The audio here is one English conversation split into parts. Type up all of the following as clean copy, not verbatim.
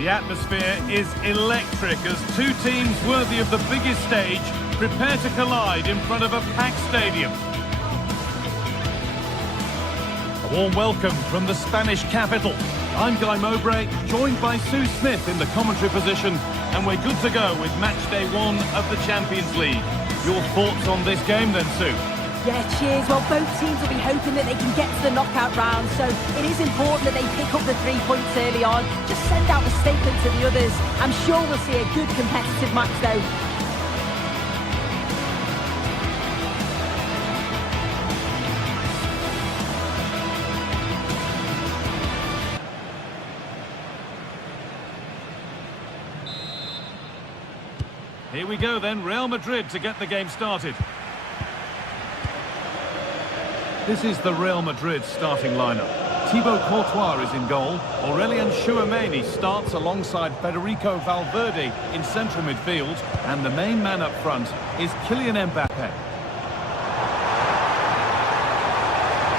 The atmosphere is electric as two teams worthy of the biggest stage prepare to collide in front of a packed stadium. A warm welcome from the Spanish capital. I'm Guy Mowbray, joined by Sue Smith in the commentary position, and we're good to go with match day 1 of the Champions League. Your thoughts on this game then, Sue? Yeah, cheers. Well, both teams will be hoping that they can get to the knockout round, so it is important that they pick up the 3 points early on. Just send out a statement to the others. I'm sure we'll see a good competitive match, though. Here we go then, Real Madrid to get the game started. This is the Real Madrid starting lineup. Thibaut Courtois is in goal. Aurélien Tchouameni starts alongside Federico Valverde in central midfield. And the main man up front is Kylian Mbappé.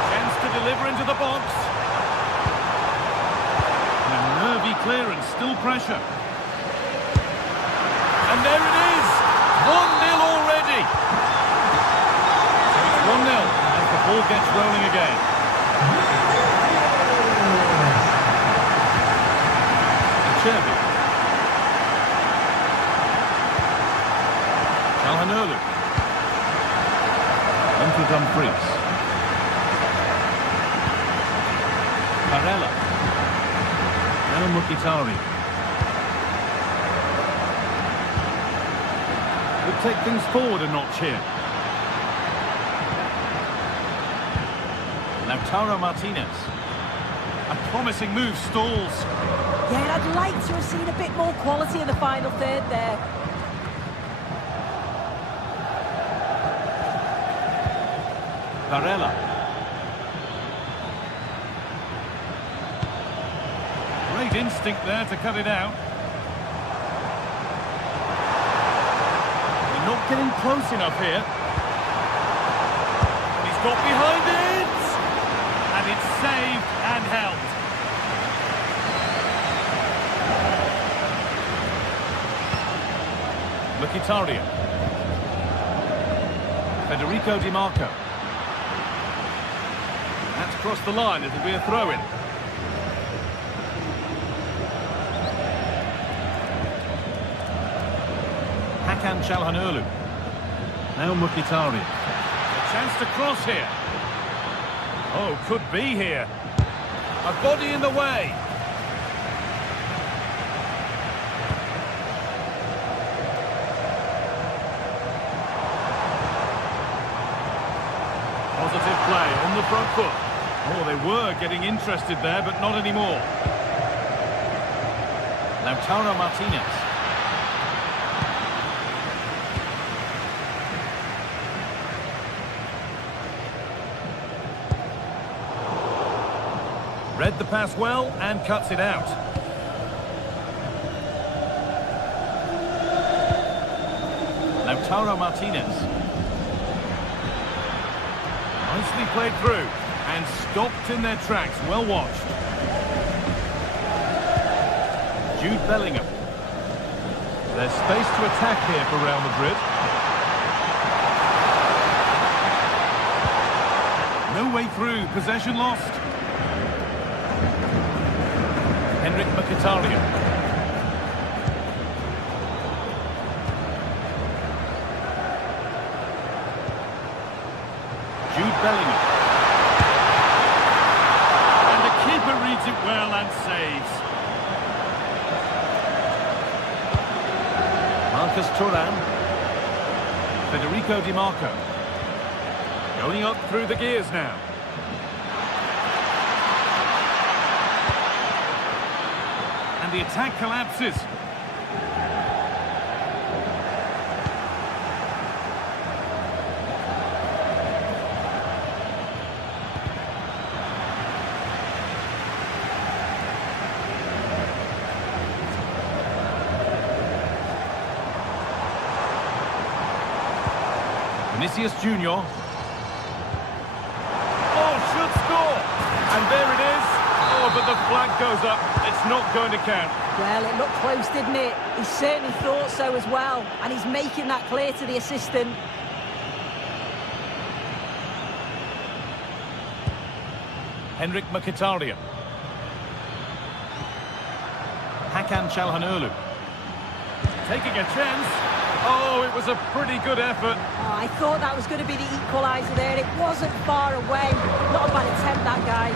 Chance to deliver into the box. And a nervy clearance, still pressure. And there it is! 1-0 already! So it's 1-0. The ball gets rolling again. Cherby. Calhanoglu. Into Dumfries. Barella. Now Mkhitaryan. Would take things forward a notch here. Lautaro Martinez. A promising move stalls. Yeah, I'd like to have seen a bit more quality in the final third there. Barella. Great instinct there to cut it out. They're not getting close enough here. He's got behind it. And it's saved and held. Mkhitaryan. Federico Di Marco. That's crossed the line, it'll be a throw-in. Hakan Çalhanoğlu. Now Mkhitaryan. A chance to cross here. Oh, could be here. A body in the way. Positive play on the front foot. Oh, they were getting interested there, but not anymore. Lautaro Martinez. Read the pass well and cuts it out. Lautaro Martinez. Nicely played through and stopped in their tracks. Well watched. Jude Bellingham. There's space to attack here for Real Madrid. No way through. Possession lost. Mkhitaryan. Jude Bellingham. And the keeper reads it well and saves. Marcus Thuram. Federico Di Marco. Going up through the gears now. The attack collapses. Vinicius Junior. Oh, should score. And there it is. Oh, but the flag goes up. It's not going to count. Well, it looked close, didn't it? He certainly thought so as well, and he's making that clear to the assistant. Henrik Mkhitaryan. Hakan Çalhanoğlu. Taking a chance. Oh, it was a pretty good effort. Oh, I thought that was going to be the equaliser there. It wasn't far away. Not a bad attempt, that guy.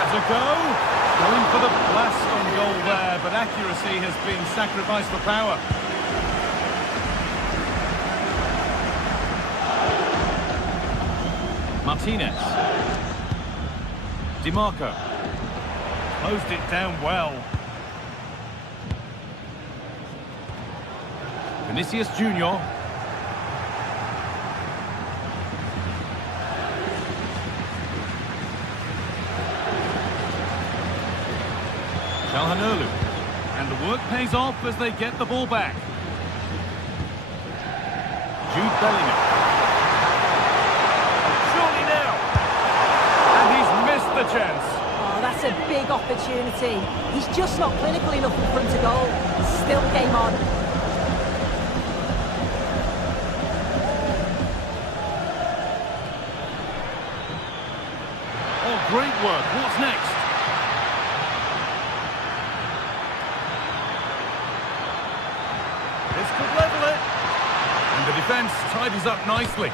Has a go. Going for the blast on goal there, but accuracy has been sacrificed for power. Martinez. DiMarco. Closed it down well. Vinicius Junior. Çalhanoğlu. And the work pays off as they get the ball back. Jude Bellingham. Surely now. And he's missed the chance. Oh, that's a big opportunity. He's just not clinical enough in front of goal. Still game on. Oh, great work. What's next? This could level it. And the defence tidies up nicely.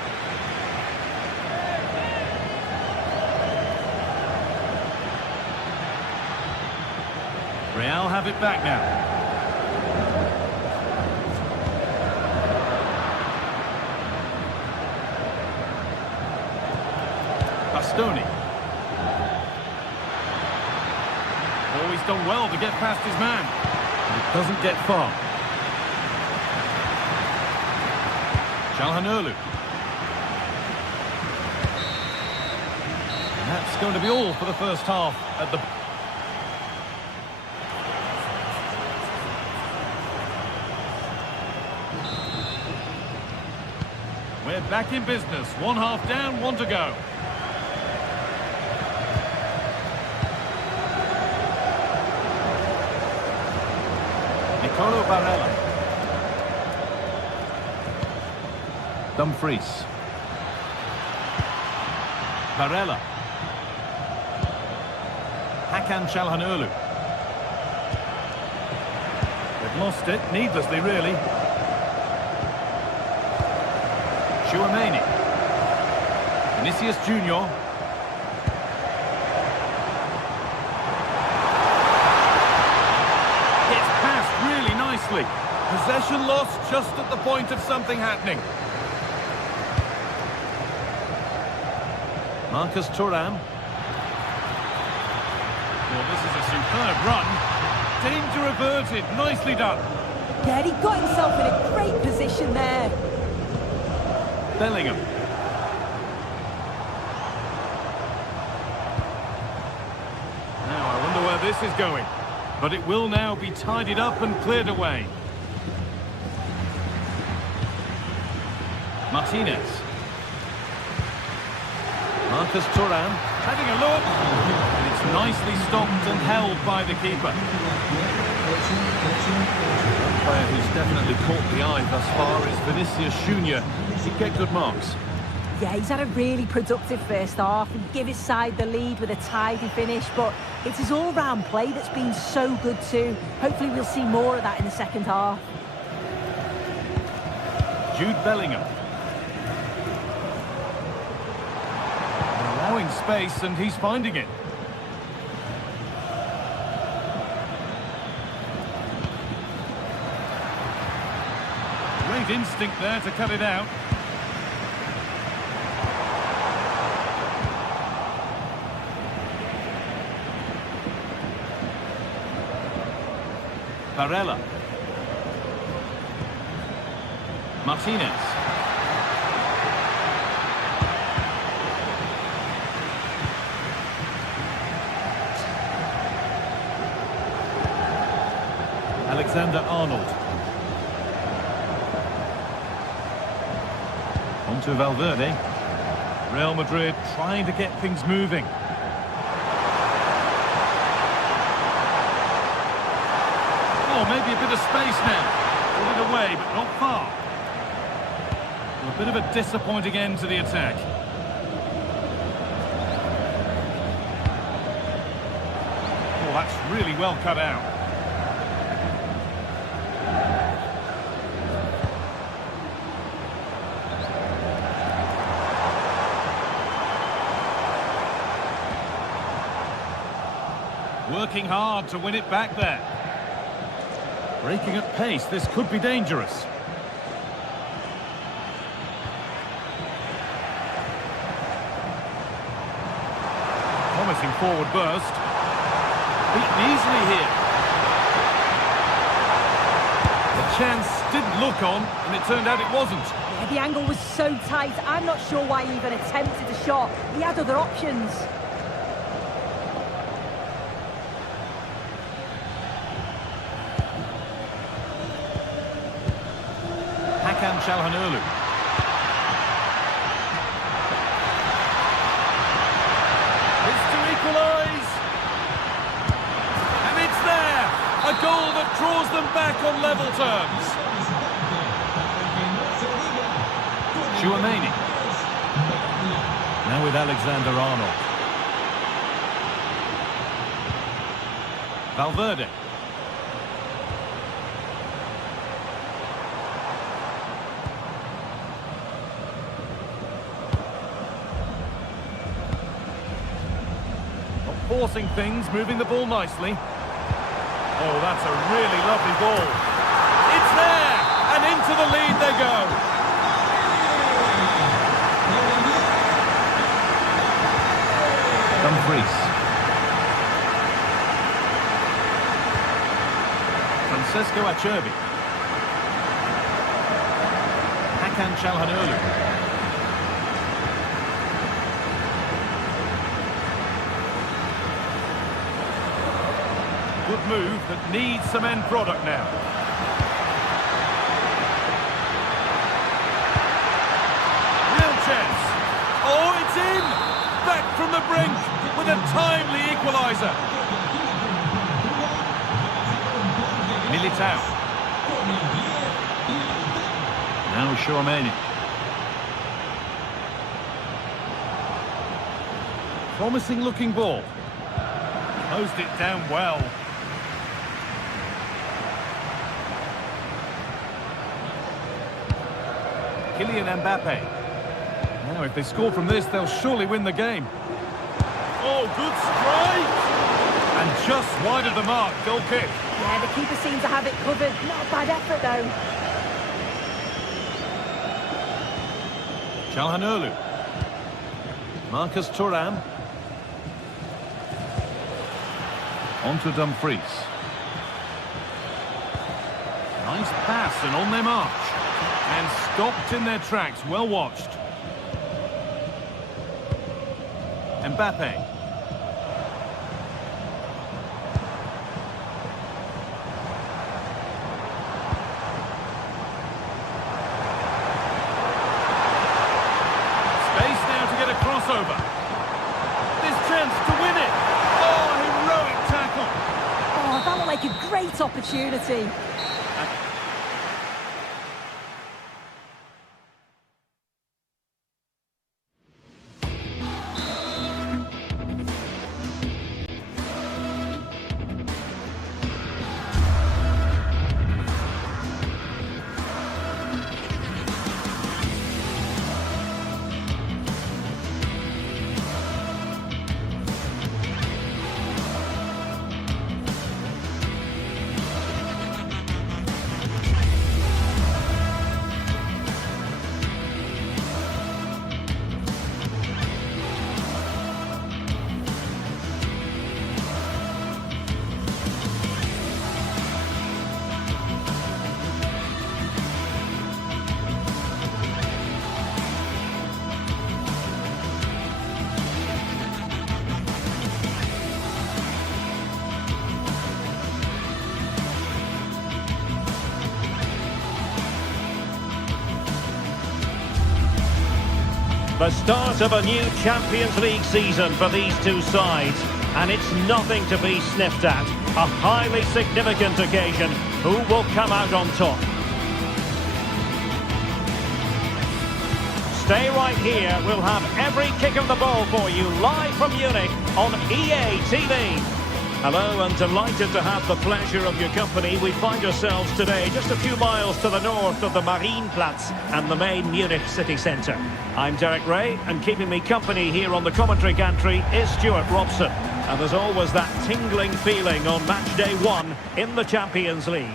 Real have it back now. Bastoni. Oh, he's done well to get past his man. But it doesn't get far. Çalhanoğlu. And that's going to be all for the first half at the... We're back in business. 1 half down, 1 to go. Nicolo Barella. Dumfries. Barella. Hakan Çalhanoğlu. They've lost it, needlessly really. Chouameni. Vinicius Junior. It's passed really nicely. Possession lost just at the point of something happening. Marcus Thuram. Well, this is a superb run. Danger averted. Nicely done. Yeah, he got himself in a great position there. Bellingham. Now, I wonder where this is going. But it will now be tidied up and cleared away. Martinez. Marcus Thuram having a look. And it's nicely stopped and held by the keeper. One player who's definitely caught the eye thus far is Vinicius Junior. He'd get good marks. Yeah, he's had a really productive first half and give his side the lead with a tidy finish, but it's his all-round play that's been so good too. Hopefully we'll see more of that in the second half. Jude Bellingham. Allowing space and he's finding it. Great instinct there to cut it out. Barella. Martinez. Alexander-Arnold. to Valverde. Real Madrid trying to get things moving. Oh, maybe a bit of space now. Pull it away, but not far. A bit of a disappointing end to the attack. Oh, that's really well cut out. Working hard to win it back there. Breaking at pace, this could be dangerous. Promising forward burst. Beaten easily here. The chance didn't look on, and it turned out it wasn't. Yeah, the angle was so tight, I'm not sure why he even attempted the shot. He had other options. Çalhanoğlu. It's to equalise. And it's there. A goal that draws them back on level terms. Chouameni. Now with Alexander-Arnold. Valverde. Forcing things, moving the ball nicely. Oh, that's a really lovely ball. It's there, and into the lead they go. Dumfries. Francesco Acerbi. Hakan Çalhanoğlu. Good move that needs some end product now. Real chance. Oh, it's in! Back from the brink with a timely equaliser. Militao. Now Chouameni. Promising looking ball. Closed it down well. Kylian Mbappe. Now, if they score from this, they'll surely win the game. Oh, good strike! And just wide of the mark, goal kick. Yeah, the keeper seems to have it covered. Not a bad effort, though. Çalhanoğlu. Marcus Thuram. On to Dumfries. Nice pass and on their march. And stopped in their tracks, well watched. Mbappe. Space now to get a crossover. This chance to win it. Oh, heroic tackle. Oh, that looked like a great opportunity. The start of a new Champions League season for these two sides. And it's nothing to be sniffed at. A highly significant occasion. Who will come out on top? Stay right here. We'll have every kick of the ball for you live from Munich on EA TV. Hello and delighted to have the pleasure of your company. We find ourselves today just a few miles to the north of the Marienplatz and the main Munich city centre. I'm Derek Ray, and keeping me company here on the commentary gantry is Stuart Robson. And there's always that tingling feeling on match day 1 in the Champions League.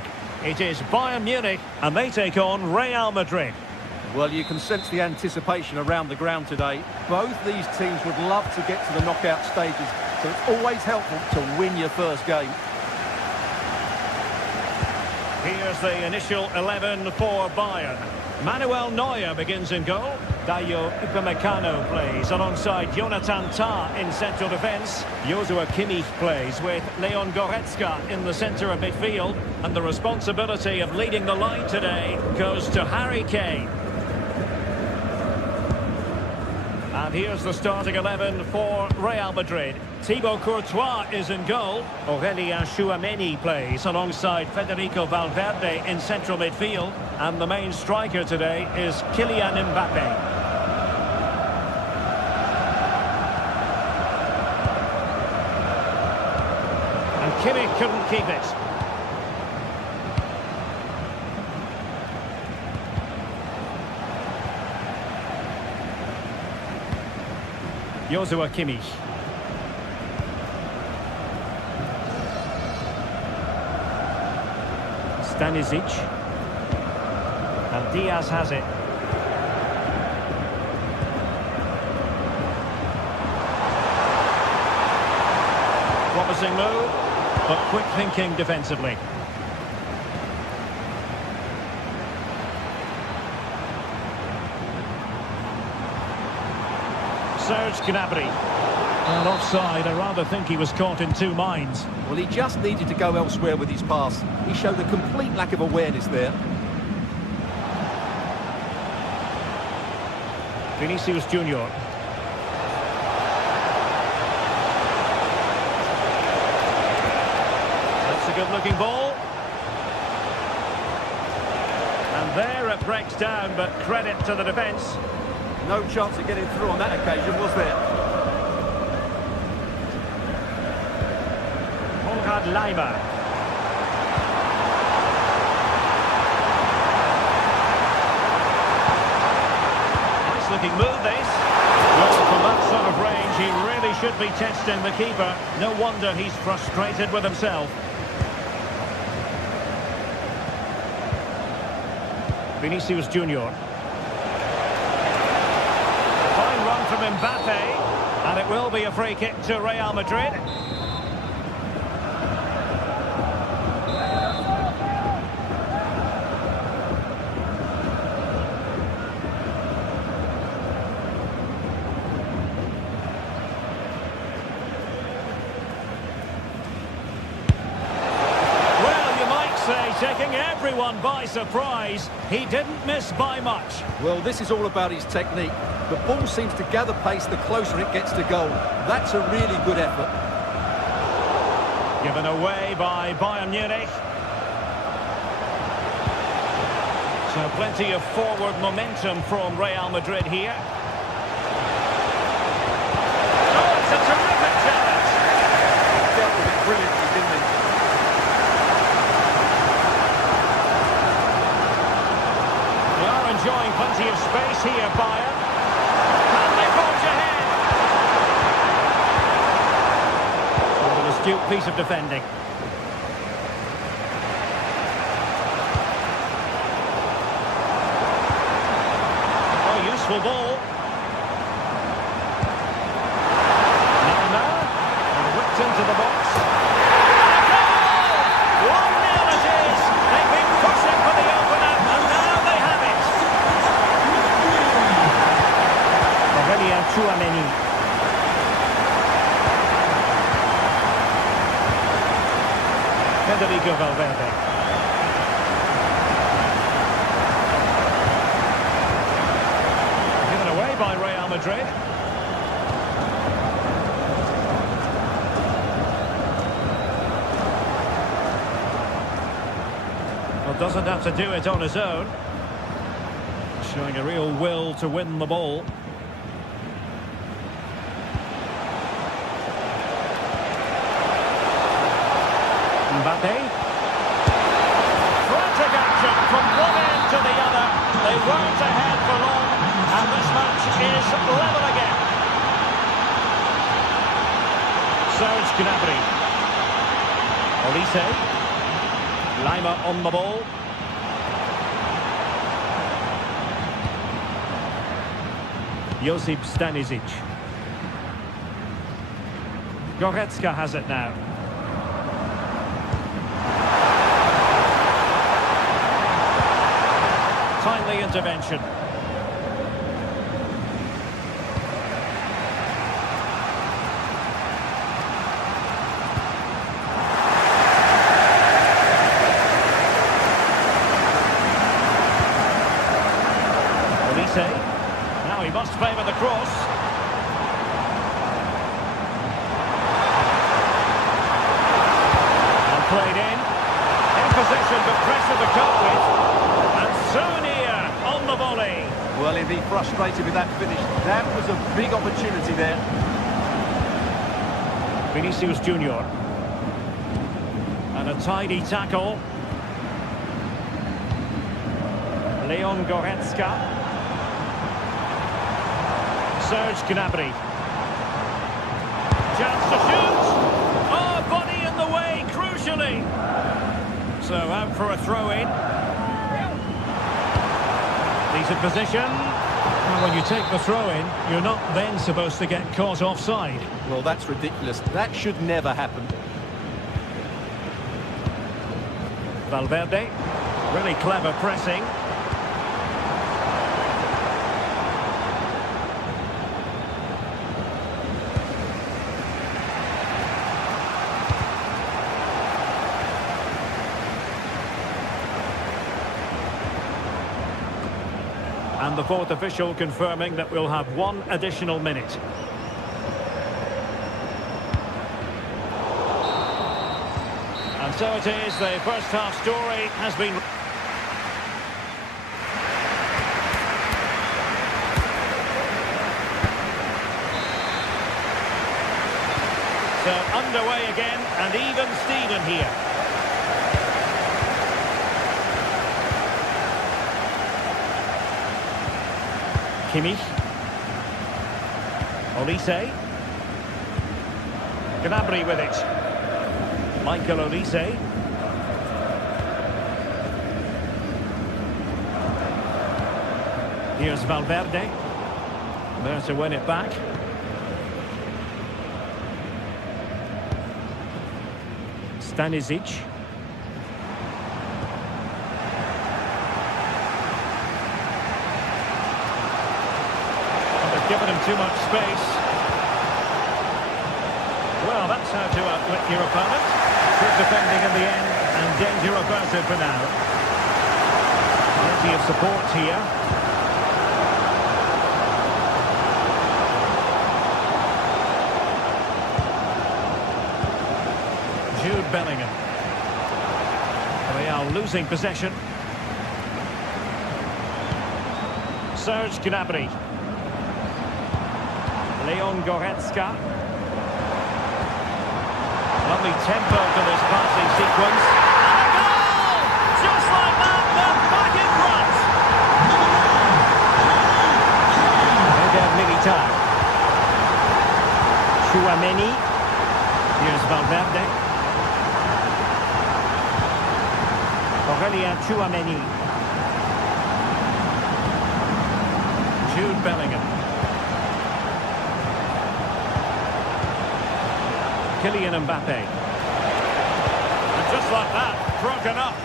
It is Bayern Munich and they take on Real Madrid. Well, you can sense the anticipation around the ground today. Both these teams would love to get to the knockout stages, so it's always helpful to win your first game. Here's the initial 11 for Bayern. Manuel Neuer begins in goal. Dayo Upamecano plays alongside Jonathan Tah in central defence. Joshua Kimmich plays with Leon Goretzka in the centre of midfield. And the responsibility of leading the line today goes to Harry Kane. And here's the starting 11 for Real Madrid. Thibaut Courtois is in goal. Aurélien Tchouameni plays alongside Federico Valverde in central midfield. And the main striker today is Kylian Mbappe. And Kimmich couldn't keep it. Joshua Kimmich. Stanisic. And Diaz has it. Promising move, but quick thinking defensively. Serge Gnabry. And offside, I rather think he was caught in two minds. Well, he just needed to go elsewhere with his pass. He showed a complete lack of awareness there. Vinicius Junior. That's a good-looking ball. And there it breaks down, but credit to the defence. No chance of getting through on that occasion, was there? Konrad Laimer. Nice looking move, this. Well, from that sort of range, he really should be testing the keeper. No wonder he's frustrated with himself. Vinicius Junior. Fine run from Mbappe, and it will be a free kick to Real Madrid. Taking everyone by surprise. He didn't miss by much. Well, this is all about his technique. The ball seems to gather pace the closer it gets to goal. That's a really good effort. Given away by Bayern Munich. So plenty of forward momentum from Real Madrid here. Oh, it's a terrific challenge. He dealt with it brilliantly, didn't he? Enjoying plenty of space here, Bayern. And they forge ahead. An astute piece of defending. Oh, useful ball. Now, and whipped into the box. And a goal! 1-0 it is. They've been pushing for the opener, and now they have it. Aurélien Tchouameni. Federico Valverde. Given away by Real Madrid. Madrid. Well, doesn't have to do it on his own. Showing a real will to win the ball. Mbappe. Frantic action from one end to the other. They weren't ahead for long, and this match is level again. Serge Gnabry. Olise. Lima on the ball. Josip Stanisic. Goretzka has it now. Timely intervention. Olise. Now he must favour the cross. And played in. In position but pressure to cope with. And so near on the volley. Well, he'd be frustrated with that finish. That was a big opportunity there. Vinicius Junior. And a tidy tackle. Leon Goretzka. Serge Gnabry. Chance to shoot. Oh, body in the way, crucially. So out for a throw-in. Decent position. Well, when you take the throw-in, you're not then supposed to get caught offside. Well, that's ridiculous. That should never happen. Valverde. Really clever pressing. And the fourth official confirming that we'll have one additional minute. And so it is, the first half story has been... So underway again, and even Steven here. Kimmich. Olise. Gnabry with it. Michael Olise. Here's Valverde. There to win it back. Stanisic. Given him too much space. Well, that's how to outwit your opponent. Good defending in the end, and danger averted for now. Plenty of support here. Jude Bellingham. They are losing possession. Serge Gnabry. Leon Goretzka. Lovely tempo to this passing sequence. And a goal! Just like that, they're back in front. Eder Militao. Tchouaméni. Here's Valverde. Aurélien Tchouaméni. Jude Bellingham. Kylian Mbappe. And just like that, broken up.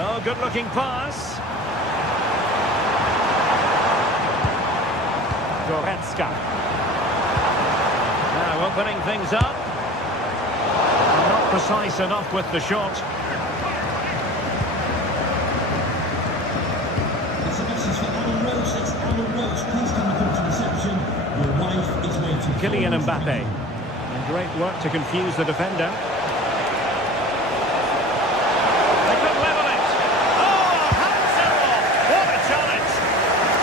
Oh, good-looking pass. Goretzka. Opening things up. Not precise enough with the shot. Kylian Mbappe. And great work to confuse the defender. They could level it. Oh, hands it off. What a challenge.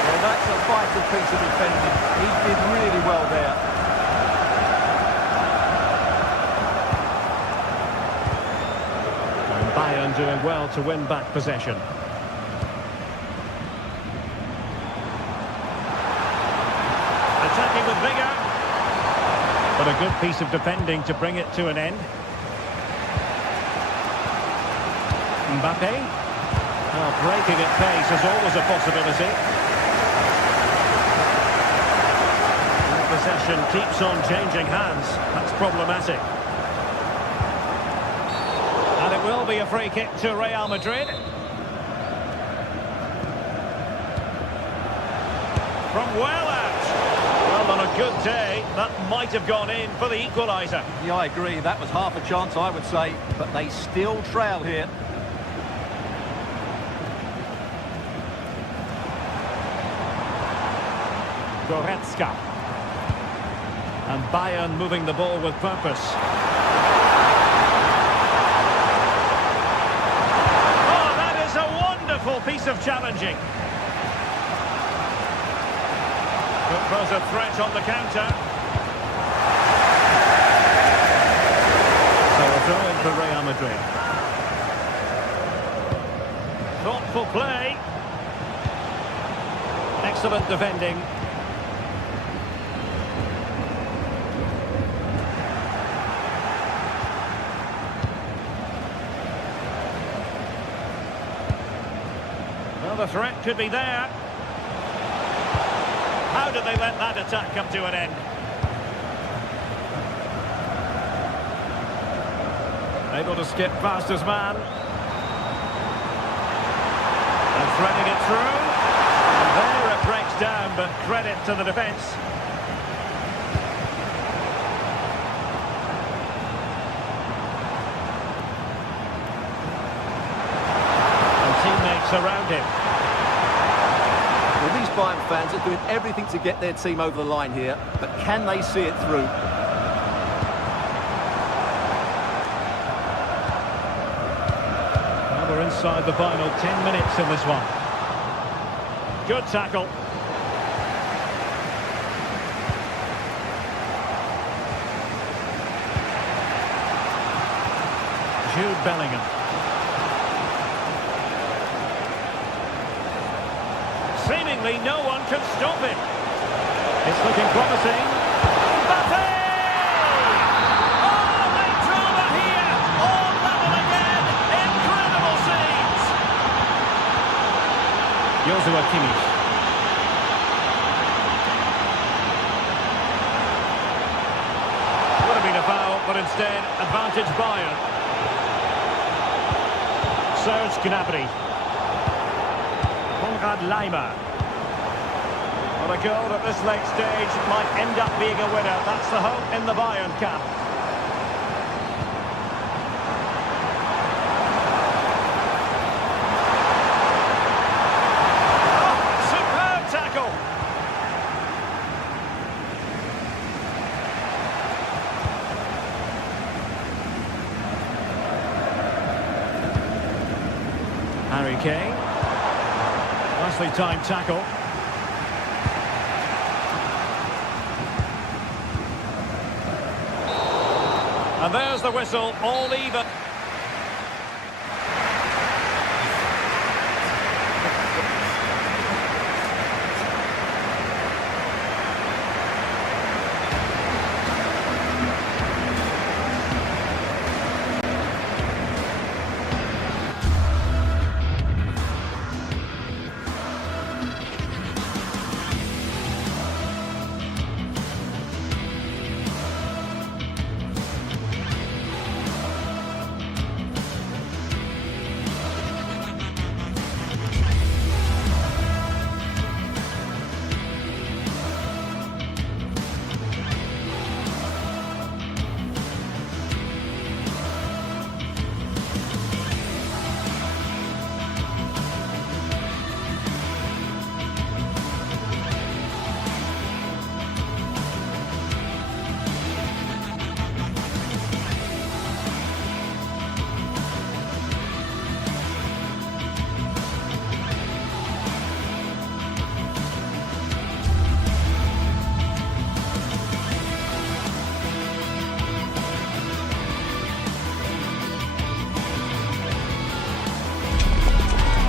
Well, that's a vital piece of defending. He did really well there. And Bayern doing well to win back possession. Attacking with vigour. But a good piece of defending to bring it to an end. Mbappe. Oh, breaking at pace is always a possibility. And possession keeps on changing hands. That's problematic. And it will be a free kick to Real Madrid. From well out. Well, on a good day, that might have gone in for the equaliser. Yeah, I agree. That was half a chance, I would say. But they still trail here. Goretzka. And Bayern moving the ball with purpose. Oh, that is a wonderful piece of challenging. Could pose a threat on the counter. So a throw in for Real Madrid. Thoughtful play. Excellent defending. Well, the threat could be there. How did they let that attack come to an end? Able to skip past his man. And threading it through. And there it breaks down, but credit to the defence. And teammates around him. Well, these Bayern fans are doing everything to get their team over the line here, but can they see it through? Well, we're inside the final 10 minutes in this one. Good tackle. Jude Bellingham. Seemingly no one can stop it. It's looking promising. Mbappe! Oh, the drama here! All level again! Incredible scenes! Joshua Kimmich. Would have been a foul, but instead, advantage Bayern. Serge Gnabry. Konrad Laimer. Well, a goal at this late stage might end up being a winner. That's the hope in the Bayern camp. Oh, superb tackle. Harry Kane. Nicely timed tackle. And there's the whistle, all even.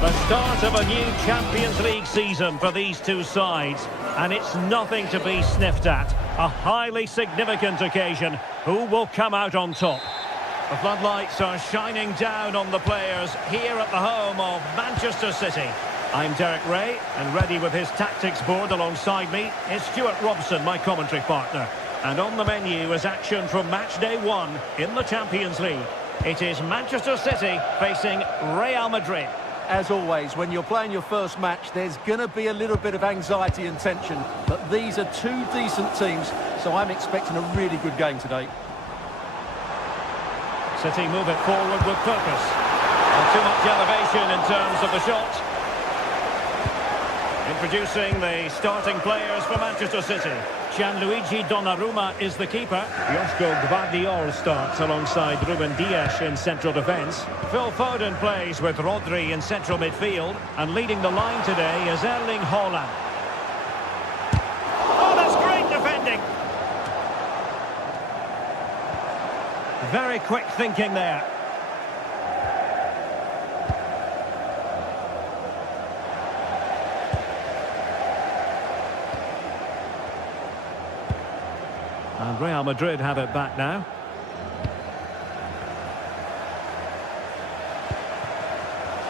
The start of a new Champions League season for these two sides, and it's nothing to be sniffed at. A highly significant occasion. Who will come out on top? The floodlights are shining down on the players here at the home of Manchester City. I'm Derek Ray, and ready with his tactics board alongside me is Stuart Robson, my commentary partner. And on the menu is action from match day 1 in the Champions League. It is Manchester City facing Real Madrid. As always, when you're playing your first match, there's going to be a little bit of anxiety and tension. But these are two decent teams, so I'm expecting a really good game today. City move it forward with purpose. And too much elevation in terms of the shot. Introducing the starting players for Manchester City. Gianluigi Donnarumma is the keeper. Joško Gvardiol starts alongside Ruben Dias in central defence. Phil Foden plays with Rodri in central midfield. And leading the line today is Erling Haaland. Oh, that's great defending! Very quick thinking there. And Real Madrid have it back now.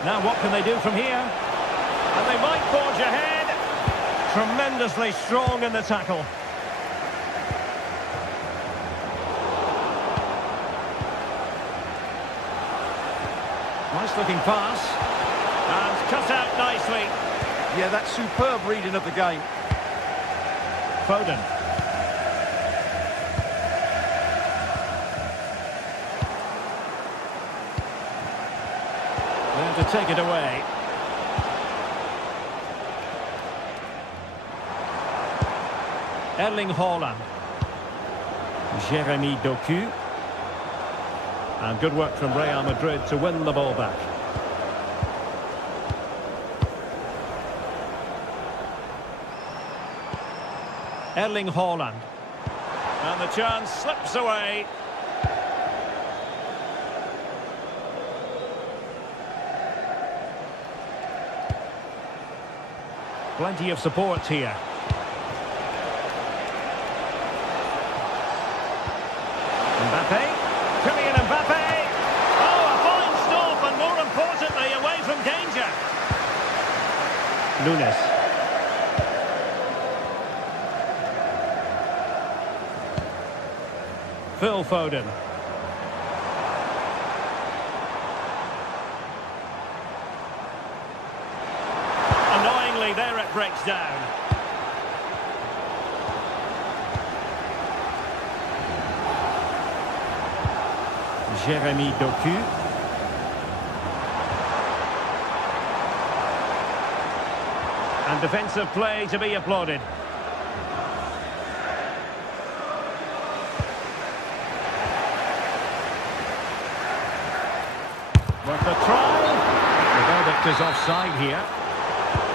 Now what can they do from here? And they might forge ahead. Tremendously strong in the tackle. Nice looking pass. And cut out nicely. Yeah, that's superb reading of the game. Foden. There to take it away. Erling Haaland. Jeremy Doku. And good work from Real Madrid to win the ball back. Erling Haaland. And the chance slips away. Plenty of support here. Mbappe. Kylian Mbappe. Oh, a fine stop, and more importantly, away from danger. Nunes. Phil Foden. Annoyingly, there it breaks down. Jeremy Doku. And defensive play to be applauded. Worth a try. The verdict is offside here.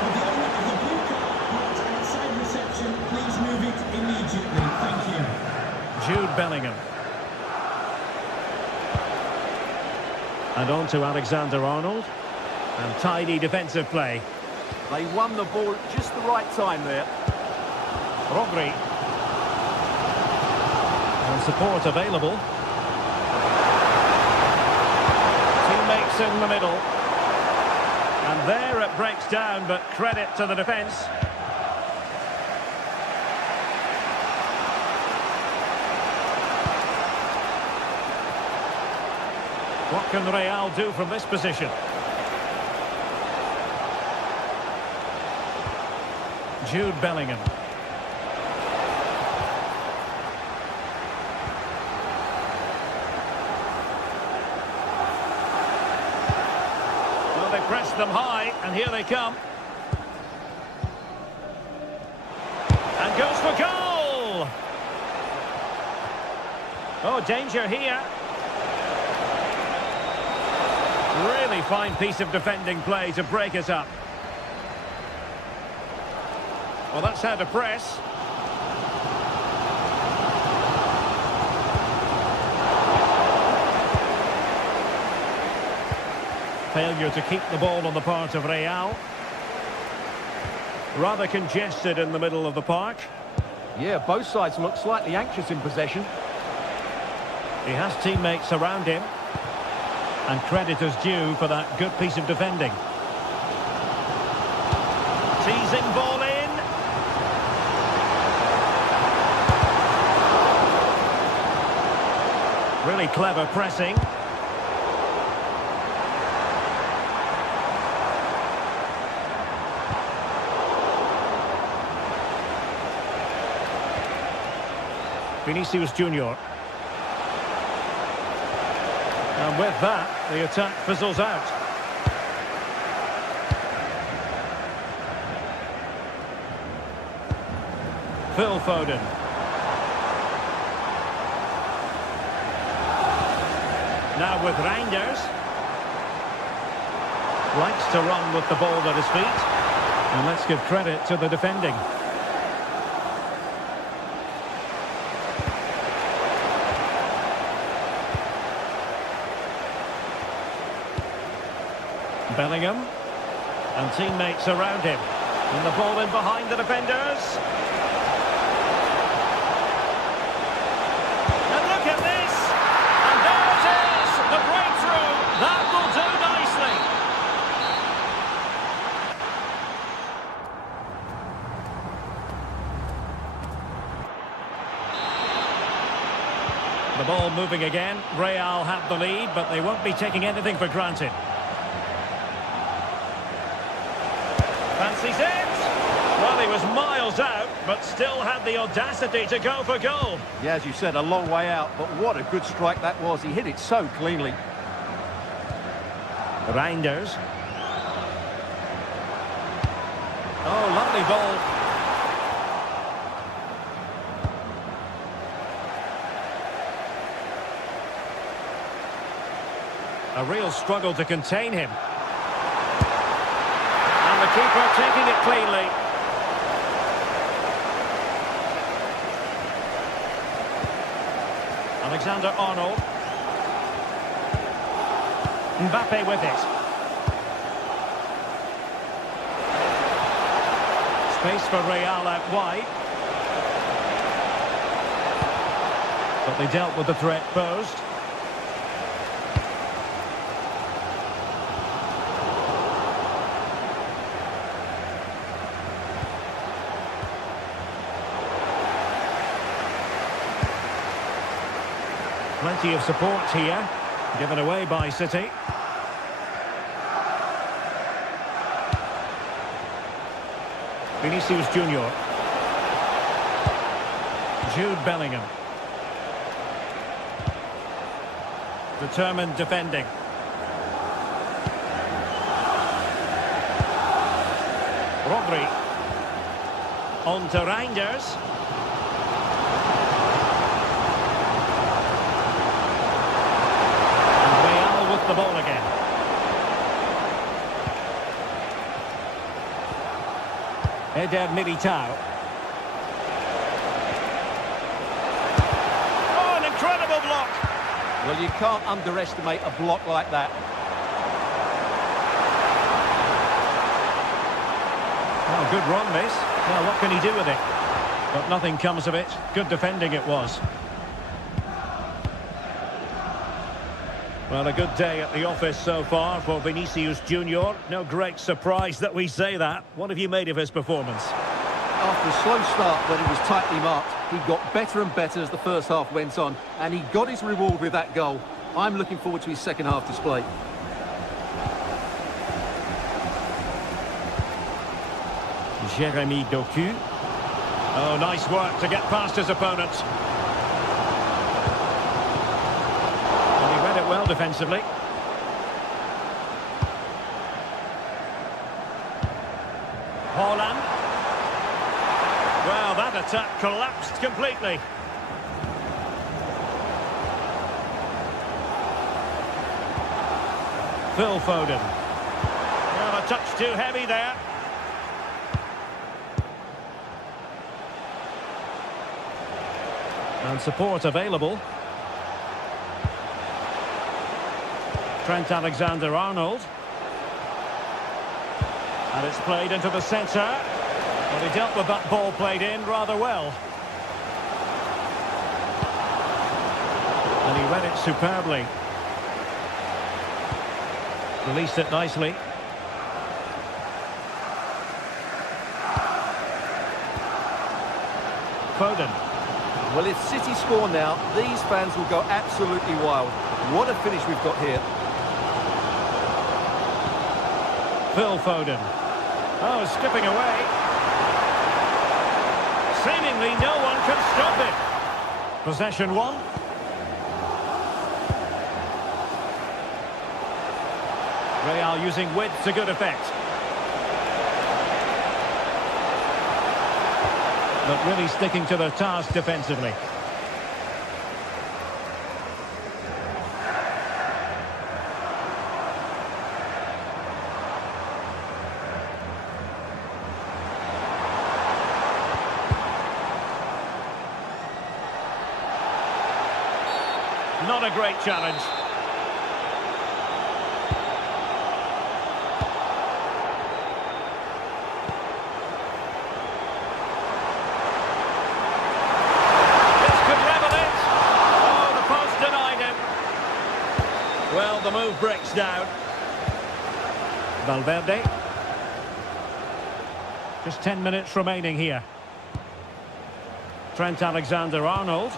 With the owner of the blue card marked outside reception, please move it immediately. Thank you. Jude Bellingham. And on to Alexander-Arnold. And tidy defensive play. They won the ball at just the right time there. Rodri. And support available. Teammates in the middle. And there it breaks down, but credit to the defence. What can Real do from this position? Jude Bellingham. Well, they pressed them high, and here they come. And goes for goal! Oh, danger here. Really fine piece of defending play to break us up. Well, that's how to press. Failure to keep the ball on the part of Real. Rather congested in the middle of the park. Yeah, both sides look slightly anxious in possession. He has teammates around him. And credit is due for that good piece of defending. Teasing ball in. Really clever pressing. Vinicius Junior. And with that, the attack fizzles out. Phil Foden. Now with Reinders. Likes to run with the ball at his feet. And let's give credit to the defending. Bellingham. And teammates around him. And the ball in behind the defenders. And look at this! And there it is! The breakthrough! That will do nicely! The ball moving again. Real have the lead, but they won't be taking anything for granted. Fancies it. Well, he was miles out, but still had the audacity to go for goal. Yeah, as you said, a long way out, but what a good strike that was. He hit it so cleanly. Reinders. Oh, lovely ball. A real struggle to contain him. The keeper taking it cleanly. Alexander-Arnold. Mbappe with it. Space for Real out wide. But they dealt with the threat posed. Plenty of support here, given away by City. Vinicius Junior. Jude Bellingham. Determined defending. Rodri. On to Reinders. The ball again. Eder Militao. Oh, an incredible block. Well, you can't underestimate a block like that. Oh, good run, this. Well, what can he do with it? But nothing comes of it. Good defending it was. Well, a good day at the office so far for Vinicius Junior. No great surprise that we say that. What have you made of his performance? After a slow start when he was tightly marked, he got better and better as the first half went on, and he got his reward with that goal. I'm looking forward to his second half display. Jeremy Doku. Oh, nice work to get past his opponent. Well defensively. Haaland. Well, that attack collapsed completely. Phil Foden. Well, a touch too heavy there. And support available. Trent Alexander-Arnold. And it's played into the centre. But he dealt with that ball played in rather well. And he read it superbly. Released it nicely. Foden. Well, if City score now, these fans will go absolutely wild. What a finish we've got here. Phil Foden. Oh, skipping away. Seemingly no one can stop it. Possession one. Real using width to good effect. But really sticking to their task defensively. Not a great challenge. Well, the move breaks down. Valverde. Just 10 minutes remaining here. Trent Alexander-Arnold.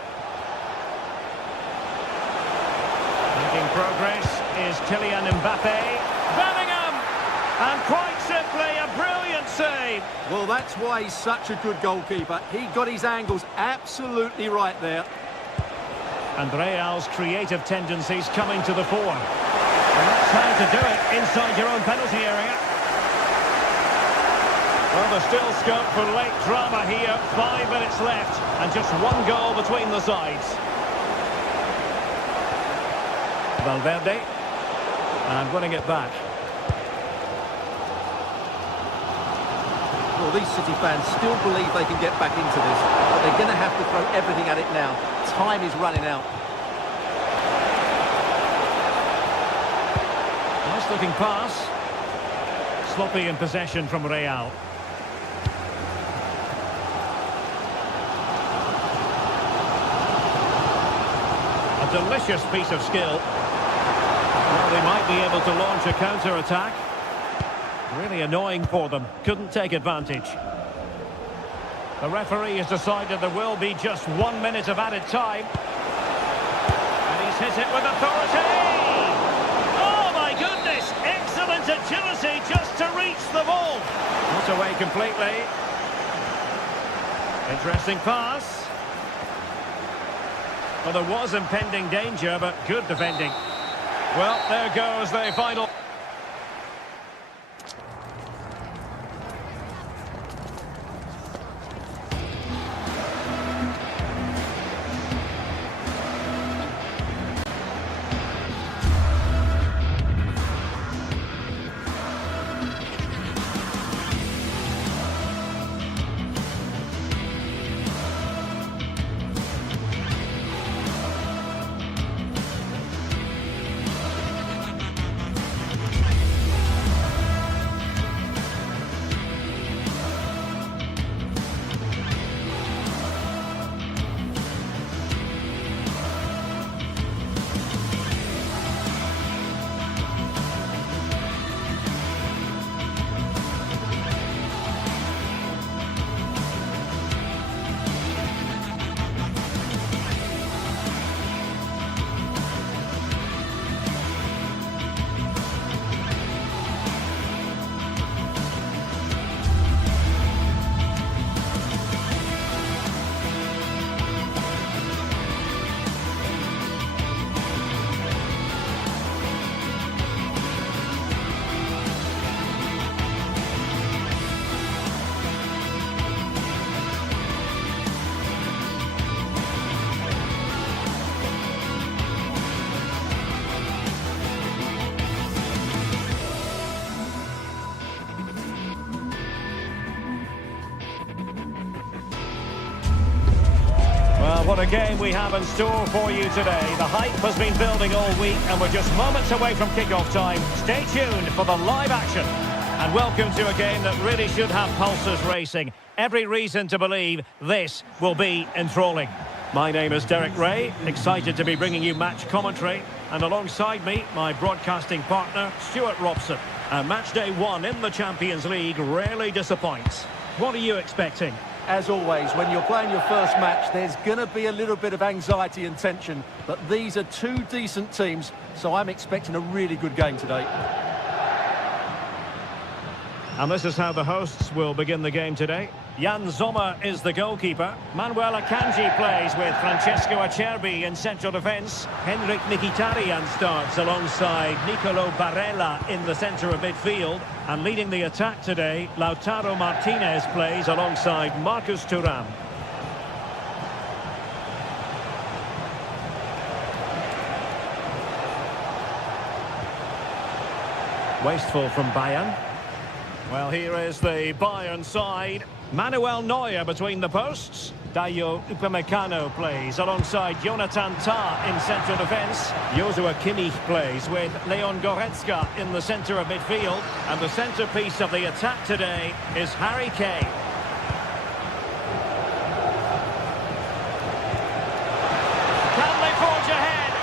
Making progress is Kylian Mbappe. Bellingham! And quite simply, a brilliant save. Well, that's why he's such a good goalkeeper. He got his angles absolutely right there. And Real's creative tendencies coming to the fore. And that's how to do it inside your own penalty area. Well, there's still scope for late drama here. 5 minutes left and just one goal between the sides. Valverde. And winning it back. Well, these City fans still believe they can get back into this, but they're going to have to throw everything at it now. Time is running out. Nice looking pass. Sloppy in possession from Real. A delicious piece of skill. Well, they might be able to launch a counter-attack. Really annoying for them. Couldn't take advantage. The referee has decided there will be just 1 minute of added time. And he's hit it with authority! Oh my goodness! Excellent agility just to reach the ball. Not away completely. Interesting pass. Well, there was impending danger, but good defending. Well, there goes the final. What a game we have in store for you today. The hype has been building all week and we're just moments away from kick-off time. Stay tuned for the live action. And welcome to a game that really should have pulses racing. Every reason to believe this will be enthralling. My name is Derek Ray, excited to be bringing you match commentary. And alongside me, my broadcasting partner, Stuart Robson. And match day 1 in the Champions League rarely disappoints. What are you expecting? As always, when you're playing your first match, there's going to be a little bit of anxiety and tension. But these are two decent teams, so I'm expecting a really good game today. And this is how the hosts will begin the game today. Jan Sommer is the goalkeeper. Manuel Akanji plays with Francesco Acerbi in central defence. Henrik Mkhitaryan starts alongside Nicolo Barella in the centre of midfield. And leading the attack today, Lautaro Martinez plays alongside Marcus Thuram. Wasteful from Bayern. Well, here is the Bayern side. Manuel Neuer between the posts. Dayo Upamecano plays alongside Jonathan Tah in central defence. Joshua Kimmich plays with Leon Goretzka in the centre of midfield. And the centrepiece of the attack today is Harry Kane. Can they forge ahead?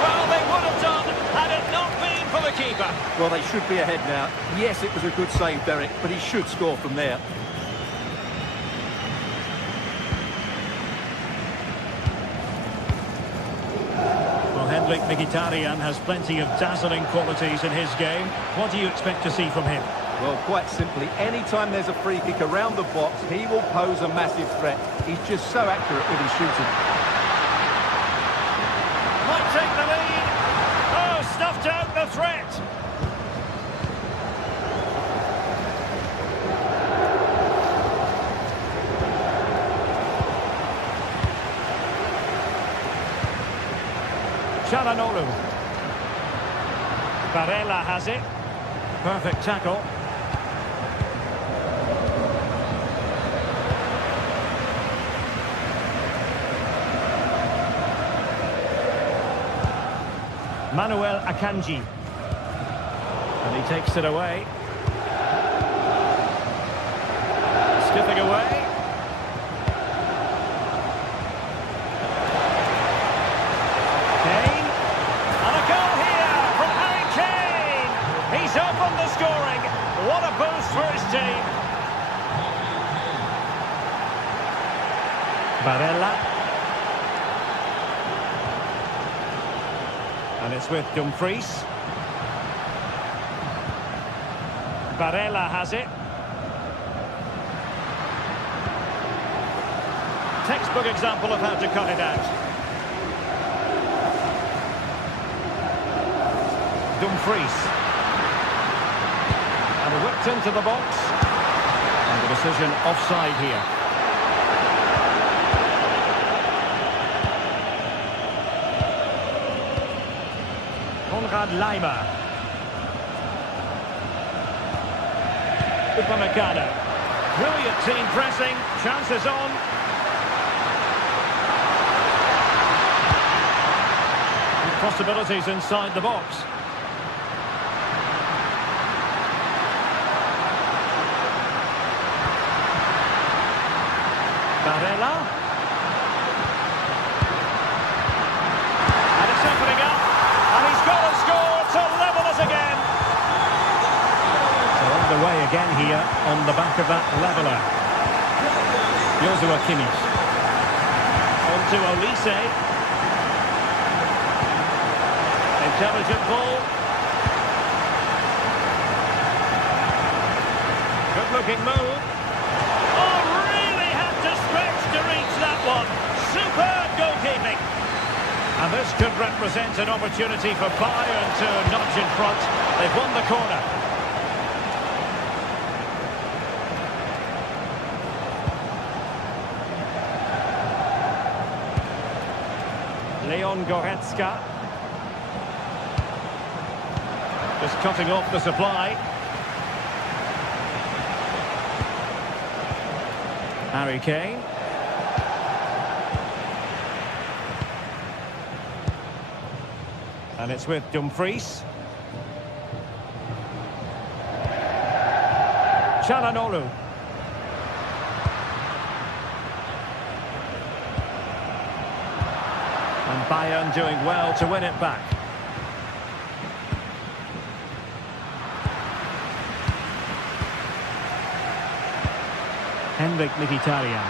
Well, they would have done had it not been for the keeper. Well, they should be ahead now. Yes, it was a good save, Derek, but he should score from there. Henrik Mkhitaryan has plenty of dazzling qualities in his game. What do you expect to see from him? Well, quite simply, anytime there's a free kick around the box, he will pose a massive threat. He's just so accurate with his shooting. Might take the lead. Oh, snuffed out the threat. Çalhanoğlu. Barella has it. Perfect tackle. Manuel Akanji. And he takes it away. Skipping away. Open the scoring. What a boost for his team. Barella. And it's with Dumfries. Barella has it. Textbook example of how to cut it out. Dumfries. And whipped into the box. And the decision offside here. Konrad Laimer. Upamecano. Brilliant team pressing. Chances on. With possibilities inside the box. Barella. And it's opening up. And he's got to score to level us again. So underway again here on the back of that leveller. Joshua Kimmich. On to Olise. Intelligent ball. Good looking move. To reach that one. Superb goalkeeping. And this could represent an opportunity for Bayern to nudge in front. They've won the corner. Leon Goretzka. Just cutting off the supply. Harry Kane. And it's with Dumfries. Çalhanoğlu. And Bayern doing well to win it back. Henrik Mkhitaryan.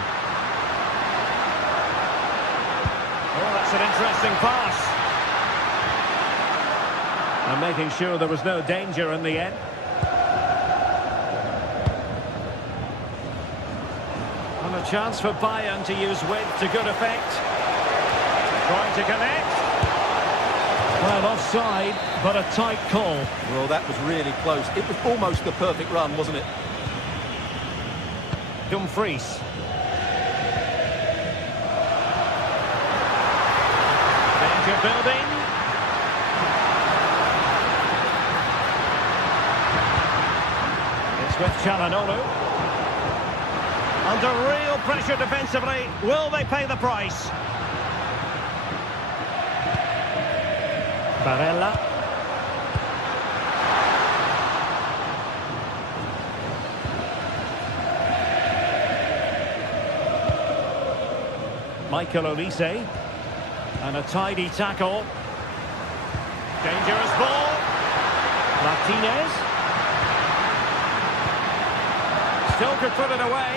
Oh, that's an interesting pass. And making sure there was no danger in the end. And a chance for Bayern to use width to good effect. Trying to connect. Well, offside, but a tight call. Well, that was really close. It was almost the perfect run, wasn't it? Dumfries. Danger building. It's with Çalhanoğlu. Under real pressure defensively. Will they pay the price? Barella. Michael Olise. And a tidy tackle. Dangerous ball. Martinez. Still could put it away.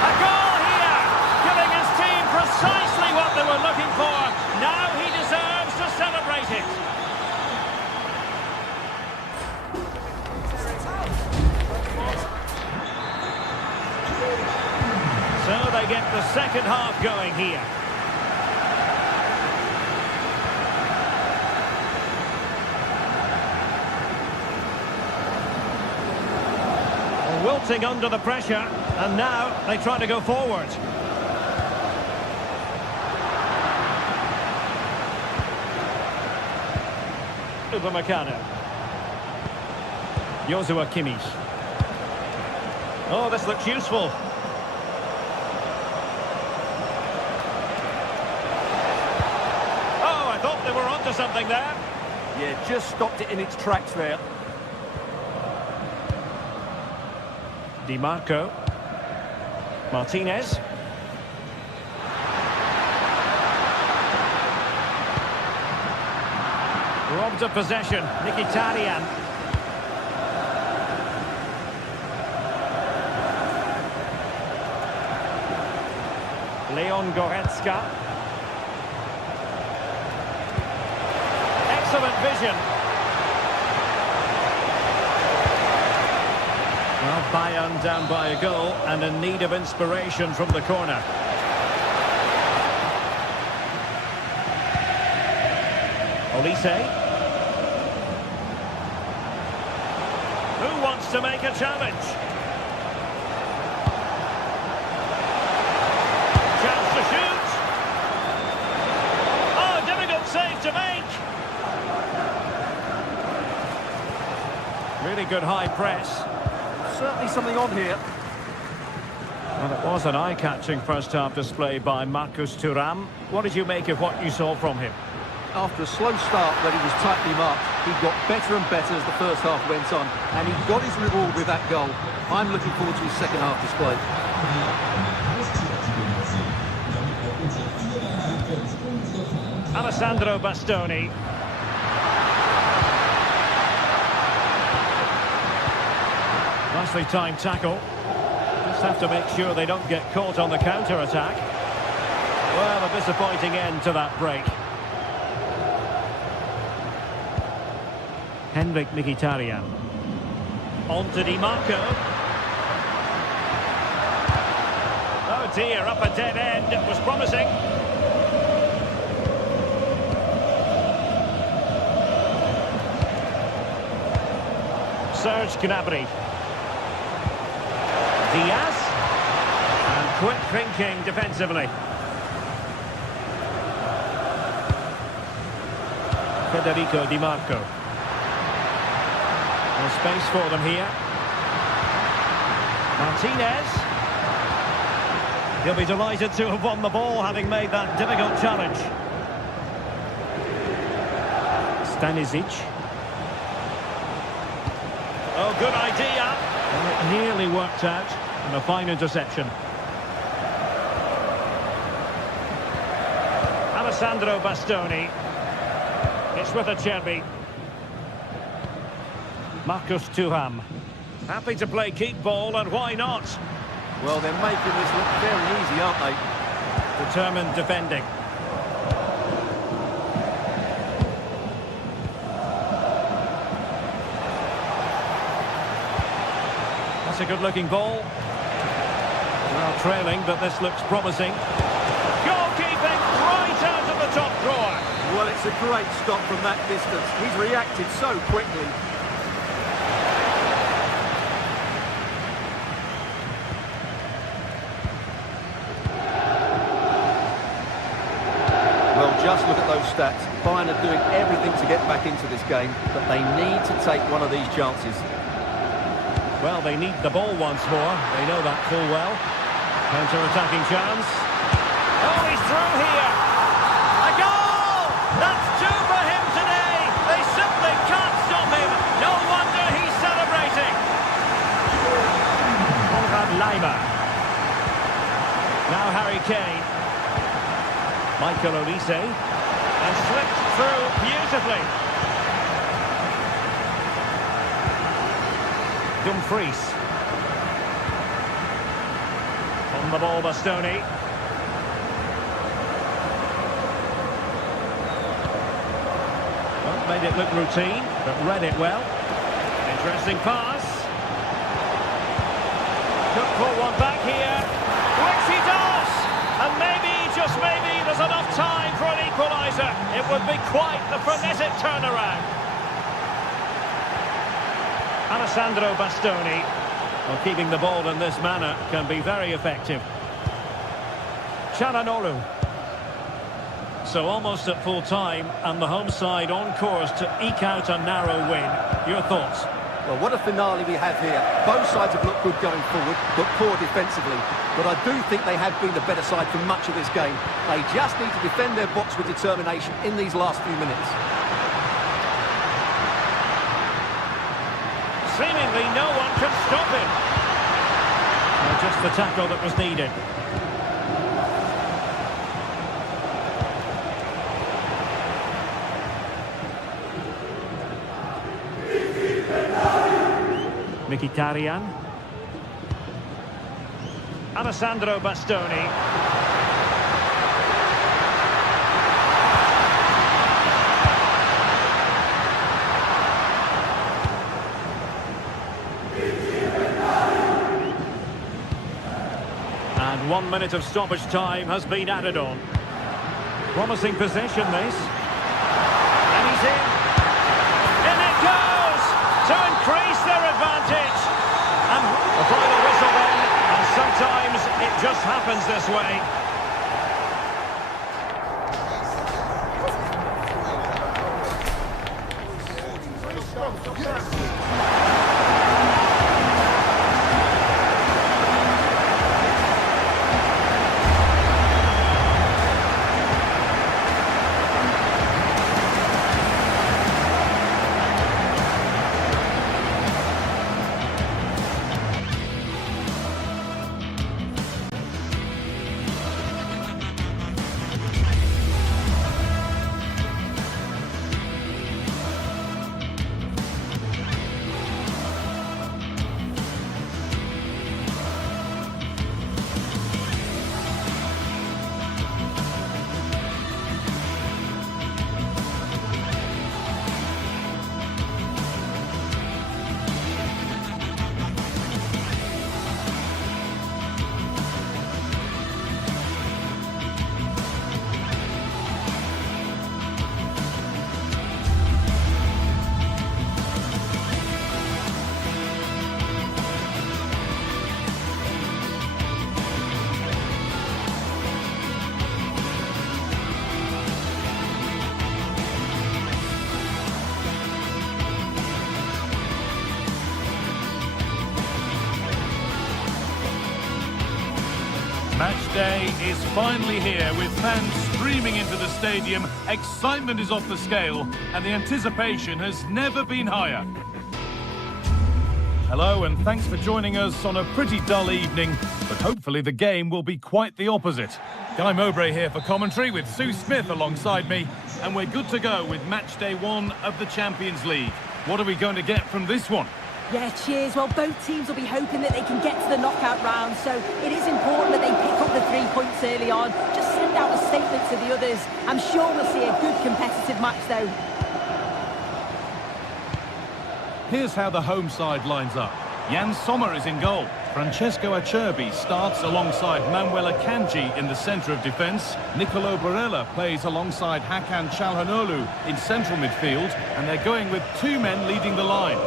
A goal here! Giving his team precisely what they were looking for. Now he deserves to celebrate it. So they get the second half going here. Wilting under the pressure, and now they try to go forward. Upamecano. Joshua Kimmich. Oh, this looks useful. Oh, I thought they were onto something there. Yeah, just stopped it in its tracks there. Di Marco. Martinez. Robbed of possession. Mkhitaryan. Leon Goretzka. Excellent vision. Well, Bayern down by a goal and in need of inspiration from the corner. Olise. Who wants to make a challenge? Chance to shoot. Oh, difficult save to make. Really good high press. Certainly something on here. Well, it was an eye-catching first-half display by Marcus Thuram. What did you make of what you saw from him? After a slow start where he was tightly marked, he got better and better as the first half went on, and he got his reward with that goal. I'm looking forward to his second half display. Alessandro Bastoni. Nicely timed tackle. Just have to make sure they don't get caught on the counter-attack. Well, a disappointing end to that break. Henrik Mkhitaryan. On to Di Marco. Oh dear, up a dead end. It was promising. Serge Gnabry. Diaz. And quick thinking defensively. Federico Di Marco. There's space for them here. Martinez. He'll be delighted to have won the ball, having made that difficult challenge. Stanisic. Oh, good idea. And it Nearly worked out, and a fine interception. Alessandro Bastoni. It's with Acerbi. Marcus Thuram. Happy to play keep ball, and why not? Well, they're making this look very easy, aren't they? Determined defending. That's a good-looking ball. Well, trailing, but this looks promising. Goalkeeping right out of the top drawer. Well, it's a great stop from that distance. He's reacted so quickly. Well, just look at those stats. Bayern are doing everything to get back into this game, but they need to take one of these chances. Well, they need the ball once more. They know that full well. Counter-attacking chance. Oh, he's through here. A goal! That's two for him today. They simply can't stop him. No wonder he's celebrating. Konrad Laimer. Now Harry Kane. Michael Olise. And slipped through beautifully. Dumfries. On the ball, Bastoni. Well, made it look routine, but read it well. Interesting pass. Could pull one back here. Which he does! And maybe, just maybe, there's enough time for an equaliser. It would be quite the frenetic turnaround. Alessandro Bastoni. Well, keeping the ball in this manner can be very effective. Çalhanoğlu. So almost at full time, and the home side on course to eke out a narrow win. Your thoughts? Well, what a finale we have here. Both sides have looked good going forward, but poor defensively. But I do think they have been the better side for much of this game. They just need to defend their box with determination in these last few minutes. Seemingly no one can stop him. Well, just the tackle that was needed. Mkhitaryan. Alessandro Bastoni. And 1 minute of stoppage time has been added on. Promising possession, this. And he's in. In it goes! To increase their advantage. And the final whistle then. And sometimes it just happens this way. Match day is finally here, with fans streaming into the stadium. Excitement is off the scale, and the anticipation has never been higher. Hello and thanks for joining us on a pretty dull evening, but hopefully the game will be quite the opposite. Guy Mowbray here for commentary with Sue Smith alongside me, and we're good to go with match day 1 of the Champions League. What are we going to get from this one? Yeah, cheers. Well, both teams will be hoping that they can get to the knockout round, so it is important that they pick up the 3 points early on. Just send out a statement to the others. I'm sure we'll see a good competitive match, though. Here's how the home side lines up. Jan Sommer is in goal. Francesco Acerbi starts alongside Manuel Akanji in the centre of defence. Nicolo Barella plays alongside Hakan Çalhanoğlu in central midfield, and they're going with 2 men leading the line.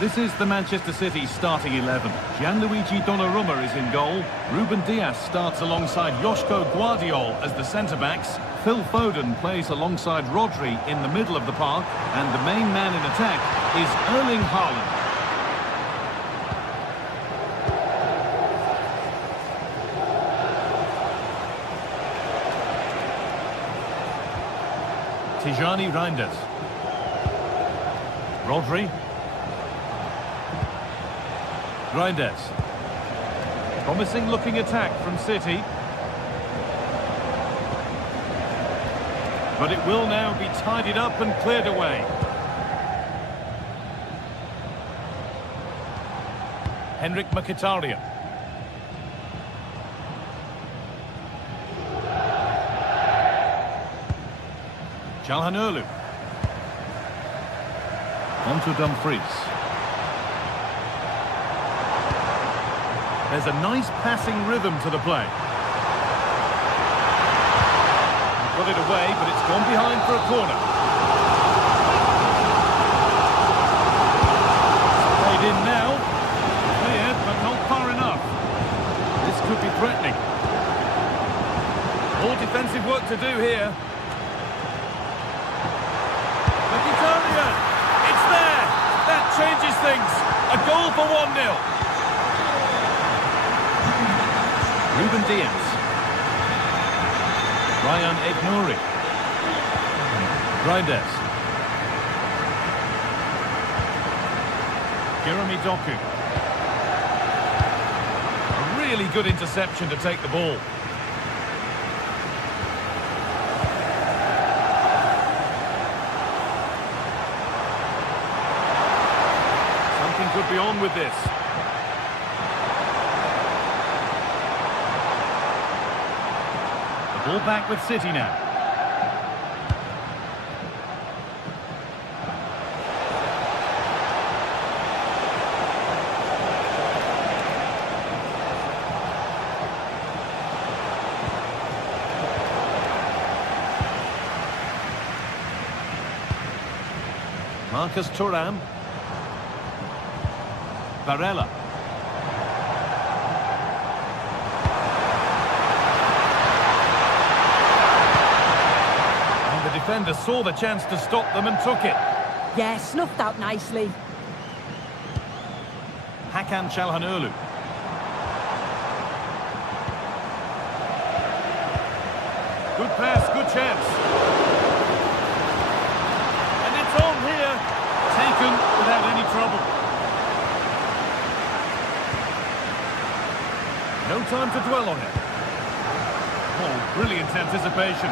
This is the Manchester City starting 11. Gianluigi Donnarumma is in goal. Ruben Dias starts alongside Joško Guardiol as the centre-backs. Phil Foden plays alongside Rodri in the middle of the park. And the main man in attack is Erling Haaland. Tijani Reinders. Rodri. Reinders. Promising looking attack from City. But it will now be tidied up and cleared away. Henrik Mkhitaryan. Çalhanoğlu. On to Dumfries. There's a nice passing rhythm to the play. Got it away, but it's gone behind for a corner. Played in now. Cleared, but not far enough. This could be threatening. More defensive work to do here. Mkhitaryan! It's there! That changes things. A goal for 1-0. Ruben Dias. Ryan Aït-Nouri. Reinders. Jeremy Doku. A really good interception to take the ball. Something could be on with this. Ball back with City now. Marcus Thuram. Barella. Defender saw the chance to stop them and took it. Yeah, snuffed out nicely. Hakan Çalhanoğlu. Good pass, good chance. And it's on here. Taken without any trouble. No time to dwell on it. Oh, brilliant anticipation.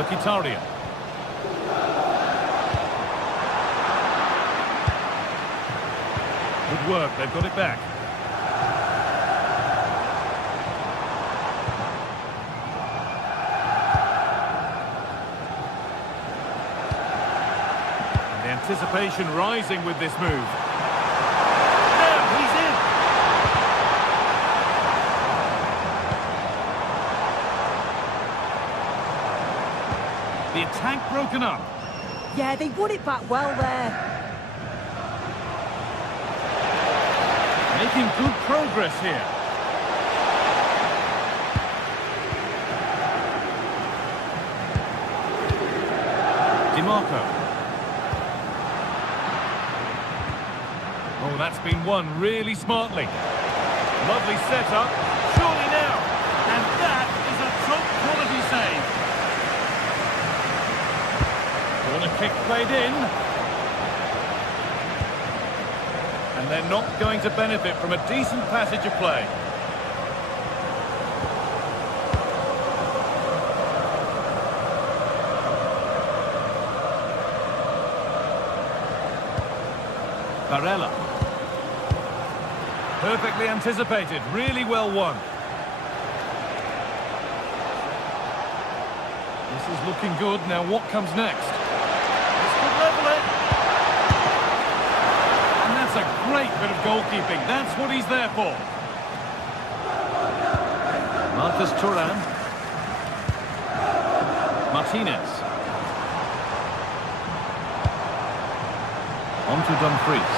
Mkhitaryan. Good work, they've got it back. And the anticipation rising with this move. There, he's in! The attack broken up. Yeah, they won it back well there. Making good progress here. DiMarco. Oh, that's been won really smartly. Lovely setup. Surely now. And that is a top quality save. Kick played in. And they're not going to benefit from a decent passage of play. Barella. Perfectly anticipated, really well won. This is looking good. Now what comes next? This could level it. And that's a great bit of goalkeeping. That's what he's there for. Marcus Thuram. Martinez. On to Dumfries.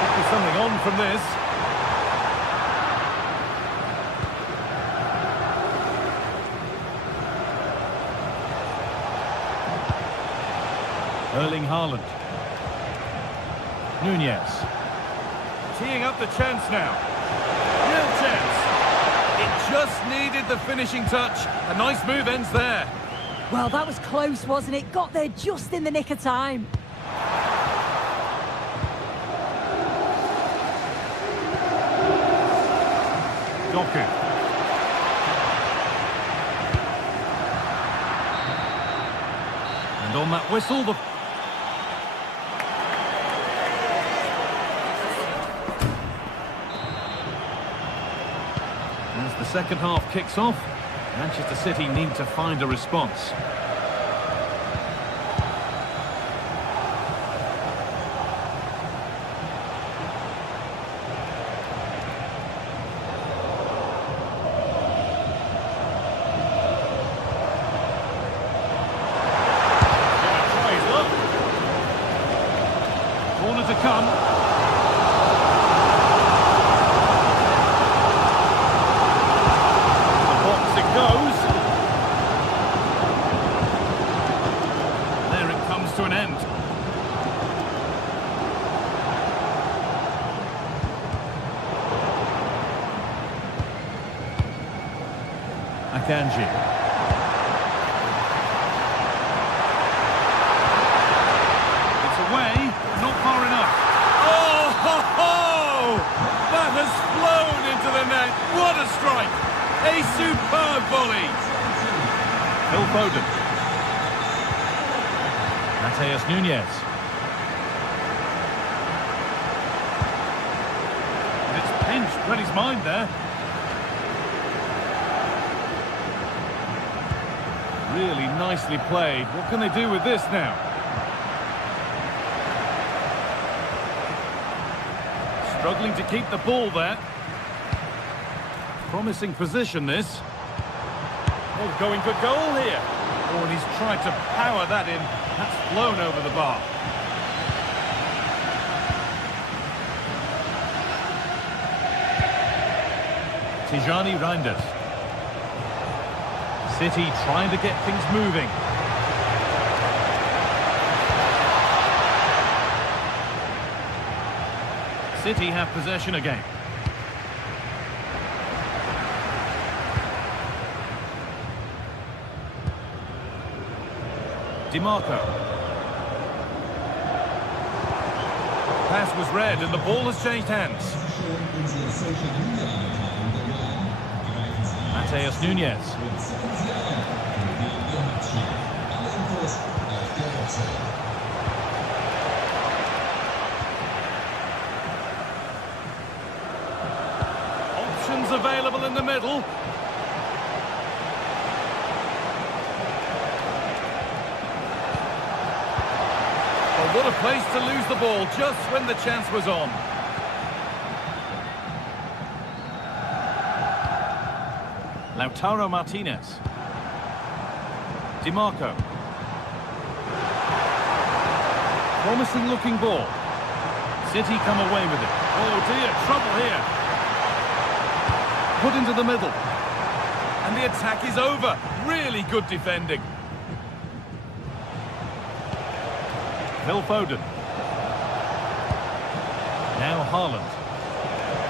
Could be something on from this. Erling Haaland. Nunez. Teeing up the chance now. Real chance. It just needed the finishing touch. A nice move ends there. Well, that was close, wasn't it? Got there just in the nick of time. Doku. And on that whistle, the... As the second half kicks off, Manchester City need to find a response. Corner to come. The box it goes. There it comes to an end. Akanji. Not far enough. Oh, ho, ho! That has flown into the net. What a strike! A superb volley. Phil Foden. Mateus Nunez. And it's pinched read his mind there. Really nicely played. What can they do with this now? Struggling to keep the ball there. Promising position, this. Oh, going for goal here. Oh, and he's tried to power that in. That's flown over the bar. Tijani Reinders. City trying to get things moving. City have possession again. DiMarco. Pass was read and the ball has changed hands. Mateus Nunez. Options available in the middle. Well, what a place to lose the ball just when the chance was on. Lautaro Martinez. DiMarco. Promising looking ball. City come away with it. Oh dear, trouble here. Put into the middle. And the attack is over. Really good defending. Phil Foden. Now Haaland.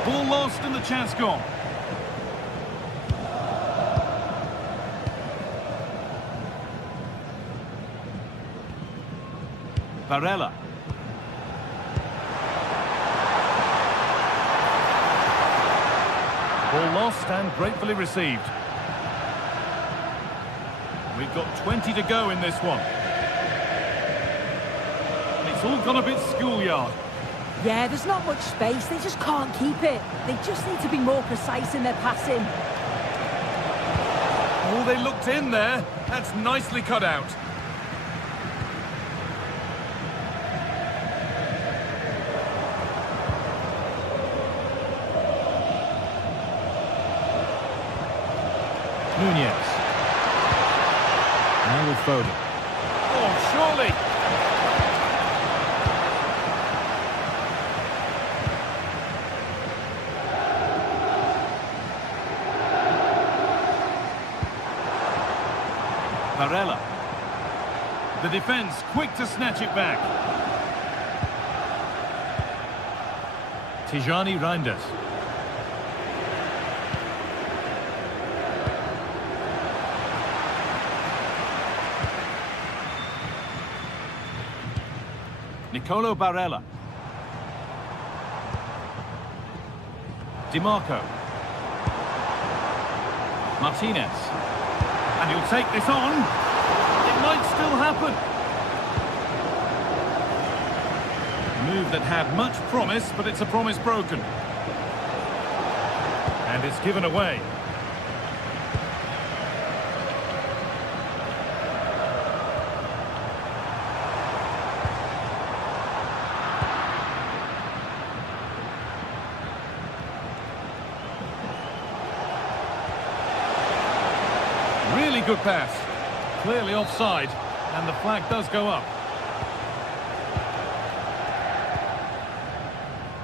Ball lost and the chance gone. Barella. Ball lost and gratefully received. We've got 20 to go in this one. It's all gone a bit schoolyard. Yeah, there's not much space. They just can't keep it. They just need to be more precise in their passing. Oh, they looked in there. That's nicely cut out. Nunez. Now with Foden. Oh, surely. Barella. The defence quick to snatch it back. Tijani Reinders. Nicolo Barella. DiMarco. Martinez. And he'll take this on. It might still happen. A move that had much promise, but it's a promise broken. And it's given away. Really good pass. Clearly offside, and the flag does go up.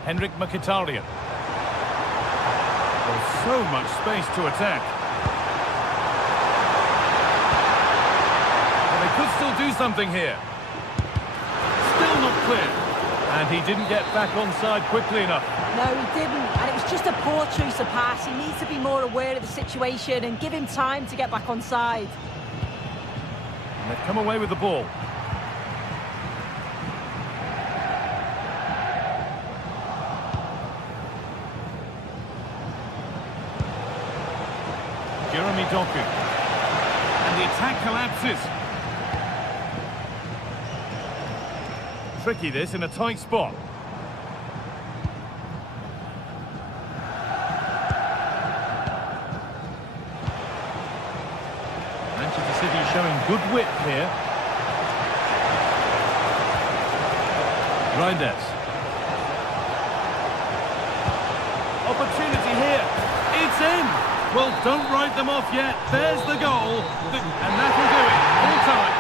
Henrik Mkhitaryan. There's so much space to attack. Well, they could still do something here. Still not clear. And he didn't get back onside quickly enough. No, he didn't. And it was just a poor choice of pass. He needs to be more aware of the situation and give him time to get back onside. And they've come away with the ball. Jeremy Doku. And the attack collapses. Tricky this in a tight spot. Manchester City showing good width here. Reinders. Opportunity here. It's in. Well, don't write them off yet. There's the goal. And that'll do it. Full time.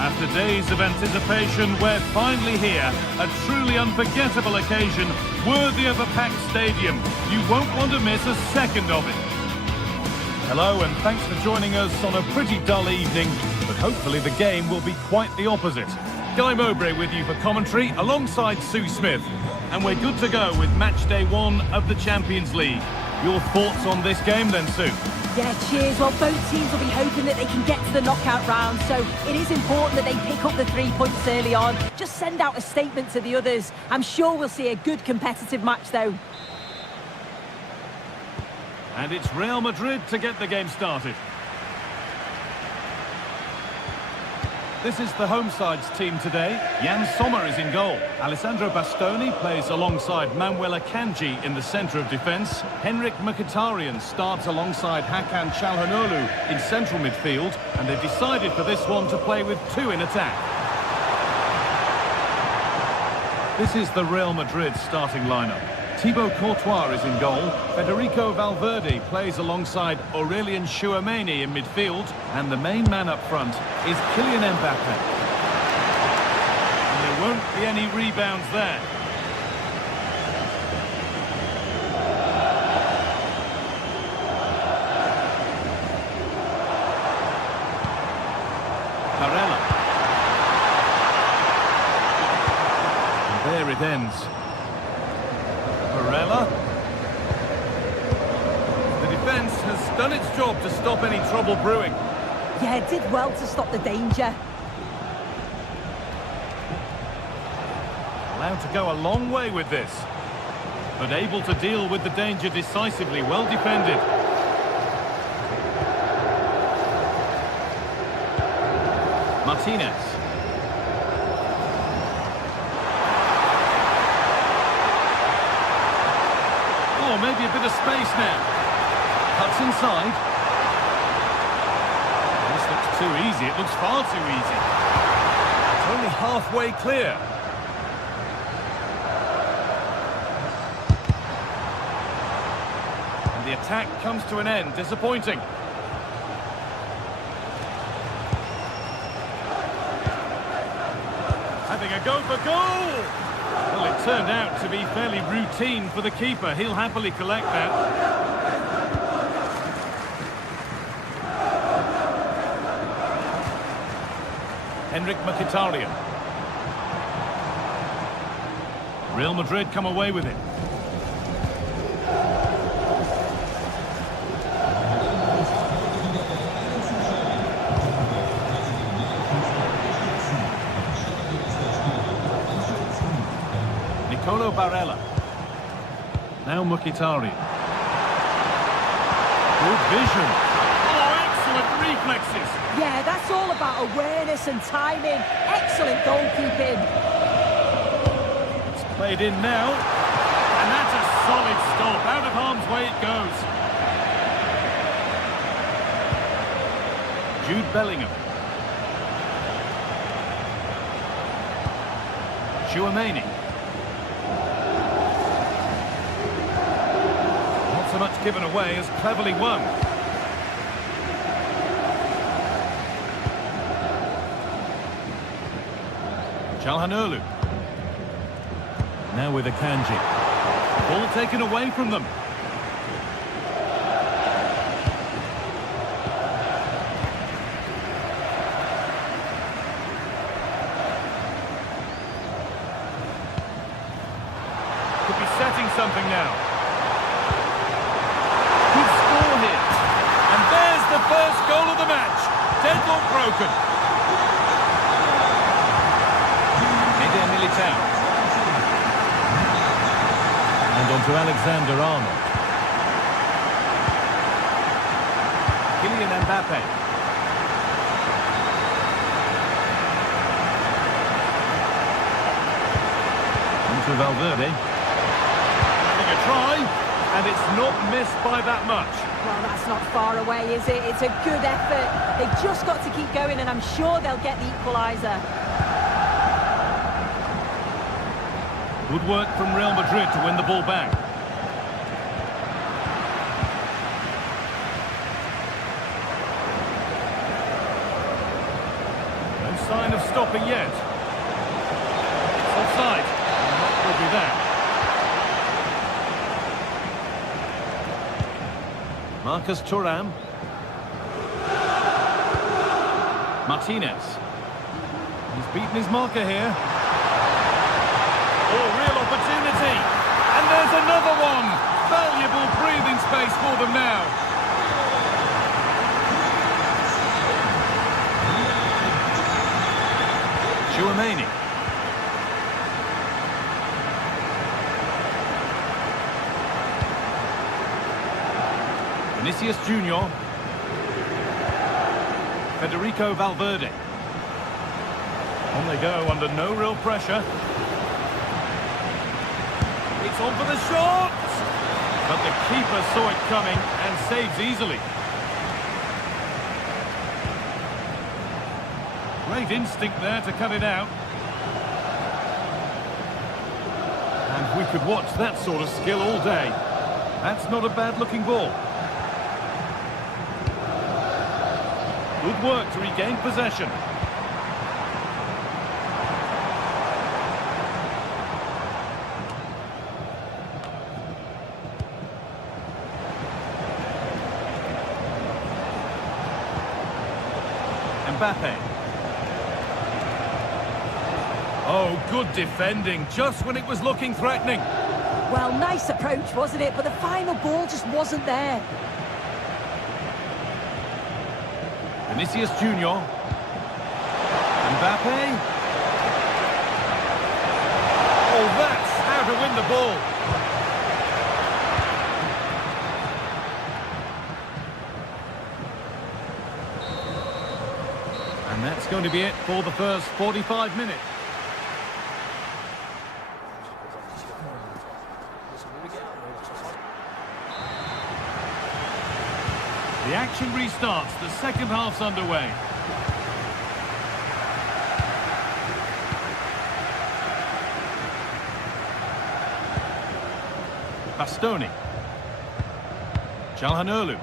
After days of anticipation, we're finally here. A truly unforgettable occasion, worthy of a packed stadium. You won't want to miss a second of it. Hello, and thanks for joining us on a pretty dull evening, but hopefully the game will be quite the opposite. Guy Mowbray with you for commentary, alongside Sue Smith. And we're good to go with match day 1 of the Champions League. Your thoughts on this game then, Sue? Yeah, cheers. Well, both teams will be hoping that they can get to the knockout round, so it is important that they pick up the 3 points early on. Just send out a statement to the others. I'm sure we'll see a good competitive match, though. And it's Real Madrid to get the game started. This is the home side's team today. Jan Sommer is in goal. Alessandro Bastoni plays alongside Manuel Akanji in the centre of defence. Henrik Mkhitaryan starts alongside Hakan Çalhanoğlu in central midfield. And they've decided for this one to play with 2 in attack. This is the Real Madrid starting lineup. Thibaut Courtois is in goal. Federico Valverde plays alongside Aurelien Tchouameni in midfield. And the main man up front is Kylian Mbappe. And there won't be any rebounds there. Barella. And there it ends. Barella. The defence has done its job to stop any trouble brewing. Yeah, it did well to stop the danger. Allowed to go a long way with this. But able to deal with the danger decisively. Well defended. Martinez. Oh, maybe a bit of space now. Cuts inside. This looks too easy. It looks far too easy. It's only halfway clear. And the attack comes to an end. Disappointing. Having a go for goal! Well, it turned out to be fairly routine for the keeper. He'll happily collect that. Henrik Mkhitaryan. Real Madrid come away with it. Barella. Now Mkhitaryan. Good vision. Oh, excellent reflexes. Yeah, that's all about awareness and timing. Excellent goalkeeping. It's played in now. And that's a solid stop. Out of harm's way it goes. Jude Bellingham. Tchouameni. So much given away as cleverly won. Çalhanoğlu. Now with Akanji. Ball taken away from them. Could be setting something now. The first goal of the match. Deadlock broken. Eder Militao. And on to Alexander-Arnold. Kylian Mbappe. On to Valverde. Having a try. And it's not missed by that much. Well, that's not far away, is it? It's a good effort. They've just got to keep going, and I'm sure they'll get the equaliser. Good work from Real Madrid to win the ball back. No sign of stopping yet. It's offside. And that will be that. Marcus Thuram. Martinez. He's beaten his marker here. Oh, real opportunity. And there's another one. Valuable breathing space for them now. Chouameni. Vinicius Junior. Federico Valverde. On they go under no real pressure. It's on for the shot! But the keeper saw it coming and saves easily. Great instinct there to cut it out. And we could watch that sort of skill all day. That's not a bad-looking ball. Good work to regain possession. Mbappe. Oh, good defending, just when it was looking threatening. Well, nice approach, wasn't it? But the final ball just wasn't there. Vinicius Junior. Mbappe. Oh, that's how to win the ball. And that's going to be it for the first 45 minutes. The action restarts. The second half's underway. Bastoni. Çalhanoğlu.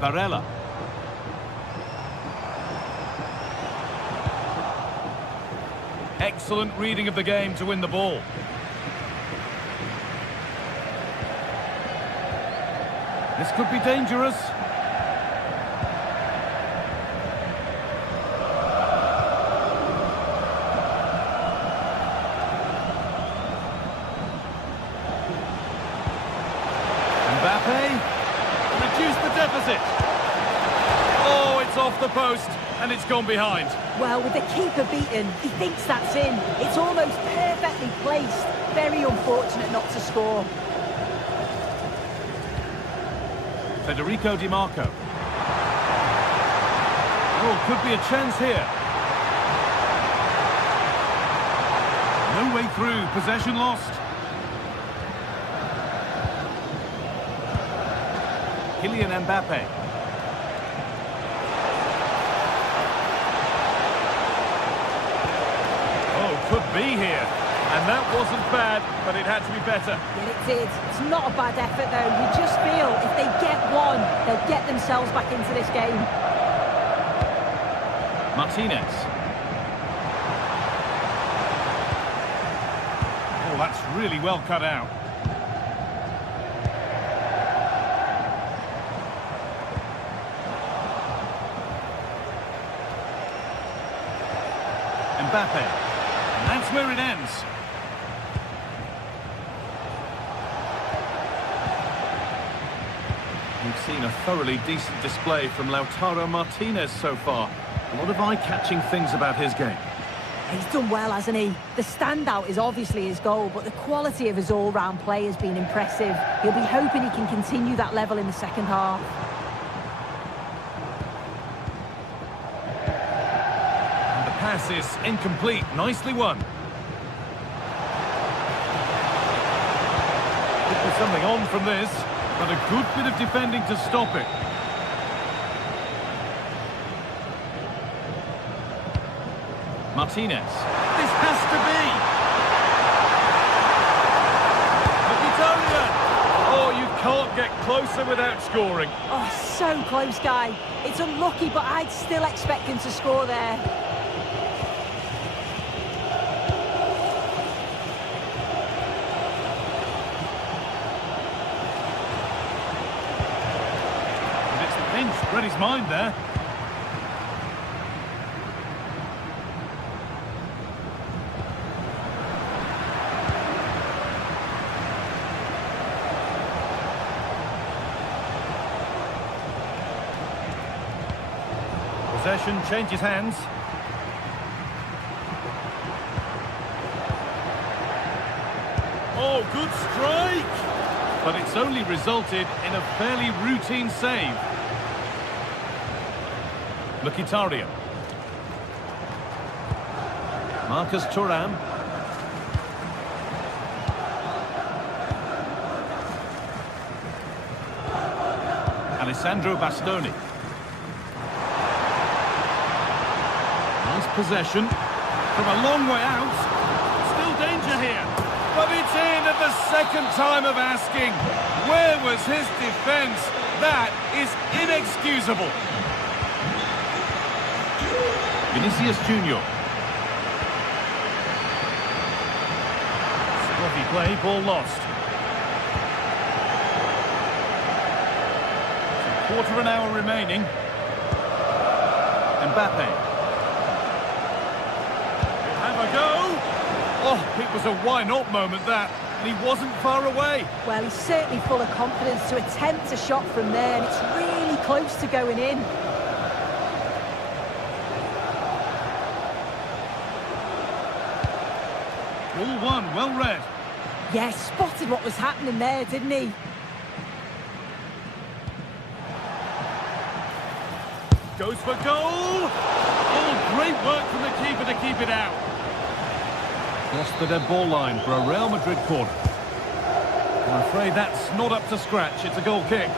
Barella. Excellent reading of the game to win the ball. This could be dangerous. Mbappe. Reduce the deficit. Oh, it's off the post, and it's gone behind. Well, with the keeper beaten, he thinks that's in. It's almost perfectly placed. Very unfortunate not to score. Federico Di Marco. Oh, could be a chance here. No way through, possession lost. Kylian Mbappe. Oh, could be here. And that wasn't bad, but it had to be better. Yeah, it did. It's not a bad effort, though. You just feel if they get one, they'll get themselves back into this game. Martinez. Oh, that's really well cut out. Mbappe. And that's where it ends. We've seen a thoroughly decent display from Lautaro Martinez so far. A lot of eye-catching things about his game. He's done well, hasn't he? The standout is obviously his goal, but the quality of his all-round play has been impressive. He'll be hoping he can continue that level in the second half. And the pass is incomplete. Nicely won. Could be something on from this. But a good bit of defending to stop it. Martinez. This has to be. Mkhitaryan. Oh, you can't get closer without scoring. Oh, so close, Guy. It's unlucky, but I'd still expect him to score there. Read his mind there. Possession changes hands. Oh, good strike! But it's only resulted in a fairly routine save. Mkhitaryan. Marcus Thuram. Alessandro Bastoni. Nice possession. From a long way out. Still danger here. But it's in at the second time of asking. Where was his defence? That is inexcusable. Vinicius Junior. Sloppy play, ball lost. Quarter of an hour remaining. Mbappe. He'll have a go. Oh, it was a why-not moment, that. And he wasn't far away. Well, he's certainly full of confidence to attempt a shot from there, and it's really close to going in. Ball one, well read. Yeah, spotted what was happening there, didn't he? Goes for goal! Oh, great work from the keeper to keep it out. Crossed the dead ball line for a Real Madrid corner. I'm afraid that's not up to scratch. It's a goal kick.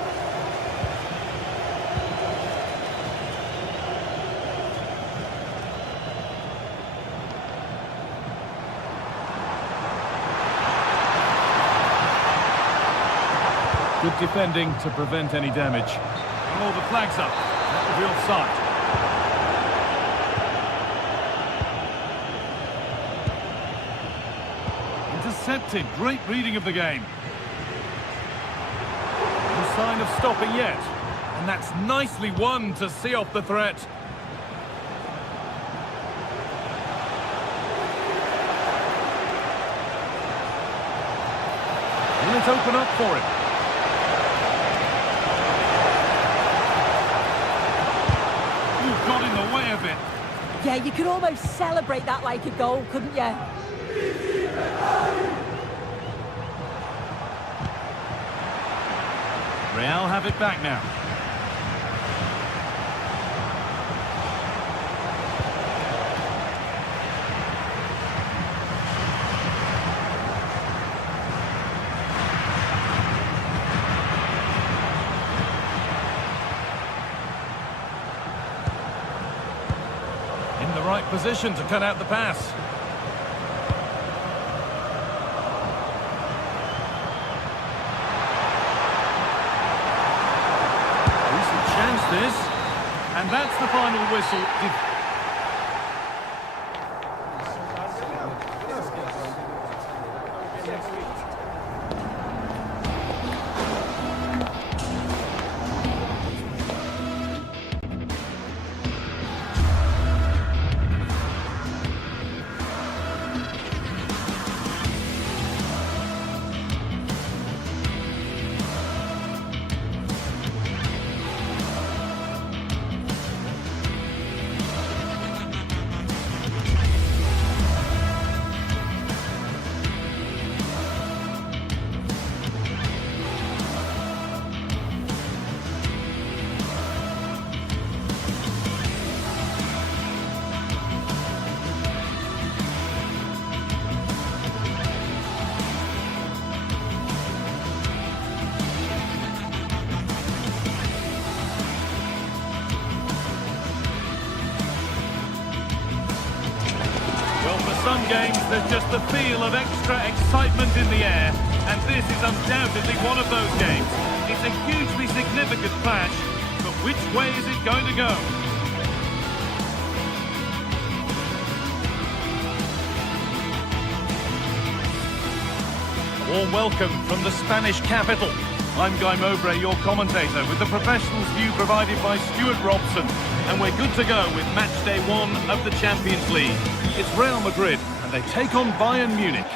Good defending to prevent any damage. Oh, the flag's up. That will be offside. Intercepted. Great reading of the game. No sign of stopping yet. And that's nicely won to see off the threat. Will it open up for him? Got in the way of it. Yeah, you could almost celebrate that like a goal, couldn't you? Real have it back now. In the right position to cut out the pass. Decent chance this. And that's the final whistle. Some games, there's just the feel of extra excitement in the air, and this is undoubtedly one of those games. It's a hugely significant clash, but which way is it going to go? A warm welcome from the Spanish capital. I'm Guy Mowbray, your commentator, with the professionals' view provided by Stuart Robson, and we're good to go with match day 1 of the Champions League. It's Real Madrid, and they take on Bayern Munich.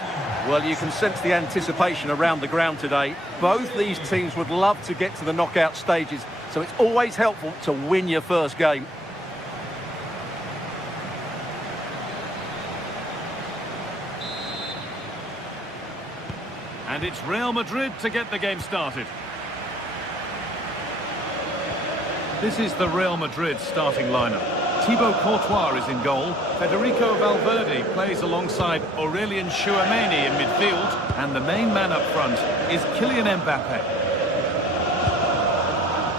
Well, you can sense the anticipation around the ground today. Both these teams would love to get to the knockout stages, so it's always helpful to win your first game. And it's Real Madrid to get the game started. This is the Real Madrid starting lineup. Thibaut Courtois is in goal. Federico Valverde plays alongside Aurelien Chouameni in midfield. And the main man up front is Kylian Mbappe.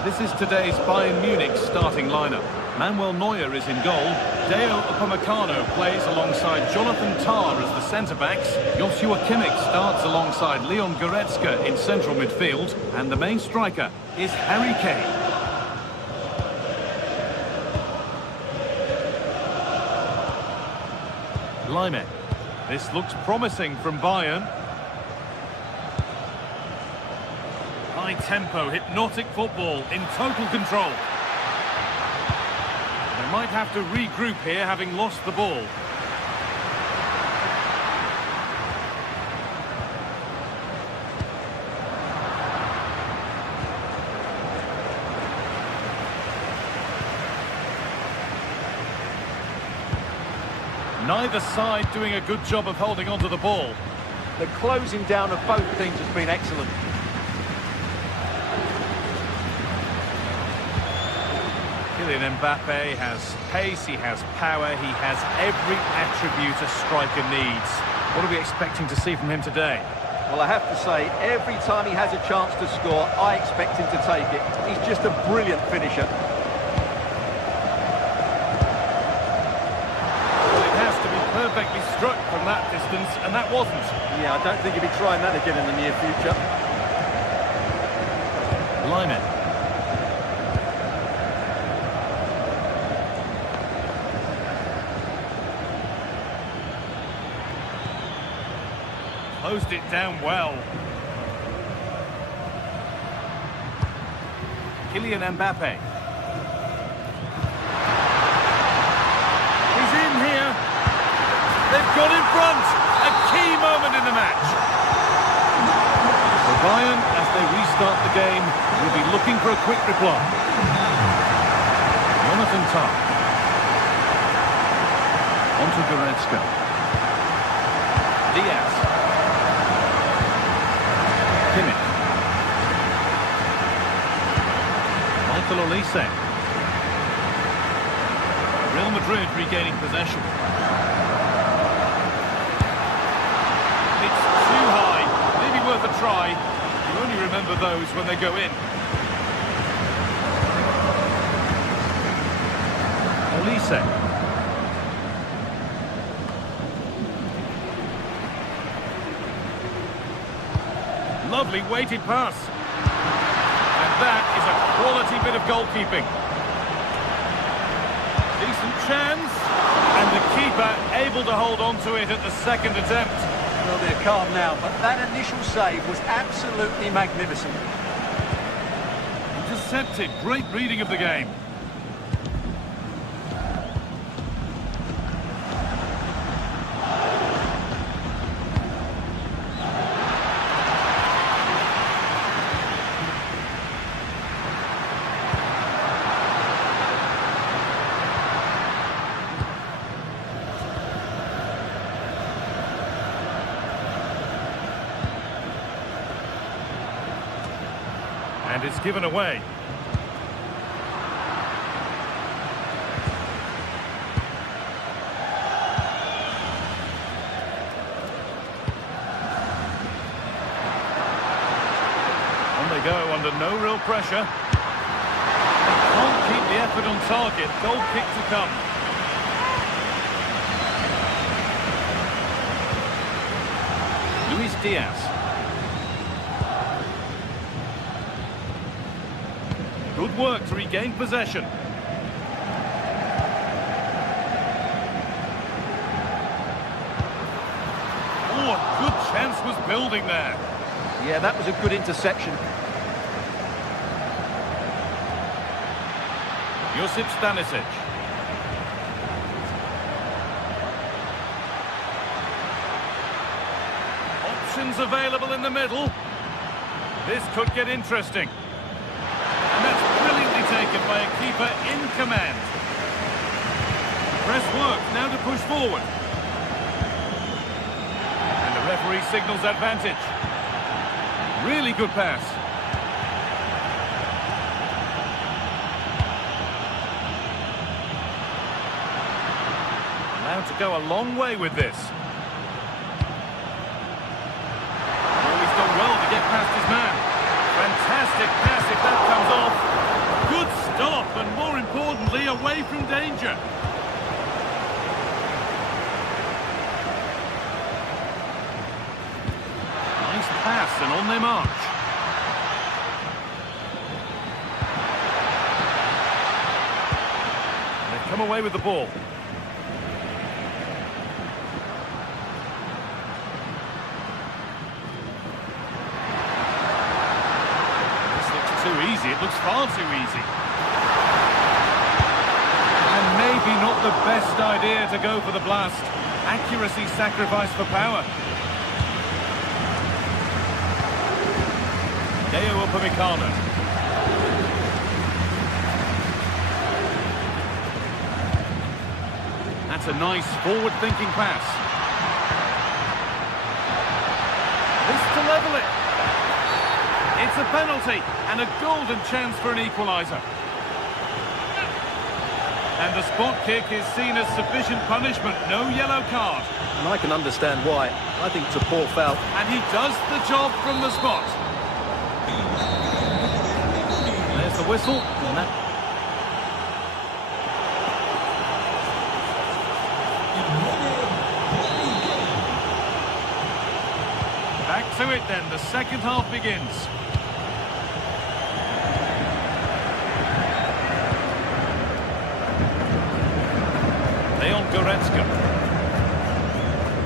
This is today's Bayern Munich starting lineup. Manuel Neuer is in goal. Deo Upamecano plays alongside Jonathan Tah as the centre-backs. Joshua Kimmich starts alongside Leon Goretzka in central midfield. And the main striker is Harry Kane. Lime. This looks promising from Bayern. High tempo, hypnotic football in total control. They might have to regroup here, having lost the ball. Neither side doing a good job of holding onto the ball. The closing down of both teams has been excellent. Kylian Mbappe has pace, he has power, he has every attribute a striker needs. What are we expecting to see from him today? Well, I have to say, every time he has a chance to score, I expect him to take it. He's just a brilliant finisher. Perfectly struck from that distance, and that wasn't. Yeah, I don't think he'll be trying that again in the near future. Lime. Closed it down well. Kylian Mbappe. He's in here. They've got in front. A key moment in the match. For Bayern, as they restart the game, will be looking for a quick reply. Jonathan Tah. On to Goretzka. Diaz. Kimmich. Michael Olise. Real Madrid regaining possession. Worth a try. You only remember those when they go in. Olise. Lovely weighted pass. And that is a quality bit of goalkeeping. Decent chance. And the keeper able to hold on to it at the second attempt. Well, they're calm now, but that initial save was absolutely magnificent. Intercepted, great reading of the game. And it's given away. On they go under no real pressure. They can't keep the effort on target. Goal kick to come. Luis Diaz. Good work to regain possession. Oh, a good chance was building there. Yeah, that was a good interception. Josip Stanisic. Options available in the middle. This could get interesting. And that's brilliantly taken by a keeper in command. Press work, now to push forward. And the referee signals advantage. Really good pass. Allowed to go a long way with this. Oh, he's done well to get past his man. Fantastic pass if that comes off. Good stop, and more importantly, away from danger. Nice pass, and on they march. They've come away with the ball. Too easy, it looks far too easy. And maybe not the best idea to go for the blast. Accuracy sacrificed for power. Deo Upamecano. That's a nice forward-thinking pass. This to level it. It's a penalty and a golden chance for an equaliser. And the spot kick is seen as sufficient punishment, no yellow card. And I can understand why. I think it's a poor foul. And he does the job from the spot. There's the whistle. And that... Back to it then, the second half begins. Goretzka.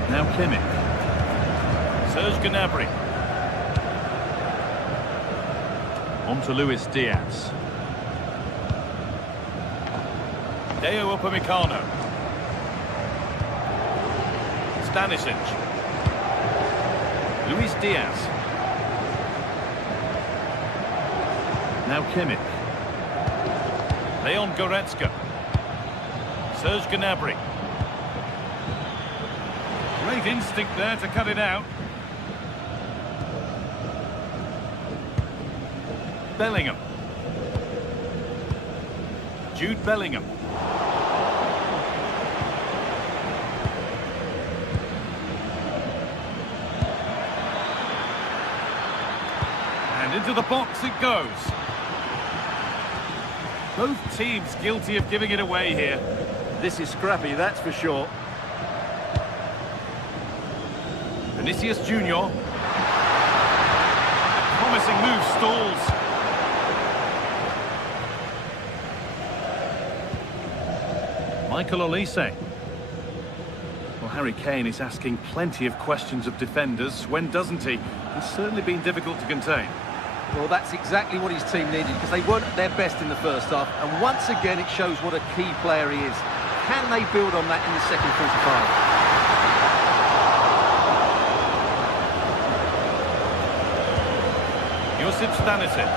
Now Kimmich. Serge Gnabry. On to Luis Diaz. Deo Upamecano. Stanisic. Luis Diaz. Now Kimmich. Leon Goretzka. Serge Gnabry. Great instinct there to cut it out. Bellingham. Jude Bellingham. And into the box it goes. Both teams guilty of giving it away here. This is scrappy, that's for sure. Vinicius Junior. Promising move stalls. Michael Olise. Well, Harry Kane is asking plenty of questions of defenders. When doesn't he? It's certainly been difficult to contain. Well, that's exactly what his team needed, because they weren't at their best in the first half. And once again, it shows what a key player he is. Can they build on that in the second 45? Josip Stanisic.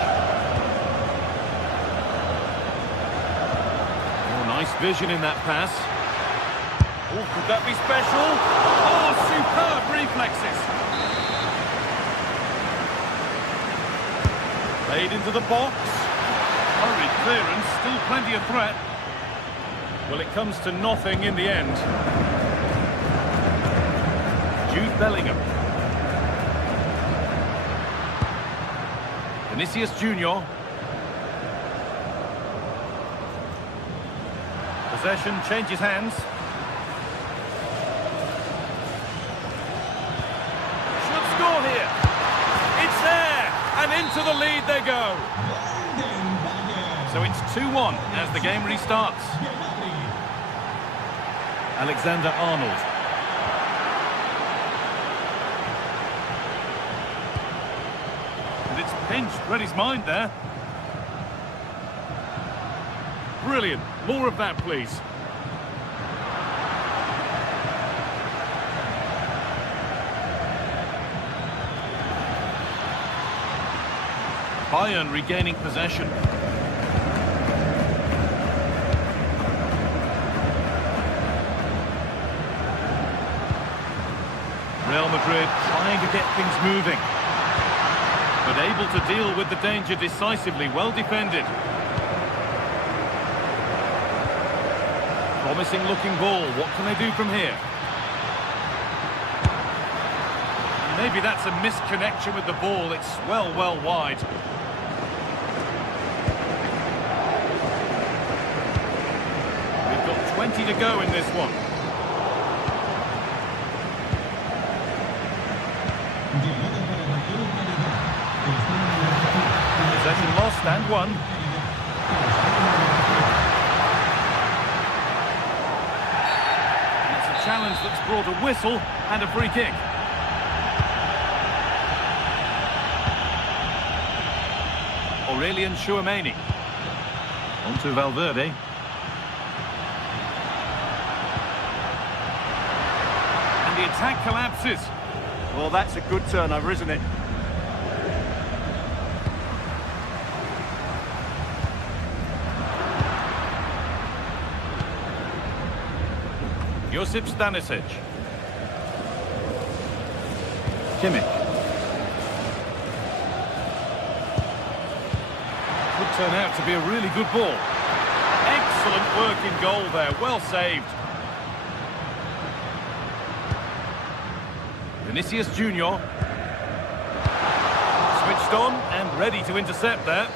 Oh, nice vision in that pass. Oh, could that be special? Oh, superb reflexes. Played into the box. Hurried clearance, still plenty of threat. Well, it comes to nothing in the end. Jude Bellingham. Vinicius Junior. Possession changes hands. Should score here. It's there, and into the lead they go. So it's 2-1 as the game restarts. Alexander-Arnold. And it's pinched, read his mind there. Brilliant. More of that, please. Bayern regaining possession. Real Madrid trying to get things moving. but able to deal with the danger decisively. Well defended. Promising looking ball. What can they do from here? Maybe that's a misconnection with the ball. It's well wide. We've got 20 to go in this one. Possession lost and won. And it's a challenge that's brought a whistle and a free kick. Aurelian Chouameni. On to Valverde. And the attack collapses. Well, that's a good turnover, isn't it? Josip Stanisic. Kimmich. Could turn out to be a really good ball. Excellent work in goal there, well saved. Vinicius Junior. Switched on and ready to intercept there.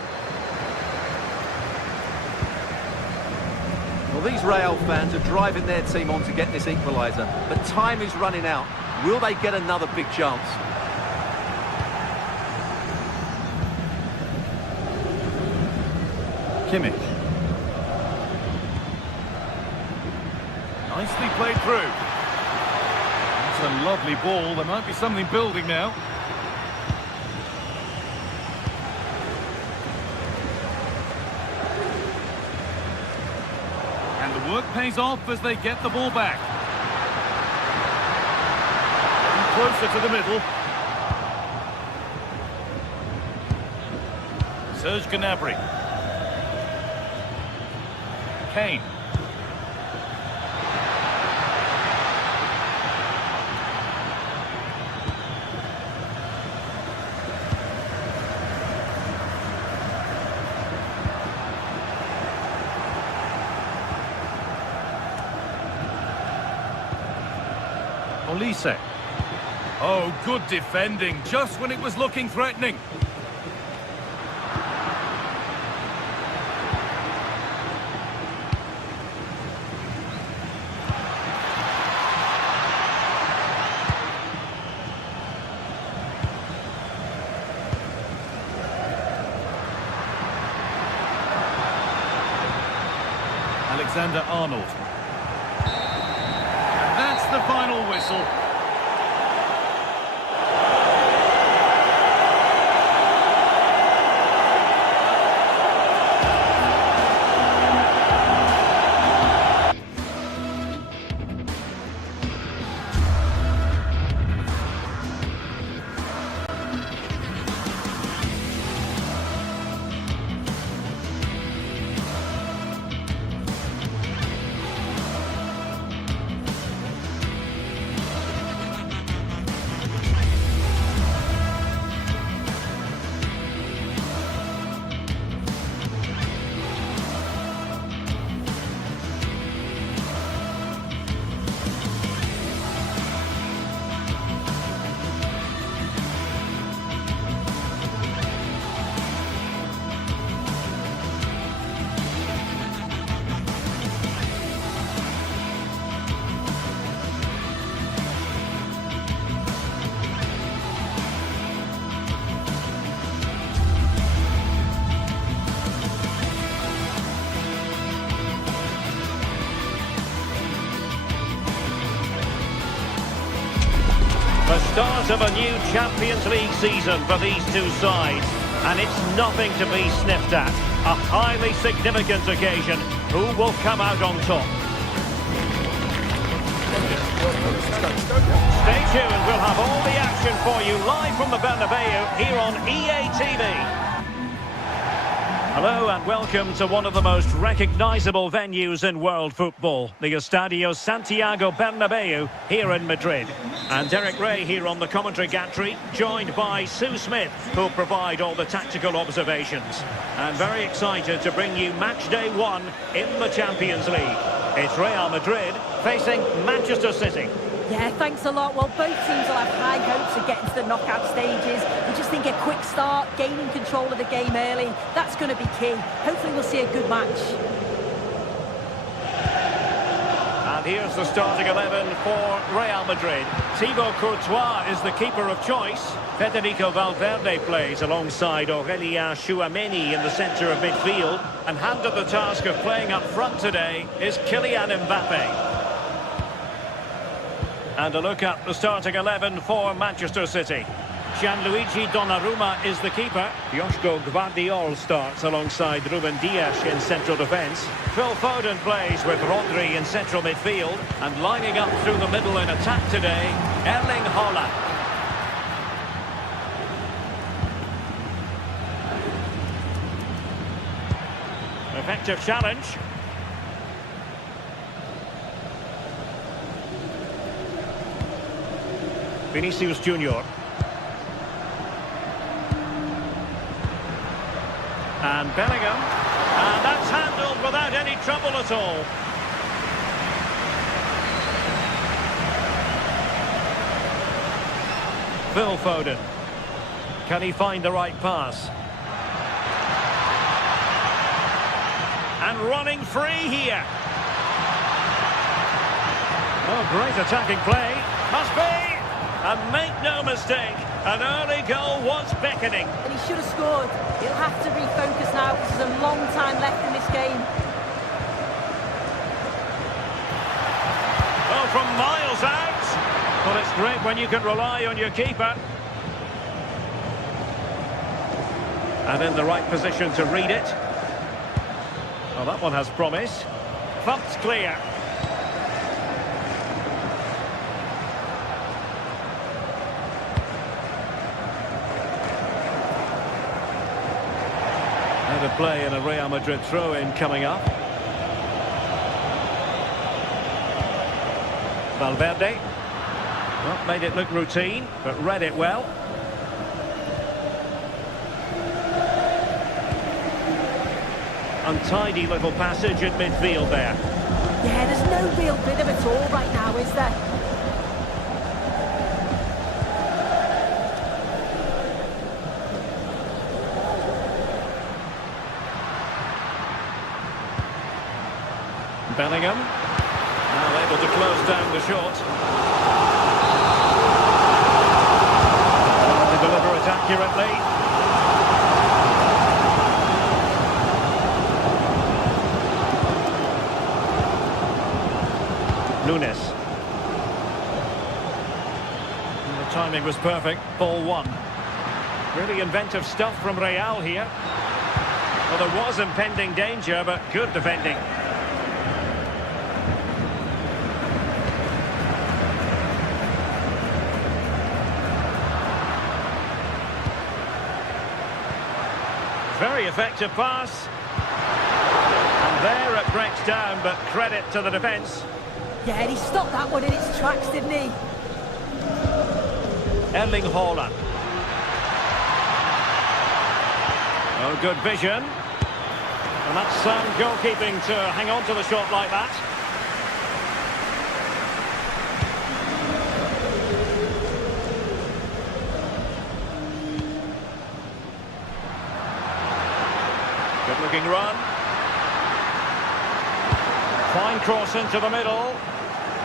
Well, these Real fans are driving their team on to get this equaliser, but time is running out. Will they get another big chance? Kimmich. Nicely played through. That's a lovely ball. There might be something building now. And the work pays off as they get the ball back. And closer to the middle. Serge Gnabry. Kane. Olise. Oh, good defending, just when it was looking threatening. Alexander-Arnold. And that's the final whistle. The start of a new Champions League season for these two sides, and it's nothing to be sniffed at. A highly significant occasion. Who will come out on top? Stay tuned, we'll have all the action for you live from the Bernabeu here on EA TV. Hello and welcome to one of the most recognisable venues in world football, the Estadio Santiago Bernabeu here in Madrid. And Derek Ray here on the commentary gantry, joined by Sue Smith, who'll provide all the tactical observations. And very excited to bring you match day 1 in the Champions League. It's Real Madrid facing Manchester City. Yeah, thanks a lot. Well, both teams will have high hopes of getting to the knockout stages. We just think a quick start, gaining control of the game early, that's going to be key. Hopefully we'll see a good match. And here's the starting 11 for Real Madrid. Thibaut Courtois is the keeper of choice. Federico Valverde plays alongside Aurélien Tchouaméni in the centre of midfield. And handed the task of playing up front today is Kylian Mbappe. And a look at the starting 11 for Manchester City. Gianluigi Donnarumma is the keeper. Joško Gvardiol starts alongside Ruben Dias in central defence. Phil Foden plays with Rodri in central midfield. And lining up through the middle in attack today, Erling Haaland. Effective challenge. Vinicius Junior. And Bellingham. And that's handled without any trouble at all. Phil Foden. Can he find the right pass? And running free here. Oh, great attacking play. Must be. And make no mistake, an early goal was beckoning. And he should have scored. He'll have to refocus now because there's a long time left in this game. Oh, from miles out. Well, it's great when you can rely on your keeper. And in the right position to read it. Well, that one has promise. Thumped clear. To play in a Real Madrid throw-in coming up. Valverde. Well, made it look routine, but read it well. Untidy little passage in midfield there. Yeah, there's no real rhythm at all right now, is there? Bellingham, now able to close down the shot. To deliver it accurately. Nunes. And the timing was perfect, ball one. Really inventive stuff from Real here. Well, there was impending danger, but good defending. Very effective pass. And there it breaks down, but credit to the defence. Yeah, and he stopped that one in its tracks, didn't he? Erling Haaland. Oh, good vision. And that's sound goalkeeping to hang on to the shot like that. Good looking run. Fine cross into the middle.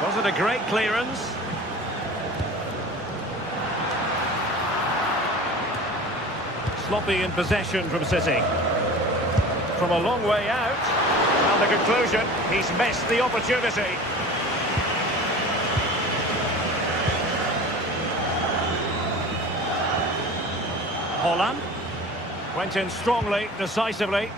Wasn't a great clearance. Sloppy in possession from City. From a long way out. And the conclusion, he's missed the opportunity. Haaland. Went in strongly, decisively.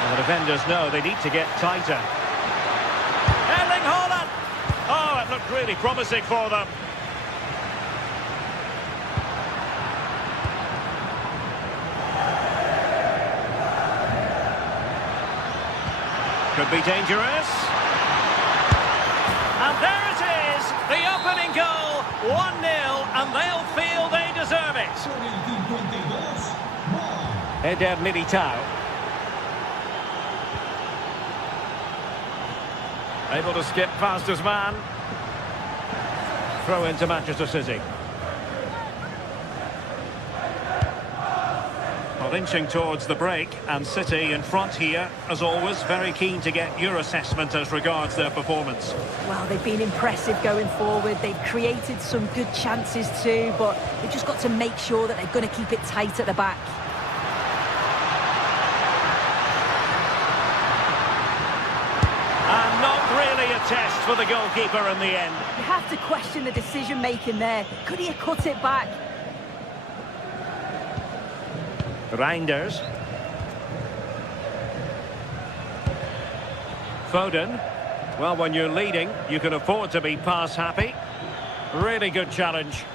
And the defenders know they need to get tighter. Erling Haaland! Oh, it looked really promising for them. Could be dangerous. And there it is, the opening goal, 1-0, and they'll feel they deserve it. Eder Militao. Able to skip past his man. Throw into Manchester City. Well, inching towards the break, and City in front here, as always, very keen to get your assessment as regards their performance. Well, they've been impressive going forward. They've created some good chances too, but they've just got to make sure that they're going to keep it tight at the back. And not really a test for the goalkeeper in the end. You have to question the decision-making there. Could he have cut it back? Reinders. Foden. Well, when you're leading, you can afford to be pass happy. Really good challenge.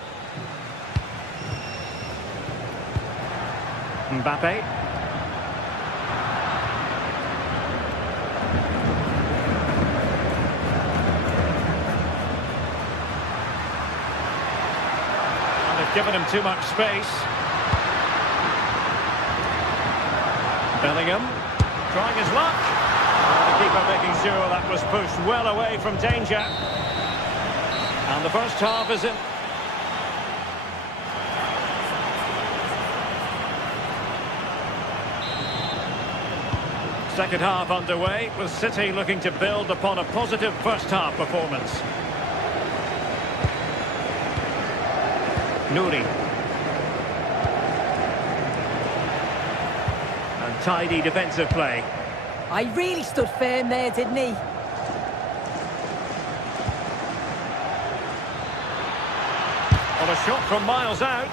Mbappe. And they've given him too much space. Bellingham, trying his luck. The keeper making sure that was pushed well away from danger. And the first half is in. Second half underway, with City looking to build upon a positive first half performance. Nouri. Tidy defensive play. I really stood firm there, didn't he? On a shot from miles out.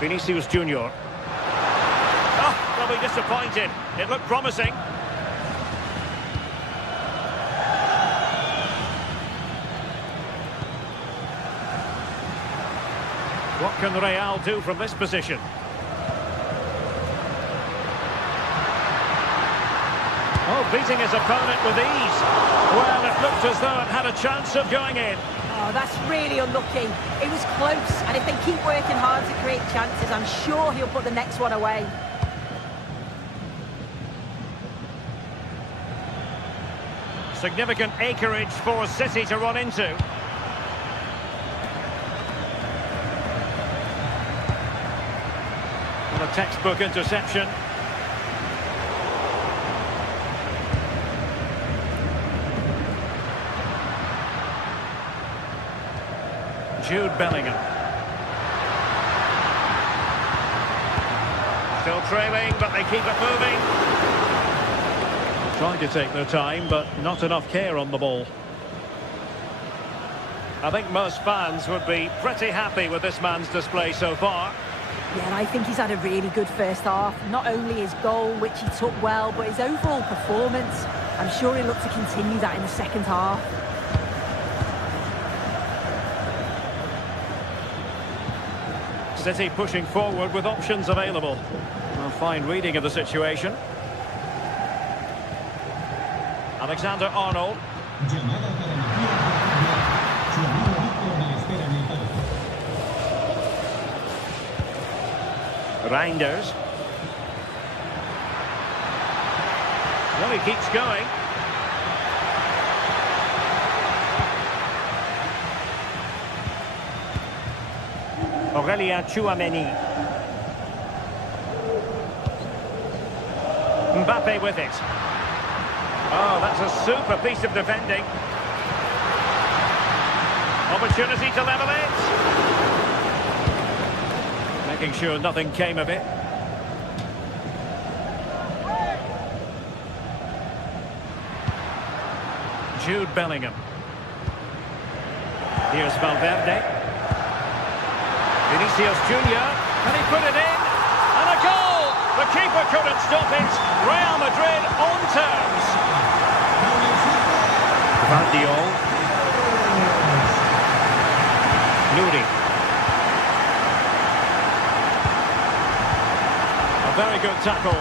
Vinicius Junior. Oh, they'll be disappointed. It looked promising. What can Real do from this position? Oh, beating his opponent with ease. Well, it looked as though it had a chance of going in. Oh, that's really unlucky. It was close, and if they keep working hard to create chances, I'm sure he'll put the next one away. Significant acreage for City to run into. A textbook interception. Jude Bellingham. Still trailing, but they keep it moving. Trying to take their time, but not enough care on the ball. I think most fans would be pretty happy with this man's display so far. Yeah, and I think he's had a really good first half. Not only his goal, which he took well, but his overall performance. I'm sure he'll look to continue that in the second half. City pushing forward with options available. A fine reading of the situation. Alexander-Arnold. Reinders. Well, he keeps going. Aurélien Tchouameni. Mbappe with it. Oh, that's a super piece of defending. Opportunity to level it. Making sure nothing came of it. Jude Bellingham. Here's Valverde. Vinicius Junior. Can he put it in? And a goal! The keeper couldn't stop it. Real Madrid on terms. Guardiola. Nouri. good tackle.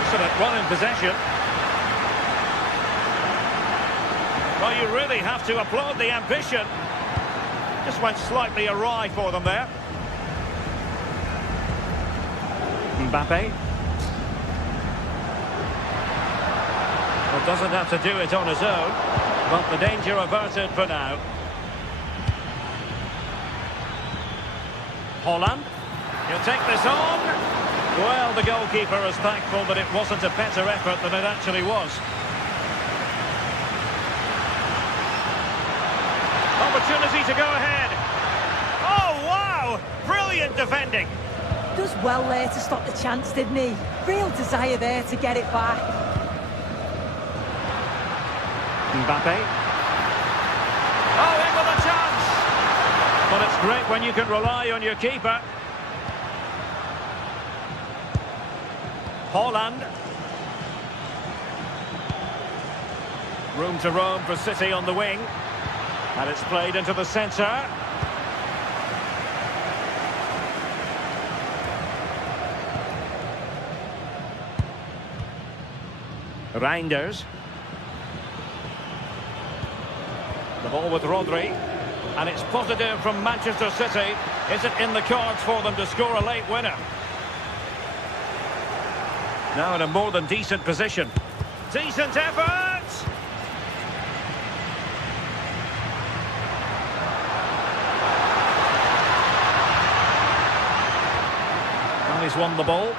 Excellent run in possession. Well, you really have to applaud the ambition. Just went slightly awry for them there. Mbappe. Well, doesn't have to do it on his own, but the danger averted for now. Holland. He'll take this on. Well, the goalkeeper is thankful that it wasn't a better effort than it actually was. Opportunity to go ahead. Oh, wow! Brilliant defending. Does well there to stop the chance, didn't he? Real desire there to get it back. Mbappe. Oh, in with a chance. Well, it's great when you can rely on your keeper. Holland. Room to roam for City on the wing. And it's played into the centre. Reinders. The ball with Rodri. And it's positive from Manchester City. Is it in the cards for them to score a late winner? Now in a more than decent position. Decent effort! Well, he's won the ball.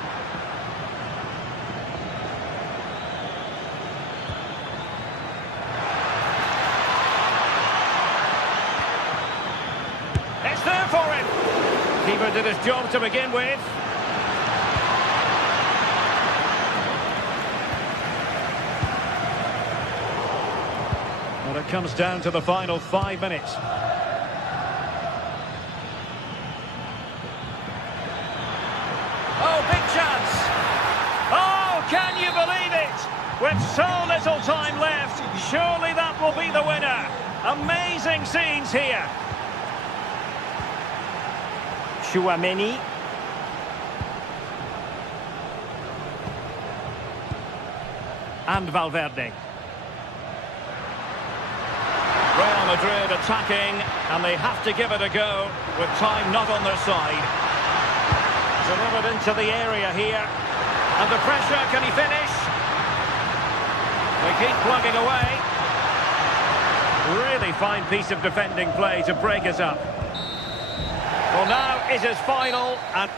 It's there for him! Keeper did his job to begin with. Well, it comes down to the final 5 minutes. Oh, big chance! Oh, can you believe it? With so little time left, surely that will be the winner. Amazing scenes here. Chouameni. And Valverde. Real Madrid attacking, and they have to give it a go with time not on their side. Delivered into the area here. And the pressure, can he finish? They keep plugging away. Really fine piece of defending play to break us up. Well, now it is final, and...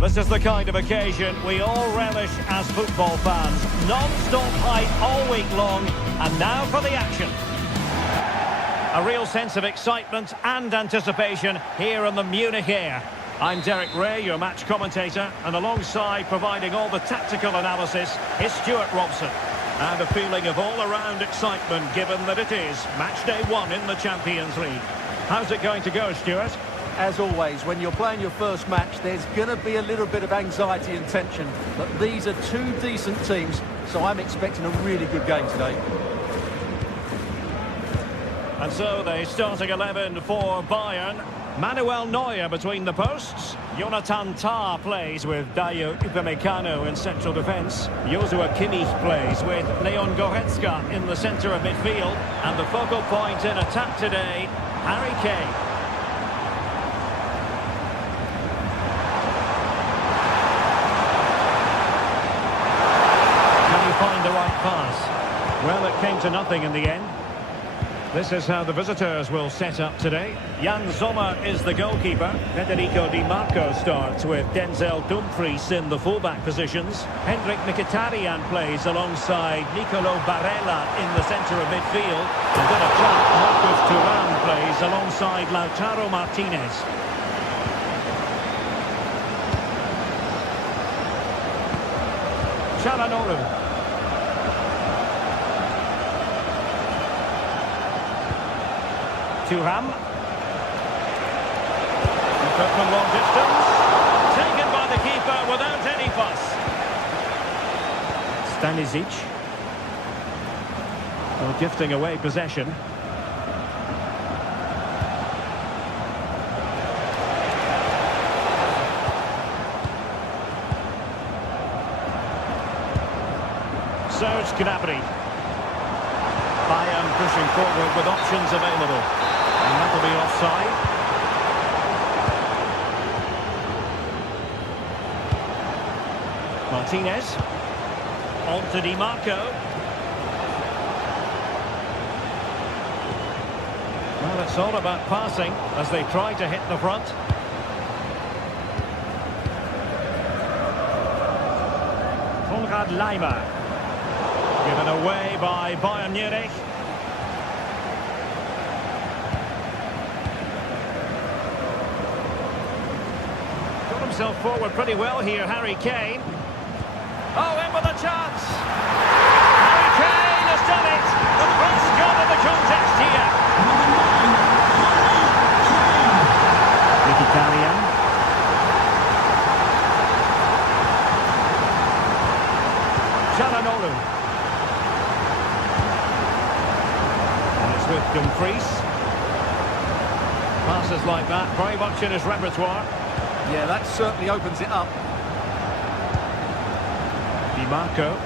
This is the kind of occasion we all relish as football fans. Non-stop hype all week long, and now for the action. A real sense of excitement and anticipation here in the Munich air. I'm Derek Ray, your match commentator, and alongside providing all the tactical analysis is Stuart Robson. And a feeling of all-around excitement given that it is match day 1 in the Champions League. How's it going to go, Stuart? As always, when you're playing your first match, there's going to be a little bit of anxiety and tension. But these are two decent teams, so I'm expecting a really good game today. And so the starting 11 for Bayern. Manuel Neuer between the posts. Jonathan Tah plays with Dayo Upamecano in central defence. Joshua Kimmich plays with Leon Goretzka in the centre of midfield. And the focal point in attack today, Harry Kane. Can he find the right pass? Well, it came to nothing in the end. This is how the visitors will set up today. Jan Sommer is the goalkeeper. Federico Di Marco starts with Denzel Dumfries in the fullback positions. Hendrik Mkhitaryan plays alongside Nicolo Barella in the centre of midfield. And then a trap, Marcus Thuram plays alongside Lautaro Martinez. Çalhanoğlu. Thuram. From long distance. Taken by the keeper without any fuss. Stanisic. Well, gifting away possession. Serge Gnabry. Bayern pushing forward with options available. And that'll be offside. Martinez. On to Di Marco. Well, it's all about passing as they try to hit the front. Konrad Laimer. Given away by Bayern Munich. Himself forward pretty well here, Harry Kane. Oh, in with a chance. Harry Kane has done it. The first goal of the contest here. Mkhitaryan. Çalhanoğlu. And it's with Dumfries. Passes like that, very much in his repertoire. Yeah, that certainly opens it up. Di Marco.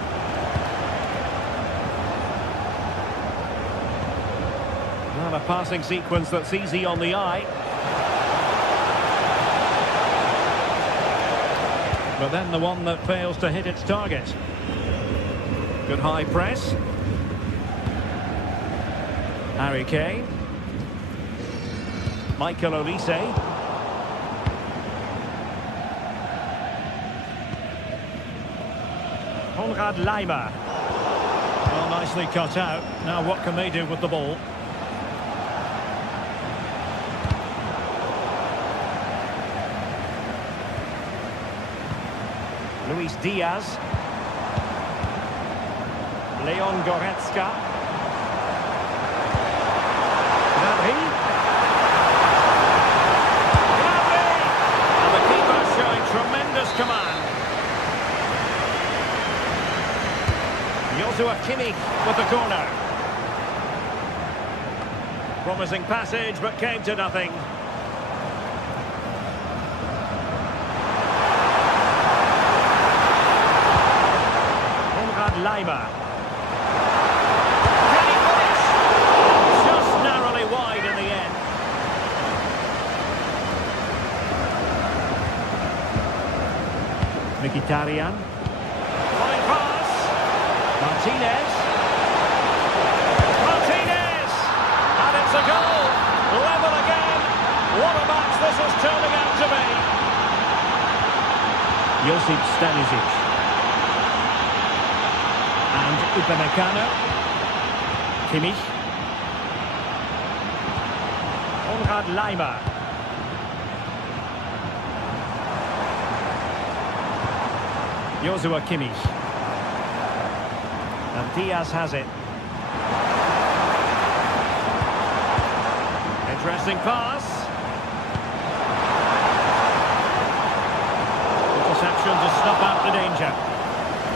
Well, a passing sequence that's easy on the eye. But then the one that fails to hit its target. Good high press. Harry Kane. Michael Olise. Konrad Laimer. Well, nicely cut out. Now what can they do with the ball? Luis Diaz. Leon Goretzka. Gnabry. And the keeper showing tremendous command. Joshua Kimmich with the corner. Promising passage, but came to nothing. Konrad Laimer. Can he finish? Just narrowly wide in the end. Mkhitaryan. Fine pass. Martinez. Martinez! And it's a goal. Level again. What a match this is turning out to be. Josip Stanisic. And Upamecano. Kimmich. Konrad Laimer. Joshua Kimmich. And Diaz has it. Interesting pass. Interception to stop out the danger.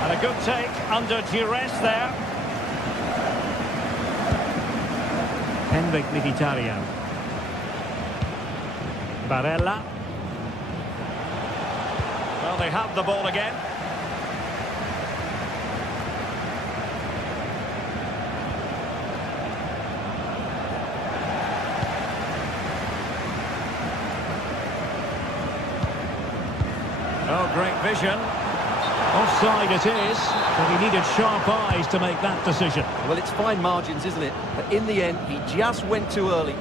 And a good take under duress there. Henrik Mkhitaryan. Barella. Well, they have the ball again. Oh, great vision. Offside it is, but he needed sharp eyes to make that decision. Well, it's fine margins, isn't it? But in the end, he just went too early.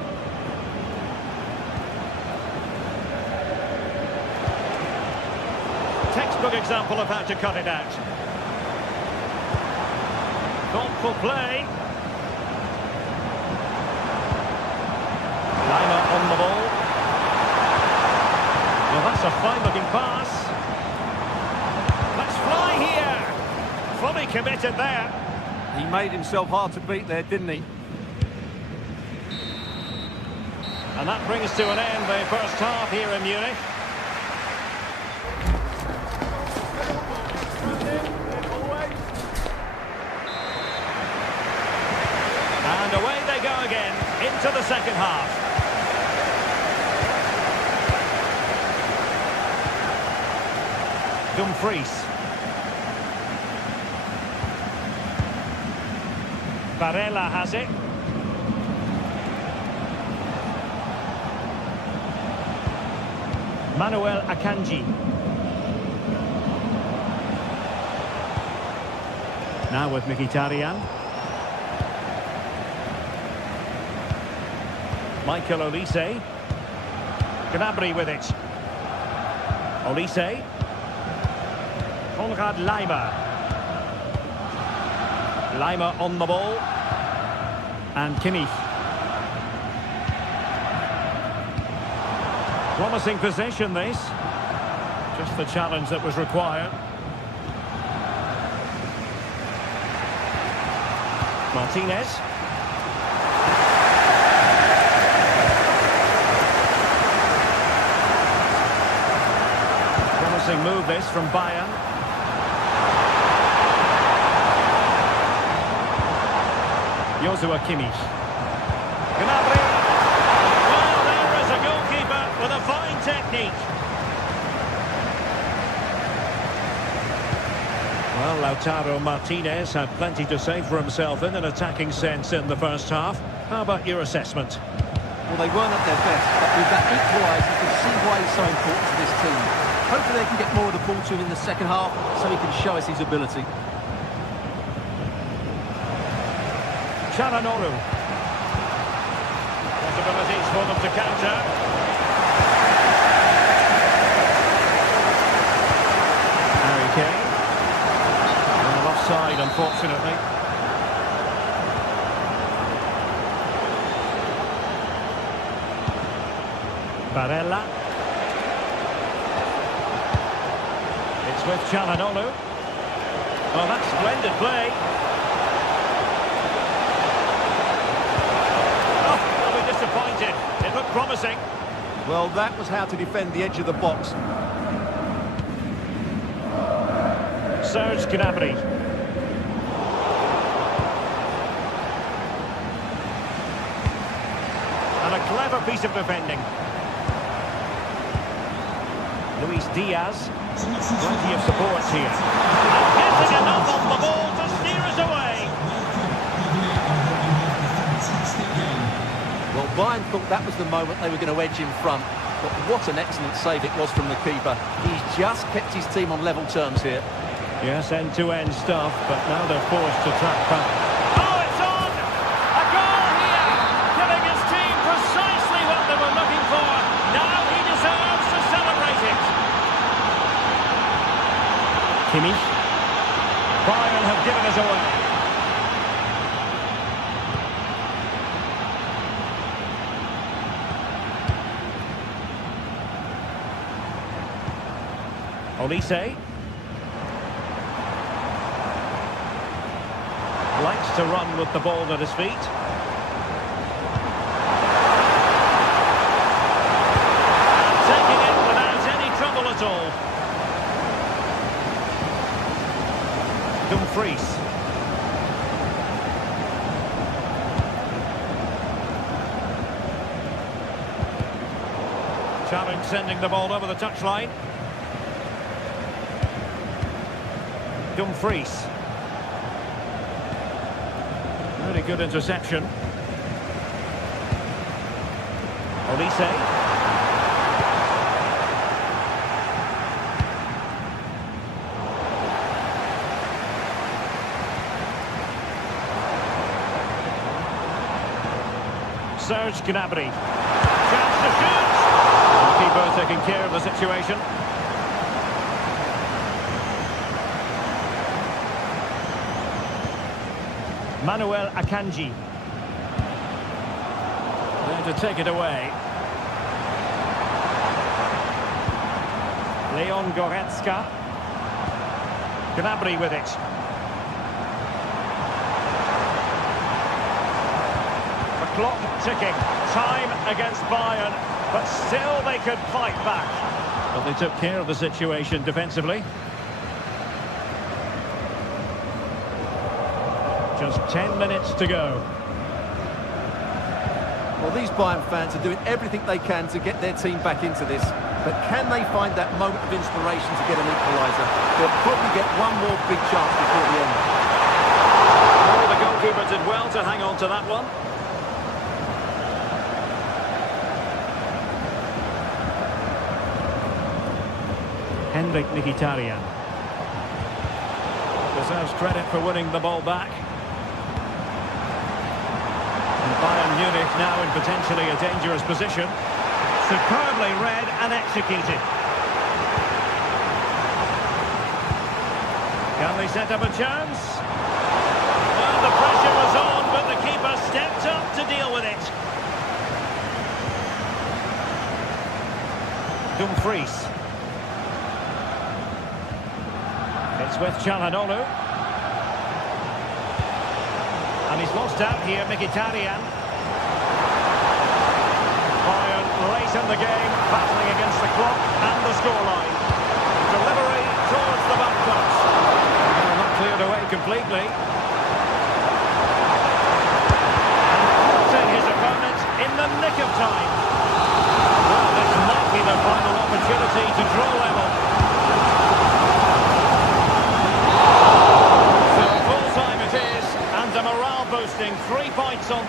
Textbook example of how to cut it out. Thoughtful play. Lima on the ball. Well, that's a fine-looking pass. Let's fly here. Fully committed there. He made himself hard to beat there, didn't he? And that brings to an end the first half here in Munich. And away they go again into the second half. Dumfries. Barella has it. Manuel Akanji. Now with Mkhitaryan. Michael Olise. Gnabry with it. Olise. Konrad Lima. Lima on the ball. And Kimmich. Promising possession, this. Just the challenge that was required. Martinez. Promising move, this, from Bayern. Joshua Kimmich. Gnabry. Well, there is a goalkeeper with a fine technique. Well, Lautaro Martinez had plenty to say for himself in an attacking sense in the first half. How about your assessment? Well, they weren't at their best, but with that equaliser, you can see why he's so important to this team. Hopefully they can get more of the ball to him in the second half so he can show us his ability. Çalhanoğlu. Possibilities for them to counter. Harry Kane. Well, offside, unfortunately. Barella. It's with Çalhanoğlu. Well, that's splendid play. Disappointed. It looked promising. Well, that was how to defend the edge of the box. Serge Gnabry. And a clever piece of defending. Luis Diaz. Plenty of support here. And getting enough on the ball to steer us away. Well, Bayern thought that was the moment they were going to edge in front. But what an excellent save it was from the keeper. He's just kept his team on level terms here. Yes, end-to-end stuff, but now they're forced to track back. Oh, it's on! A goal here! Giving his team precisely what they were looking for. Now he deserves to celebrate it. Kimmich. Bayern have given us away. Olise. Likes to run with the ball at his feet. And taking it without any trouble at all. Dumfries. Challenge sending the ball over the touchline. Dumfries. Really good interception. Olise. Serge Gnabry. Chance to shoot. The keeper taking care of the situation. Manuel Akanji. There to take it away. Leon Goretzka. Gnabry with it. The clock ticking. Time against Bayern, but still they could fight back. But they took care of the situation defensively. Just 10 minutes to go. Well, these Bayern fans are doing everything they can to get their team back into this. But can they find that moment of inspiration to get an equaliser? They'll probably get one more big chance before the end. Oh, the goalkeeper did well to hang on to that one. Henrik Mkhitaryan deserves credit for winning the ball back. And Bayern Munich now in potentially a dangerous position. Superbly read and executed. Can they set up a chance? Well, the pressure was on, but the keeper stepped up to deal with it. Dumfries. It's with Çalhanoğlu. And he's lost out here, Mkhitaryan. Bayern late in the game, battling against the clock and the scoreline. Delivery towards the back post. Well, not cleared away completely. And caught his opponent in the nick of time. Well, this might be the final opportunity to draw level. And a morale boosting 3 points on.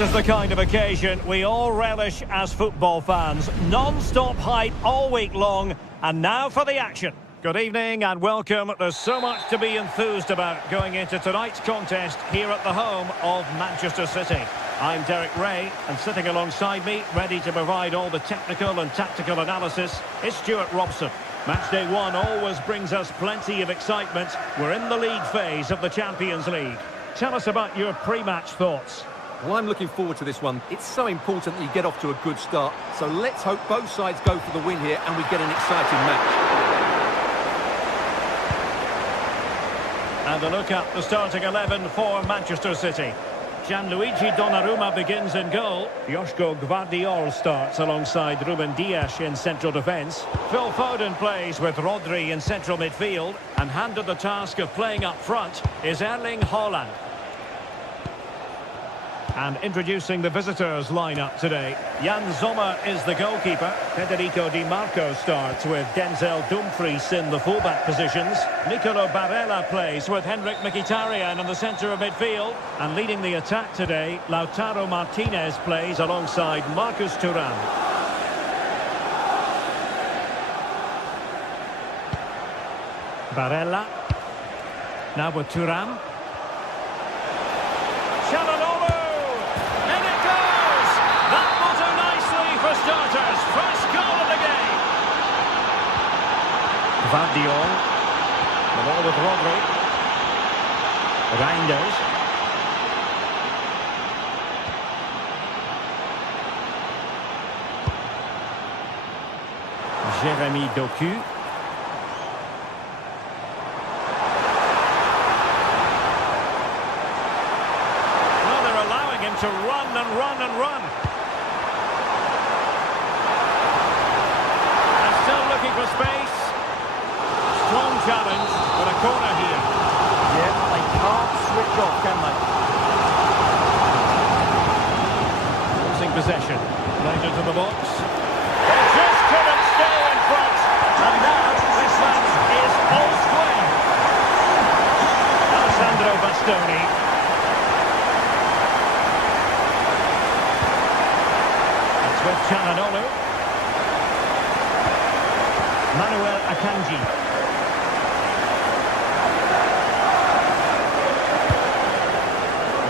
This is the kind of occasion we all relish as football fans. Non-stop hype all week long, and now for the action. Good evening and welcome. There's so much to be enthused about going into tonight's contest here at the home of Manchester City. I'm Derek Ray, and sitting alongside me, ready to provide all the technical and tactical analysis, is Stuart Robson. Match day one always brings us plenty of excitement. We're in the league phase of the Champions League. Tell us about your pre-match thoughts. Well, I'm looking forward to this one. It's so important that you get off to a good start. So let's hope both sides go for the win here and we get an exciting match. And a look at the starting 11 for Manchester City. Gianluigi Donnarumma begins in goal. Joško Gvardiol starts alongside Ruben Dias in central defence. Phil Foden plays with Rodri in central midfield. And handed the task of playing up front is Erling Haaland. And introducing the visitors lineup today. Jan Sommer is the goalkeeper. Federico Di Marco starts with Denzel Dumfries in the fullback positions. Nicolo Barella plays with Henrik Mkhitaryan in the centre of midfield. And leading the attack today, Lautaro Martinez plays alongside Marcus Thuram. Barella. Now with Thuram. For starters, first goal of the game. Gvardiol. The ball with Rodri. Reinders. Jérémy Doku. Well, they're allowing him to run and run and run. Looking for space. Strong challenge, but a corner here. Yeah, they can't switch off, can they? Losing possession. Played into the box. They just couldn't stay in front. And now this match is all square. Alessandro Bastoni. It's with Çalhanoğlu. Manuel Akanji.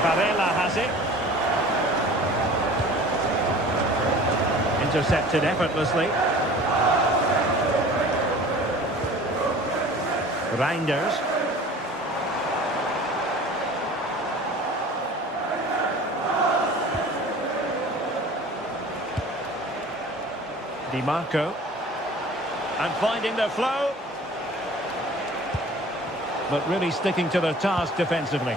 Barella has it. Intercepted effortlessly. Reinders. Di Marco. And finding the flow. But really sticking to their task defensively.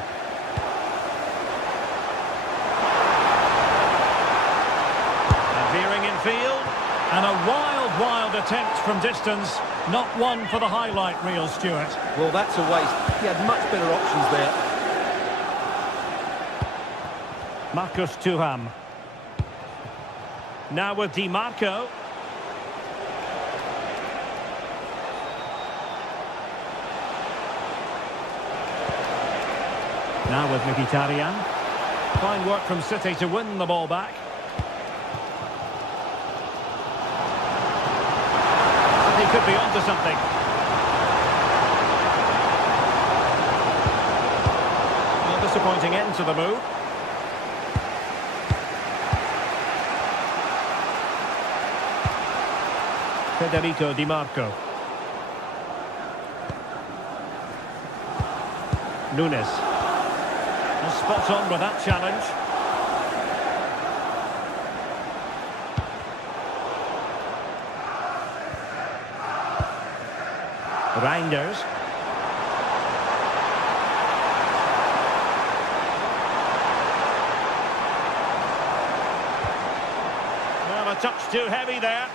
And veering in field. And a wild attempt from distance. Not one for the highlight reel, Stuart. Well, that's a waste. He had much better options there. Marcus Thuram. Now with Di Marco. Now with Mkhitaryan. Fine work from City to win the ball back. He could be onto something. Well, disappointing end to the move. Federico Di Marco. Nunes. Spot on with that challenge. Reinders. Well, a touch too heavy there.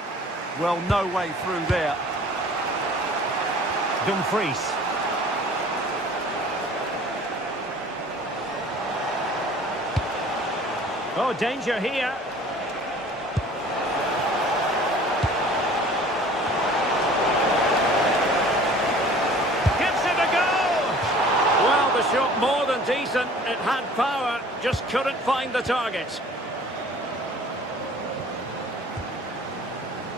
Well, no way through there. Dumfries. Oh, danger here. Gives it a go. Well, the shot more than decent. It had power, just couldn't find the target.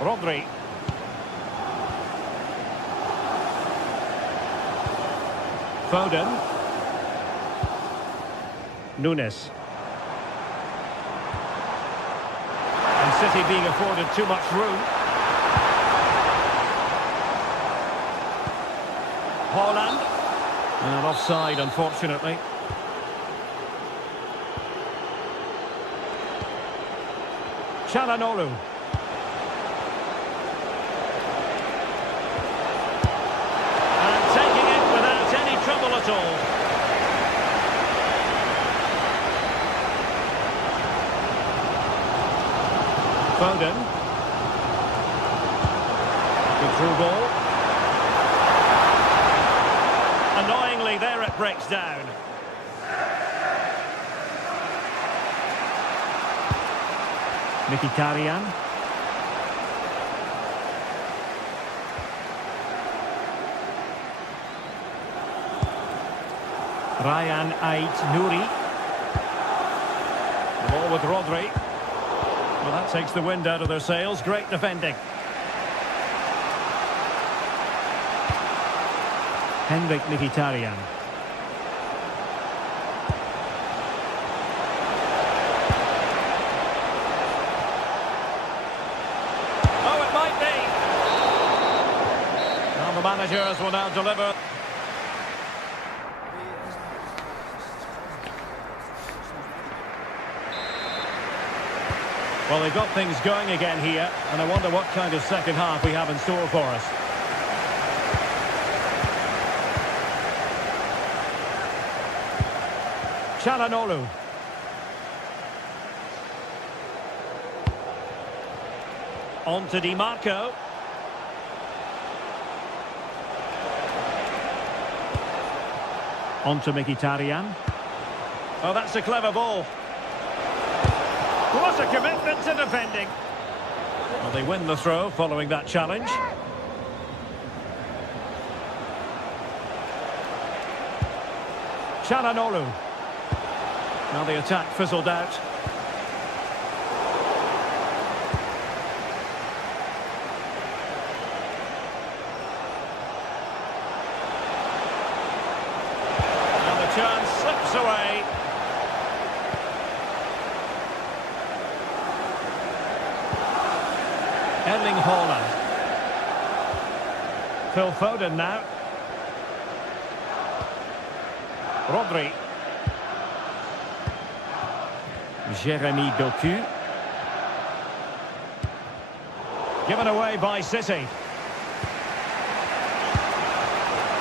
Rodri. Foden. Nunes. And City being afforded too much room. Haaland. And offside, unfortunately. Çalhanoğlu. And taking it without any trouble at all. Foden. Good through ball. Annoyingly, there it breaks down. Mkhitaryan. Ryan Ait-Nouri. The ball with Rodri. Well, that takes the wind out of their sails. Great defending. Henrik Mkhitaryan. Oh, it might be. Well, the managers will now deliver. Well, they've got things going again here, and I wonder what kind of second half we have in store for us. Çalhanoğlu. On to Di Marco. On to Mkhitaryan. Oh, that's a clever ball. What a commitment to defending. Well, they win the throw following that challenge. Çalhanoğlu. Now the attack fizzled out. And the chance slips away. Erling Haaland. Phil Foden now. Rodri. Jeremy Doku. Given away by City.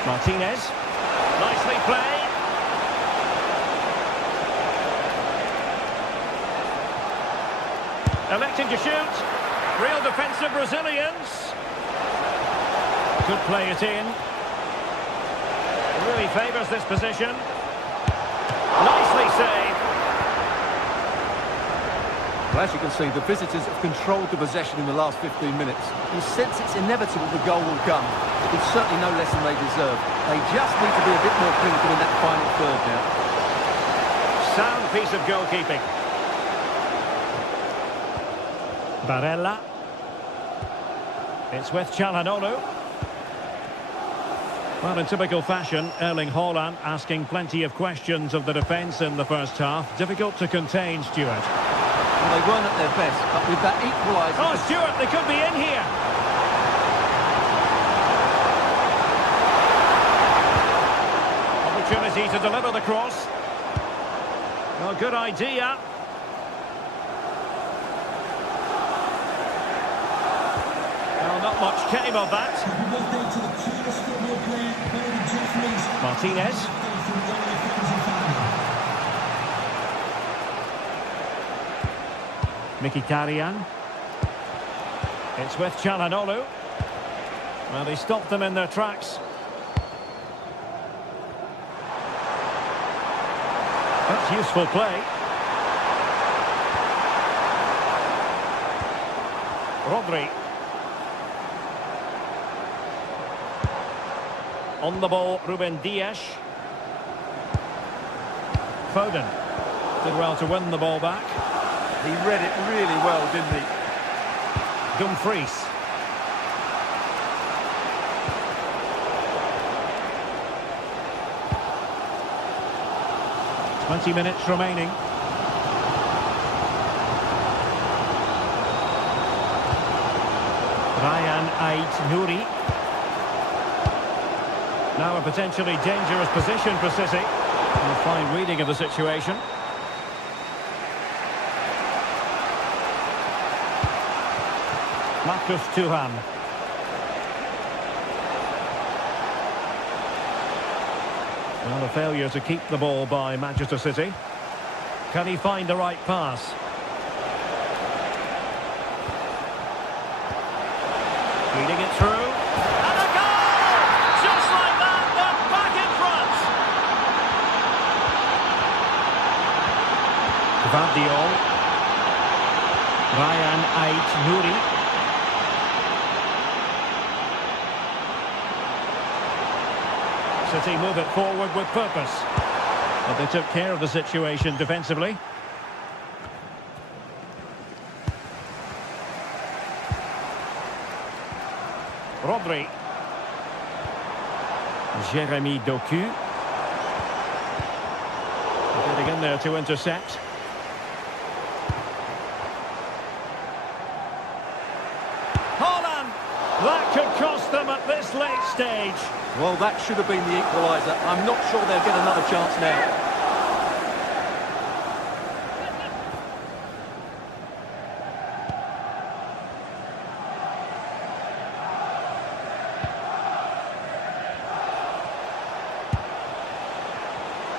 Martinez. Nicely played. Electing to shoot. Real defensive resilience. Could play it in. Really favours this position. Nicely saved. Well, as you can see, the visitors have controlled the possession in the last 15 minutes. You sense it's inevitable the goal will come. It's certainly no less than they deserve. They just need to be a bit more clinical in that final third now. Sound piece of goalkeeping. Barella. It's with Çalhanoğlu. Well, in typical fashion, Erling Haaland asking plenty of questions of the defence in the first half. Difficult to contain, Stuart. Well, they weren't at their best, but with that equaliser... Oh, Stuart, they could be in here. Opportunity to deliver the cross. Well, good idea. Well, not much came of that. Martinez. Mkhitaryan. It's with Çalhanoğlu. Well, they stopped them in their tracks. That's useful play. Rodri. On the ball, Ruben Dias. Foden did well to win the ball back. He read it really well, didn't he? Dumfries. 20 minutes remaining. Ryan Ait-Nouri. Now a potentially dangerous position for City. And a fine reading of the situation. Marcus Thuram. Well, a failure to keep the ball by Manchester City. Can he find the right pass? Feeding it through. And a goal! Just like that, they're back in front. Gvardiol. Ryan Ait-Nouri. City move it forward with purpose. But they took care of the situation defensively. Rodri. Jeremy Doku. Getting in there to intercept. Haaland! That could cost them at this late stage. Well, that should have been the equaliser. I'm not sure they'll get another chance now.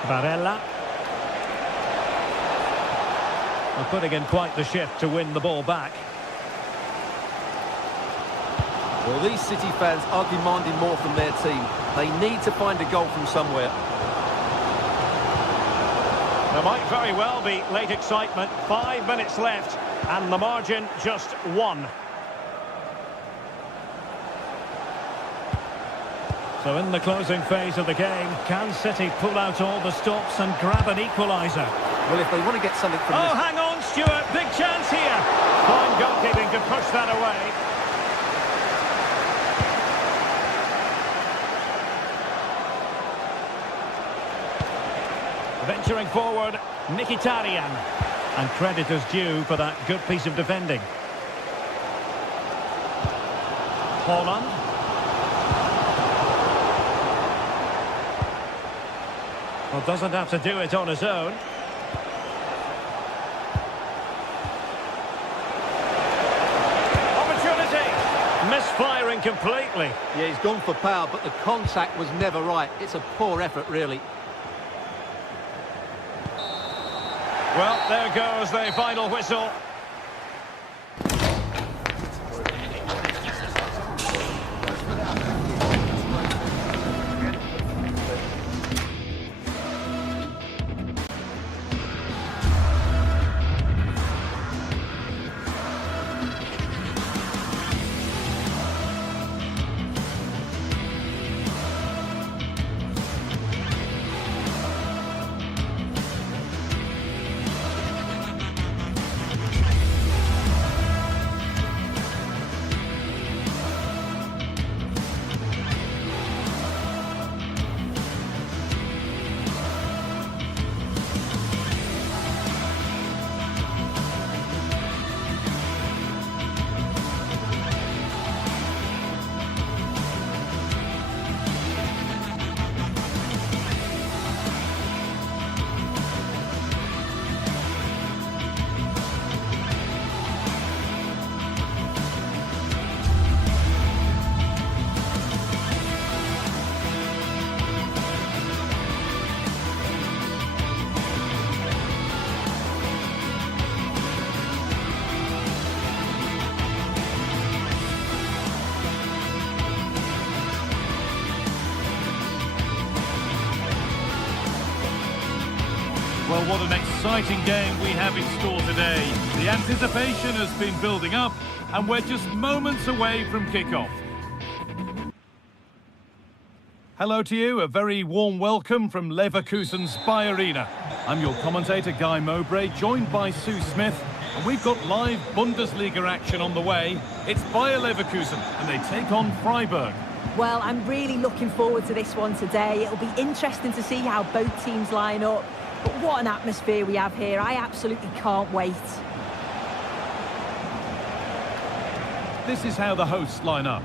Barella. Well, putting in quite the shift to win the ball back. Well, these City fans are demanding more from their team. They need to find a goal from somewhere. There might very well be late excitement. 5 minutes left, and the margin just 1. So in the closing phase of the game, can City pull out all the stops and grab an equaliser? Well, if they want to get something from this... Oh, hang on, Stuart. Big chance here. Fine goalkeeping to push that away. Venturing forward, Mkhitaryan. And credit is due for that good piece of defending. Haaland. Well, doesn't have to do it on his own. Opportunity! Misfiring completely. Yeah, he's gone for power, but the contact was never right. It's a poor effort, really. Well, there goes the final whistle. Well, what an exciting game we have in store today. The anticipation has been building up, and we're just moments away from kick-off. Hello to you, a very warm welcome from Leverkusen's Arena. I'm your commentator, Guy Mowbray, joined by Sue Smith. And we've got live Bundesliga action on the way. It's Bayer Leverkusen, and they take on Freiburg. Well, I'm really looking forward to this one today. It'll be interesting to see how both teams line up. But what an atmosphere we have here. I absolutely can't wait. This is how the hosts line up.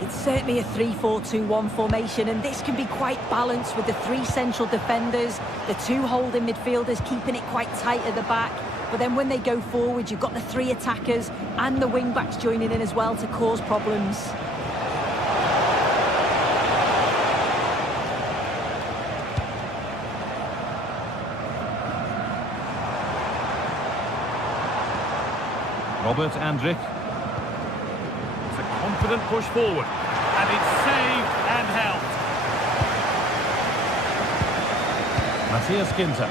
It's certainly a 3-4-2-1 formation, and this can be quite balanced with the three central defenders, the two holding midfielders keeping it quite tight at the back. But then when they go forward, you've got the three attackers and the wing-backs joining in as well to cause problems. Robert Andrich. It's a confident push forward. And it's saved and helped. Matthias Ginter.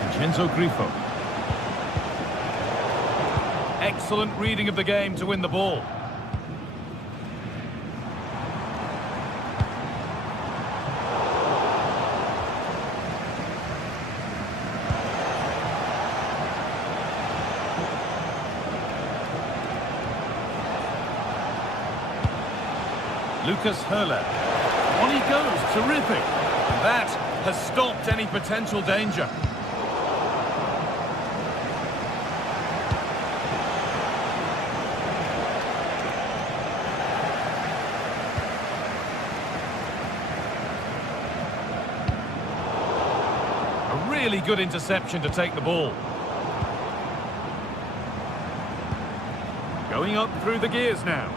Vincenzo Grifo. Excellent reading of the game to win the ball. Lucas Höhler. On he goes, terrific. That has stopped any potential danger. A really good interception to take the ball. Going up through the gears now.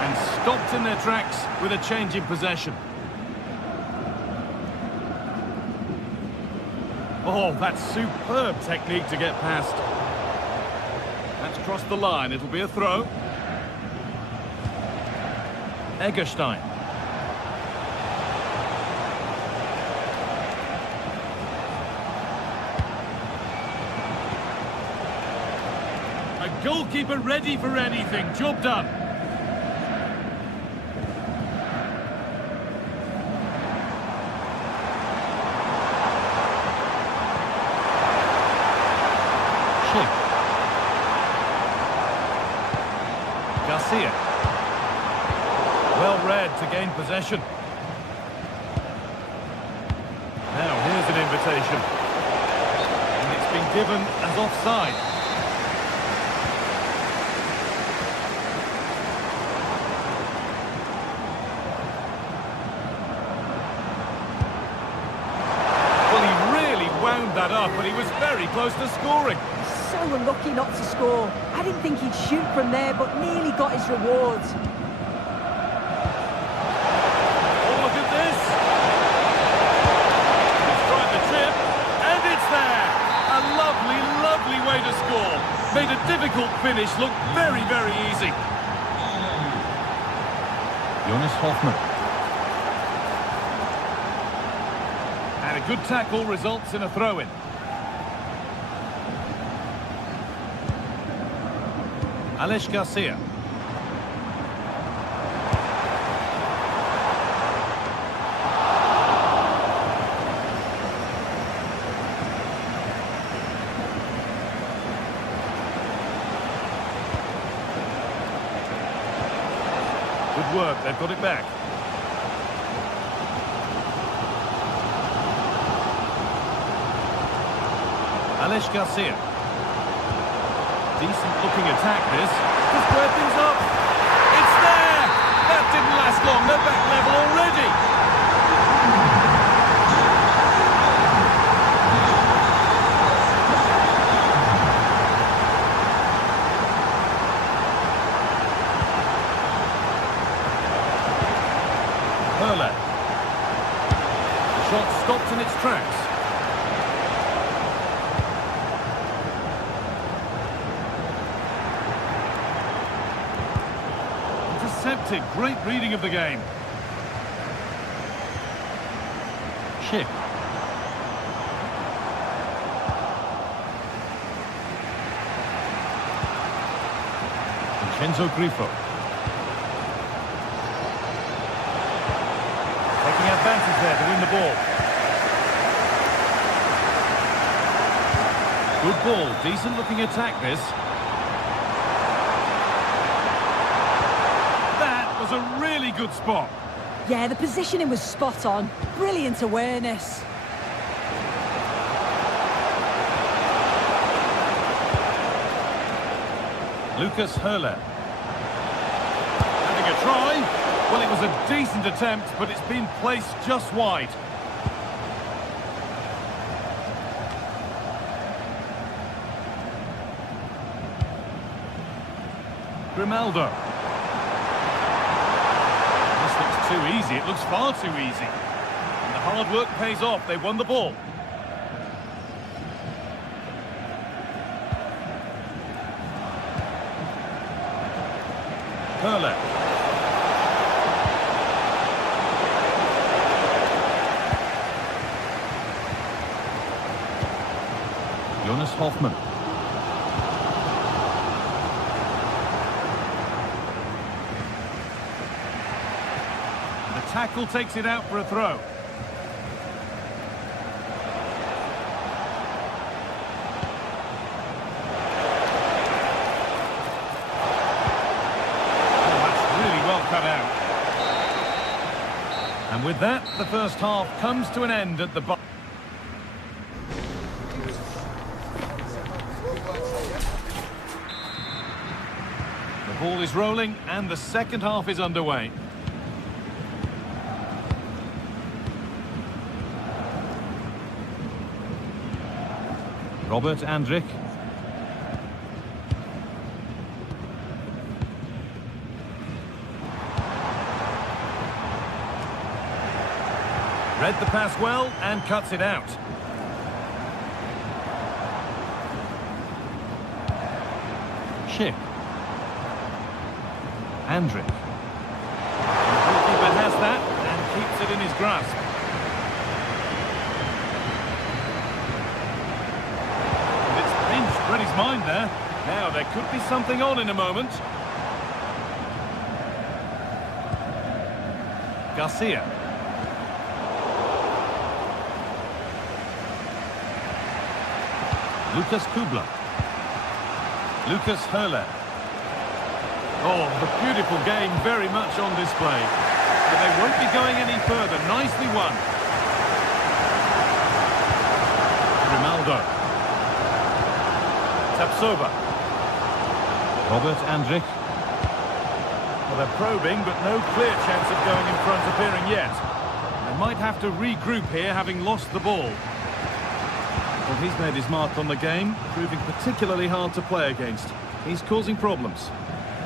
And stopped in their tracks with a change in possession. Oh, that's superb technique to get past. That's crossed the line. It'll be a throw. Egerstein. A goalkeeper ready for anything. Job done. Garcia. Well read to gain possession. Now here's an invitation. And it's been given as offside. Well, he really wound that up, but he was very close to scoring. So unlucky not to score. I didn't think he'd shoot from there, but nearly got his rewards. Oh, look at this! He's tried the chip, and it's there! A lovely, lovely way to score. Made a difficult finish look very, very easy. Jonas Hoffmann. And a good tackle results in a throw-in. Aleix Garcia. Good work, they've got it back. Aleix Garcia. Decent looking attack this. To square things up. It's there! That didn't last long. They're back level already. Höhler. The shot stopped in its tracks. Intercepted. Great reading of the game. Schick. Vincenzo Grifo. Taking advantage there to win the ball. Good ball, decent looking attack this. That was a really good spot. Yeah, the positioning was spot on. Brilliant awareness. Lucas Hurler. Having a try. Well, it was a decent attempt, but it's been placed just wide. Grimaldo. This looks too easy. It looks far too easy. And the hard work pays off. They won the ball. Hurler. Jonas Hoffmann. The tackle takes it out for a throw. Cut out. And with that, the first half comes to an end at the bar. The ball is rolling and the second half is underway. Robert Andrich. Read the pass well and cuts it out. Schick. Andrich. The goalkeeper has that and keeps it in his grasp. And it's pinched, read his mind there. Now there could be something on in a moment. Garcia. Lucas Kubler. Lucas Hurler. Oh, a beautiful game, very much on display. But they won't be going any further. Nicely won. Grimaldo. Tapsova. Robert Andrich. Well, they're probing, but no clear chance of going in front appearing yet. They might have to regroup here, having lost the ball. Well, he's made his mark on the game, proving particularly hard to play against. He's causing problems.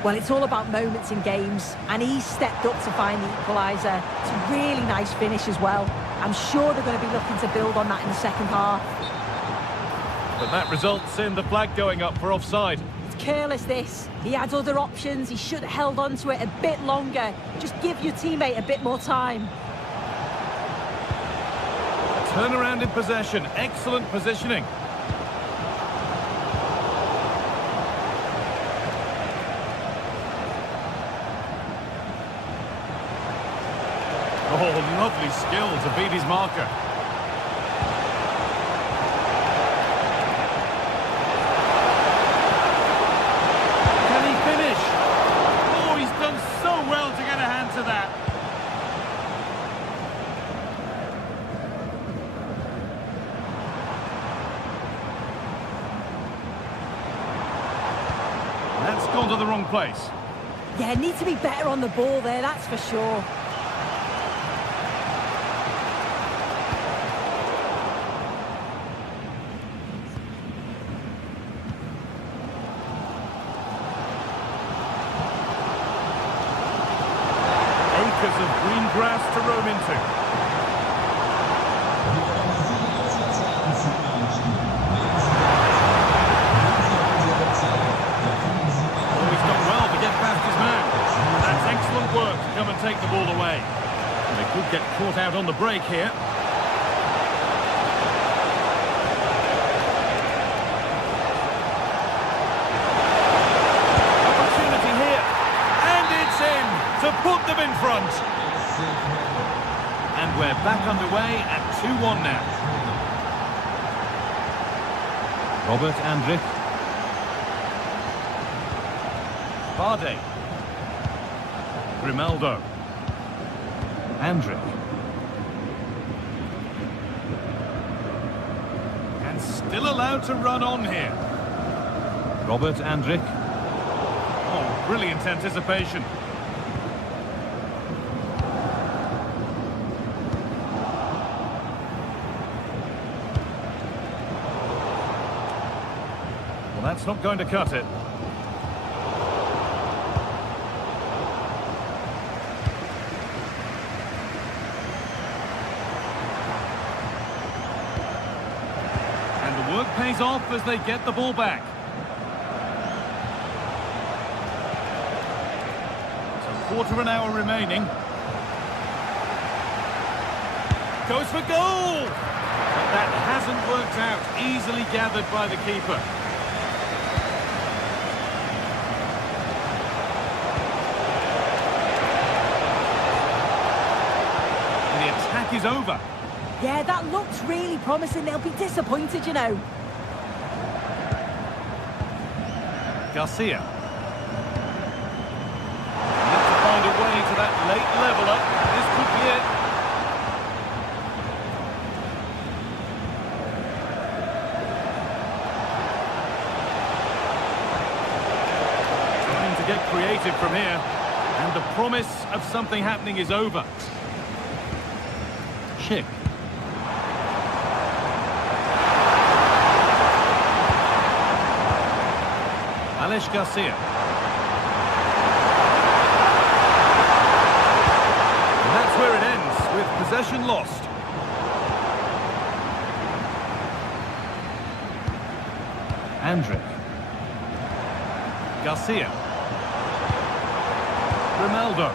Well, it's all about moments in games, and he's stepped up to find the equaliser. It's a really nice finish as well. I'm sure they're going to be looking to build on that in the second half. But that results in the flag going up for offside. It's careless, this. He had other options. He should have held on to it a bit longer. Just give your teammate a bit more time. Turnaround in possession, excellent positioning. Oh, lovely skill to beat his marker. Can he finish? Oh, he's done so well to get a hand to that. That's gone to the wrong place. Yeah, need to be better on the ball there, that's for sure. Acres of green grass to roam into. Work to come and take the ball away. And they could get caught out on the break here. Opportunity here. And it's in to put them in front. And we're back underway at 2-1 now. Robert Andrich. Bardet. Grimaldo. Andrich. And still allowed to run on here. Robert Andrich. Oh, brilliant anticipation. Well, that's not going to cut it. And the work pays off as they get the ball back. Quarter of an hour remaining. Goes for goal! But that hasn't worked out. Easily gathered by the keeper. And the attack is over. Yeah, that looks really promising. They'll be disappointed, you know. Garcia. To that late leveller. This could be it. Trying to get creative from here. And the promise of something happening is over. Schick. Alex Garcia. That's where it ends, with possession lost. Andrich. Garcia. Grimaldo.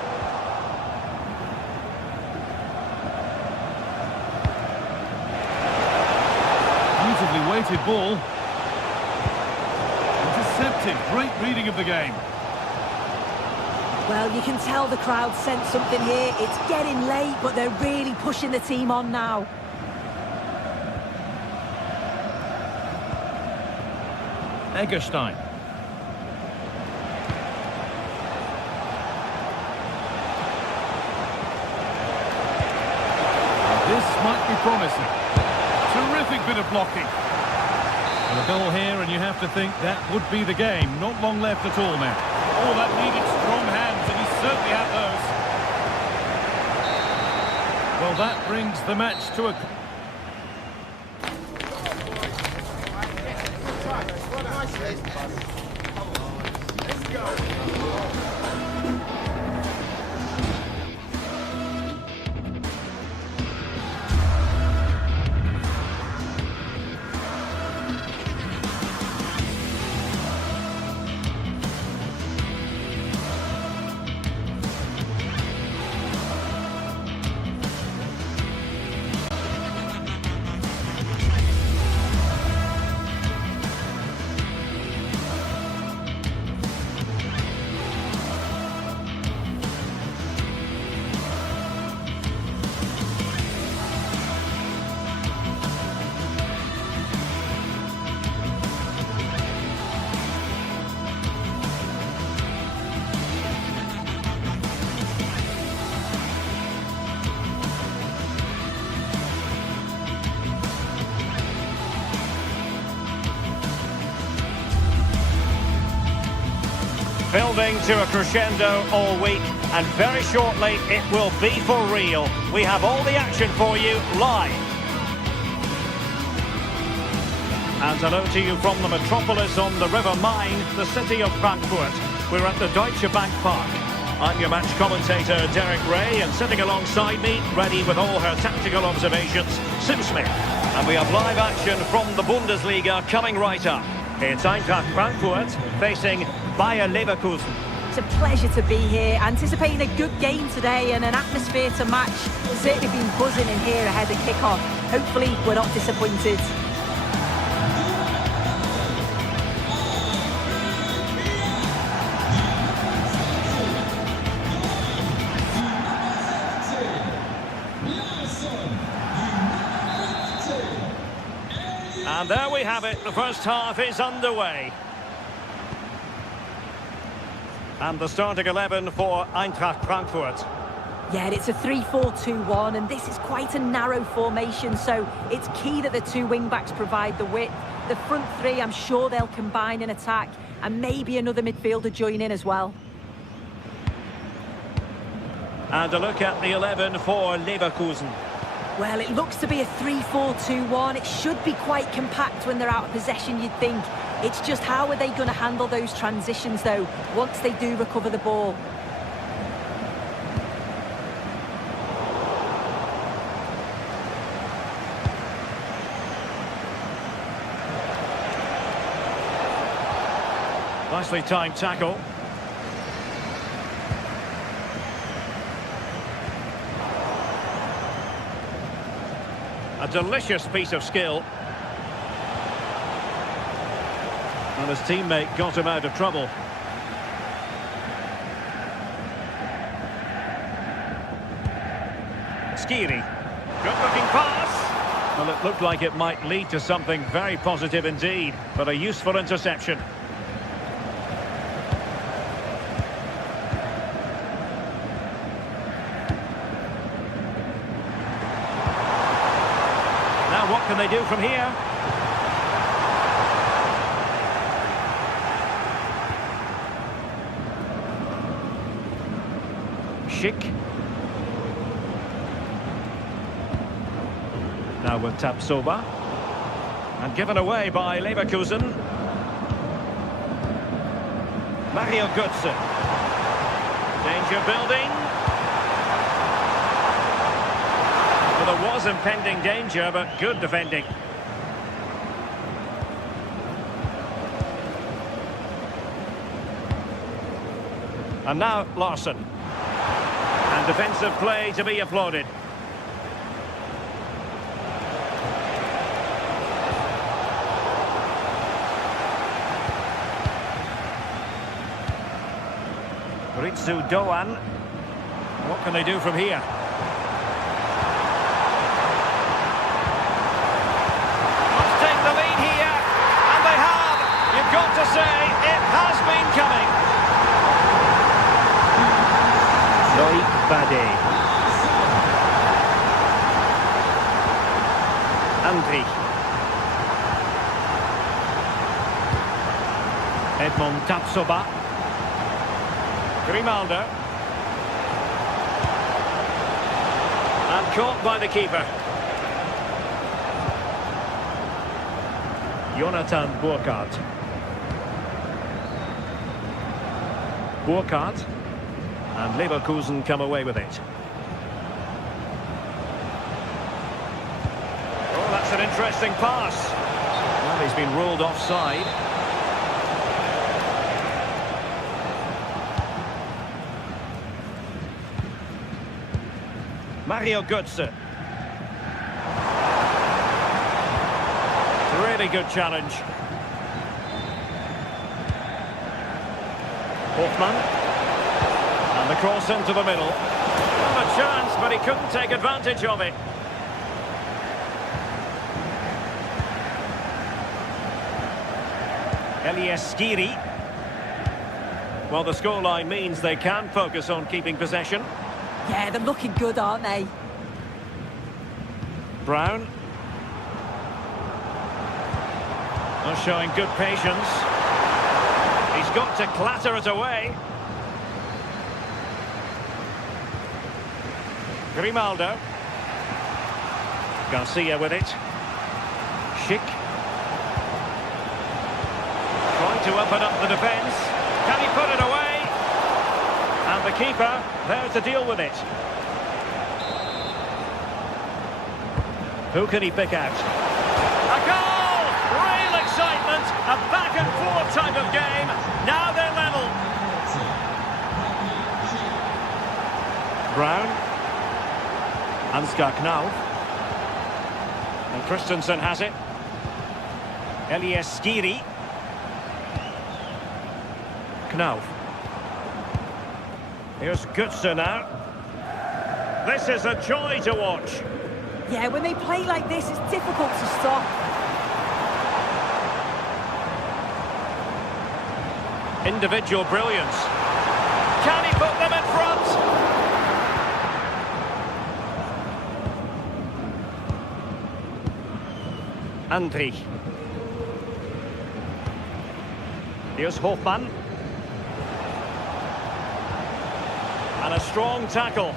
Beautifully weighted ball. Intercepted. Great reading of the game. Well, you can tell the crowd sense something here. It's getting late, but they're really pushing the team on now. Egerstein. This might be promising. Terrific bit of blocking. And a goal here, and you have to think that would be the game. Not long left at all now. Oh, that needed strong hands, and he certainly had those. Well, that brings the match to a... Let's go. Building to a crescendo all week, and very shortly it will be for real. We have all the action for you live. And hello to you from the metropolis on the River Main, the city of Frankfurt. We're at the Deutsche Bank Park. I'm your match commentator, Derek Ray, and sitting alongside me, ready with all her tactical observations, Sim Smith. And we have live action from the Bundesliga coming right up. It's Eintracht Frankfurt facing Bayer Leverkusen. It's a pleasure to be here, anticipating a good game today and an atmosphere to match. Certainly been buzzing in here ahead of kick-off. Hopefully we're not disappointed. And there we have have it. The first half is underway. And the starting 11 for Eintracht Frankfurt. Yeah, and it's a 3-4-2-1, and this is quite a narrow formation, so it's key that the two wing-backs provide the width. The front three, I'm sure they'll combine in attack, and maybe another midfielder join in as well. And a look at the 11 for Leverkusen. Well, it looks to be a 3-4-2-1. It should be quite compact when they're out of possession, you'd think. It's just how are they going to handle those transitions, though, once they do recover the ball? Nicely timed tackle. A delicious piece of skill. And his teammate got him out of trouble. Skiri. Good-looking pass. Well, it looked like it might lead to something very positive indeed, but a useful interception. Now what can they do from here? Schick. Now with Tapsoba. And given away by Leverkusen. Mario Götze. Danger building. Well, there was impending danger, but good defending. And now Larsson. And defensive play to be applauded. Ritsu Doan. What can they do from here? Must take the lead here, and they have. You've got to say it has been coming. Loic Bade. Andri. Edmond Tapsoba. Grimaldo. And caught by the keeper. Jonathan Burkhardt. Burkhardt. And Leverkusen come away with it. Oh, that's an interesting pass. Well, he's been ruled offside. Mario Götze. Really good challenge. Hoffman. And the cross into the middle. Well, a chance, but he couldn't take advantage of it. Elias Skiri. Well, the scoreline means they can focus on keeping possession. Yeah, they're looking good, aren't they? Brown. Oh, showing good patience. He's got to clatter it away. Grimaldo. Garcia with it. Schick. Trying to open up the defence. Can he put it away? And the keeper there to deal with it. Who can he pick out? A goal! Real excitement! A back-and-forth type of game. Now they're level. Brown. Ansgar Knauf. And Christensen has it. Elias Skiri. Knauf. Here's Götze now. This is a joy to watch. Yeah, when they play like this, it's difficult to stop. Individual brilliance. Can he put them in front? Andri. Here's Hofmann. And a strong tackle.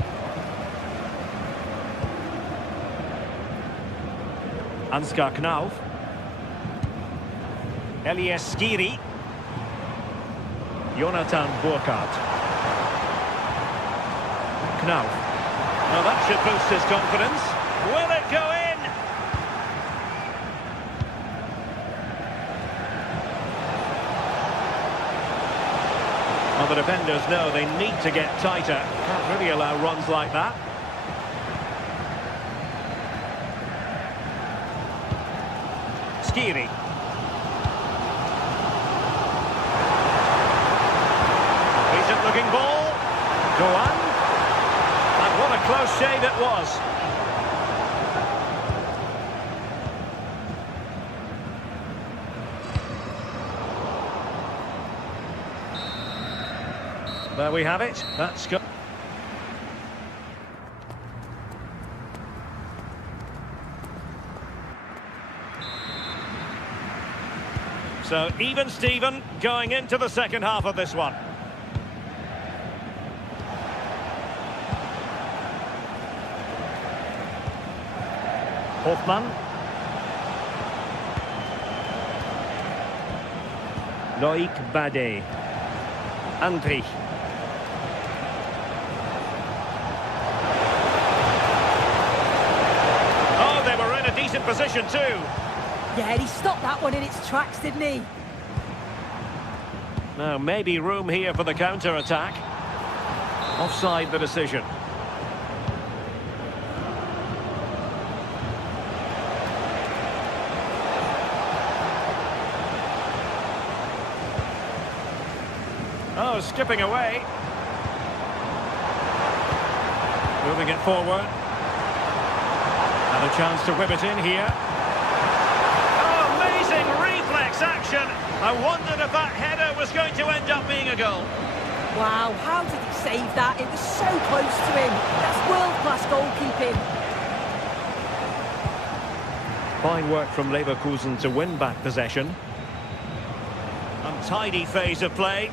Ansgar Knauf. Elias Skiri. Jonathan Burkhardt. Knauf. Now that should boost his confidence. Will it go in? Well, the defenders know they need to get tighter. Can't really allow runs like that. Skiri. Decent looking ball. Go on. And what a close shave it was. There we have it. That's good. So even Steven going into the second half of this one. Hofmann. Loic Bade. Andri. Oh, they were in a decent position too. Yeah, he stopped that one in its tracks, didn't he? Now, maybe room here for the counter-attack. Offside the decision. Oh, skipping away. Moving it forward. And a chance to whip it in here. Action. I wondered if that header was going to end up being a goal. Wow, how did he save that? It was so close to him. That's world-class goalkeeping. Fine work from Leverkusen to win back possession. Untidy phase of play.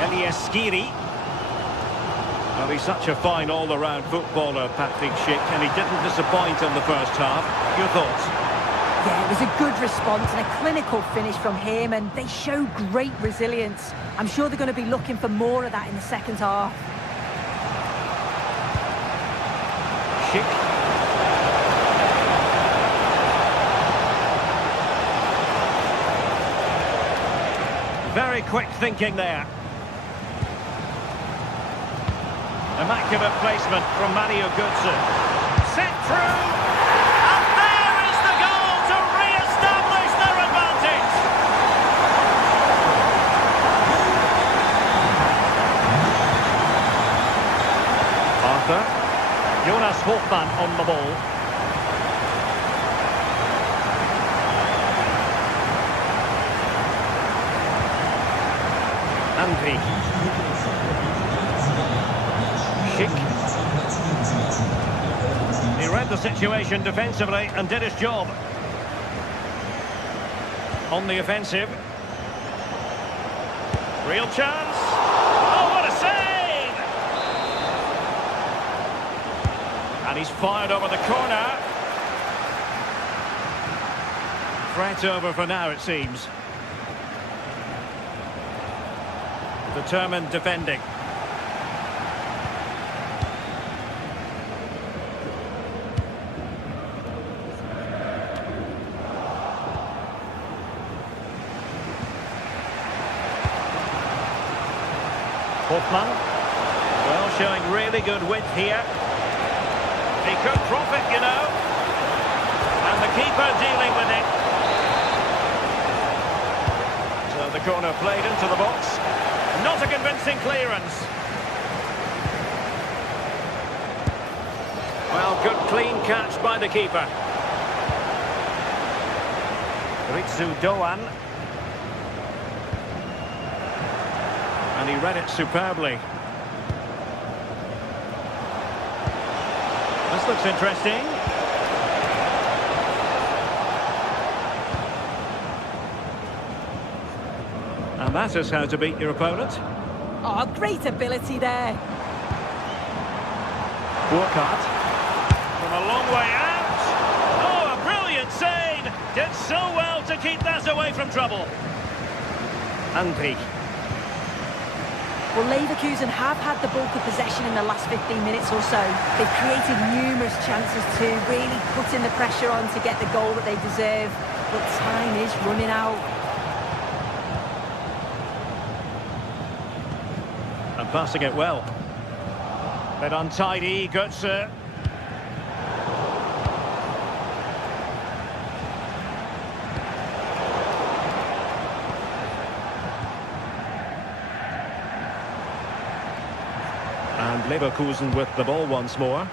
Elias Skiri. Well, he's such a fine all-around footballer, Patrick Schick, and he didn't disappoint in the first half. Your thoughts? Yeah, it was a good response and a clinical finish from him, and they show great resilience. I'm sure they're going to be looking for more of that in the second half. Schick. Very quick thinking there. Immaculate placement from Mario Götze. Set through! And there is the goal to re-establish their advantage! Arthur. Jonas Hofmann on the ball. Andri. He read the situation defensively and did his job. On the offensive. Real chance. Oh, what a save! And he's fired over the corner. Threat over for now, it seems. Determined defending. Hofmann, well, showing really good width here. He could profit, you know. And the keeper dealing with it. So the corner played into the box. Not a convincing clearance. clean catch by the keeper. Ritsu Doan. And he read it superbly. This looks interesting. And that is how to beat your opponent. Oh, great ability there. Burkhardt. From a long way out. Oh, a brilliant save. Did so well to keep that away from trouble. Andri. Well, Leverkusen have had the bulk of possession in the last 15 minutes or so. They've created numerous chances to really put in the pressure on to get the goal that they deserve. But time is running out. And passing it well. Bit untidy, Götze. And Leverkusen with the ball once more.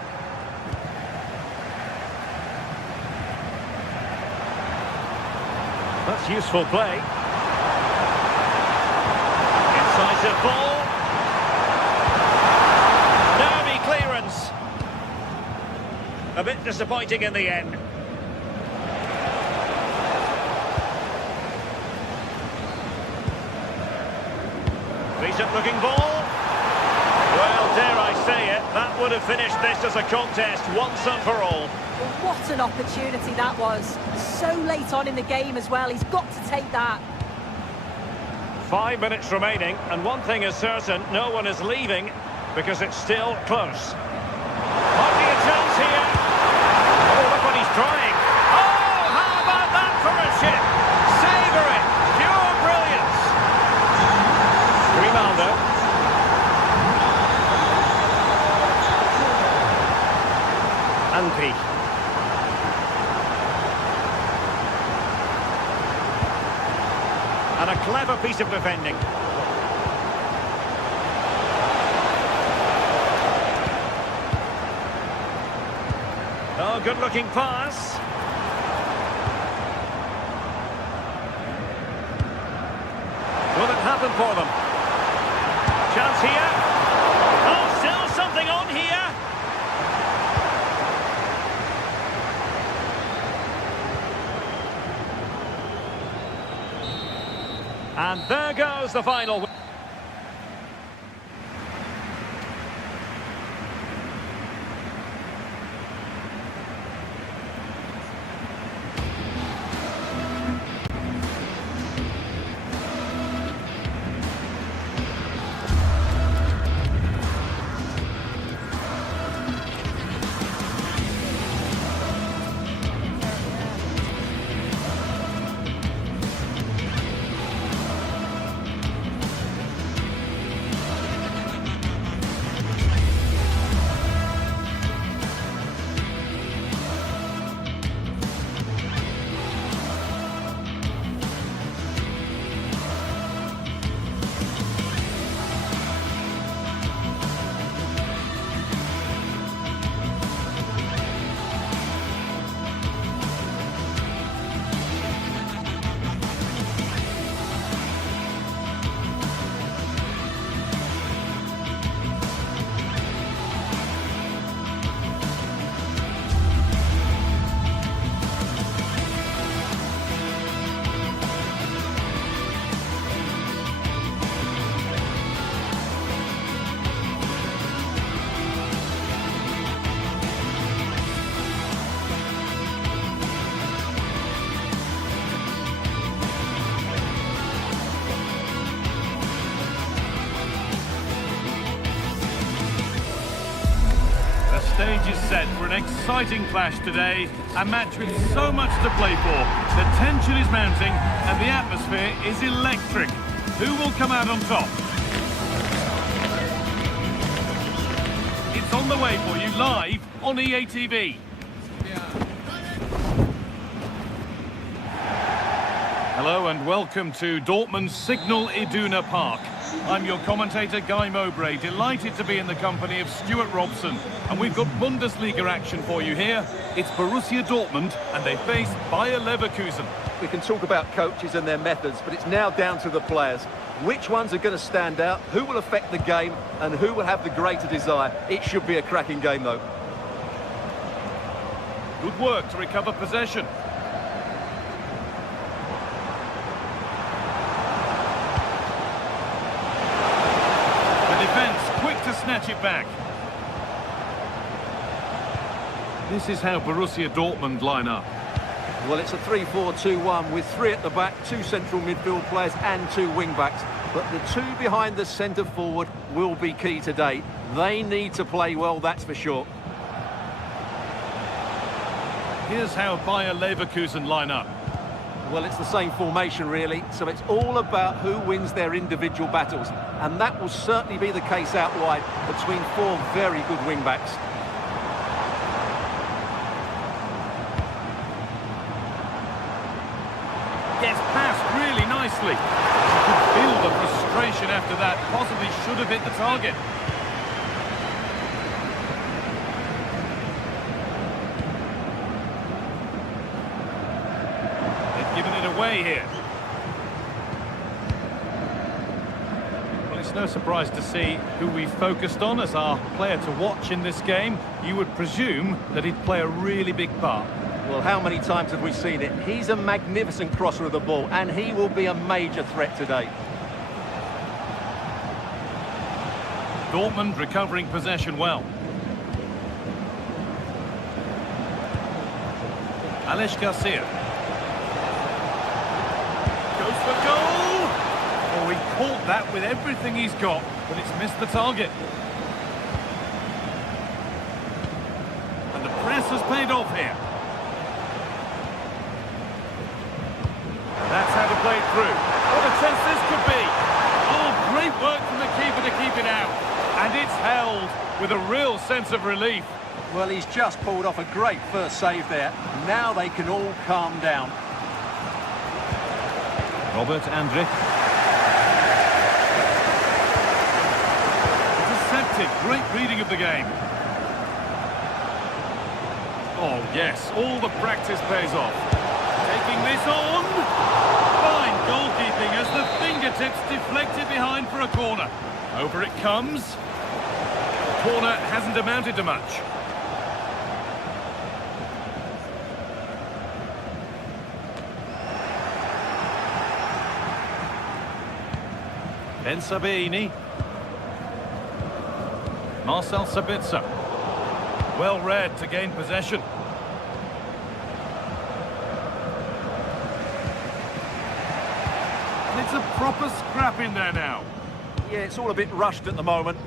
That's useful play. Incisive ball. Nervy clearance. A bit disappointing in the end. Decent looking ball. Well, dare I say it, that would have finished this as a contest once and for all. Well, what an opportunity that was. So late on in the game as well. He's got to take that. 5 minutes remaining, and one thing is certain, no one is leaving because it's still close. Might be a chance here. Oh, look what he's trying. Oh, how about that for a chip? Savour it. Pure brilliance. Grimaldo. Andri. And a clever piece of defending. Oh, good-looking pass. Will it happen for them? Chance here. Oh, still something on here. And there goes the final. Stage is set for an exciting clash today, a match with so much to play for. The tension is mounting and the atmosphere is electric. Who will come out on top? It's on the way for you live on EA TV. Hello and welcome to Dortmund's Signal Iduna Park. I'm your commentator, Guy Mowbray, delighted to be in the company of Stuart Robson. And we've got Bundesliga action for you here. It's Borussia Dortmund, and they face Bayer Leverkusen. We can talk about coaches and their methods, but it's now down to the players. Which ones are going to stand out, who will affect the game, and who will have the greater desire? It should be a cracking game, though. Good work to recover possession. Quick to snatch it back. This is how Borussia Dortmund line up. Well, it's a 3-4-2-1 with 3 at the back, 2 central midfield players and 2 wing-backs. But the 2 behind the centre-forward will be key today. They need to play well, that's for sure. Here's how Bayer Leverkusen line up. Well, it's the same formation, really, so it's all about who wins their individual battles. And that will certainly be the case out wide between 4 very good wing-backs. Gets past really nicely. You could feel the frustration after that. Possibly should have hit the target. Given it away here. Well, it's no surprise to see who we focused on as our player to watch in this game. You would presume that he'd play a really big part. Well, how many times have we seen it? He's a magnificent crosser of the ball, and he will be a major threat today. Dortmund recovering possession well. Alex Garcia. Goes for goal! Oh, he caught that with everything he's got, but it's missed the target. And the press has paid off here. That's how to play it through. What a chance this could be! Oh, great work from the keeper to keep it out. And it's held with a real sense of relief. Well, he's just pulled off a great first save there. Now they can all calm down. Robert Andrich. Intercepted. Great reading of the game. Oh, yes. All the practice pays off. Taking this on. Fine goalkeeping as the fingertips deflected behind for a corner. Over it comes. Corner hasn't amounted to much. Ben Sabini. Marcel Sabitzer. Well read to gain possession. And it's a proper scrap in there now. Yeah, it's all a bit rushed at the moment.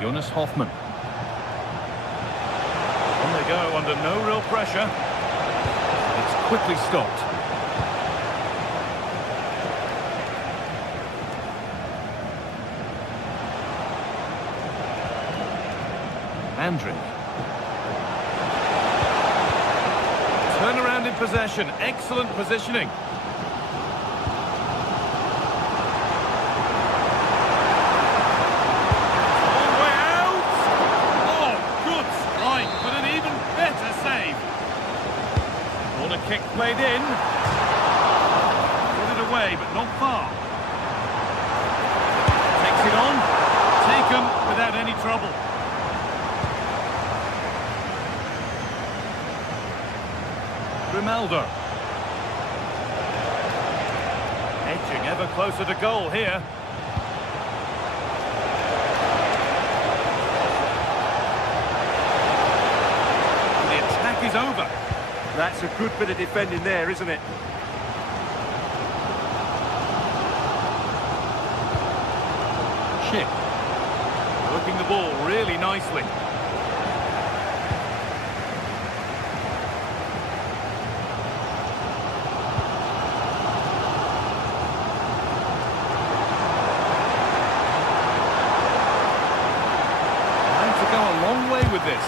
Jonas Hoffmann. On they go under no real pressure. It's quickly stopped. Andrich. Turn around in possession. Excellent positioning. Long way out. Oh, good strike, but an even better save. Corner kick played in. Put it away, but not far. Takes it on. Taken without any trouble. Grimaldo. Edging ever closer to goal here. The attack is over. That's a good bit of defending there, isn't it? Chip. Working the ball really nicely. With this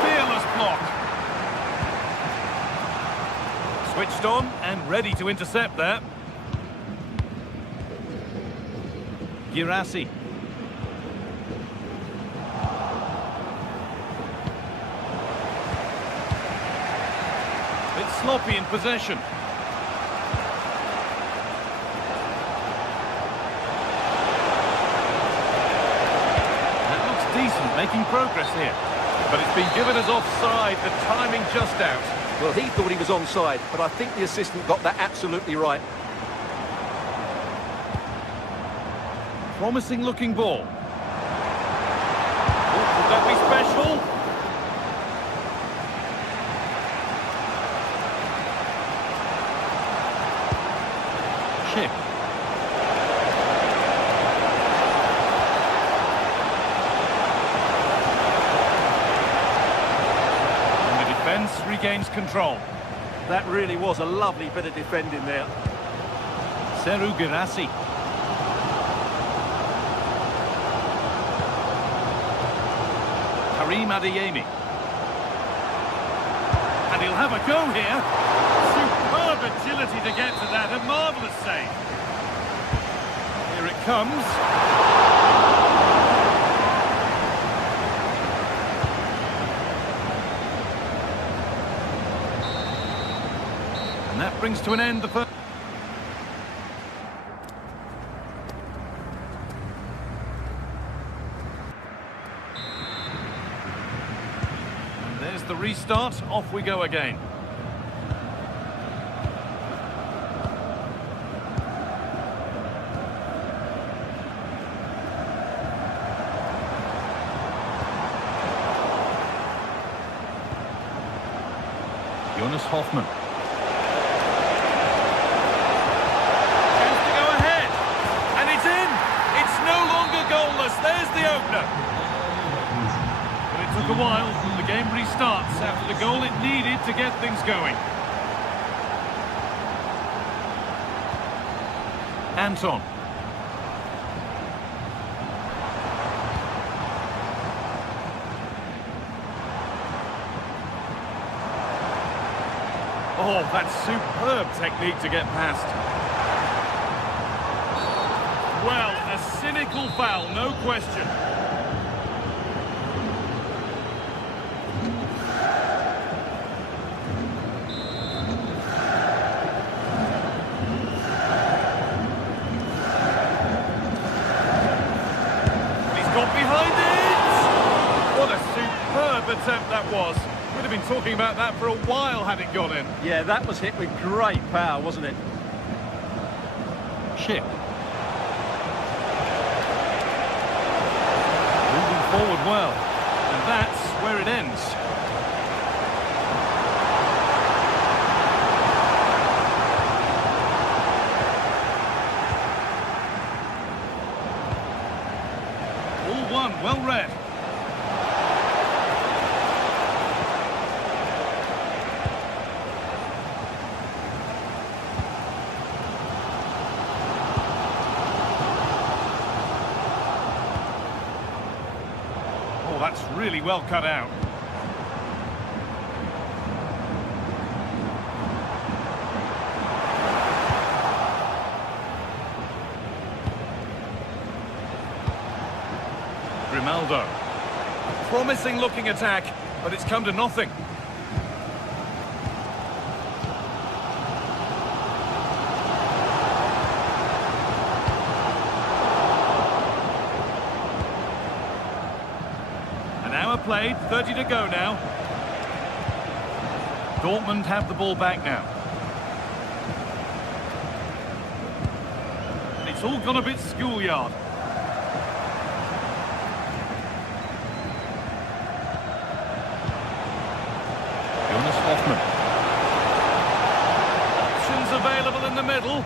fearless block, switch switched on and ready to intercept there. Girassi. Bit sloppy in possession. That looks decent, making progress here. But it's been given as offside, the timing just out. Well, he thought he was onside, but I think the assistant got that absolutely right. Promising looking ball. Oh, could that be special? Chip. And the defence regains control. That really was a lovely bit of defending there. Seru Girassi. Karim Adeyemi. And he'll have a go here. Superb agility to get to that. A marvellous save. Here it comes. And that brings to an end the first. There's the restart, off we go again. Jonas Hoffmann. Chance to go ahead, and it's in! It's no longer goalless, there's the opener. But it took a while. The game restarts after the goal it needed to get things going. Anton. Oh, that's superb technique to get past. Well, a cynical foul, no question. Behind it! What a superb attempt that was. We'd have been talking about that for a while had it gone in. Yeah, that was hit with great power, wasn't it? Chip. Moving forward well. And that's where it ends. Well read. Oh, that's really well cut out. Ronaldo. Promising looking attack, but it's come to nothing. An hour played, 30 to go now. Dortmund have the ball back now. And it's all gone a bit schoolyard. Hoffmann. Options available in the middle.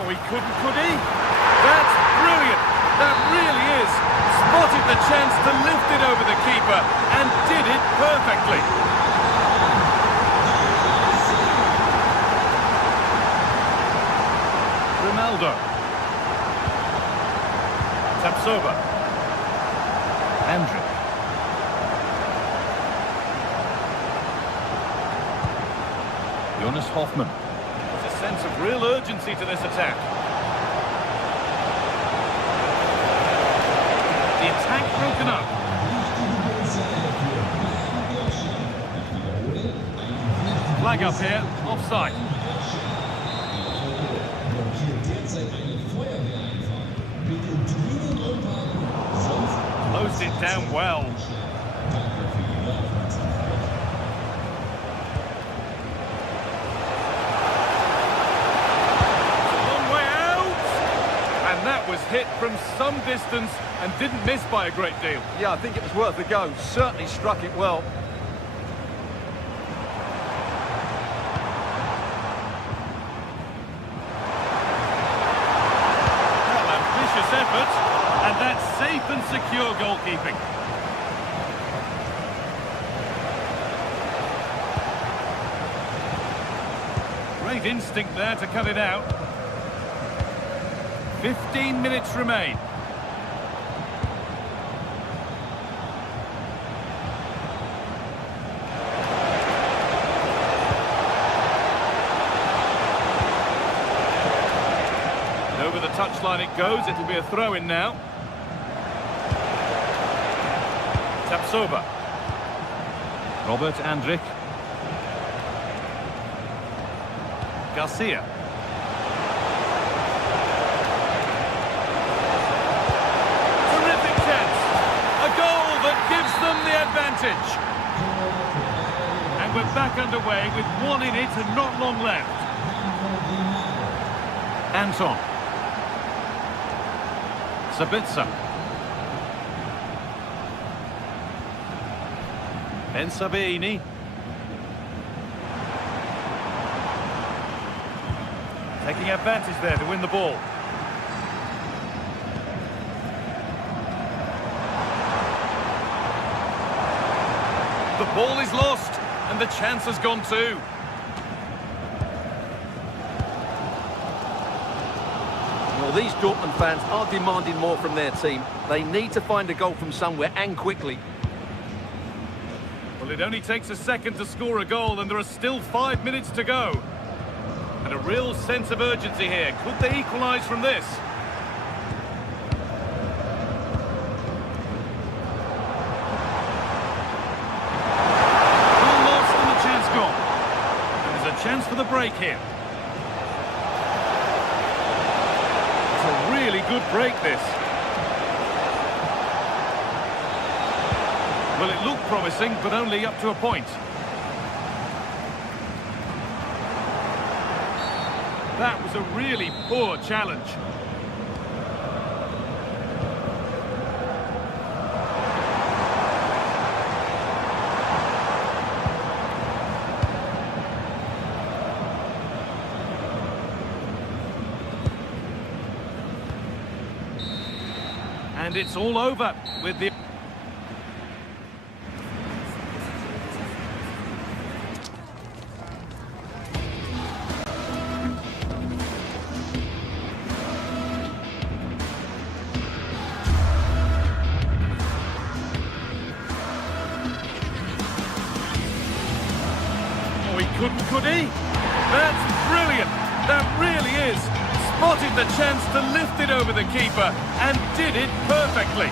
Oh, he couldn't, could he? That's brilliant. That really is. Spotted the chance to lift it over the keeper and did it perfectly. Ronaldo. Tapsoba. Andrew. Jonas Hoffman. There's a sense of real urgency to this attack. The attack broken up. Flag up here, offside. Closed it down well. Long way out! And that was hit from some distance and didn't miss by a great deal. Yeah, I think it was worth a go. Certainly struck it well. Effort, and that's safe and secure goalkeeping. Great instinct there to cut it out. 15 minutes remain. Over the touchline it goes, it'll be a throw-in now. Tapsoba. Robert Andrich. Garcia. Terrific chance. A goal that gives them the advantage. And we're back underway with one in it and not long left. Anton. Sabitzer. Ben Sabini. Taking advantage there to win the ball. The ball is lost and the chance has gone too. Well, these Dortmund fans are demanding more from their team. They need to find a goal from somewhere and quickly. Well, it only takes a second to score a goal and there are still 5 minutes to go. And a real sense of urgency here. Could they equalise from this? Ball lost and the chance gone. And there's a chance for the break here. Really good break, this. Well, it looked promising, but only up to a point. That was a really poor challenge. And it's all over with the... Oh, he couldn't, could he? That's brilliant. That really is. Spotted the chance to lift it over the keeper and did it perfectly.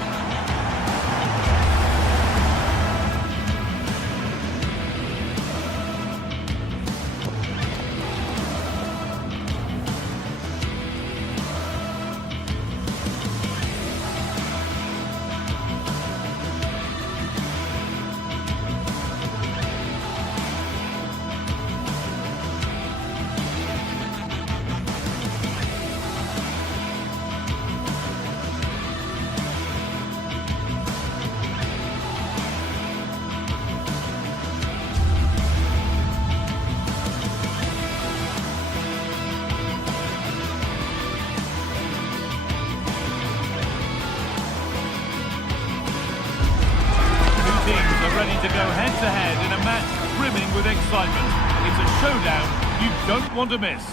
Ready to go head-to-head in a match brimming with excitement. It's a showdown you don't want to miss.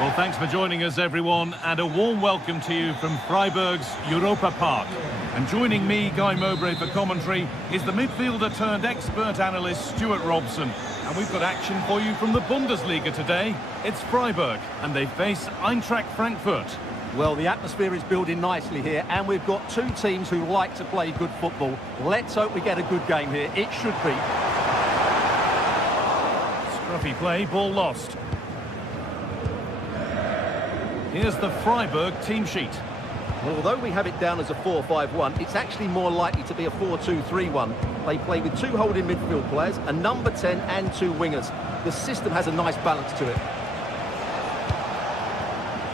Well, thanks for joining us, everyone, and a warm welcome to you from Freiburg's Europa Park. And joining me, Guy Mowbray, for commentary is the midfielder turned expert analyst Stuart Robson. And we've got action for you from the Bundesliga today. It's Freiburg, and they face Eintracht Frankfurt. Well, the atmosphere is building nicely here, and we've got two teams who like to play good football. Let's hope we get a good game here. It should be. Scruffy play, ball lost. Here's the Freiburg team sheet. Well, although we have it down as a 4-5-1, it's actually more likely to be a 4-2-3-1. They play with two holding midfield players, a number 10 and two wingers. The system has a nice balance to it.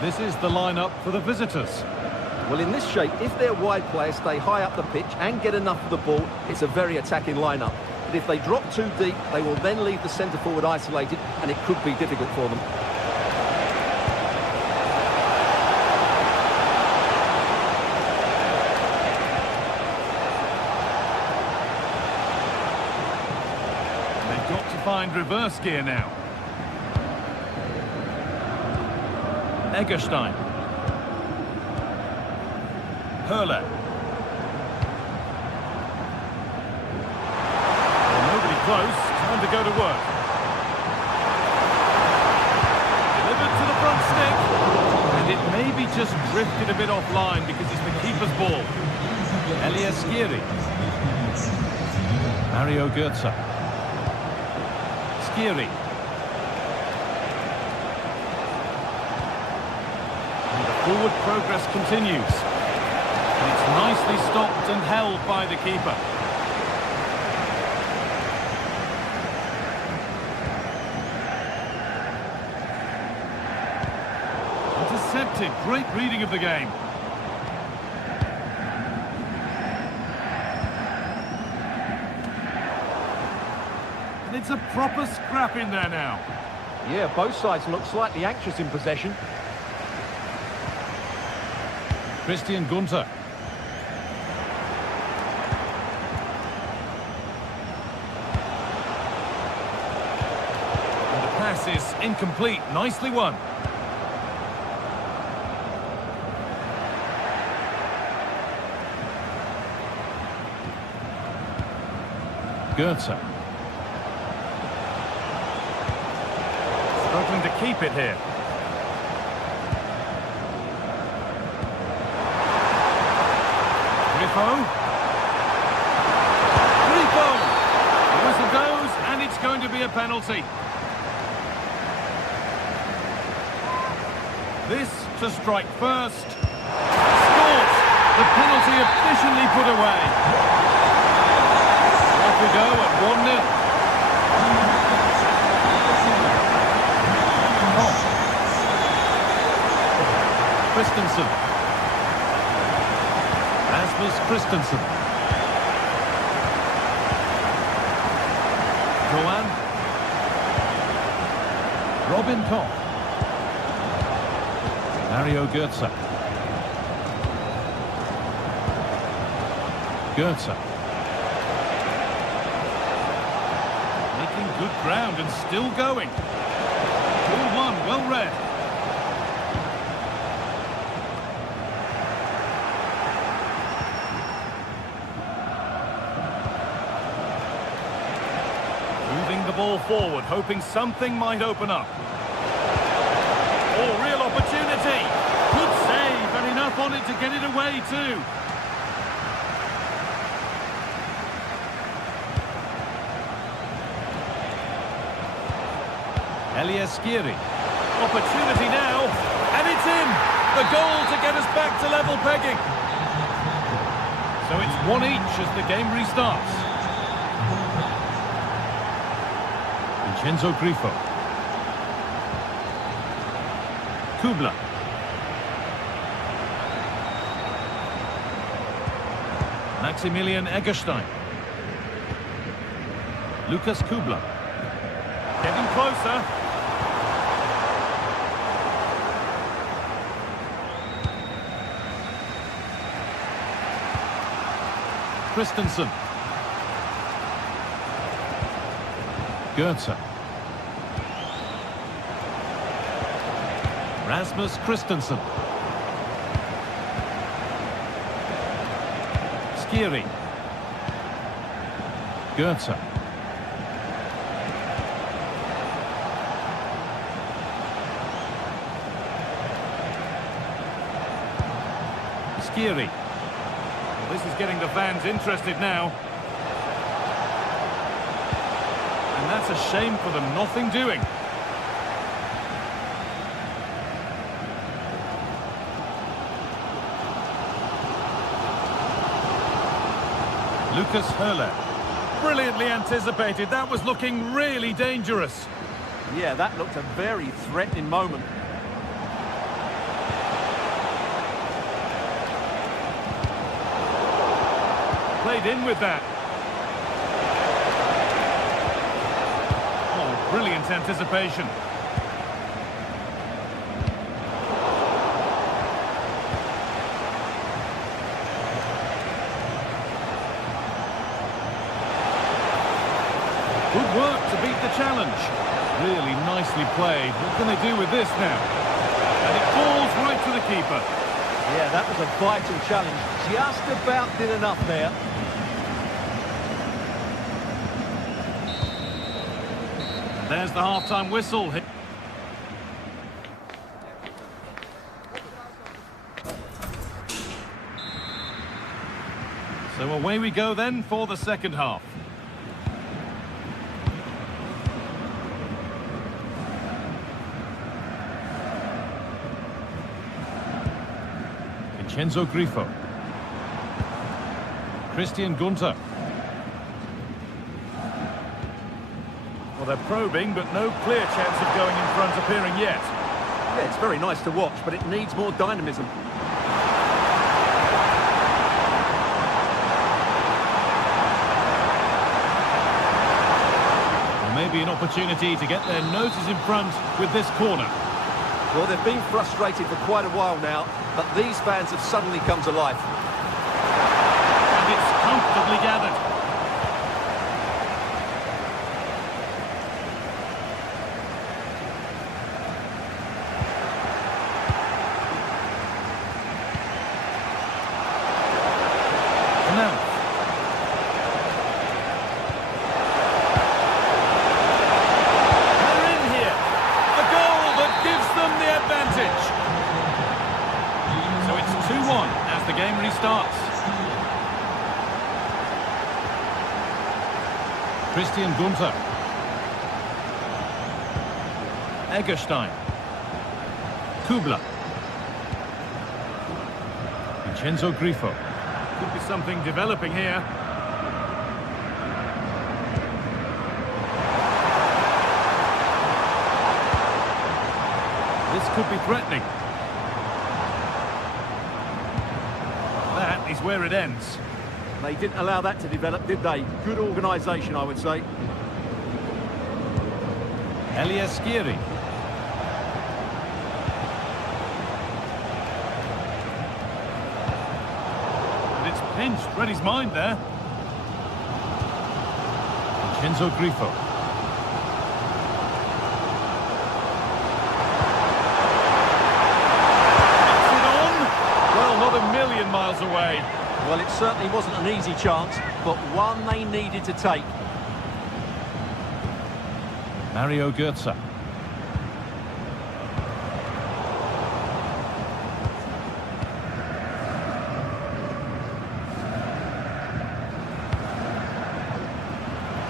This is the lineup for the visitors. Well, in this shape, if their wide players stay high up the pitch and get enough of the ball, it's a very attacking lineup. But if they drop too deep, they will then leave the centre forward isolated, and it could be difficult for them. They've got to find reverse gear now. Eggestein. Hurler. Well, nobody close. Time to go to work. Delivered to the front stick. And it maybe just drifted a bit offline because it's the keeper's ball. Elias Skiri. Mario Götze. Skiri. Forward progress continues. And it's nicely stopped and held by the keeper. Intercepted. Great reading of the game. And it's a proper scrap in there now. Yeah, both sides look slightly anxious in possession. Christian Gunther. And the pass is incomplete. Nicely won. Götze. Struggling to keep it here. Grifo! The whistle goes, and it's going to be a penalty. This to strike first. Scores! The penalty efficiently put away. Off we go at 1-0. Christensen. Rasmus Christensen. Johan. Robin Koch. Mario Götze. Götze. Making good ground and still going. Ball one, well read. The ball forward, hoping something might open up. Oh, real opportunity. Good save, and enough on it to get it away too. Elias Skiri. Opportunity now, and it's in. The goal to get us back to level pegging. So it's one each as the game restarts. Enzo Grifo. Kubla. Maximilian Eggestein. Lukas Kubla. Getting closer. Christensen. Götze. Rasmus Christensen. Skiri. Goetze. Skiri. Well, this is getting the fans interested now. And that's a shame for them. Nothing doing. Lucas Höller. Brilliantly anticipated. That was looking really dangerous. Yeah, that looked a very threatening moment. Played in with that. Oh, brilliant anticipation. Good work to beat the challenge. Really nicely played. What can they do with this now? And it falls right to the keeper. Yeah, that was a vital challenge. Just about did enough there. There's the half-time whistle. So away we go then for the second half. Vincenzo Grifo. Christian Gunter. Well, they're probing, but no clear chance of going in front appearing yet. Yeah, it's very nice to watch, but it needs more dynamism. Well, maybe an opportunity to get their noses in front with this corner. Well, they've been frustrated for quite a while now, but these fans have suddenly come to life. And it's comfortably gathered. Now. They're in here. A goal that gives them the advantage. So it's 2-1 as the game restarts. Christian Gunter. Egerstein. Kubler. Vincenzo Grifo. Could be something developing here. This could be threatening. That is where it ends. They didn't allow that to develop, did they? Good organisation, I would say. Elias Skiri. And it's pinched, read his mind there. Vincenzo Grifo. It's it on. Well, not a million miles away. Well, it certainly wasn't an easy chance, but one they needed to take. Mario Goetze.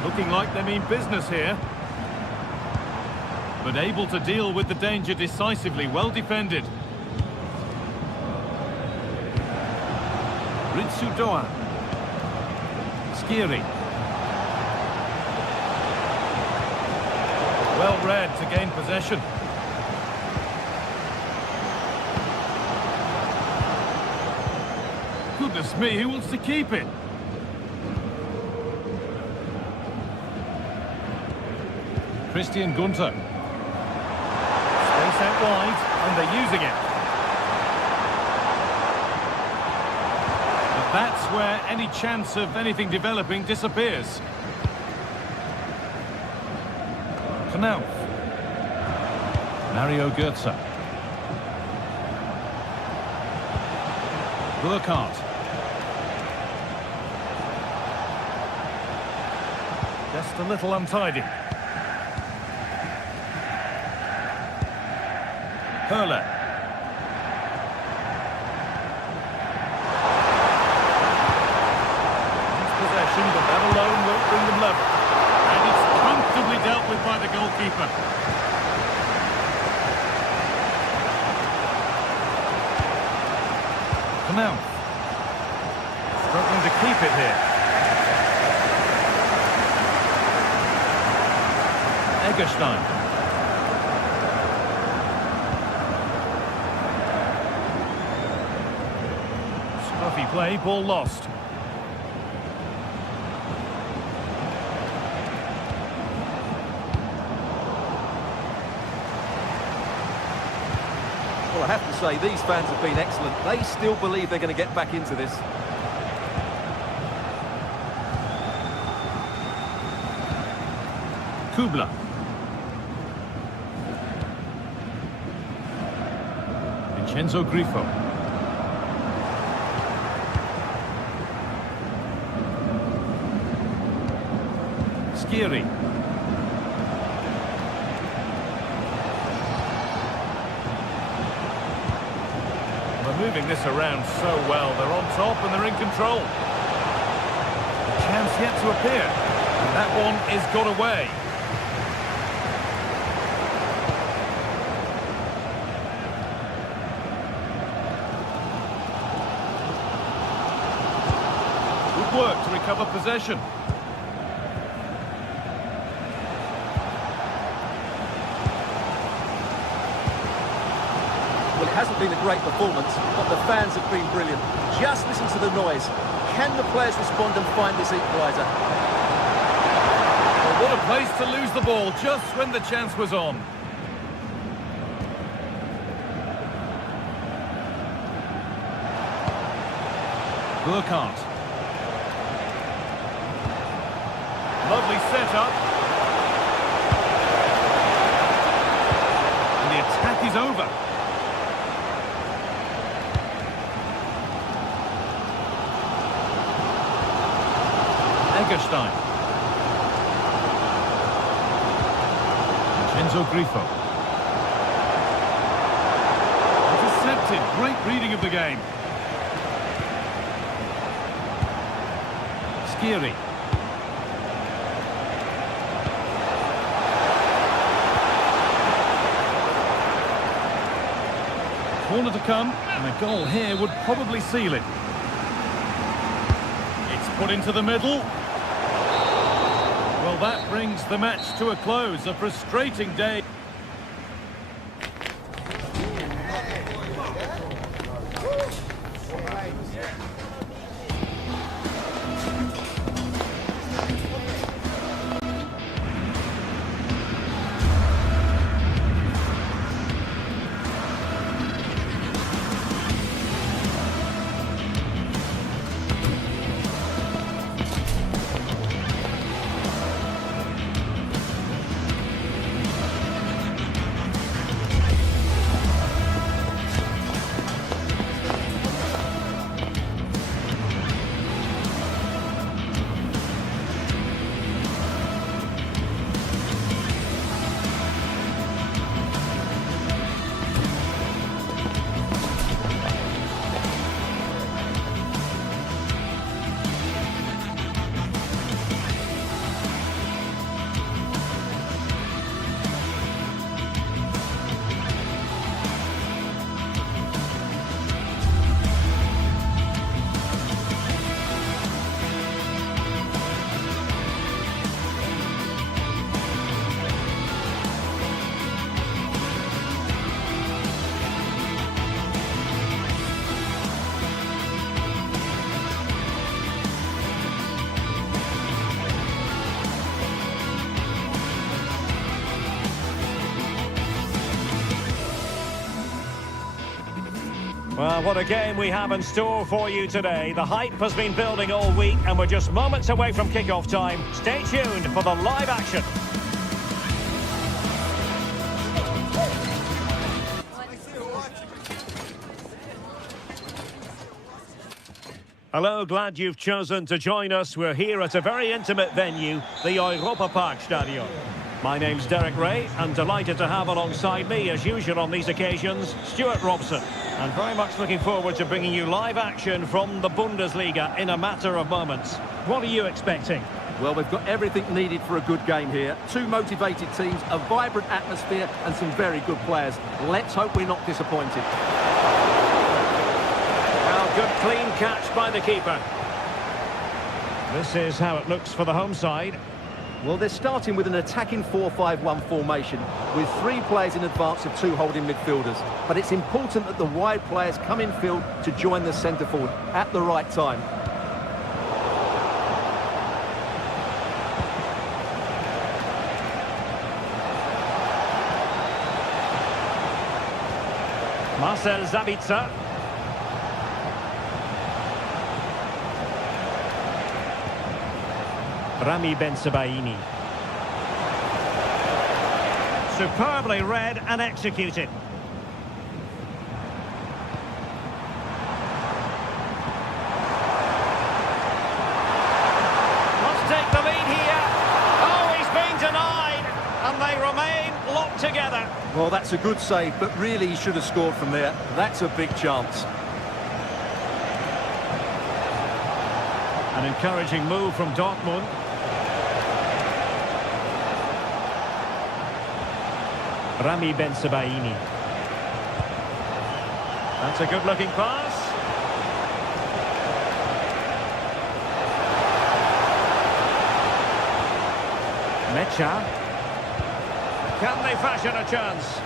Looking like they mean business here. But able to deal with the danger decisively, well defended. Ritsu Doan. Skiri. Well read to gain possession. Goodness me, who wants to keep it? Christian Gunter. Space out wide, and they're using it. But that's where any chance of anything developing disappears. Knauf. Mario Goetze. Burkhardt. Just a little untidy. Hurler. Possession, but that alone won't bring them level. And it's comfortably dealt with by the goalkeeper. Come out. Struggling to keep it here. Egerstein. Scruffy play, ball lost. Well, I have to say, these fans have been excellent. They still believe they're going to get back into this. Kubla. Vincenzo Grifo. Schieri. They're moving this around so well. They're on top and they're in control. Chance yet to appear. And that one is got away. Good work to recover possession. Well, it hasn't been a great performance, but the fans have been brilliant. Just listen to the noise. Can the players respond and find this equaliser? Well, what a place to lose the ball just when the chance was on. Burkhardt. Lovely setup. And the attack is over. Egerstein. Vincenzo Grifo. Intercepted. Great reading of the game. Schieri. Corner to come, and a goal here would probably seal it. It's put into the middle. Well, that brings the match to a close. A frustrating day. Well, what a game we have in store for you today. The hype has been building all week and we're just moments away from kick-off time. Stay tuned for the live action. Hello, glad you've chosen to join us. We're here at a very intimate venue, the Europa Park Stadium. My name's Derek Ray, and delighted to have alongside me, as usual on these occasions, Stuart Robson. And very much looking forward to bringing you live action from the Bundesliga in a matter of moments. What are you expecting? Well, we've got everything needed for a good game here. Two motivated teams, a vibrant atmosphere and some very good players. Let's hope we're not disappointed. Well, good clean catch by the keeper. This is how it looks for the home side. Well, they're starting with an attacking 4-5-1 formation with 3 players in advance of 2 holding midfielders. But it's important that the wide players come in field to join the centre forward at the right time. Marcel Sabitzer. Rami Bensebaini. Superbly read and executed. Must take the lead here. Oh, he's been denied. And they remain locked together. Well, that's a good save, but really he should have scored from there. That's a big chance. An encouraging move from Dortmund. Rami Bensebaini. That's a good-looking pass. Mecha. Can they fashion a chance?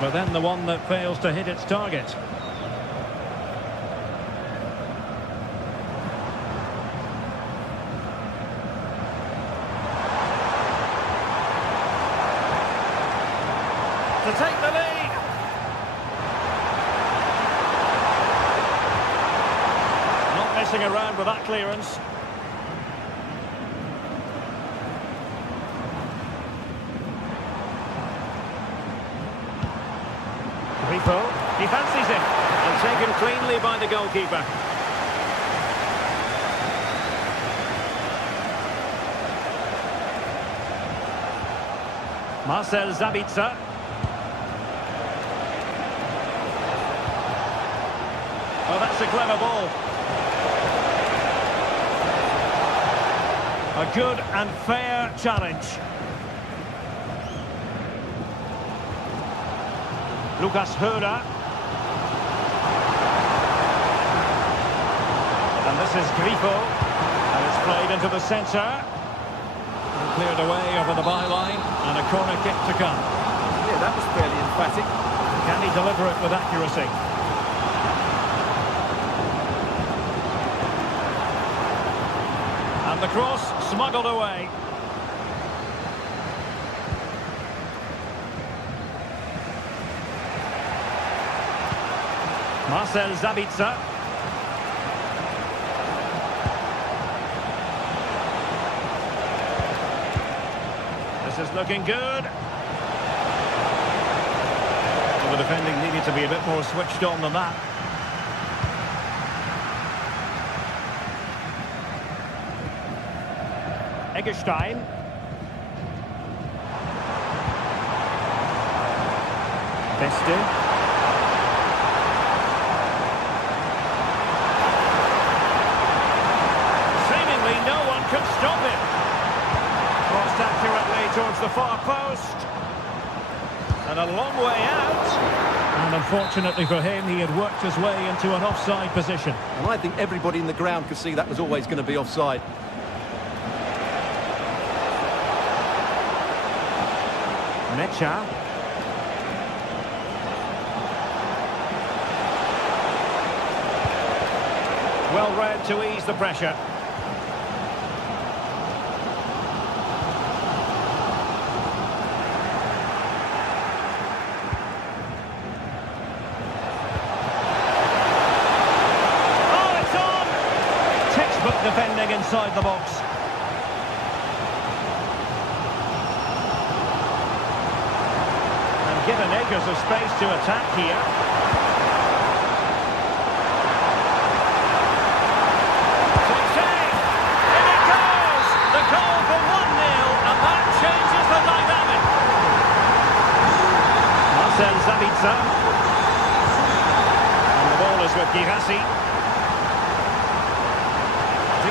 But then the one that fails to hit its target. To take the lead. Not messing around with that clearance. Ripo, he fancies it. And taken cleanly by the goalkeeper. Marcel Sabitzer. Oh, that's a clever ball. A good and fair challenge. Lucas Höder. And this is Grifo. And it's played into the centre. Cleared away over the byline. And a corner kick to come. Yeah, that was fairly emphatic. Can he deliver it with accuracy? And the cross smuggled away. Marcel Sabitzer. This is looking good. Well, the defending needed to be a bit more switched on than that. Eggestein. Beste. Can stop it. Crossed accurately towards the far post. And a long way out. And unfortunately for him, he had worked his way into an offside position. And I think everybody in the ground could see that was always going to be offside. Mecha. Well read to ease the pressure. Defending inside the box. And given acres of space to attack here.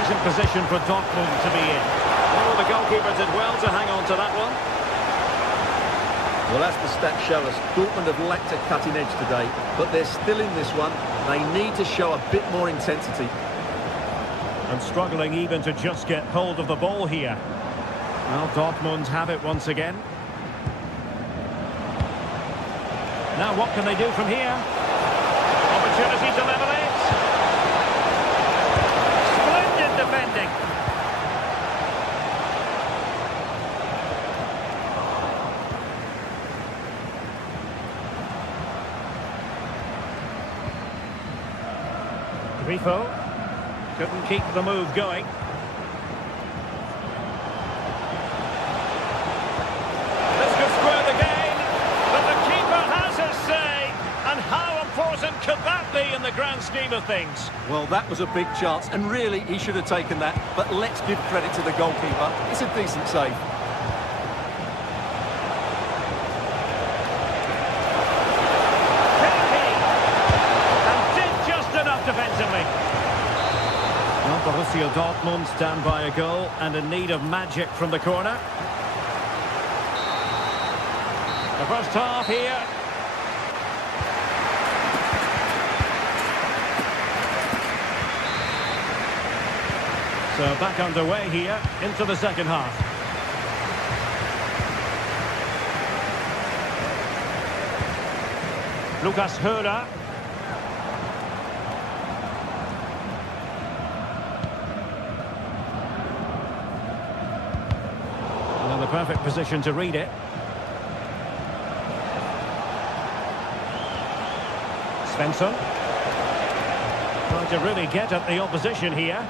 decent position for Dortmund to be in. Well, the goalkeeper did well to hang on to that one. Well, as the stats show us, Dortmund have lacked a cutting edge today, but they're still in this one. They need to show a bit more intensity. And struggling even to just get hold of the ball here. Well, Dortmund have it once again. Now what can they do from here? Opportunity to level it. Splendid defending. Grifo couldn't keep the move going. This could square the game, but the keeper has his say. And how important could that be in the grand scheme of things? Well, that was a big chance, and really, he should have taken that. But let's give credit to the goalkeeper. It's a decent save. Defensively. Well, Borussia Dortmund stand by a goal and in need of magic from the corner. The first half here. So back underway here into the second half. Lucas Höhler. The perfect position to read it. Svensson. Trying to really get at the opposition here.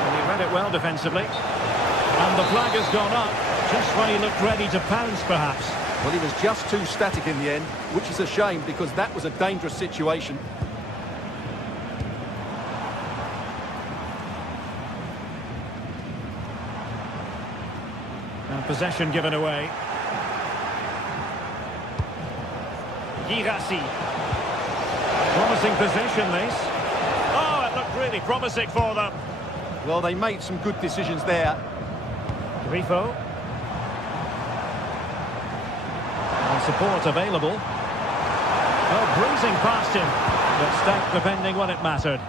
And he read it well defensively. And the flag has gone up, just when he looked ready to pounce perhaps. Well, he was just too static in the end, which is a shame because that was a dangerous situation. Possession given away. Girassi. Promising possession, this. Oh, it looked really promising for them. Well, they made some good decisions there. Grifo. And support available. Oh, breezing past him. But stacked defending when it mattered.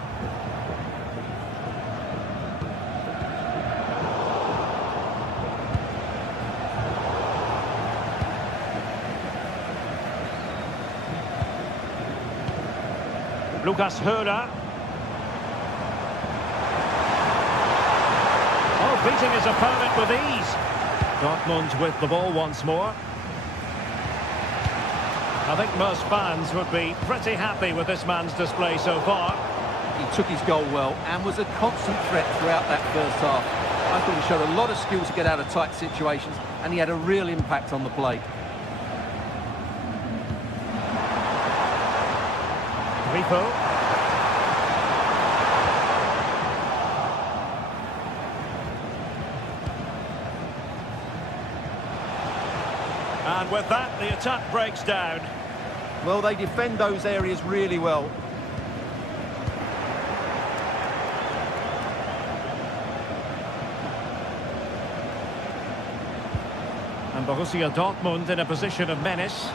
Lucas Höhler. Oh, beating his opponent with ease. Dortmund with the ball once more. I think most fans would be pretty happy with this man's display so far. He took his goal well and was a constant threat throughout that first half. I thought he showed a lot of skill to get out of tight situations, and he had a real impact on the play. Grifo. And with that, the attack breaks down. Well, they defend those areas really well. And Borussia Dortmund in a position of menace.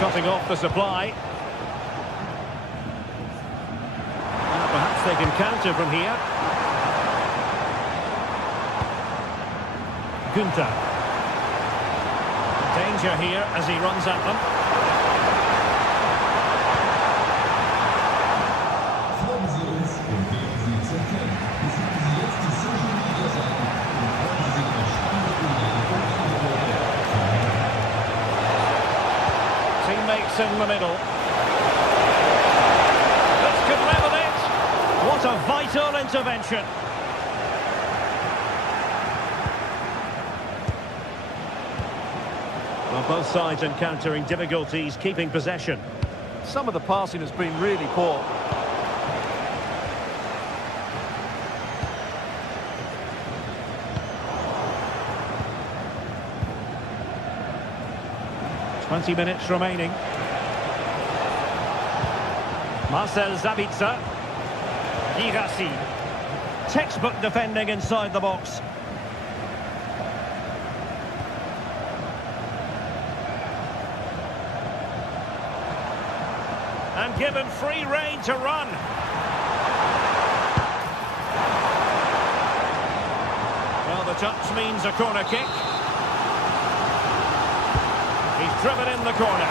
Cutting off the supply. And perhaps they can counter from here. Günther. Danger here as he runs at them. Folgen Sie uns und geben Sie zur Kenntnis. Besuchen Sie jetzt die Social Media Seiten und freuen Sie sich auf spannende Teammates in the middle. This could level it. What a vital intervention. Well, both sides encountering difficulties keeping possession. Some of the passing has been really poor. 20 minutes remaining. Marcel Sabitzer. Girassi. Textbook defending inside the box. And given free rein to run. Well, the touch means a corner kick. He's driven in the corner.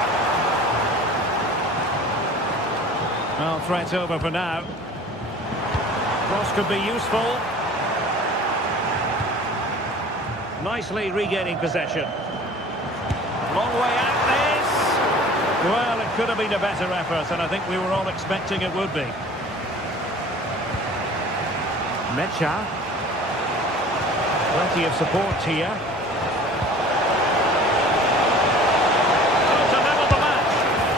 Well, threat over for now. Cross could be useful. Nicely regaining possession. Long way out this. Well, it could have been a better effort, and I think we were all expecting it would be. Mecha. Plenty of support here. Oh, to level the match.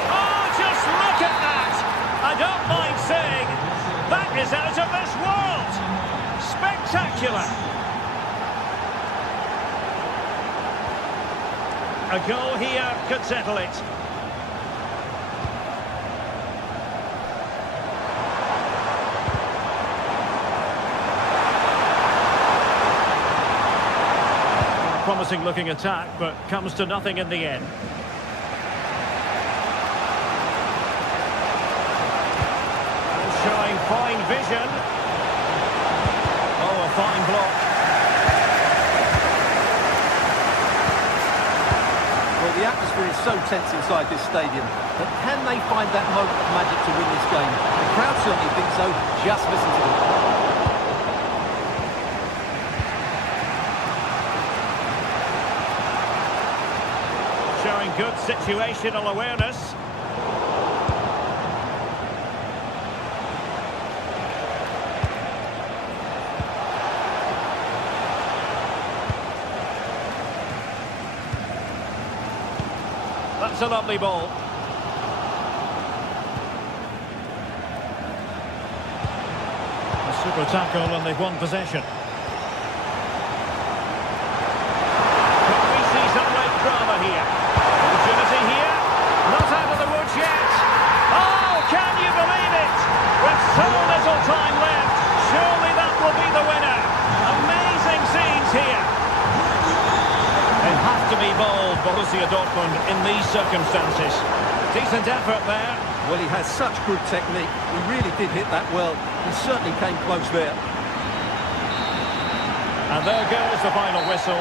Oh, just look at that! I don't mind saying, that is out of this world! Spectacular! A goal here could settle it. Promising looking attack, but comes to nothing in the end. And showing fine vision. Oh, a fine block. Well, the atmosphere is so tense inside this stadium, but can they find that moment of magic to win this game? The crowd certainly think so. Just listen to them. Showing good situational awareness. That's a lovely ball. A super tackle and they've won possession. Can we see some late drama here? Opportunity here. Not out of the woods yet. Oh, can you believe it? With so little time left, surely that will be the winner. Amazing scenes here. They have to be bold, Borussia Dortmund, in these circumstances. Decent effort there. Well, he has such good technique. He really did hit that well. He certainly came close there. And there goes the final whistle.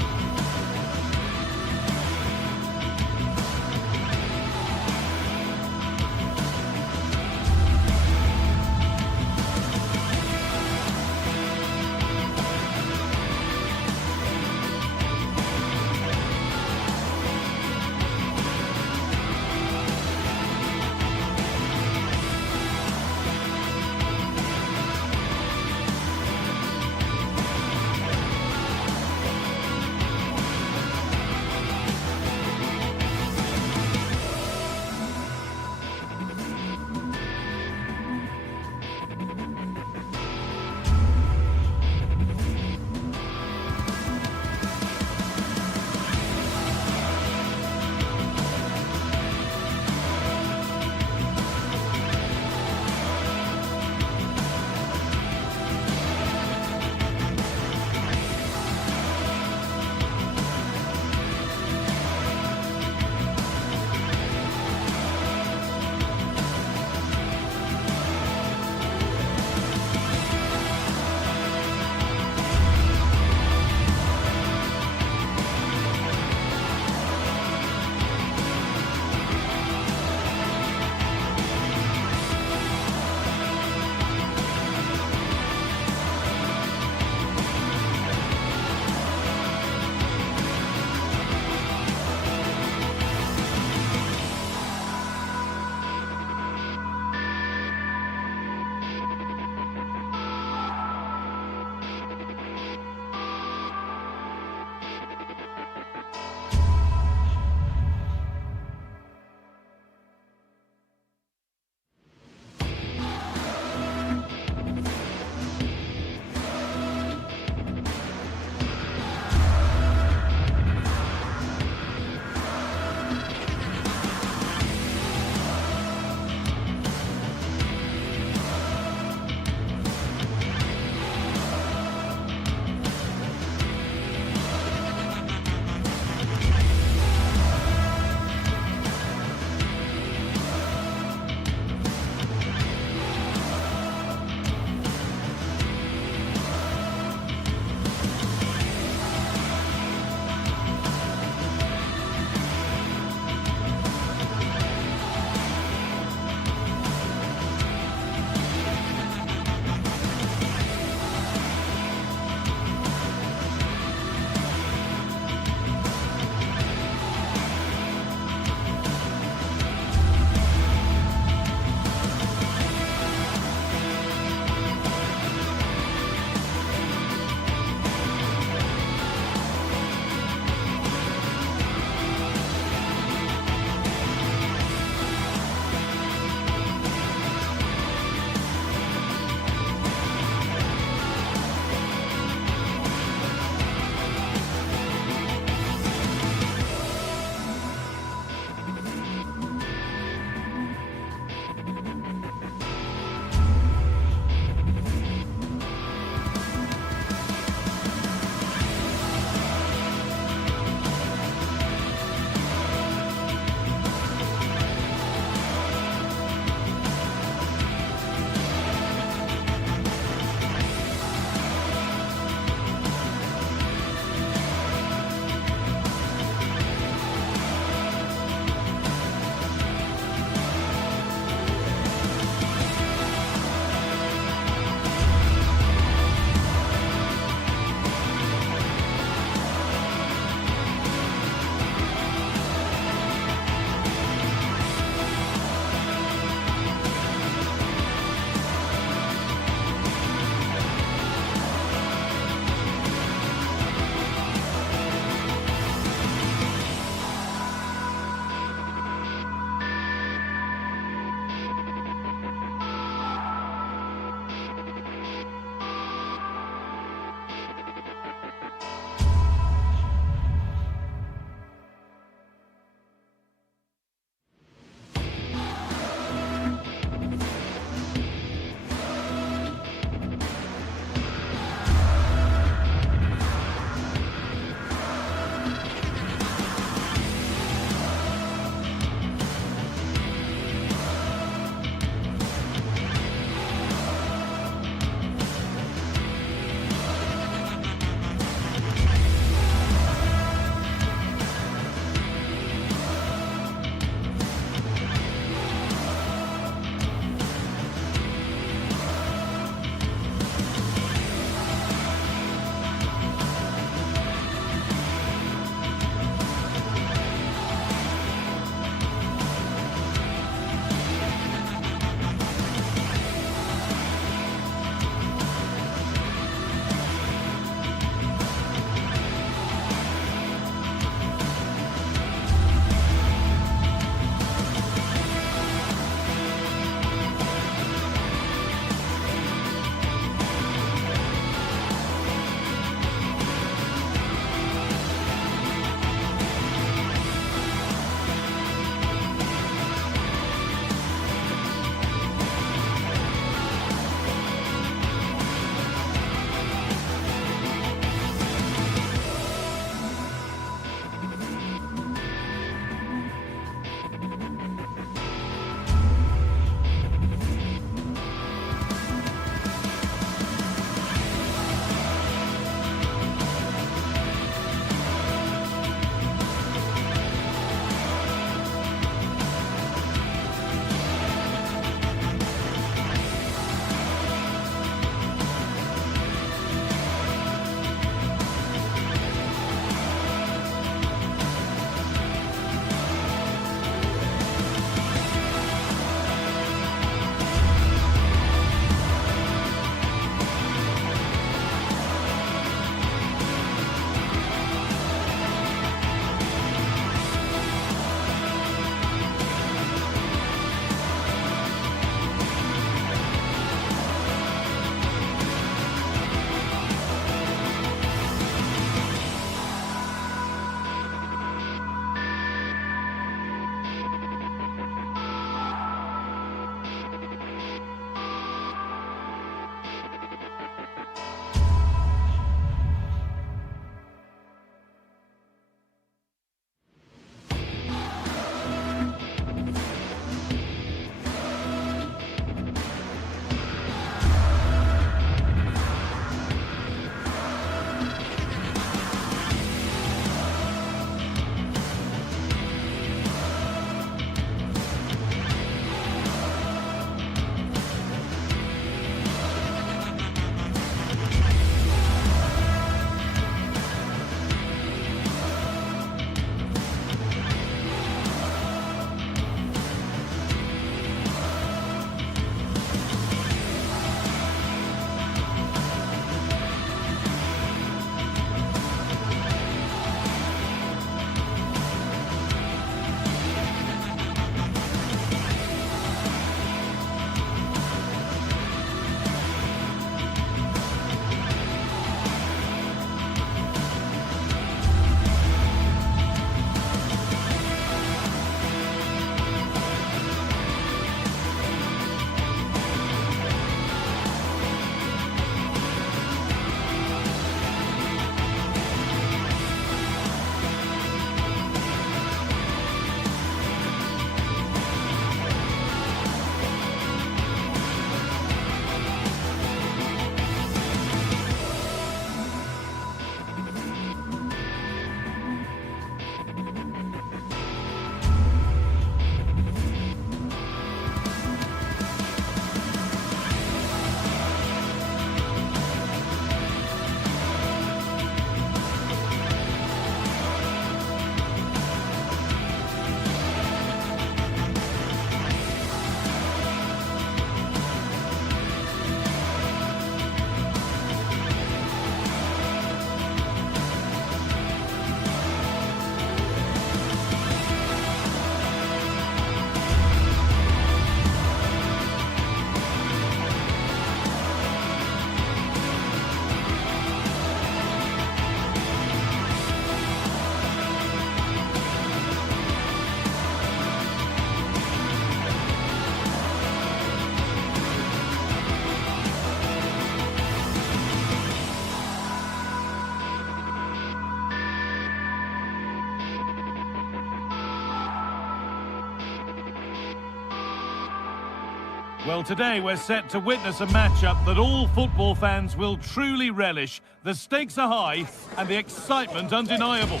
Well, today we're set to witness a matchup that all football fans will truly relish. The stakes are high and the excitement undeniable.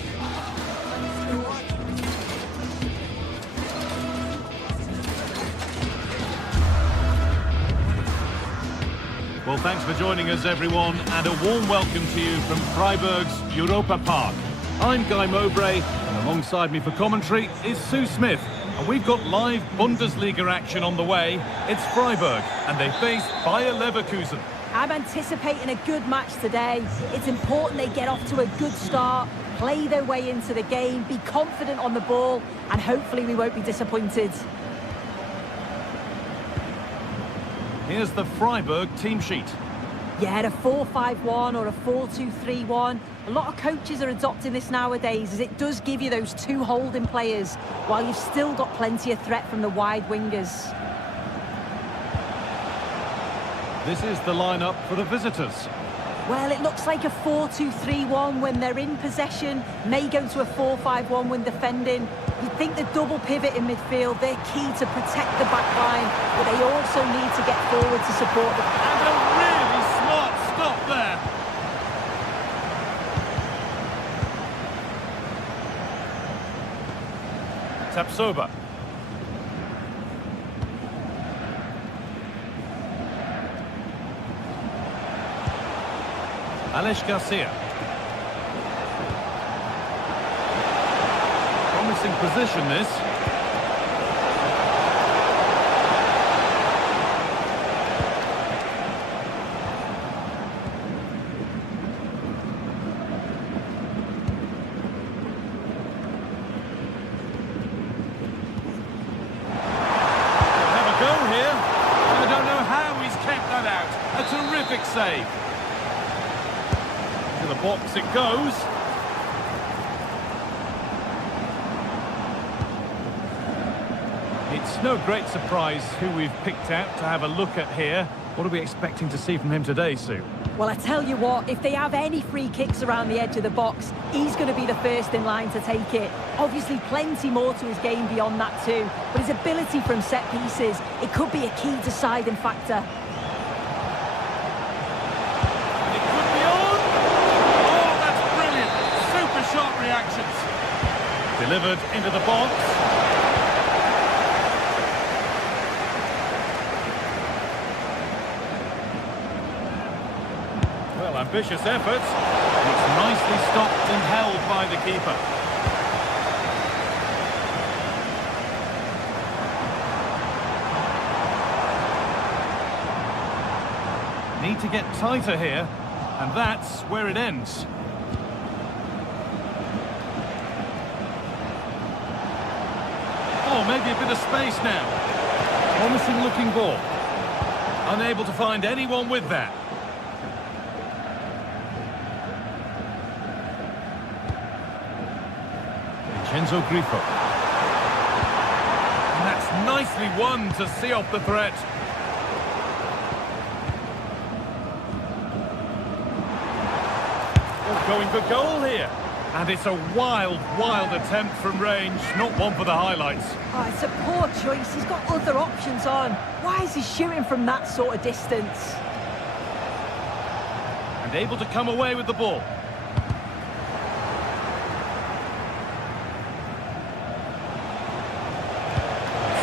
Well, thanks for joining us, everyone, and a warm welcome to you from Freiburg's Europa Park. I'm Guy Mowbray, and alongside me for commentary is Sue Smith. And we've got live Bundesliga action on the way. It's Freiburg, and they face Bayer Leverkusen. I'm anticipating a good match today. It's important they get off to a good start, play their way into the game, be confident on the ball, and hopefully we won't be disappointed. Here's the Freiburg team sheet. Yeah, a 4-5-1 or a 4-2-3-1. A lot of coaches are adopting this nowadays, as it does give you those two holding players, while you've still got plenty of threat from the wide wingers. This is the lineup for the visitors. Well, it looks like a 4-2-3-1 when they're in possession, may go to a 4-5-1 when defending. You'd think the double pivot in midfield, they're key to protect the back line, but they also need to get forward to support the... And a really smart stop there. Tapsoba. Alex Garcia. Promising position, this. Have a go here. I don't know how he's kept that out. A terrific save. To the box it goes. It's no great surprise who we've picked out to have a look at here. What are we expecting to see from him today, Sue? Well, I tell you what, if they have any free kicks around the edge of the box, he's going to be the first in line to take it. Obviously, plenty more to his game beyond that too, but his ability from set pieces, it could be a key deciding factor. Sharp reactions. Delivered into the box. Well, ambitious effort. It's nicely stopped and held by the keeper. Need to get tighter here, and that's where it ends. Oh, maybe a bit of space now. Promising looking ball. Unable to find anyone with that. Vincenzo Grifo. And that's nicely won to see off the threat. Oh, going for goal here. And it's a wild, wild attempt from range, not one for the highlights. Oh, it's a poor choice. He's got other options on. Why is he shooting from that sort of distance? And able to come away with the ball.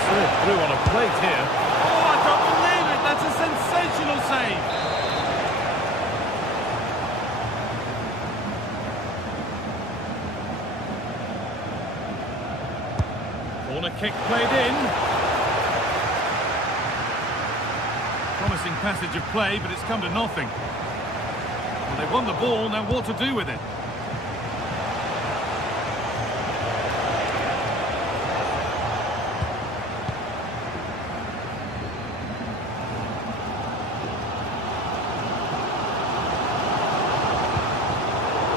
Slid through on a plate here. Oh, I can't believe it! That's a sensational save! Corner kick played in. Promising passage of play, but it's come to nothing. Well, they've won the ball, now what to do with it?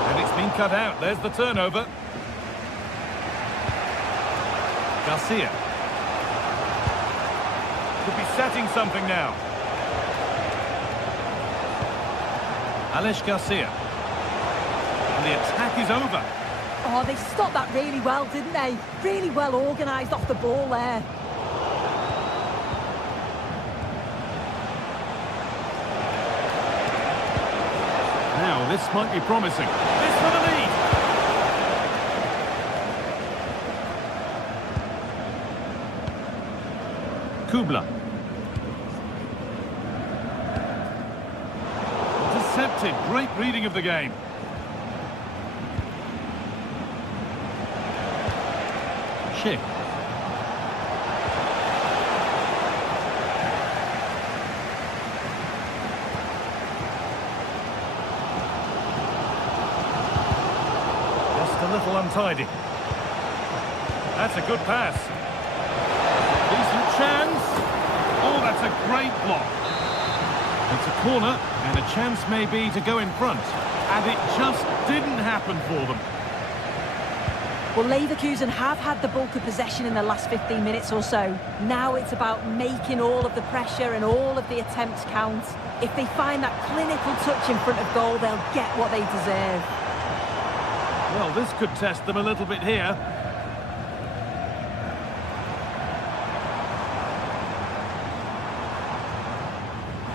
And it's been cut out, there's the turnover. Garcia. Could be setting something now. Alex Garcia. And the attack is over. Oh, they stopped that really well, didn't they? Really well organised off the ball there. Now, this might be promising. This for the lead. Kubla. Intercepted. Great reading of the game. Schick. Just a little untidy. That's a good pass. Decent chance. Oh, that's a great block. It's a corner, and a chance maybe to go in front. And it just didn't happen for them. Well, Leverkusen have had the bulk of possession in the last 15 minutes or so. Now it's about making all of the pressure and all of the attempts count. If they find that clinical touch in front of goal, they'll get what they deserve. Well, this could test them a little bit here.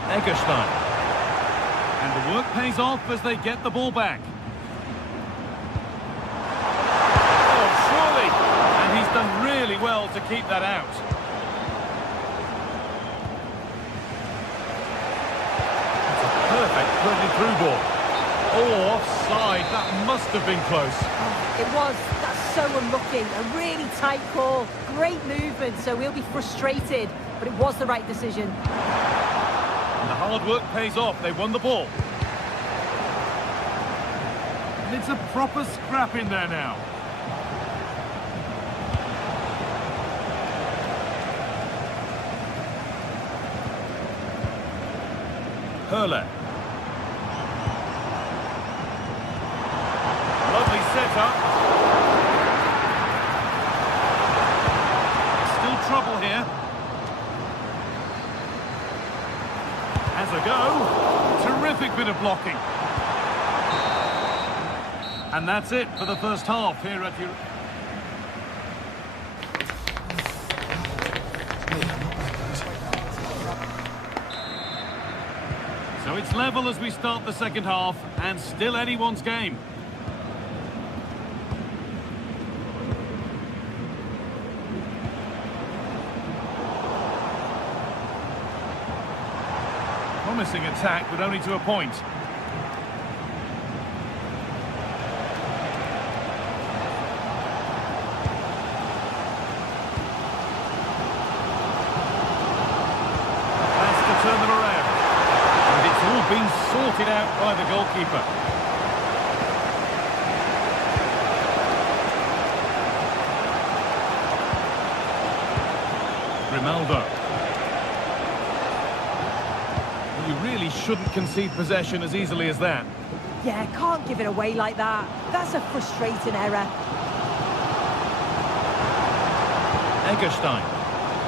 Egerstein. And the work pays off as they get the ball back. Oh, surely! And he's done really well to keep that out. That's a perfect threaded through ball. Oh, offside. That must have been close. It was. That's so unlucky. A really tight call. Great movement, so we'll be frustrated. But it was the right decision. And the hard work pays off. They won the ball. And it's a proper scrap in there now. Hurler. Lovely setup. Still trouble here. Has a go. Terrific bit of blocking. And that's it for the first half here at your... So it's level as we start the second half, and still anyone's game. Promising attack, but only to a point. Has to turn them around. And it's all been sorted out by the goalkeeper. Grimaldo. You really shouldn't concede possession as easily as that. Yeah, can't give it away like that. That's a frustrating error. Egerstein.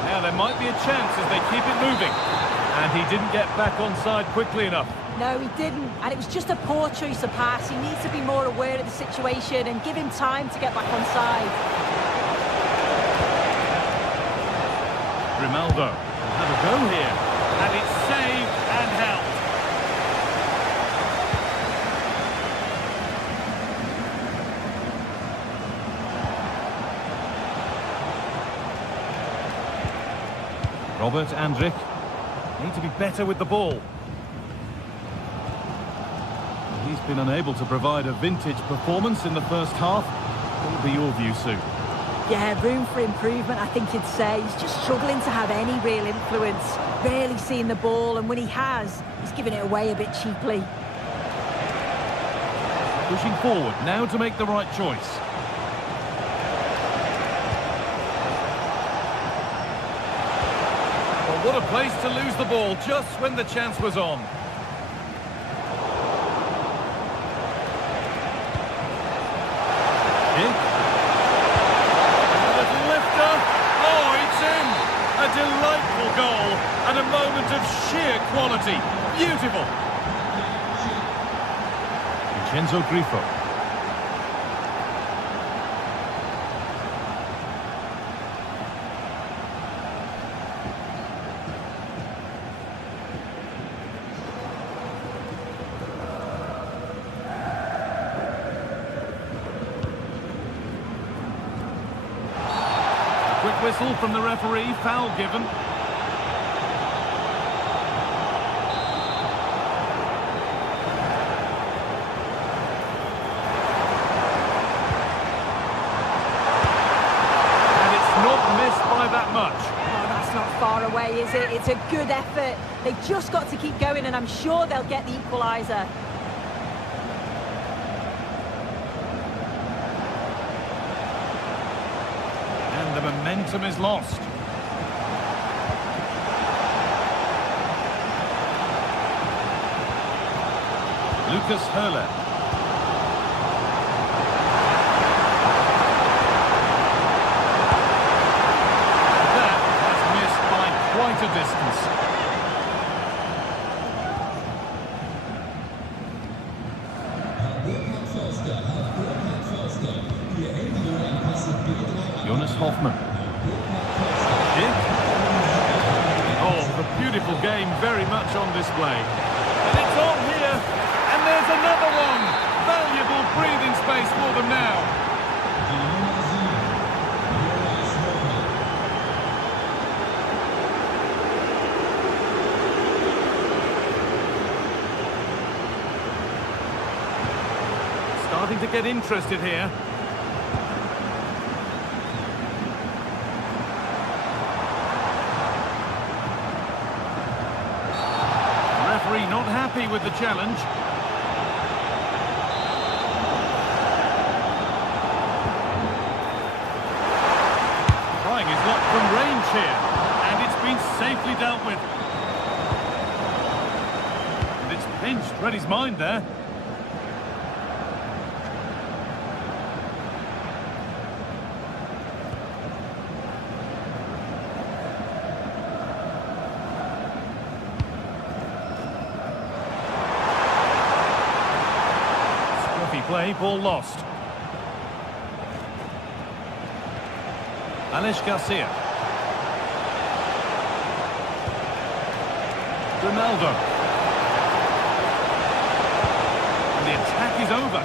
Now there might be a chance as they keep it moving. And he didn't get back onside quickly enough. No, he didn't. And it was just a poor choice of pass. He needs to be more aware of the situation and give him time to get back onside. Grimaldo will have a go here. And it's saved and held. Robert Andrich need to be better with the ball. He's been unable to provide a vintage performance in the first half. What will be your view, Sue? Yeah, room for improvement, I think you'd say. He's just struggling to have any real influence. Rarely seeing the ball, and when he has, he's giving it away a bit cheaply. Pushing forward, now to make the right choice. Well, what a place to lose the ball, just when the chance was on. A delightful goal and a moment of sheer quality. Beautiful. Vincenzo Grifo. Quick whistle from the referee, foul given. And it's not missed by that much. Oh, that's not far away, is it? It's a good effort. They've just got to keep going, and I'm sure they'll get the equaliser. And the momentum is lost. Lucas Höhler. That has missed by quite a distance. Jonas Hoffmann. Dick. Oh, the beautiful game very much on display. And it's on here, and there's another one. Valuable breathing space for them now. Starting to get interested here. Not happy with the challenge. Trying his luck from range here, and it's been safely dealt with. And it's pinched, read his mind there. Play, ball lost. Alex Garcia. Ronaldo. And the attack is over.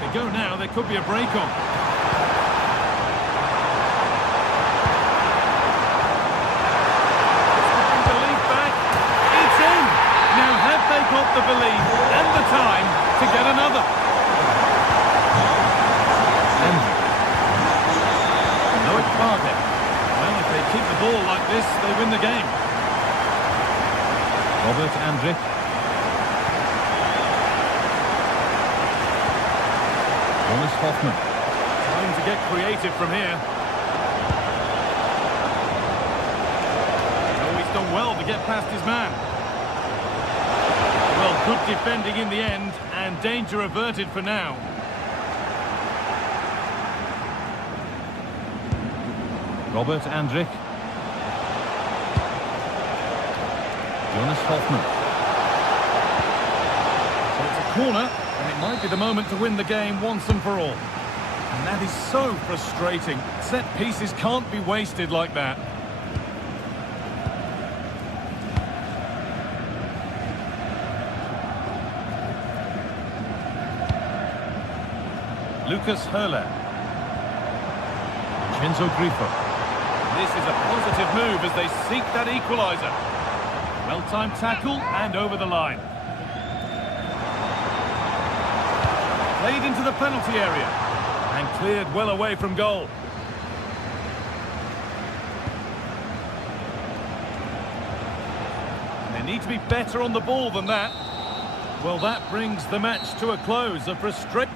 They go now, there could be a break on. Got the belief and the time to get another. Noah Barber. Well, if they keep the ball like this, they win the game. Robert Andrich. Jonas Hoffmann. Time to get creative from here. Oh, he's done well to get past his man. Well, good defending in the end, and danger averted for now. Robert Andrich. Jonas Hoffmann. So it's a corner, and it might be the moment to win the game once and for all. And that is so frustrating. Set pieces can't be wasted like that. Lucas Höhler. Vincenzo Grifo. This is a positive move as they seek that equaliser. Well-timed tackle and over the line. Played into the penalty area and cleared well away from goal. They need to be better on the ball than that. Well, that brings the match to a close. A frustrating...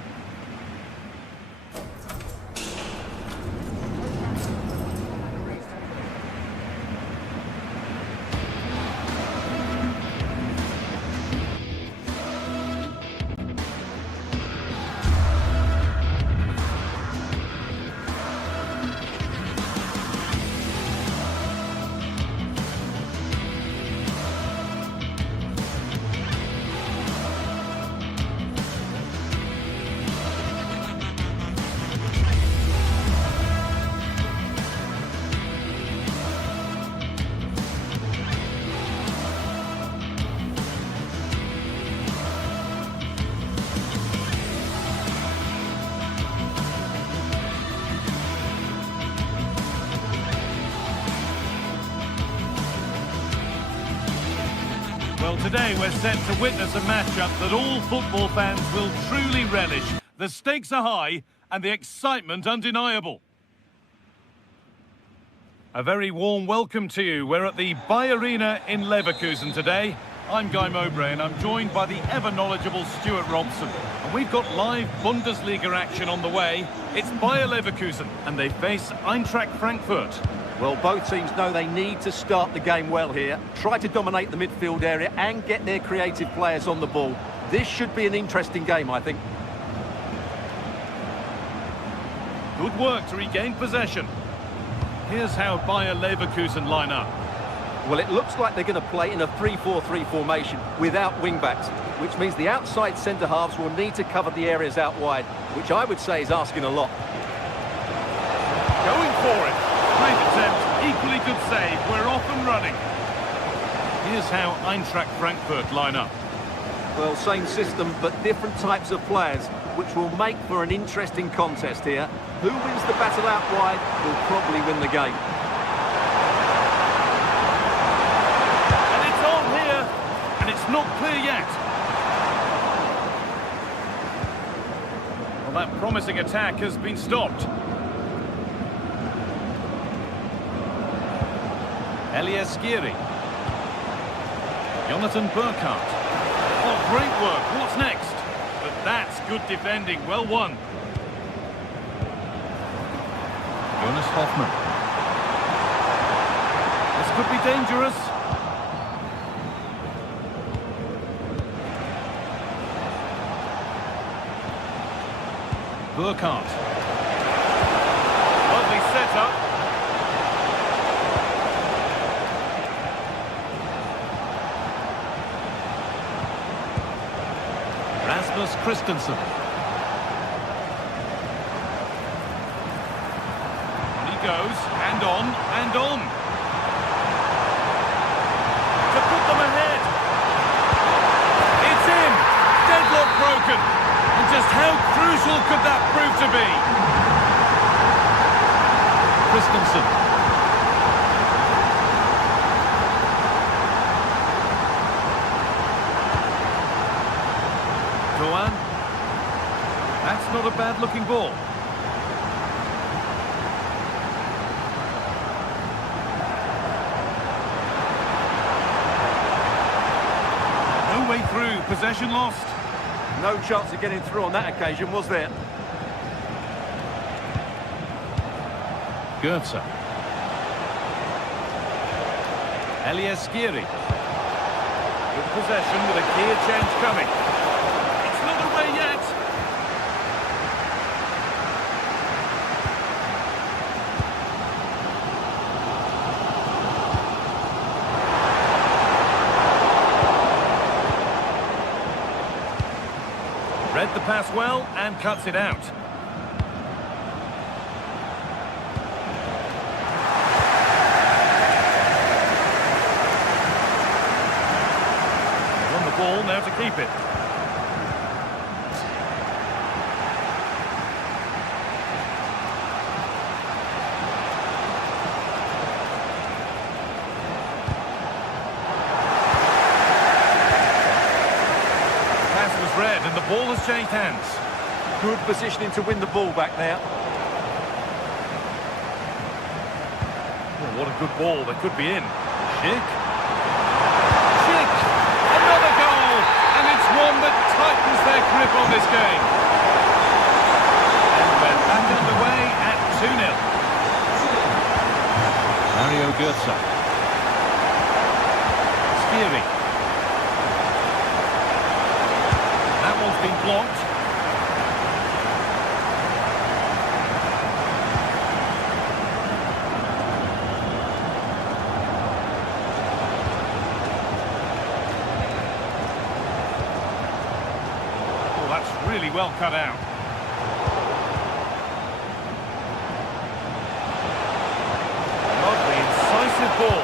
Well, today we're set to witness a matchup that all football fans will truly relish. The stakes are high and the excitement undeniable. A very warm welcome to you. We're at the Bayer Arena in Leverkusen today. I'm Guy Mowbray and I'm joined by the ever-knowledgeable Stuart Robson. And we've got live Bundesliga action on the way. It's Bayer Leverkusen and they face Eintracht Frankfurt. Well, both teams know they need to start the game well here. Try to dominate the midfield area and get their creative players on the ball. This should be an interesting game, I think. Good work to regain possession. Here's how Bayer Leverkusen line up. Well, it looks like they're going to play in a 3-4-3 formation without wing-backs, which means the outside centre-halves will need to cover the areas out wide, which I would say is asking a lot. Going for it. Great attempt, equally good save. We're off and running. Here's how Eintracht Frankfurt line up. Well, same system, but different types of players, which will make for an interesting contest here. Who wins the battle out wide will probably win the game. And it's on here, and it's not clear yet. Well, that promising attack has been stopped. Elias Giri. Jonathan Burkhardt. Oh, great work. What's next? But that's good defending. Well won. Jonas Hoffmann. This could be dangerous. Burkhardt. Lovely setup. Rasmus Christensen. And he goes, and on, and on. To put them ahead. It's in. Deadlock broken. And just how crucial could that prove to be? Christensen. That's not a bad-looking ball. No way through. Possession lost. No chance of getting through on that occasion, was there? Goetze. Elias Giri. Good possession with a clear change coming. It's not away yet. Read the pass well and cuts it out. Won the ball, now to keep it. Red, and the ball has changed hands. Good positioning to win the ball back there. Oh, what a good ball. They could be in. Schick. Schick! Another goal! And it's one that tightens their grip on this game. And we're back underway at 2-0. Mario Götze. Skiri. That one's been blocked. Oh, that's really well cut out. Lovely, incisive ball.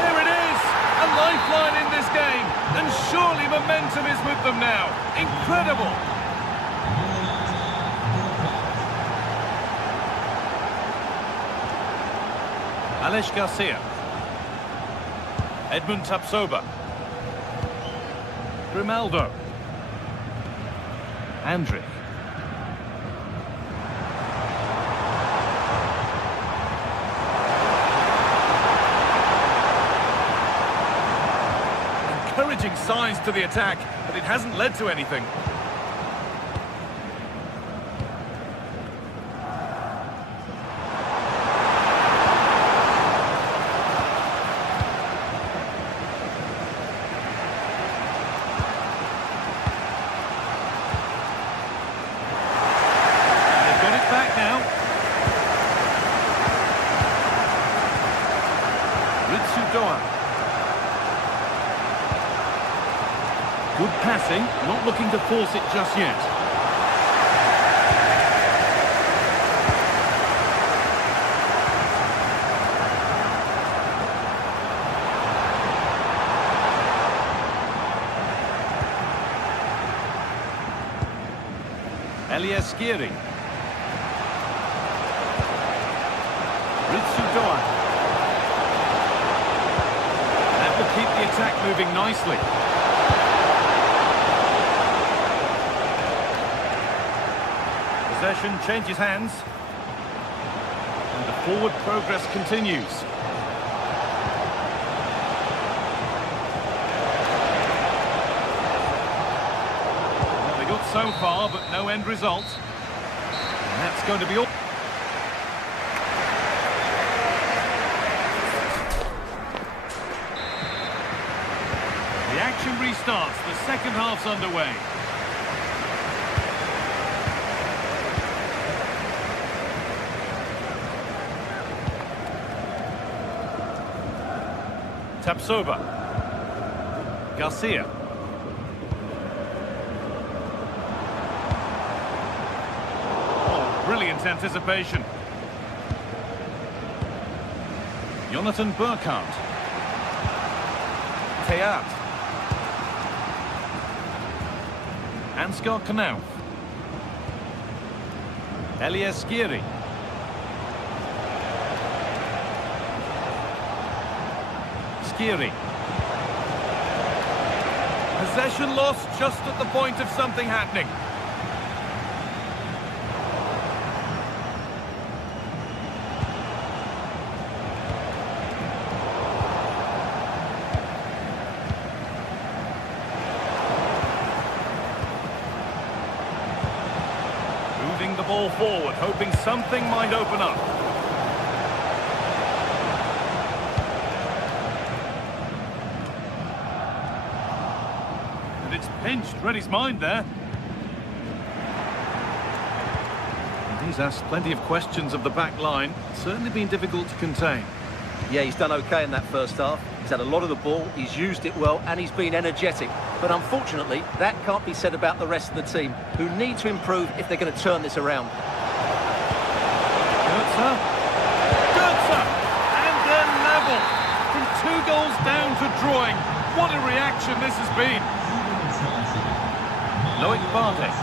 There it is! A lifeline in this game. And surely momentum is with them now. Incredible! Aleix Garcia. Edmund Tapsoba. Grimaldo. Andrić. Encouraging signs to the attack, but it hasn't led to anything. Good passing, not looking to force it just yet. Elieskiri. Ritsudoan. That will keep the attack moving nicely. Possession changes hands. And the forward progress continues. Well, they got so far, but no end result. And that's going to be all. The action restarts. The second half's underway. Tapsoba. Garcia. Oh, brilliant anticipation. Jonathan Burkhardt. Teat. Ansgar Knauf. Elieskiri. Possession lost just at the point of something happening. Moving the ball forward, hoping something might open up. Pinched, read his mind there. And he's asked plenty of questions of the back line. It's certainly been difficult to contain. Yeah, he's done okay in that first half. He's had a lot of the ball, he's used it well, and he's been energetic. But unfortunately, that can't be said about the rest of the team, who need to improve if they're going to turn this around. Goetze. Goetze! And they're level. From 2 goals down to drawing. What a reaction this has been. Loic Bardet.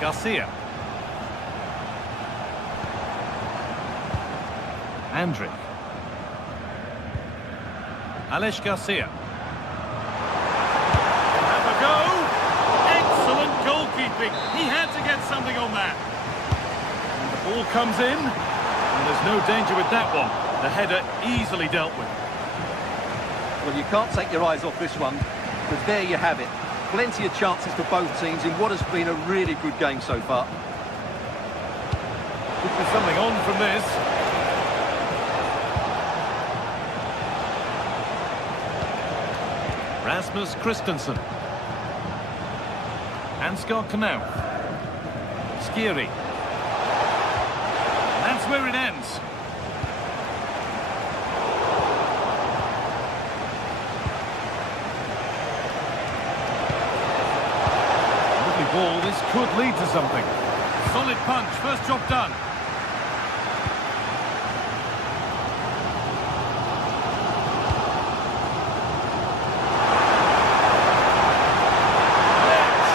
Garcia. Andrić. Aleix Garcia. Have a go. Excellent goalkeeping. He had to get something on that. And the ball comes in. And there's no danger with that one. The header easily dealt with. Well, you can't take your eyes off this one, but there you have it. Plenty of chances for both teams in what has been a really good game so far. Could be something on from this. Rasmus Christensen. Ansgar Knauf. Skiri. That's where it ends. Ball, this could lead to something. Solid punch, first job done.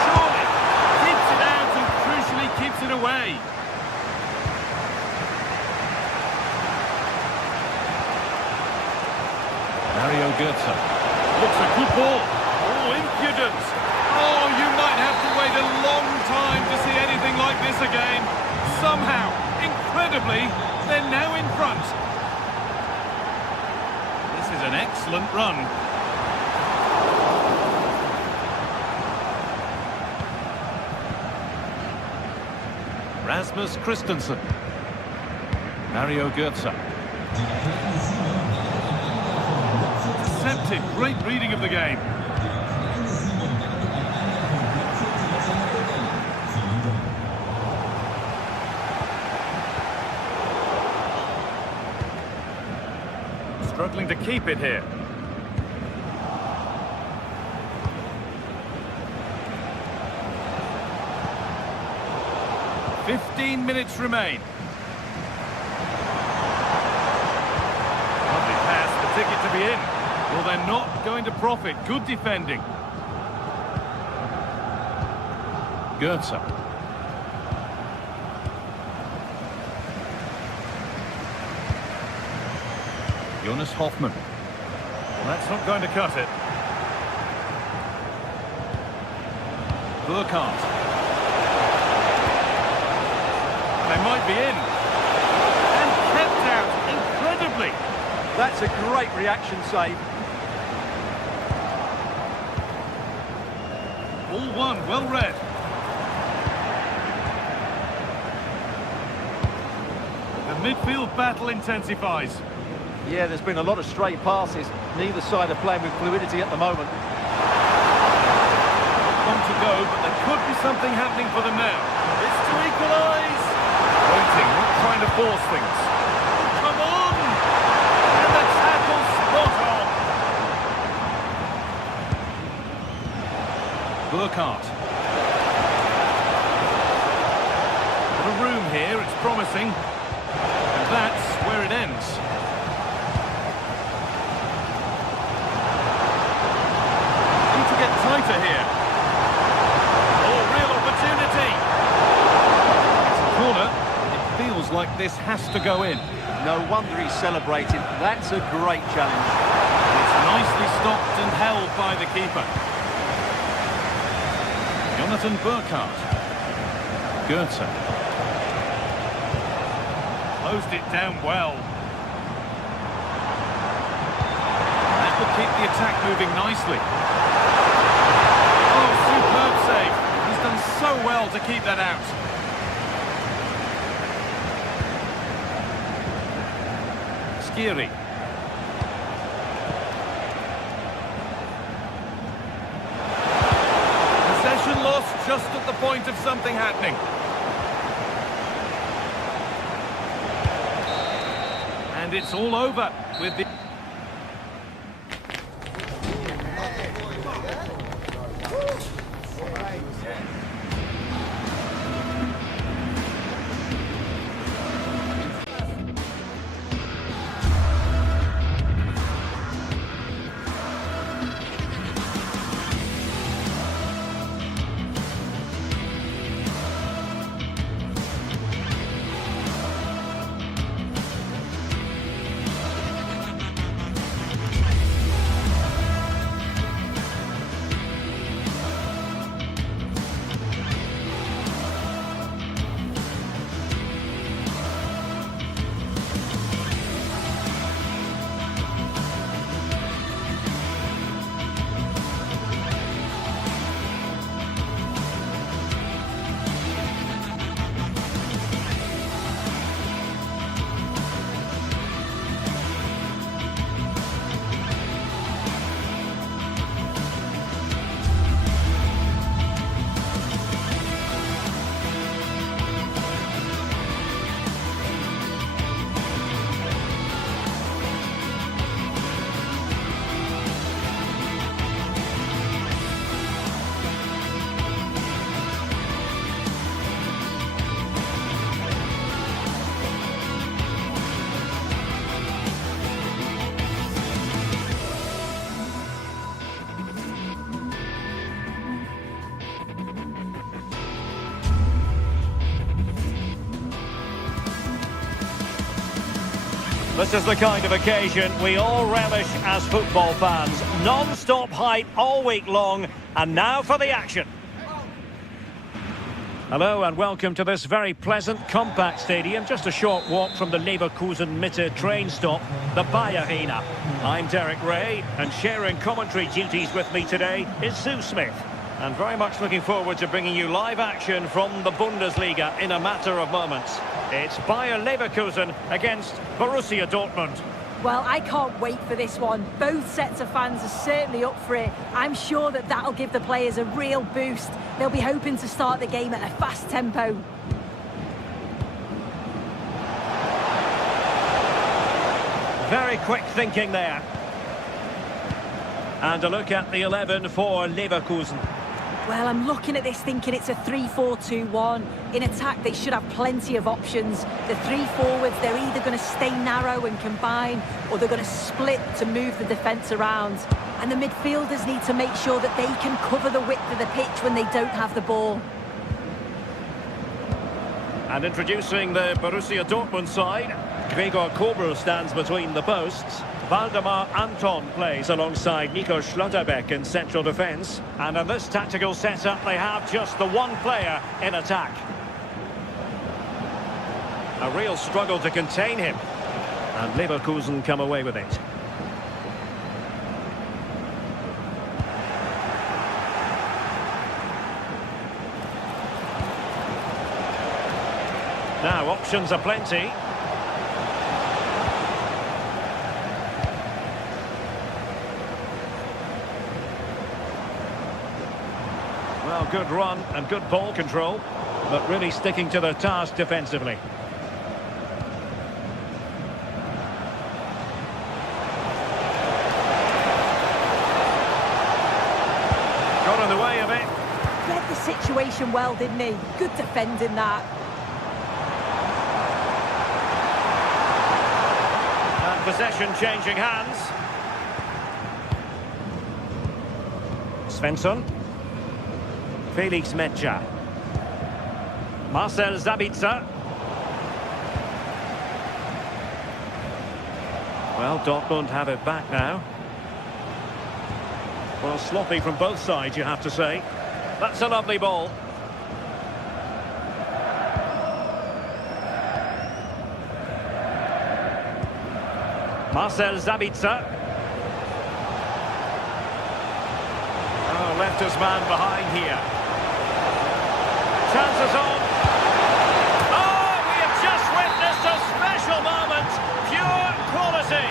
Surely keeps it out and crucially keeps it away. Mario Götze. Looks a good ball. Oh, impudence. Oh, you might have to wait a long time to see anything like this again. Somehow, incredibly, they're now in front. This is an excellent run. Rasmus Christensen. Mario Götze. Intercepted. Great reading of the game. Struggling to keep it here. "15 minutes remain." Lovely pass, the ticket to be in. Well, they're not going to profit. Good defending. Götze. Jonas Hoffmann. Well, that's not going to cut it. Burkhardt. They might be in. And kept out incredibly. That's a great reaction save. All one, well read. The midfield battle intensifies. Yeah, there's been a lot of stray passes. Neither side are playing with fluidity at the moment. One to go, but there could be something happening for them now. It's to equalise. Waiting, not trying to force things. Come on! And the tackle spot on. Burkhardt. Got a room here, it's promising. And that's where it ends. Need to get tighter here. Oh, real opportunity. It's a corner. It feels like this has to go in. No wonder he's celebrating. That's a great challenge. It's nicely stopped and held by the keeper. Jonathan Burkhardt. Götze. Closed it down well. That will keep the attack moving nicely. Oh, superb save. He's done so well to keep that out. Skiri. Possession lost just at the point of something happening. And it's all over with the... This is the kind of occasion we all relish as football fans. Non-stop hype all week long, and now for the action. Hello and welcome to this very pleasant, compact stadium, just a short walk from the Leverkusen Mitte train stop, the Bayer Arena. I'm Derek Ray, and sharing commentary duties with me today is Sue Smith. And very much looking forward to bringing you live action from the Bundesliga in a matter of moments. It's Bayer Leverkusen against Borussia Dortmund. Well, I can't wait for this one. Both sets of fans are certainly up for it. I'm sure that that'll give the players a real boost. They'll be hoping to start the game at a fast tempo. Very quick thinking there. And a look at the 11 for Leverkusen. Well, I'm looking at this thinking it's a 3-4-2-1. In attack, they should have plenty of options. The three forwards, they're either going to stay narrow and combine, or they're going to split to move the defence around. And the midfielders need to make sure that they can cover the width of the pitch when they don't have the ball. And introducing the Borussia Dortmund side, Gregor Kobel stands between the posts. Waldemar Anton plays alongside Nico Schlotterbeck in central defence. And in this tactical setup, they have just the one player in attack. A real struggle to contain him. And Leverkusen come away with it. Now, options are plenty. Well, good run and good ball control, but really sticking to their task defensively. Got in the way of it. Read the situation well, didn't he? Good defending that. And possession changing hands. Svensson. Felix Metscher. Marcel Sabitzer. Well, Dortmund have it back now. Well, sloppy from both sides, you have to say. That's a lovely ball. Marcel Sabitzer. Oh, left his man behind here. Chances on. Oh, we have just witnessed a special moment. Pure quality.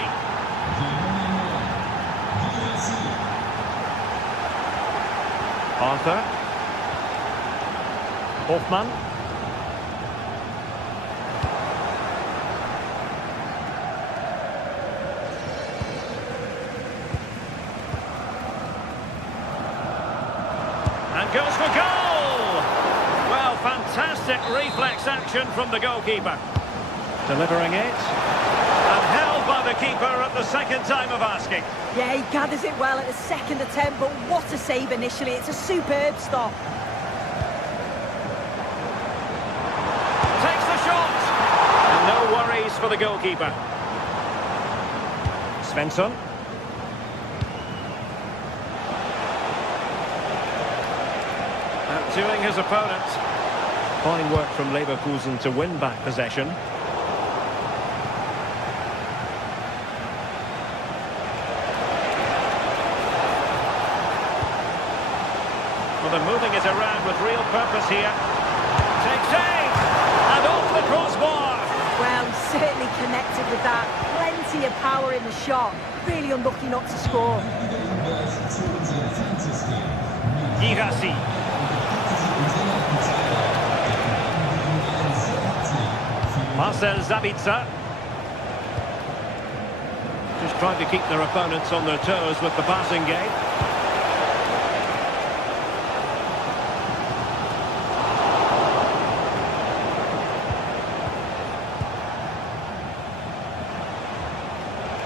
Arthur. Hoffmann. And goes for goal. Well, fantastic reflex action from the goalkeeper. Delivering it. And held by the keeper at the second time of asking. Yeah, he gathers it well at the second attempt, but what a save initially. It's a superb stop. Takes the shot. And no worries for the goalkeeper. Svensson. Outdoing his opponent. Fine work from Leverkusen to win back possession. Well, they're moving it around with real purpose here. Takes aim! And off the crossbar! Well, he certainly connected with that. Plenty of power in the shot. Really unlucky not to score. Girassi. Marcel Sabitzer. Just trying to keep their opponents on their toes with the passing game.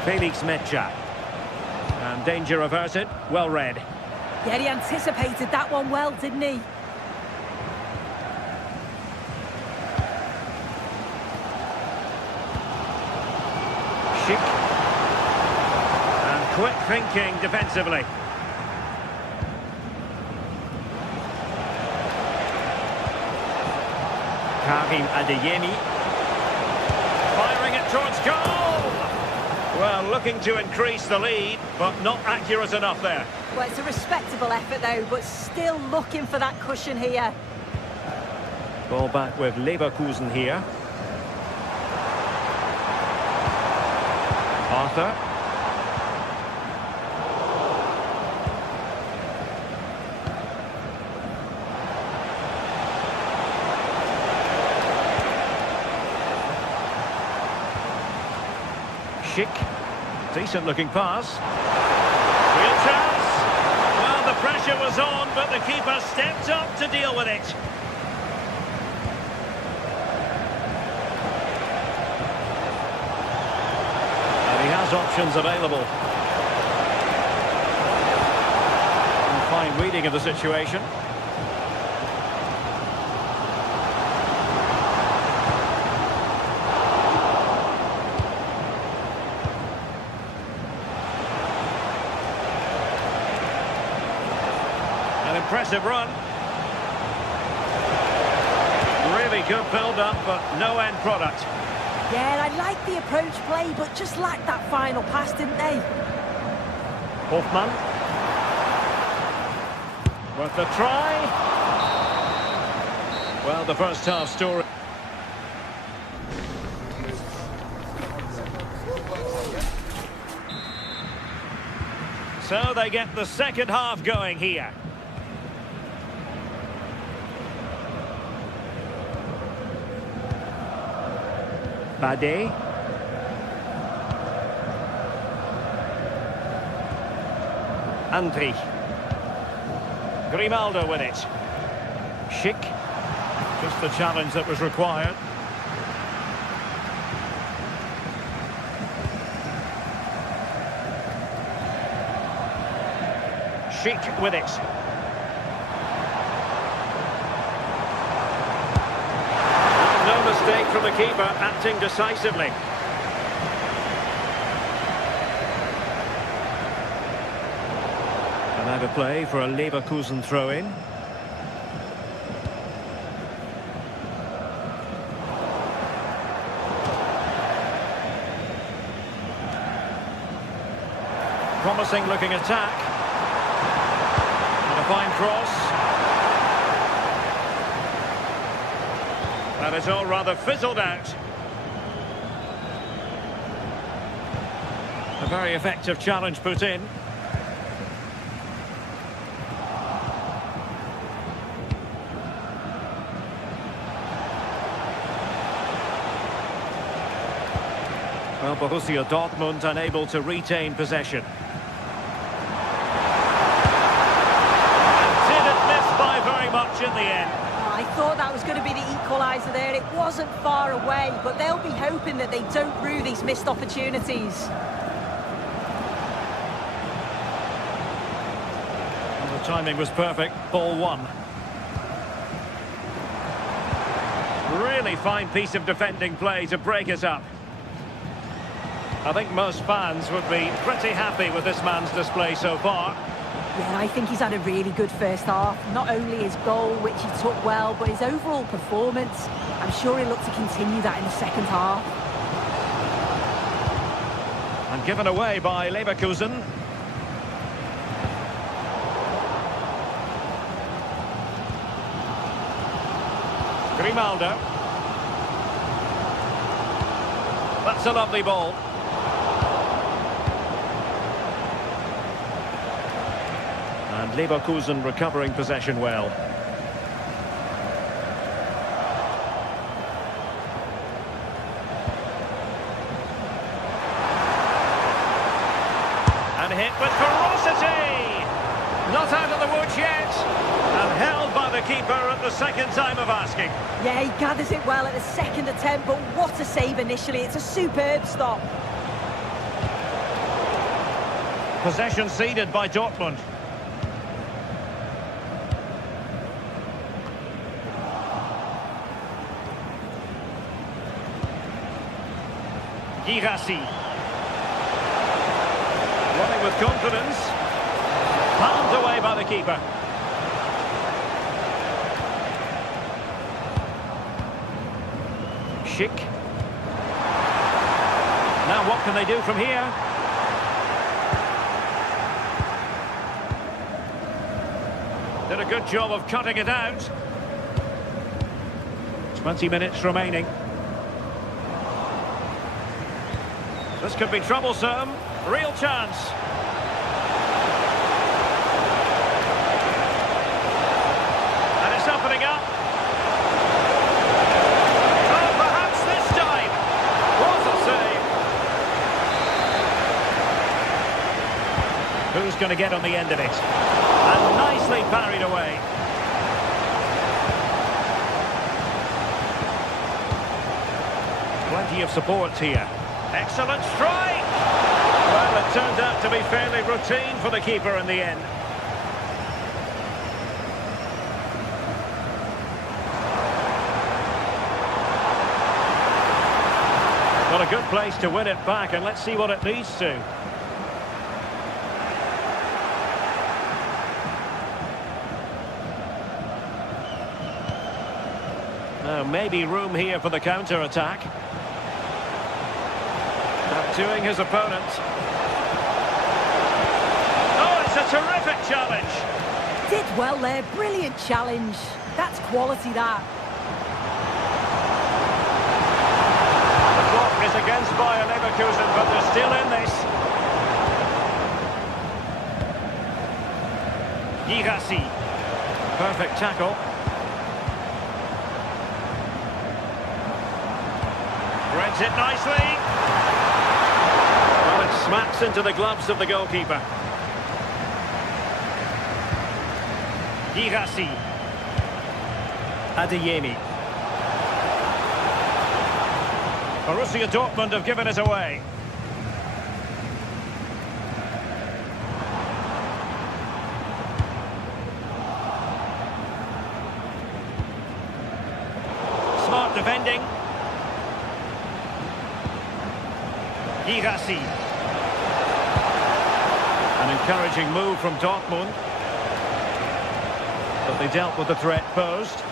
Felix Metscher. And danger averted. Well read. Yeah, he anticipated that one well, didn't he? Schick. And quick thinking defensively. Karim Adeyemi. Firing it towards goal! Well, looking to increase the lead, but not accurate enough there. Well, it's a respectable effort though, but still looking for that cushion here. Ball back with Leverkusen here. Arthur. Schick. Decent looking pass. Real chance. Well, the pressure was on, but the keeper stepped up to deal with it. And he has options available. And fine reading of the situation. Impressive run. Really good build-up, but no end product. Yeah, I like the approach play, but just lacked that final pass, didn't they? Hoffmann. Worth the try. Well, the first half story. So they get the second half going here. Bade. Andri. Grimaldo with it. Schick. Just the challenge that was required. Schick with it. No mistake from the keeper, acting decisively. And out of play for a Leverkusen throw-in. Promising looking attack. And a fine cross. And it's all rather fizzled out. A very effective challenge put in. Well, Borussia Dortmund unable to retain possession. And didn't miss by very much in the end. I thought that was going to be the equaliser there. It wasn't far away, but they'll be hoping that they don't rue these missed opportunities. And the timing was perfect. Ball one. Really fine piece of defending play to break it up. I think most fans would be pretty happy with this man's display so far. Yeah, I think he's had a really good first half. Not only his goal, which he took well, but his overall performance. I'm sure he'll look to continue that in the second half. And given away by Leverkusen. Grimaldo. That's a lovely ball. And Leverkusen recovering possession well. And hit with ferocity! Not out of the woods yet. And held by the keeper at the second time of asking. Yeah, he gathers it well at the second attempt, but what a save initially. It's a superb stop. Possession ceded by Dortmund. Girassi. Running with confidence. Palmed away by the keeper. Schick. Now what can they do from here? Did a good job of cutting it out. 20 minutes remaining. This could be troublesome. Real chance. And it's opening up. Oh, perhaps this time. What a save. Who's going to get on the end of it? And nicely parried away. Plenty of support here. Excellent strike! Well, it turned out to be fairly routine for the keeper in the end. Got a good place to win it back, and let's see what it leads to. Now, maybe room here for the counter-attack. Outdoing his opponent. Oh, it's a terrific challenge. Did well there, brilliant challenge. That's quality, that. The clock is against Bayer Leverkusen, but they're still in this. Girassi. Perfect tackle. Threads it nicely. Well, it smacks into the gloves of the goalkeeper. Girassi. Adeyemi. Borussia Dortmund have given it away. Smart defending. Girassi. An encouraging move from Dortmund. But they dealt with the threat posed.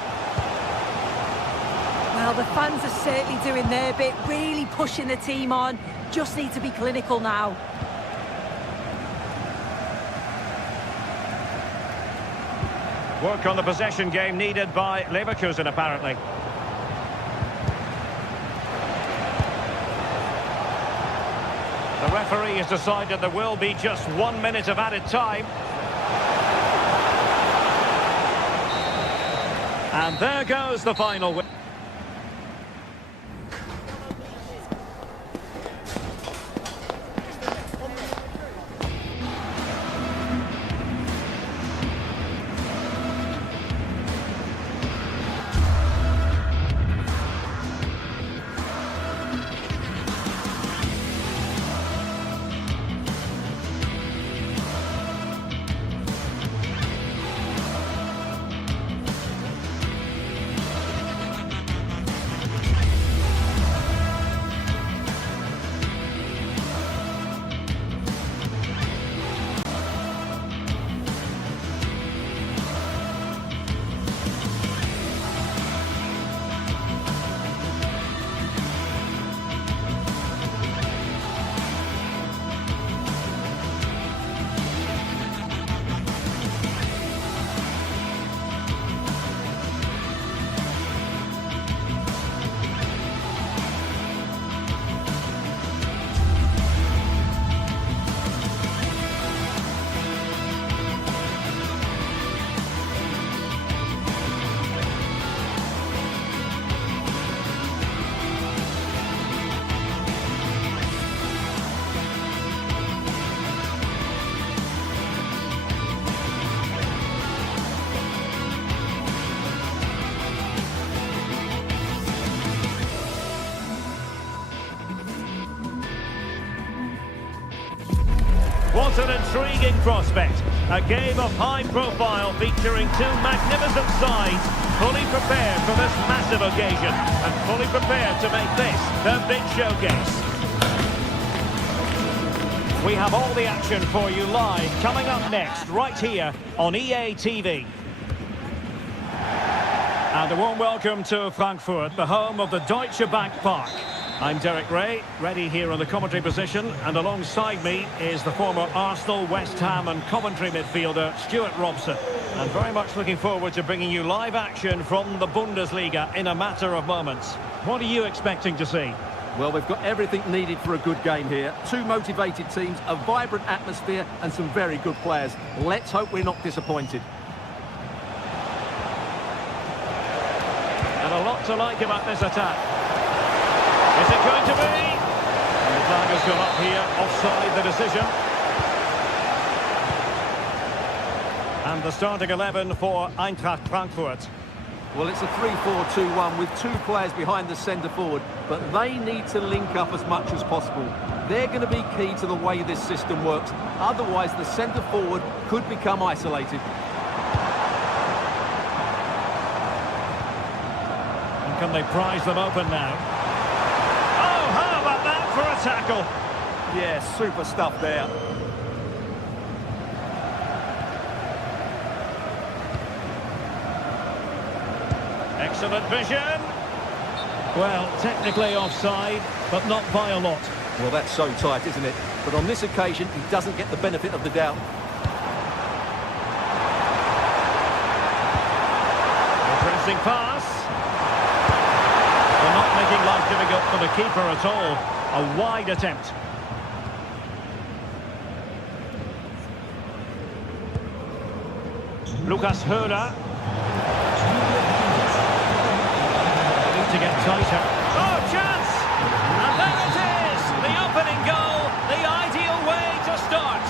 Well, the fans are certainly doing their bit, really pushing the team on. Just need to be clinical now. Work on the possession game needed by Leverkusen, apparently. The referee has decided there will be just 1 minute of added time. And there goes the final win. What an intriguing prospect. A game of high profile featuring two magnificent sides, fully prepared for this massive occasion and fully prepared to make this their big showcase. We have all the action for you live coming up next, right here on EA TV. And a warm welcome to Frankfurt, the home of the Deutsche Bank Park. I'm Derek Ray, ready here on the commentary position, and alongside me is the former Arsenal, West Ham and Coventry midfielder, Stuart Robson. And very much looking forward to bringing you live action from the Bundesliga in a matter of moments. What are you expecting to see? Well, we've got everything needed for a good game here. Two motivated teams, a vibrant atmosphere and some very good players. Let's hope we're not disappointed. And a lot to like about this attack. Is it going to be? And the flag has gone up here, offside the decision. And the starting 11 for Eintracht Frankfurt. Well, it's a 3-4-2-1 with two players behind the centre forward, but they need to link up as much as possible. They're going to be key to the way this system works. Otherwise, the centre forward could become isolated. And can they prize them open now? Oh, how about that for a tackle? Yeah, super stuff there. Excellent vision. Well, technically offside, but not by a lot. Well, that's so tight, isn't it? But on this occasion, he doesn't get the benefit of the doubt. Pressing pass. They're not making life difficult for the keeper at all. A wide attempt. Lucas Höhler. To get tighter. Oh, chance! And there it is! The opening goal, the ideal way to start.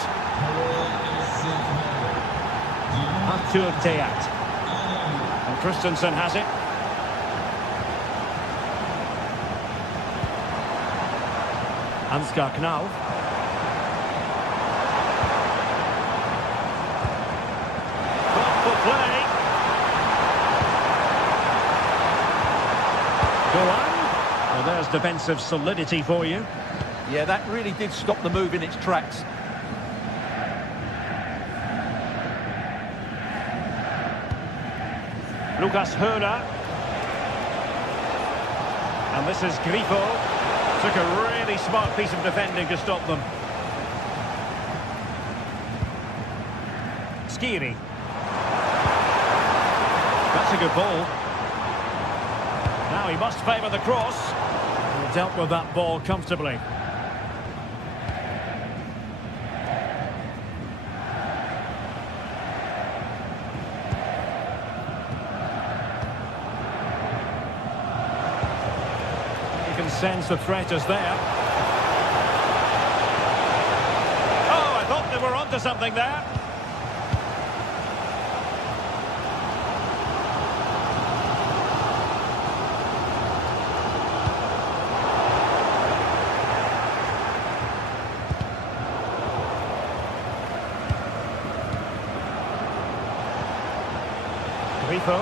Arthur Theat. And Christensen has it. Ansgar Knauf. Thoughtful play. Go on. Well, there's defensive solidity for you. Yeah, that really did stop the move in its tracks. Lucas Höhler. And this is Grifo. Took a really smart piece of defending to stop them. Skiri. That's a good ball. Now he must favour the cross. He dealt with that ball comfortably. You can sense the threat is there. Oh, I thought they were onto something there. Grifo.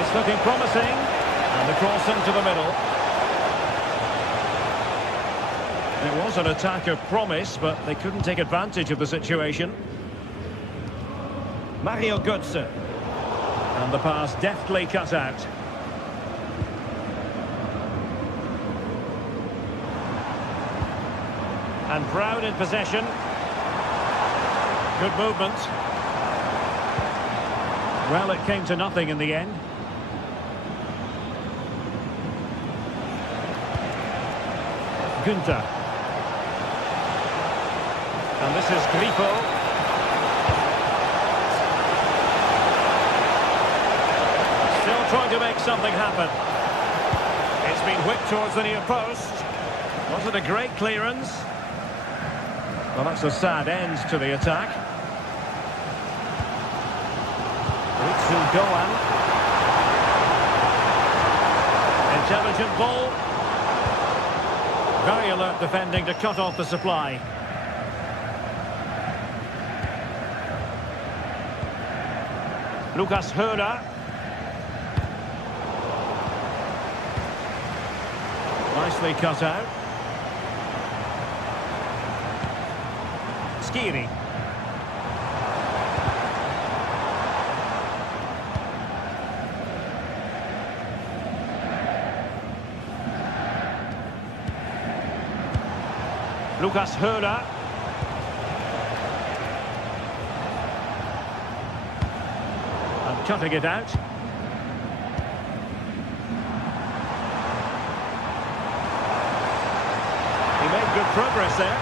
It's looking promising, and the cross into the middle. It was an attack of promise, but they couldn't take advantage of the situation. Mario Götze. And the pass deftly cut out. And Brown in possession. Good movement. Well, it came to nothing in the end. Günther. And this is Grifo. Still trying to make something happen. It's been whipped towards the near post. Was it a great clearance? Well, that's a sad end to the attack. Ritsu Doan. Intelligent ball. Very alert defending to cut off the supply. Lucas Höhler. nicely cut out. Skiri. Lucas Höhler. And cutting it out. He made good progress there.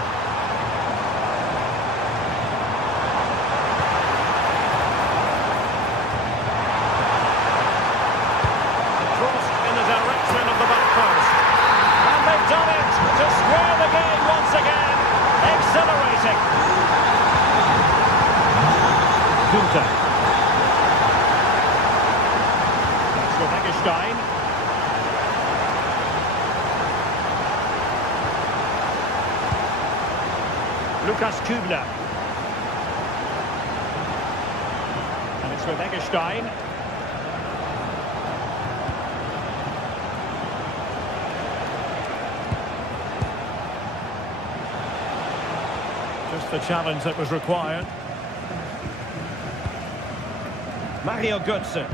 Crossed in the direction of the back post. And they've done it to square the game once again. Exhilarating. Günther. That's with Eggestein. Lukas Kübler. And it's with Eggestein. Just the challenge that was required. Mario Götze.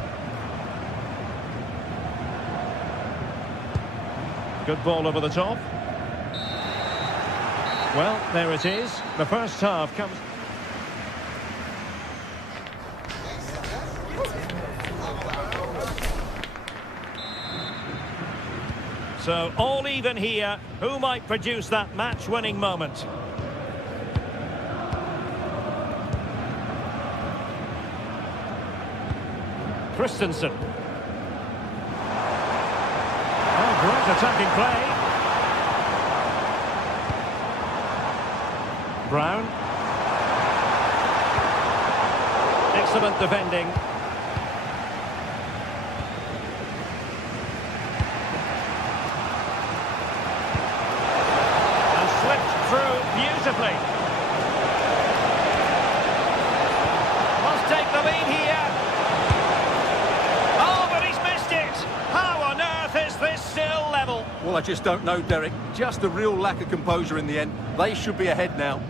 Good ball over the top. Well, there it is. The first half comes... So, all even here. Who might produce that match-winning moment? Christensen. Oh, great attacking play. Brown. Excellent defending. And slipped through beautifully. Must take the lead here. Oh, but he's missed it. How on earth is this still level? Well, I just don't know, Derek. Just a real lack of composure in the end. They should be ahead now.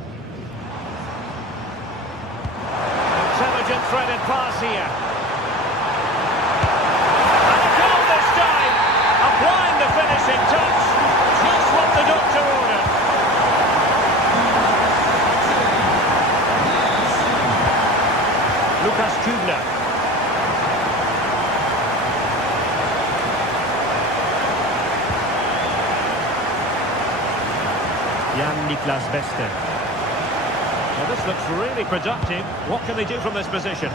Intelligent threaded pass here. And a goal this time. Applying the finishing touch. Just what the doctor ordered. Lucas Kübler. Jan-Niklas Beste. Well, this looks really productive. What can they do from this position?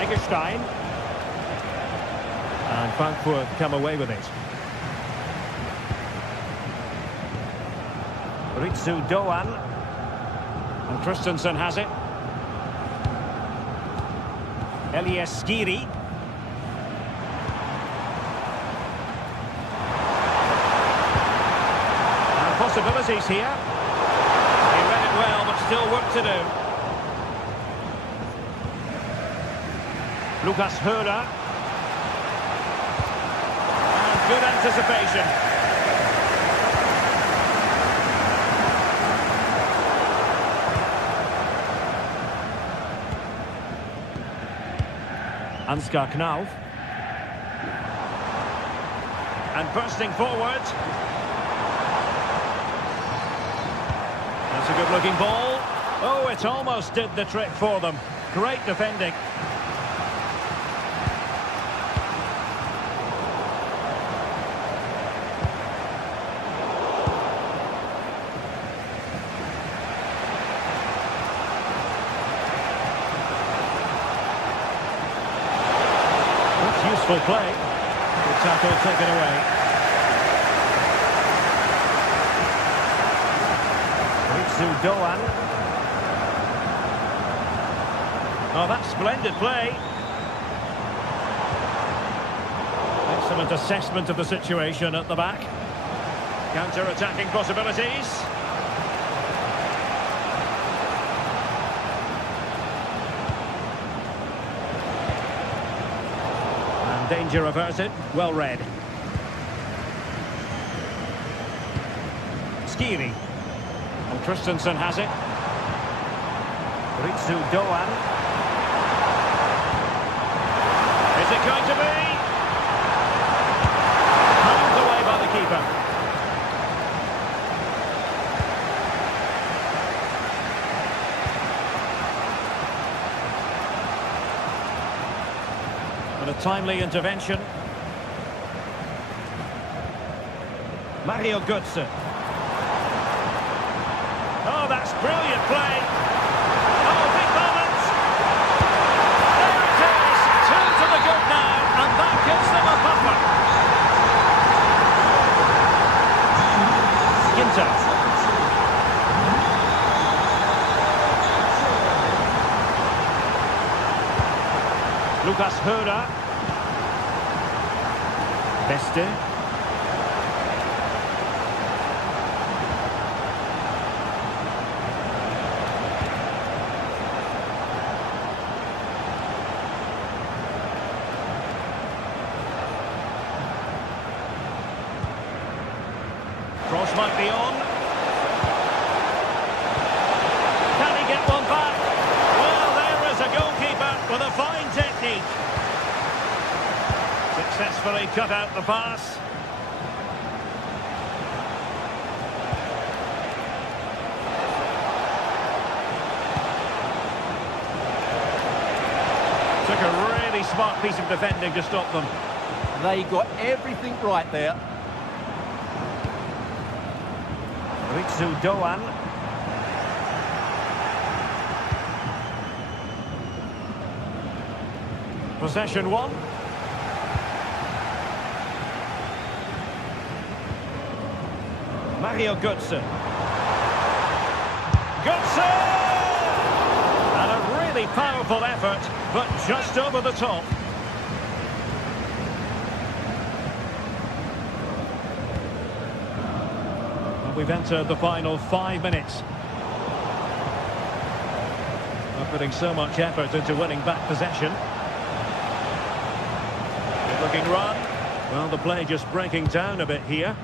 Eggestein. And Frankfurt come away with it. Ritsu Doan. And Christensen has it. Elias Skiri. Possibilities here. He read it well, but still work to do. Lucas Höhler. And good anticipation. Ansgar Knauf. And bursting forward. That's a good-looking ball. Oh, it almost did the trick for them. Great defending. That's useful play. Good tackle taken away. Doan. Oh, that's splendid play. Excellent assessment of the situation at the back. Counter-attacking possibilities. Danger averted. Well read. Skiri. And Christensen has it. Ritsu Doan. Is it going to be? Found away by the keeper. And a timely intervention. Mario Götze. Oh, that's brilliant play. Oh, big moment. There it is. 2 to the good now, and that gives them a buffer. Ginter. Lucas Höra. Beste. Cross might be on. Can he get one back? Well, there is a goalkeeper with a fine technique. Successfully cut out the pass. Took a really smart piece of defending to stop them. They got everything right there. Ritsu Doan. Possession 1. Mario Götze. Götze! And a really powerful effort, but just over the top. We've entered the final 5 minutes. Not putting so much effort into winning back possession. Good looking run. Well, the play just breaking down a bit here.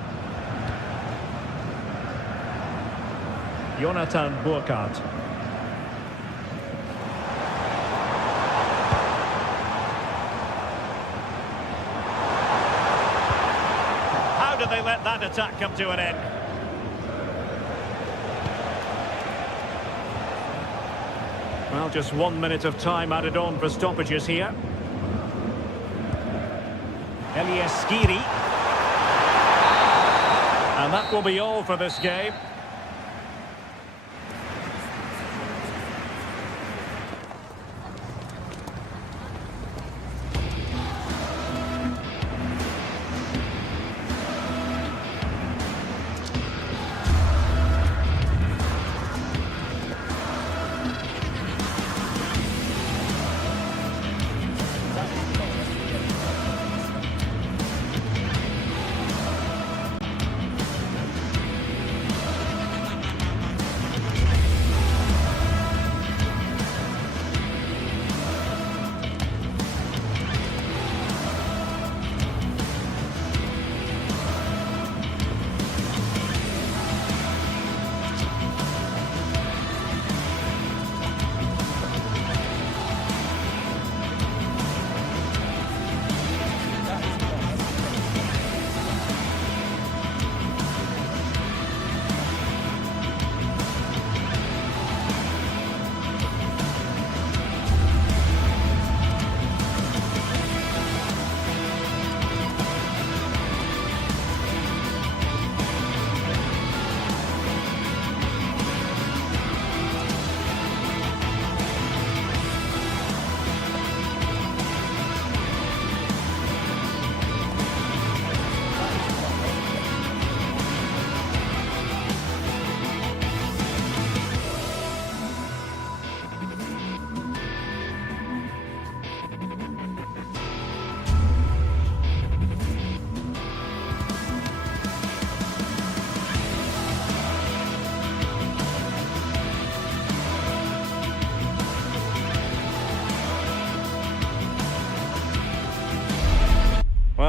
Jonathan Burkhardt. How did they let that attack come to an end? Well, just 1 minute of time added on for stoppages here. Elias Skiri. And that will be all for this game.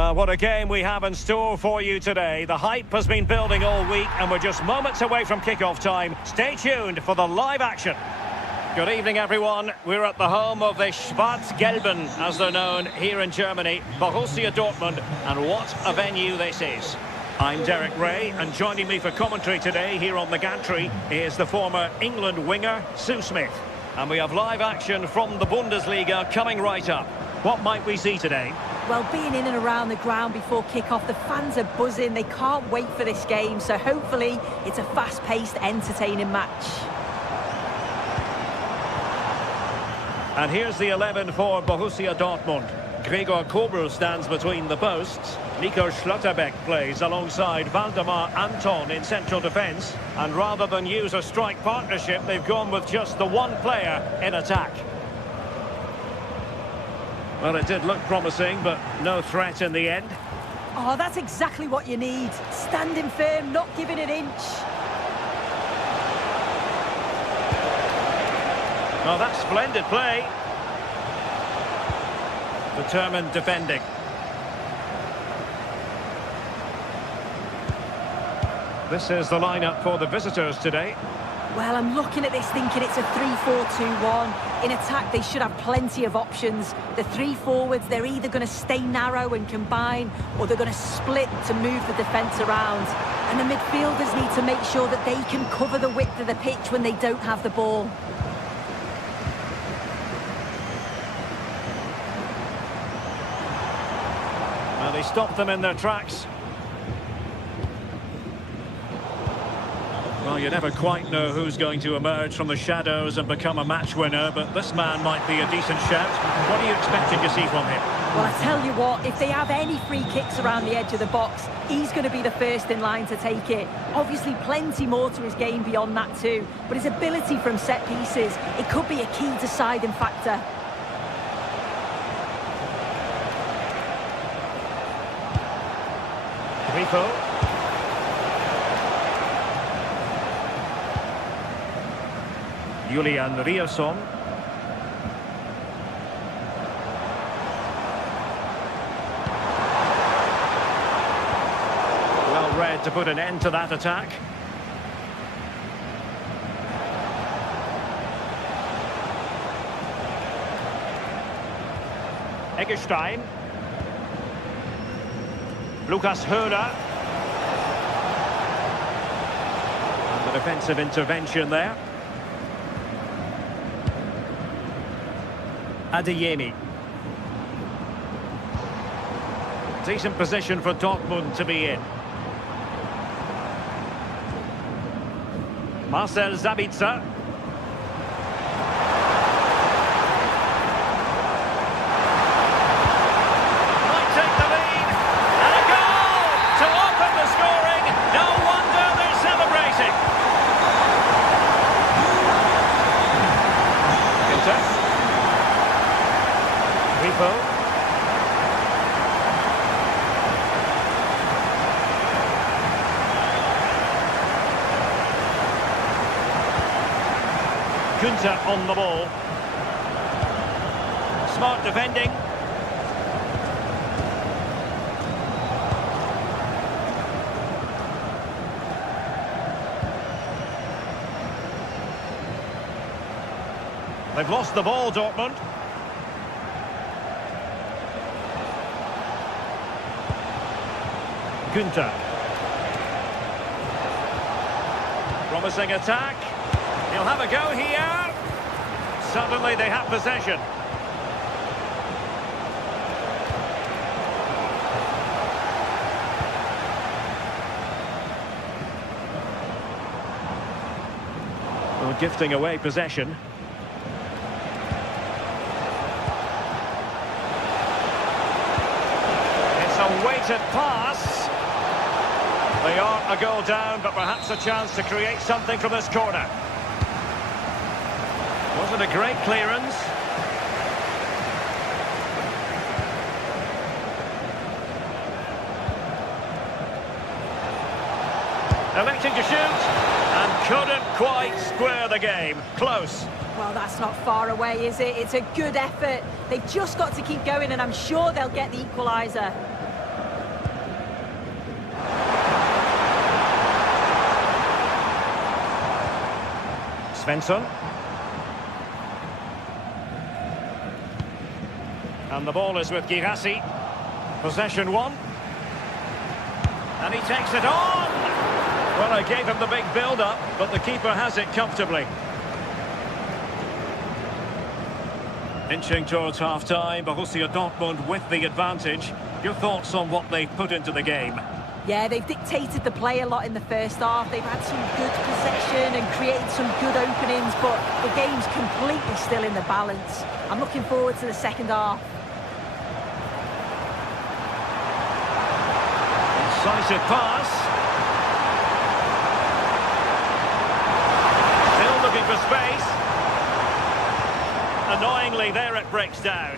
Well, what a game we have in store for you today. The hype has been building all week and we're just moments away from kick-off time. Stay tuned for the live action. Good evening, everyone. We're at the home of the Schwarz-Gelben, as they're known here in Germany, Borussia Dortmund, and what a venue this is. I'm Derek Ray, and joining me for commentary today here on the gantry is the former England winger, Sue Smith. And we have live action from the Bundesliga coming right up. What might we see today? Well, being in and around the ground before kick-off, the fans are buzzing. They can't wait for this game, so hopefully it's a fast-paced, entertaining match. And here's the 11 for Borussia Dortmund. Gregor Kobel stands between the posts. Nico Schlotterbeck plays alongside Waldemar Anton in central defence. And rather than use a strike partnership, they've gone with just the one player in attack. Well, it did look promising, but no threat in the end. Oh, that's exactly what you need. Standing firm, not giving an inch. Well, that's splendid play. Determined defending. This is the lineup for the visitors today. Well, I'm looking at this thinking it's a 3-4-2-1. In attack, they should have plenty of options. The three forwards, they're either going to stay narrow and combine, or they're going to split to move the defence around. And the midfielders need to make sure that they can cover the width of the pitch when they don't have the ball. Well, they stopped them in their tracks. Well, you never quite know who's going to emerge from the shadows and become a match winner, but this man might be a decent shout. What are you expecting to see from him? Well, I tell you what, if they have any free kicks around the edge of the box, he's going to be the first in line to take it. Obviously, plenty more to his game beyond that too, but his ability from set pieces, it could be a key deciding factor. Grifo. Julian Rierson. Well read to put an end to that attack. Eggestein. Lukas Höhler. And the defensive intervention there. Adeyemi. Decent position for Dortmund to be in. Marcel Sabitzer. Might take the lead. And a goal to open the scoring. No wonder they're celebrating. Inter. Günther on the ball. Smart defending. They've lost the ball, Dortmund. Günther. Promising attack. He'll have a go here. Suddenly they have possession. Well, gifting away possession. It's a weighted pass. They are a goal down, but perhaps a chance to create something from this corner. Wasn't a great clearance. Electing to shoot, and couldn't quite square the game. Close. Well, that's not far away, is it? It's a good effort. They've just got to keep going, and I'm sure they'll get the equaliser. Svensson. And the ball is with Girassi. Possession one. And he takes it on! Well, I gave him the big build-up, but the keeper has it comfortably. Inching towards half-time, Borussia Dortmund with the advantage. Your thoughts on what they've put into the game? Yeah, they've dictated the play a lot in the first half. They've had some good possession and created some good openings, but the game's completely still in the balance. I'm looking forward to the second half. Incisive pass. Still looking for space. Annoyingly, there it breaks down.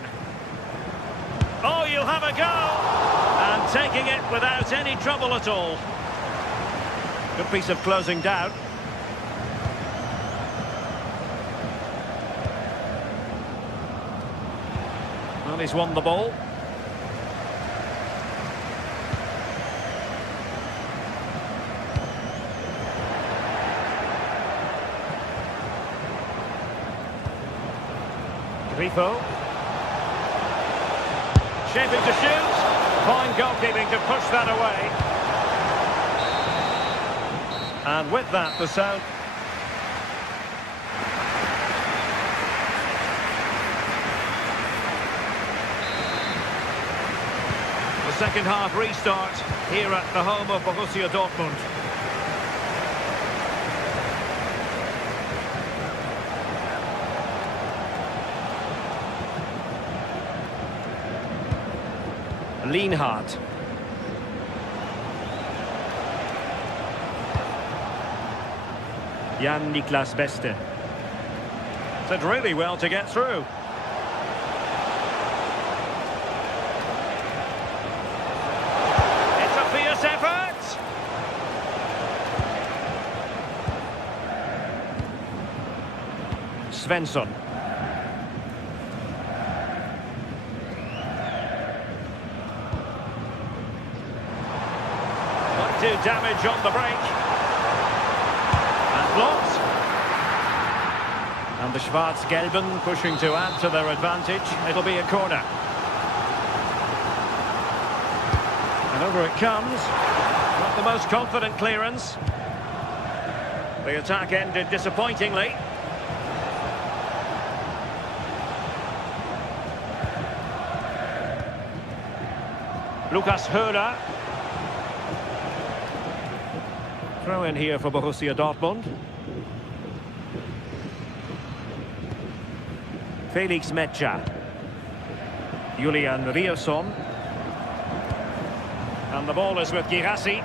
Oh, you'll have a go! And taking it without any trouble at all. Good piece of closing down. Well, he's won the ball. Grifo. Shaping to shoot. Fine goalkeeping to push that away. And with that, the sound. The second half restart here at the home of Borussia Dortmund. Lienhardt. Jan-Niklas Beste. Did really well to get through. It's a fierce effort. Svensson. Do damage on the break. And blocked. And the Schwarz-Gelben pushing to add to their advantage. It'll be a corner. And over it comes. Not the most confident clearance. The attack ended disappointingly. Lukas Höhler. Throw in here for Borussia Dortmund. Felix Metscher. Julian Rierson. And the ball is with Girassi.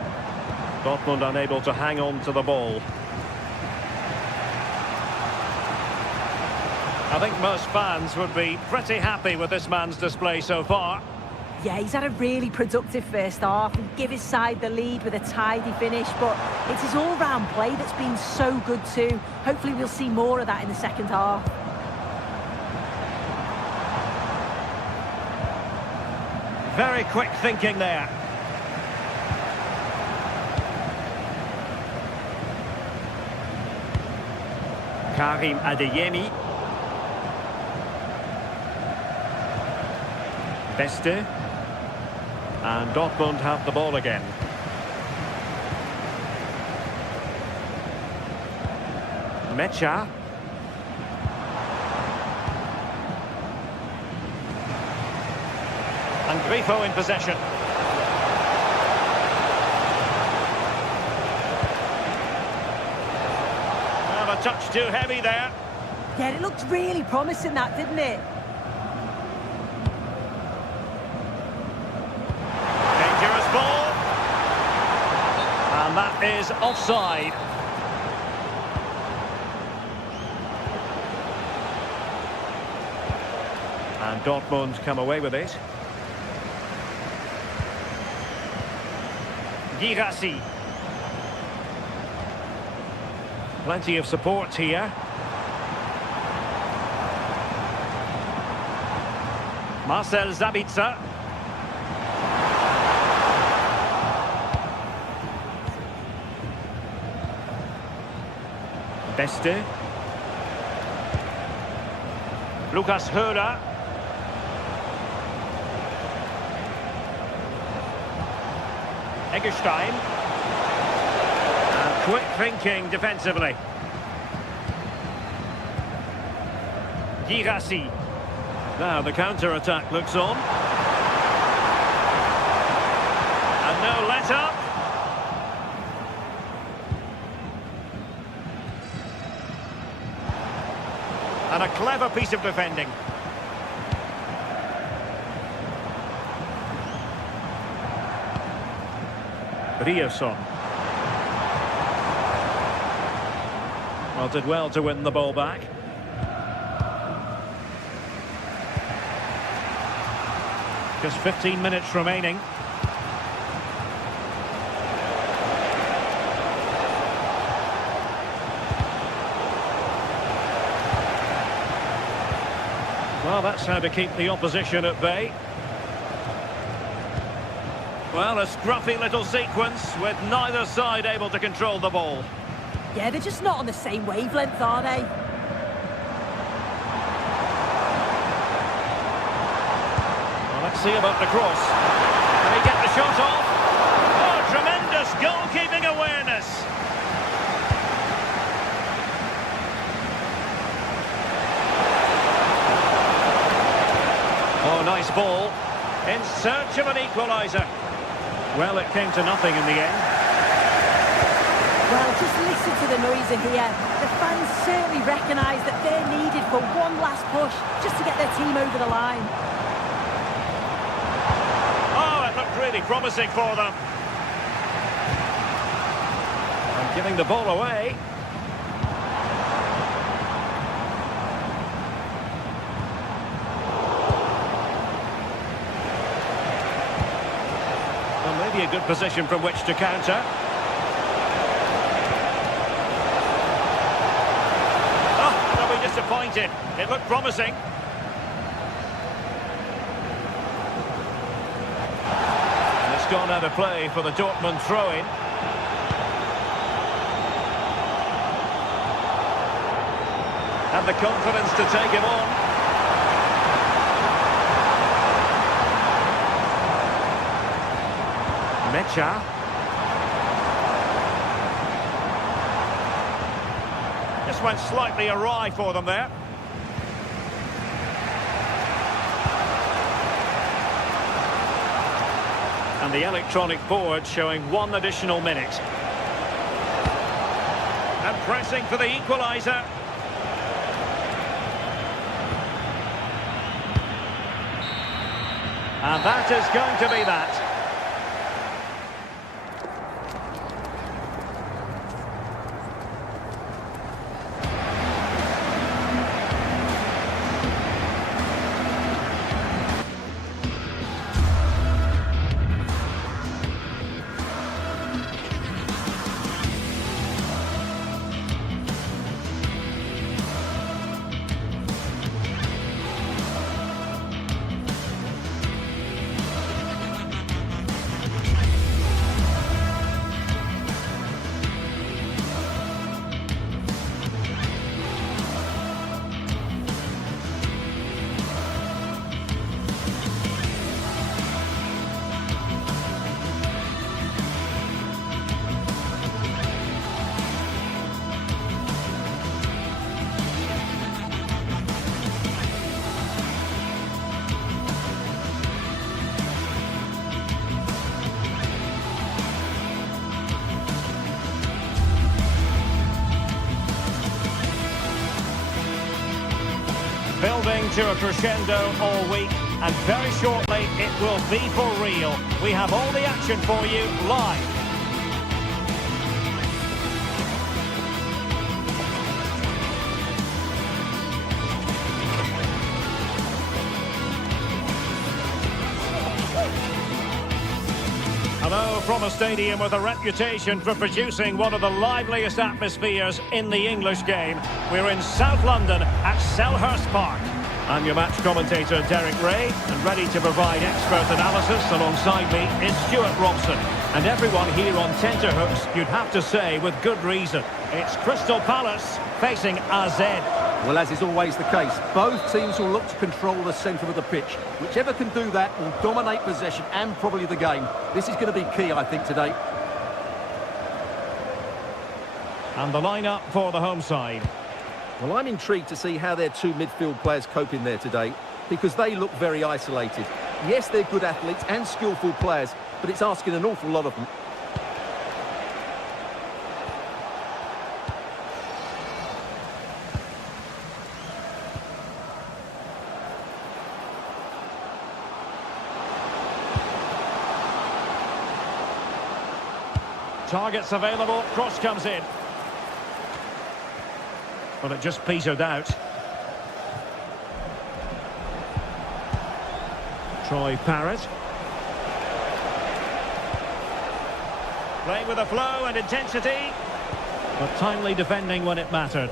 Dortmund unable to hang on to the ball. I think most fans would be pretty happy with this man's display so far. Yeah, he's had a really productive first half and give his side the lead with a tidy finish, but it's his all-round play that's been so good too. Hopefully we'll see more of that in the second half. Very quick thinking there. Karim Adeyemi. Beste. And Dortmund have the ball again. Metscher. And Grifo in possession. Well, a touch too heavy there. Yeah, it looked really promising that, didn't it? And that is offside. And Dortmund come away with it. Girassi. Plenty of support here. Marcel Sabitzer. Beste. Lucas Höra. Eggestein. And quick thinking defensively. Girassi. Now the counter-attack looks on. And no let-up. And a clever piece of defending. Riosson. Well, did well to win the ball back. Just 15 minutes remaining. Well, that's how to keep the opposition at bay. Well, a scruffy little sequence with neither side able to control the ball. Yeah, they're just not on the same wavelength, are they? See about the cross. Can he get the shot off? Oh, tremendous goalkeeping awareness. Oh, nice ball. In search of an equaliser. Well, it came to nothing in the end. Well, just listen to the noise in here. The fans certainly recognise that they're needed for one last push just to get their team over the line. Really promising for them. And giving the ball away. Well, maybe a good position from which to counter. Oh, they'll be disappointed. It looked promising. Gone out of play for the Dortmund throw-in. And the confidence to take him on. Mecha. Just went slightly awry for them there. And the electronic board showing 1 additional minute. And pressing for the equaliser. And that is going to be that. Building to a crescendo all week, and very shortly it will be for real. We have all the action for you live. Hello from a stadium with a reputation for producing one of the liveliest atmospheres in the English game. We're in South London at Selhurst Park. I'm your match commentator Derek Ray, and ready to provide expert analysis alongside me is Stuart Robson. And everyone here on tenterhooks, you'd have to say with good reason. It's Crystal Palace facing AZ. Well, as is always the case, both teams will look to control the centre of the pitch. Whichever can do that will dominate possession and probably the game. This is going to be key, I think, today. And the lineup for the home side. Well, I'm intrigued to see how their two midfield players cope in there today, because they look very isolated. Yes, they're good athletes and skillful players, but it's asking an awful lot of them. Targets available, cross comes in. But it just petered out. Troy Parrott. Playing with a flow and intensity, but timely defending when it mattered.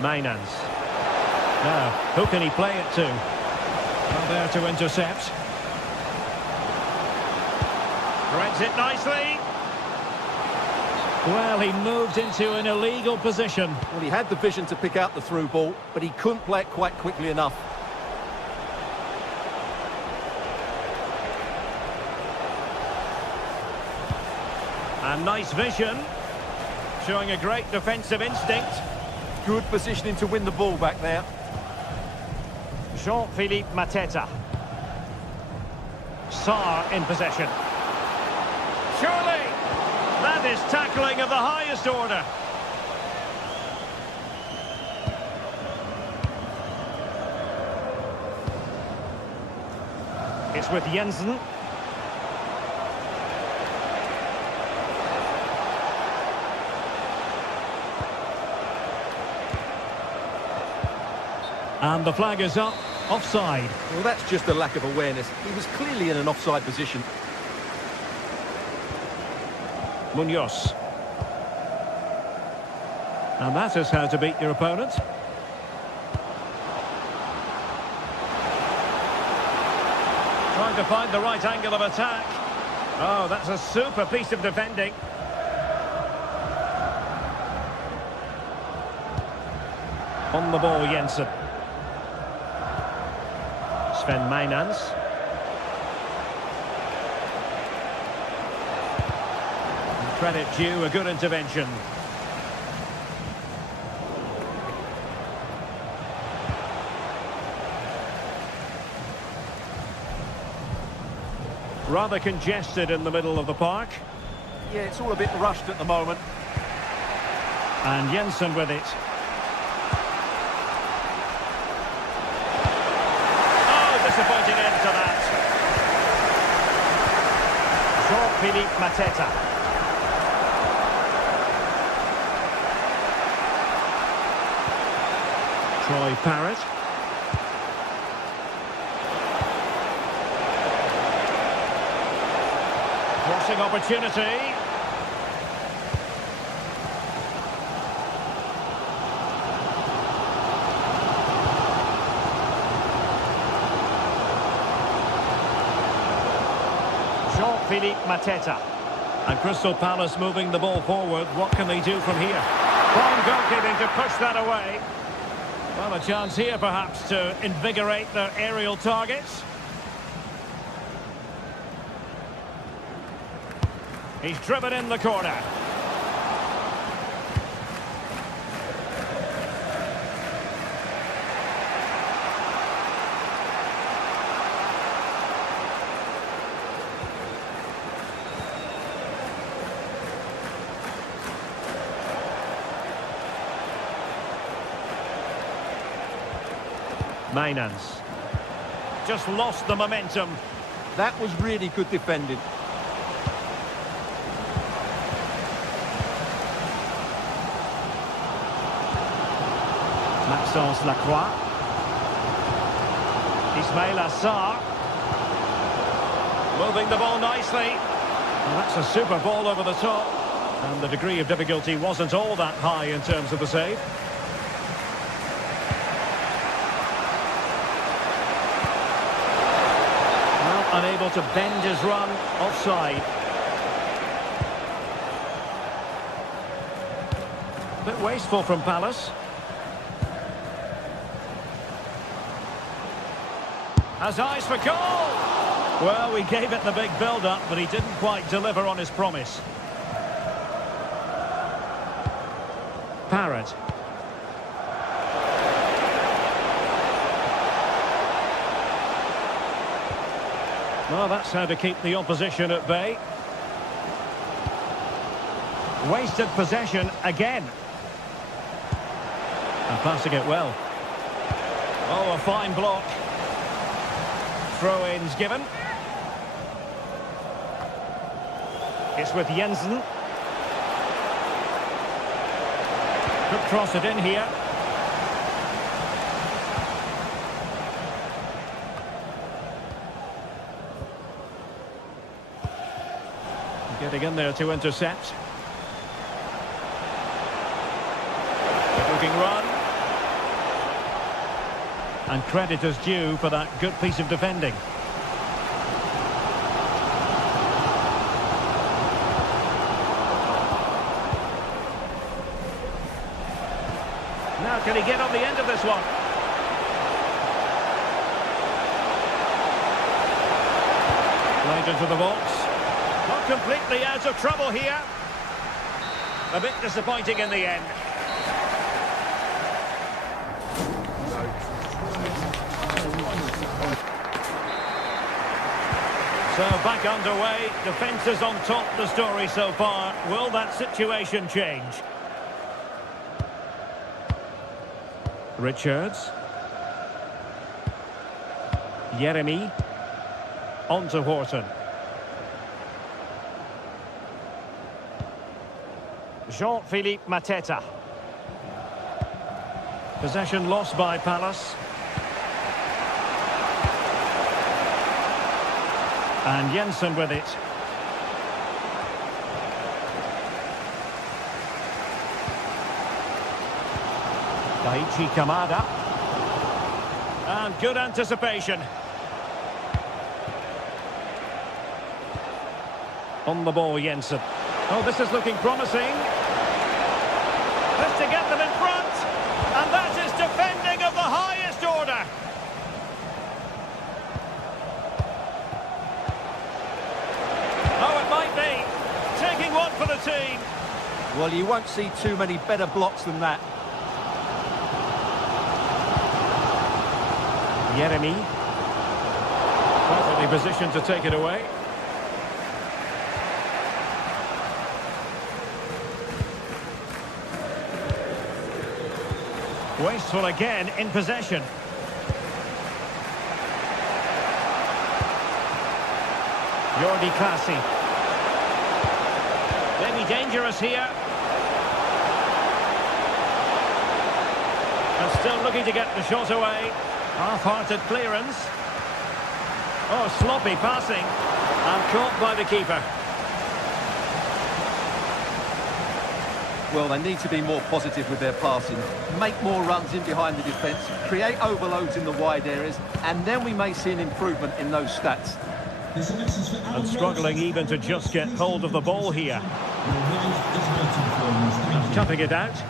Mainans. Now, who can he play it to? Well, there to intercept. Threads it nicely. Well, he moved into an illegal position. Well, he had the vision to pick out the through ball, but he couldn't play it quite quickly enough. And nice vision, showing a great defensive instinct. Good positioning to win the ball back there. Jean-Philippe Mateta. Sarr in possession. Surely, that is tackling of the highest order. It's with Jensen. And the flag is up, offside. Well, that's just a lack of awareness. He was clearly in an offside position. Munoz. And that is how to beat your opponent. Trying to find the right angle of attack. Oh, that's a super piece of defending. On the ball, Jensen. Sven Mainans. Credit due, a good intervention. Rather congested in the middle of the park. Yeah, it's all a bit rushed at the moment. And Jensen with it. Disappointing end to that. Jean-Philippe Mateta. Troy Parrott. Crossing opportunity. Jean-Philippe Mateta. And Crystal Palace moving the ball forward. What can they do from here? Fine goalkeeping to push that away. Well, a chance here perhaps to invigorate their aerial targets. He's driven in the corner. Mainans. Just lost the momentum. That was really good defending. Maxence Lacroix. Ismail Assar. Moving the ball nicely. Well, that's a super ball over the top. And the degree of difficulty wasn't all that high in terms of the save. Unable to bend his run, offside. Bit wasteful from Palace. Has eyes for goal! Well, we gave it the big build-up, but he didn't quite deliver on his promise. Parrott. Well, that's how to keep the opposition at bay. Wasted possession again. And passing it well. Oh, a fine block. Throw-ins given. It's with Jensen. Could cross it in here. Getting in there to intercept. Good looking run. And credit is due for that good piece of defending. Now can he get on the end of this one? Played into the box. Not completely out of trouble here. A bit disappointing in the end. So back underway, defence is on top of the story so far. Will that situation change? Richards. Jeremy. On to Horton. Jean-Philippe Mateta. Possession lost by Palace. And Jensen with it. Daichi Kamada. And good anticipation. On the ball, Jensen. Oh, this is looking promising. This to get them in front. And that is defending of the highest order. Oh, it might be. Taking one for the team. Well, you won't see too many better blocks than that. Jeremy. Perfectly positioned to take it away. Wasteful again in possession. Jordi Clasie. Maybe dangerous here. And still looking to get the shot away. Half-hearted clearance. Oh, sloppy passing. And caught by the keeper. Well, they need to be more positive with their passing. Make more runs in behind the defence. Create overloads in the wide areas. And then we may see an improvement in those stats. And struggling even to just get hold of the ball here. Toughing it out.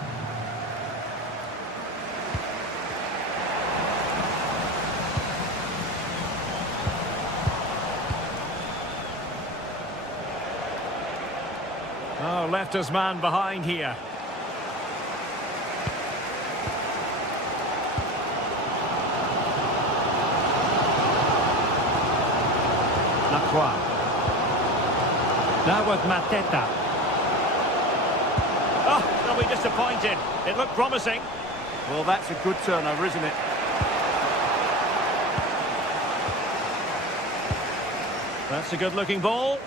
Oh, left his man behind here. Lacroix. Now with Mateta. Oh, they'll be disappointed. It looked promising. Well, that's a good turnover, isn't it? That's a good-looking ball.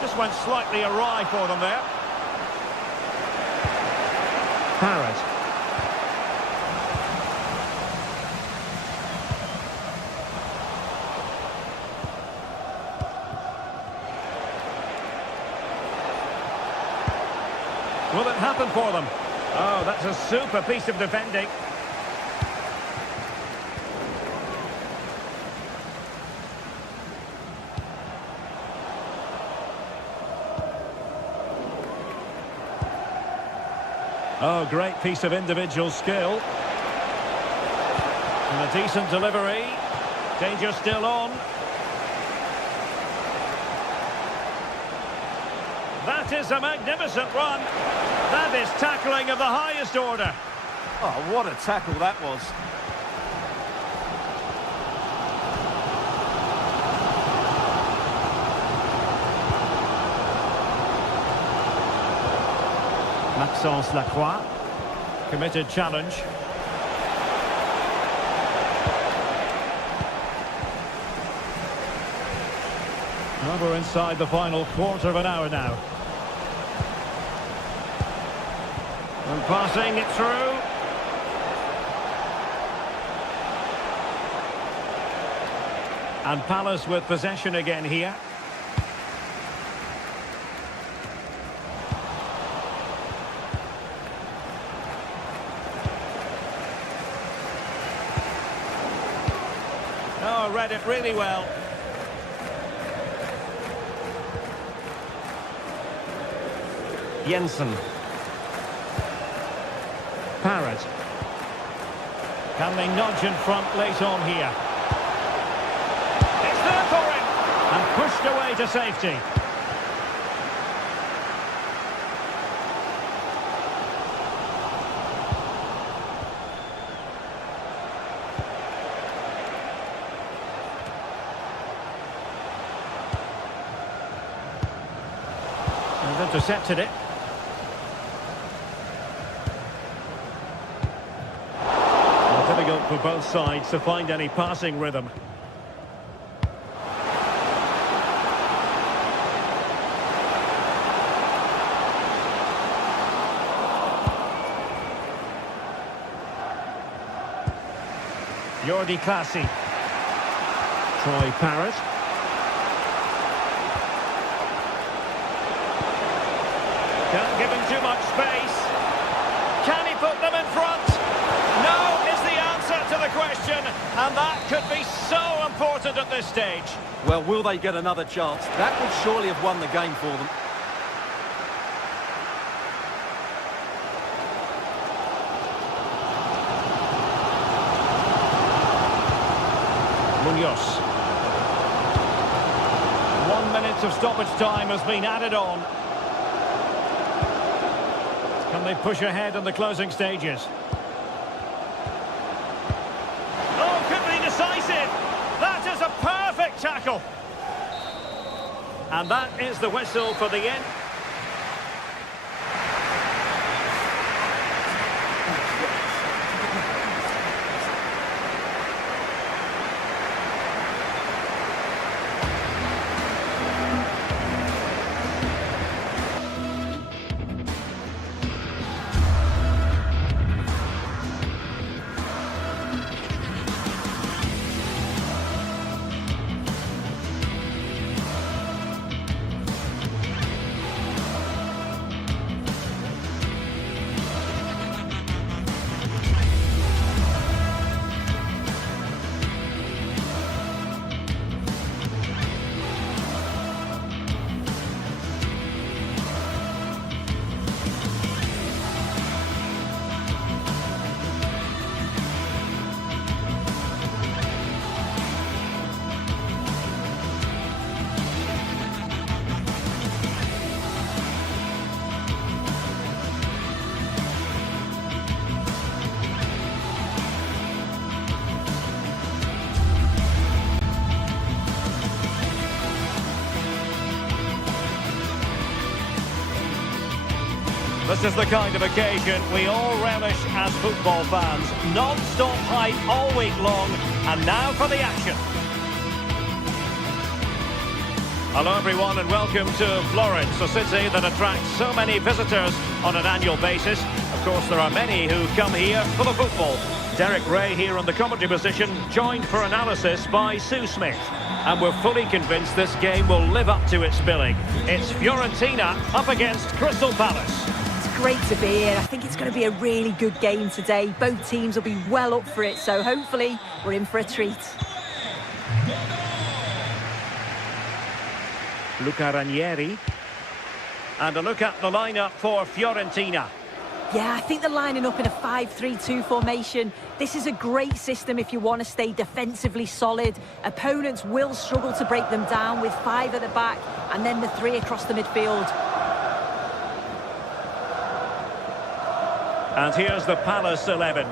Just went slightly awry for them there. Parrott. Will it happen for them? Oh, that's a super piece of defending. Oh, great piece of individual skill. And a decent delivery. Danger still on. That is a magnificent run. That is tackling of the highest order. Oh, what a tackle that was. Maxence Lacroix. Committed challenge. Well, we're inside the final quarter of an hour now. And passing it through. And Palace with possession again here. Oh, read it really well. Jensen. Parrott. Can they nudge in front late on here? It's there for him! And pushed away to safety. And intercepted it. Difficult for both sides to find any passing rhythm. Jordi Clasie. Troy Parrott. Can't give him too much space. Can he put them in front? No is the answer to the question, and that could be so important at this stage. Well, will they get another chance? That would surely have won the game for them. Munoz. 1 minute of stoppage time has been added on. Can they push ahead in the closing stages? Oh, could be decisive. That is a perfect tackle. And that is the whistle for the end. This is the kind of occasion we all relish as football fans. Non-stop hype all week long, and now for the action. Hello everyone and welcome to Florence, a city that attracts so many visitors on an annual basis. Of course, there are many who come here for the football. Derek Ray here on the commentary position, joined for analysis by Sue Smith. And we're fully convinced this game will live up to its billing. It's Fiorentina up against Crystal Palace. Great to be here. I think it's going to be a really good game today. Both teams will be well up for it, so hopefully we're in for a treat. Luca Ranieri. And a look at the lineup for Fiorentina. Yeah, I think they're lining up in a 5-3-2 formation. This is a great system if you want to stay defensively solid. Opponents will struggle to break them down with 5 at the back and then the 3 across the midfield. And here's the Palace 11.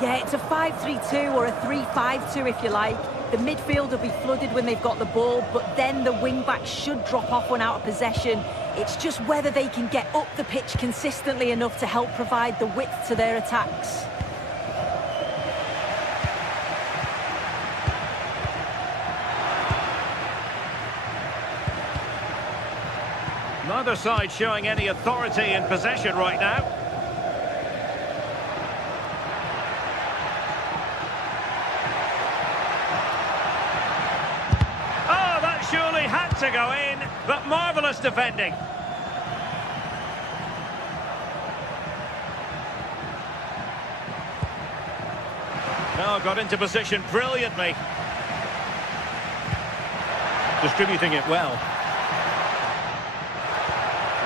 Yeah, it's a 5-3-2 or a 3-5-2 if you like. The midfield will be flooded when they've got the ball, but then the wing-backs should drop off when out of possession. It's just whether they can get up the pitch consistently enough to help provide the width to their attacks. Neither side showing any authority in possession right now. Surely had to go in, but marvellous defending. Oh, got into position brilliantly. Distributing it well.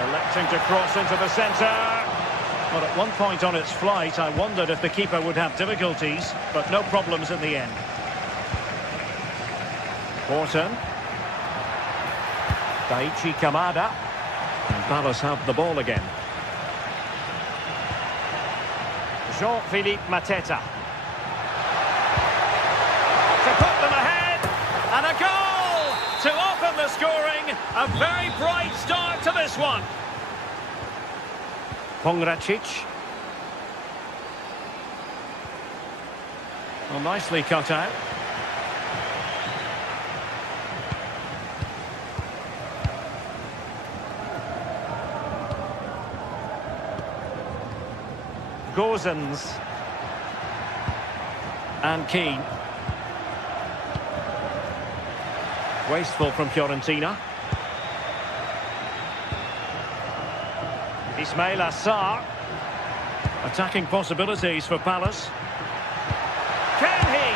Electing to cross into the centre. Well, at one point on its flight, I wondered if the keeper would have difficulties, but no problems in the end. Horton. Daichi Kamada. And Palace have the ball again. Jean-Philippe Mateta. To put them ahead. And a goal to open the scoring. A very bright start to this one. Pongracic. Well, nicely cut out. Gozens and Keane. Wasteful from Fiorentina. Ismail Assar. Attacking possibilities for Palace. Can he?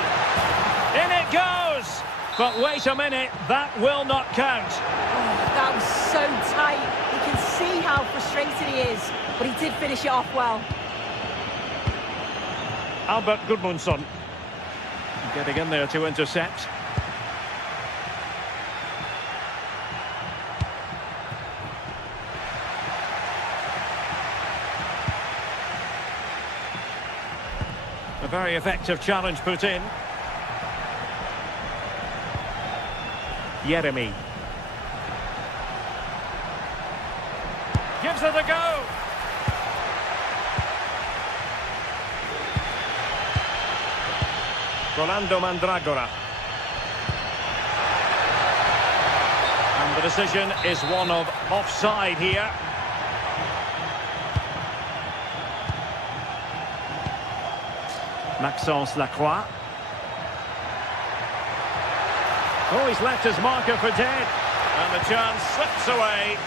In it goes! But wait a minute, that will not count. Oh, that was so tight. You can see how frustrated he is, but he did finish it off well. Albert Gudmundsson getting in there to intercept. A very effective challenge put in. Yeremy. Gives it a go. Rolando Mandragora. And the decision is one of offside here. Maxence Lacroix. Oh, he's left his marker for dead. And the chance slips away.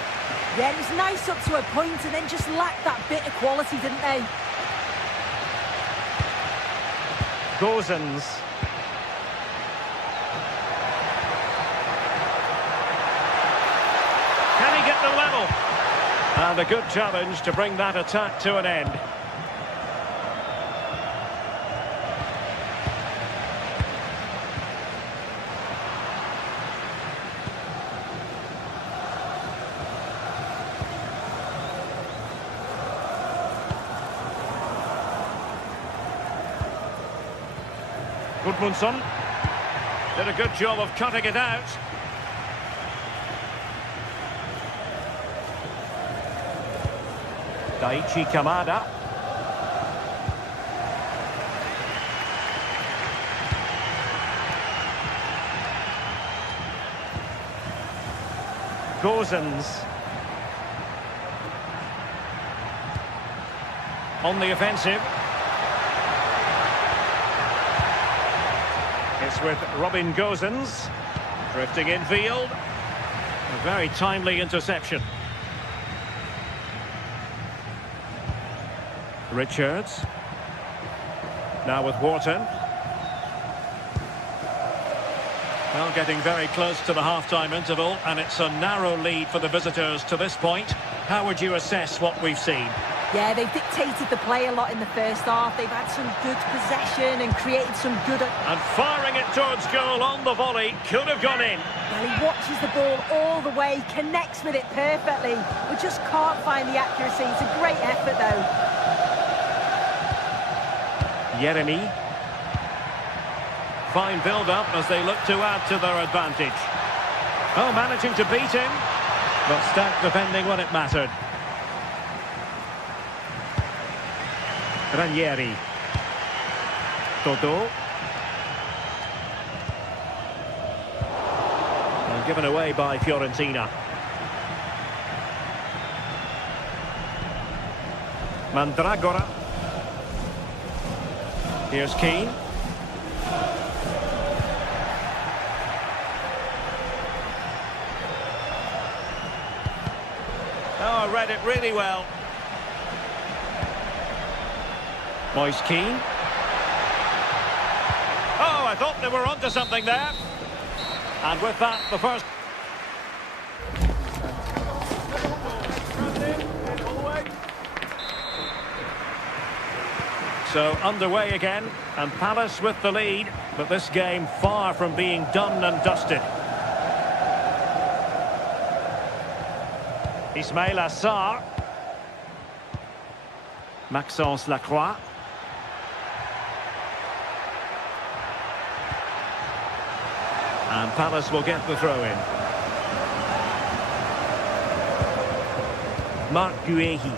Yeah, it was nice up to a point and then just lacked that bit of quality, didn't they? Gozens. Can he get the level? And a good challenge to bring that attack to an end. Gudmundsson did a good job of cutting it out. Daichi Kamada. Gozens. On the offensive. It's with Robin Gozens. Drifting infield. A very timely interception. Richards. Now with Wharton. Well, getting very close to the half-time interval, and it's a narrow lead for the visitors to this point. How would you assess what we've seen? Yeah, they've dictated the play a lot in the first half. They've had some good possession and created some good... And firing it towards goal on the volley. Could have gone in. Well, he watches the ball all the way, connects with it perfectly. We just can't find the accuracy. It's a great effort, though. Yeremy. Fine build-up as they look to add to their advantage. Oh, managing to beat him. But stacked defending when it mattered. Ranieri. Dodo. And given away by Fiorentina. Mandragora. Here's Keane. Oh, I read it really well. Moise Keane. Oh, I thought they were onto something there. And with that, the first... So underway again, and Palace with the lead, but this game far from being done and dusted. Ismail Assar. Maxence Lacroix. And Palace will get the throw-in. Marc Guéhi.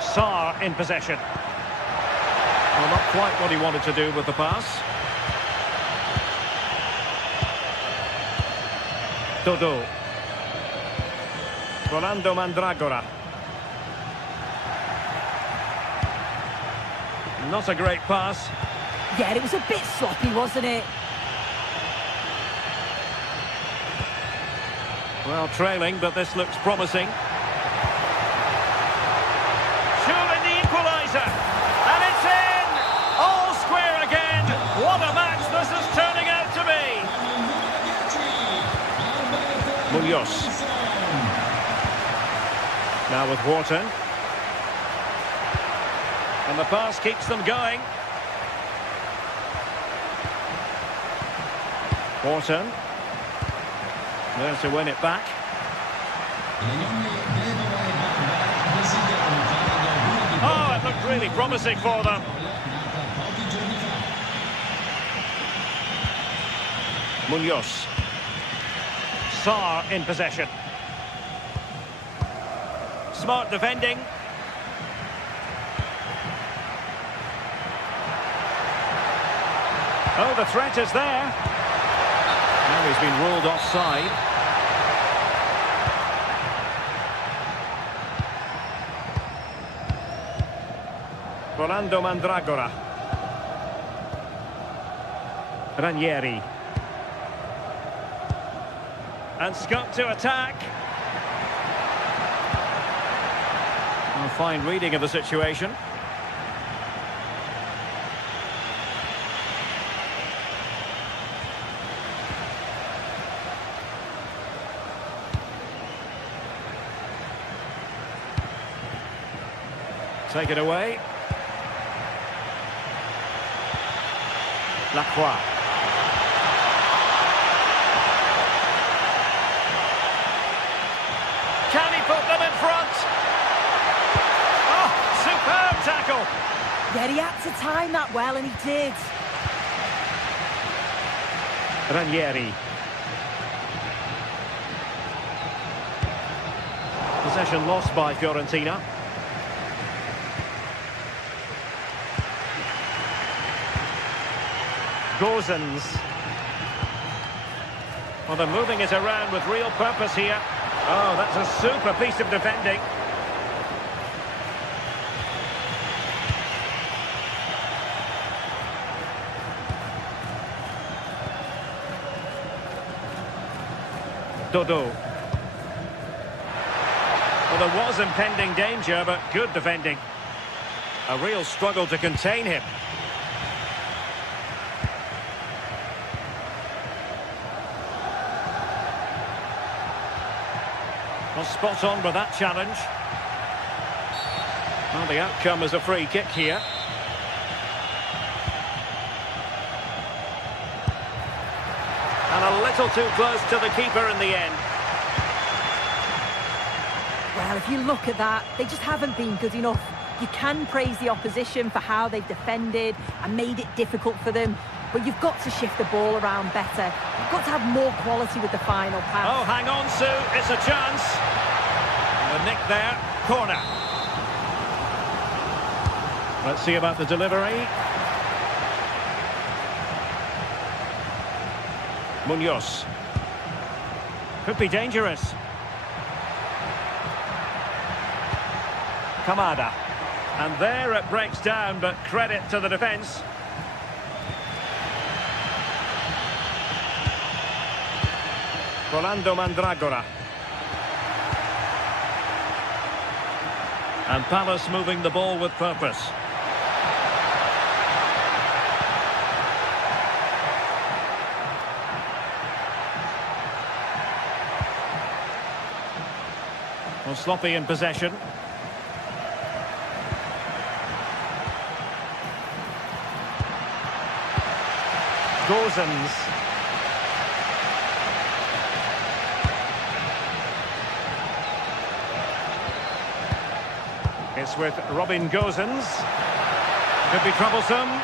Sarr in possession. Well, not quite what he wanted to do with the pass. Dodo. Rolando Mandragora. Not a great pass. Yeah, it was a bit sloppy, wasn't it? Well, trailing, but this looks promising. Surely the equaliser. And it's in! All square again. What a match this is turning out to be. Munoz. Now with Wharton. And the pass keeps them going. Wharton. There to win it back. Oh, it looked really promising for them. Munoz. Sarr in possession. Smart defending. Oh, the threat is there. Now he's been ruled offside. Rolando Mandragora. Ranieri. And Scott to attack. A fine reading of the situation. Take it away. Lacroix. Can he put them in front? Oh, superb tackle. Yeah, he had to time that well, and he did. Ranieri. Possession lost by Fiorentina. Gozens. Well, they're moving it around with real purpose here. Oh, that's a super piece of defending. Dodo. Well, there was impending danger, but good defending. A real struggle to contain him. Well, spot on with that challenge. Well, the outcome is a free kick here. And a little too close to the keeper in the end. Well, if you look at that, they just haven't been good enough. You can praise the opposition for how they've defended and made it difficult for them, but you've got to shift the ball around better. You've got to have more quality with the final pass. Oh, hang on, Sue. It's a chance. And a nick there. Corner. Let's see about the delivery. Munoz. Could be dangerous. Kamada. And there it breaks down, but credit to the defence. Rolando Mandragora. And Palace moving the ball with purpose. Well, sloppy in possession. Gozens. It's with Robin Gozens. Could be troublesome.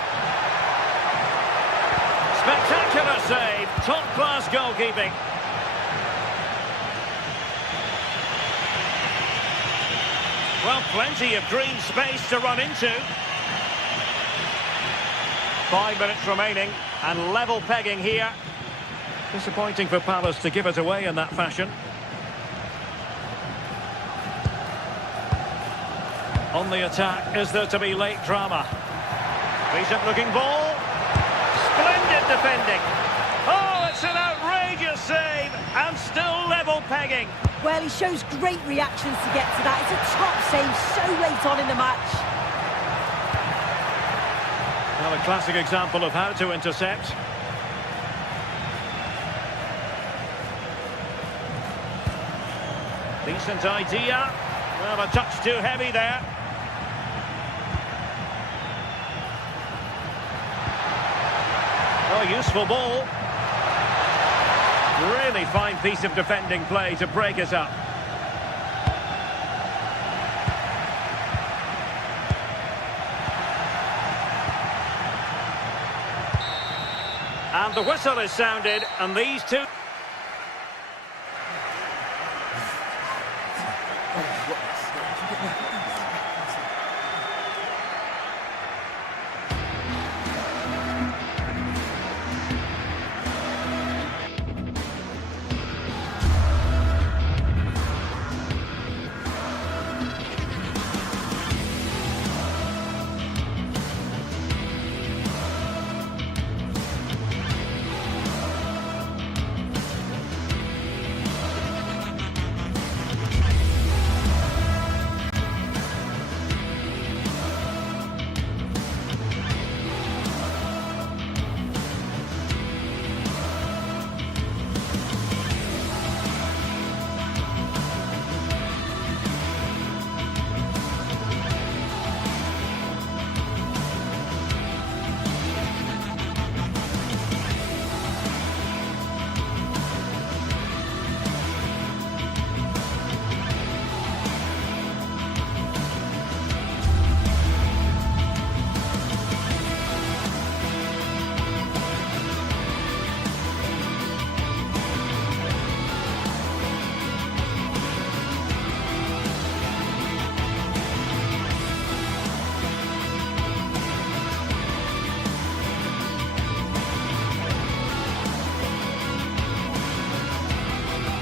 Spectacular save. Top-class goalkeeping. Well, plenty of green space to run into. 5 minutes remaining and level pegging here. Disappointing for Palace to give it away in that fashion. On the attack, is there to be late drama? Decent looking ball. Splendid defending. Oh, it's an outrageous save and still level pegging. Well, he shows great reactions to get to that. It's a top save so late on in the match. Well, a classic example of how to intercept. Decent idea. Well, a touch too heavy there. Oh, useful ball. Really fine piece of defending play to break it up. And the whistle is sounded, and these two...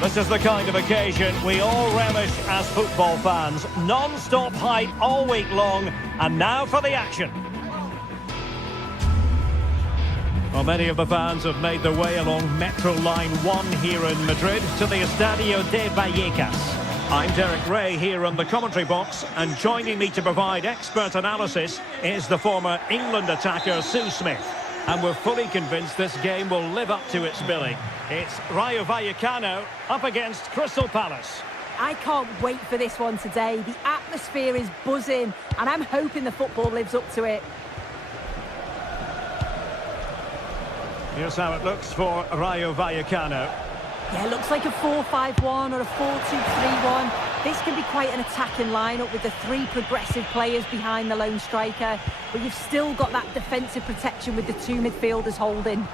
This is the kind of occasion we all relish as football fans. Non-stop hype all week long, and now for the action. Well, many of the fans have made their way along Metro Line 1 here in Madrid to the Estadio de Vallecas. I'm Derek Ray here on the commentary box, and joining me to provide expert analysis is the former England attacker Sue Smith. And we're fully convinced this game will live up to its billing. It's Rayo Vallecano up against Crystal Palace. I can't wait for this one today. The atmosphere is buzzing, and I'm hoping the football lives up to it. Here's how it looks for Rayo Vallecano. Yeah, it looks like a 4-5-1 or a 4-2-3-1. This can be quite an attacking lineup with the three progressive players behind the lone striker, but you've still got that defensive protection with the two midfielders holding.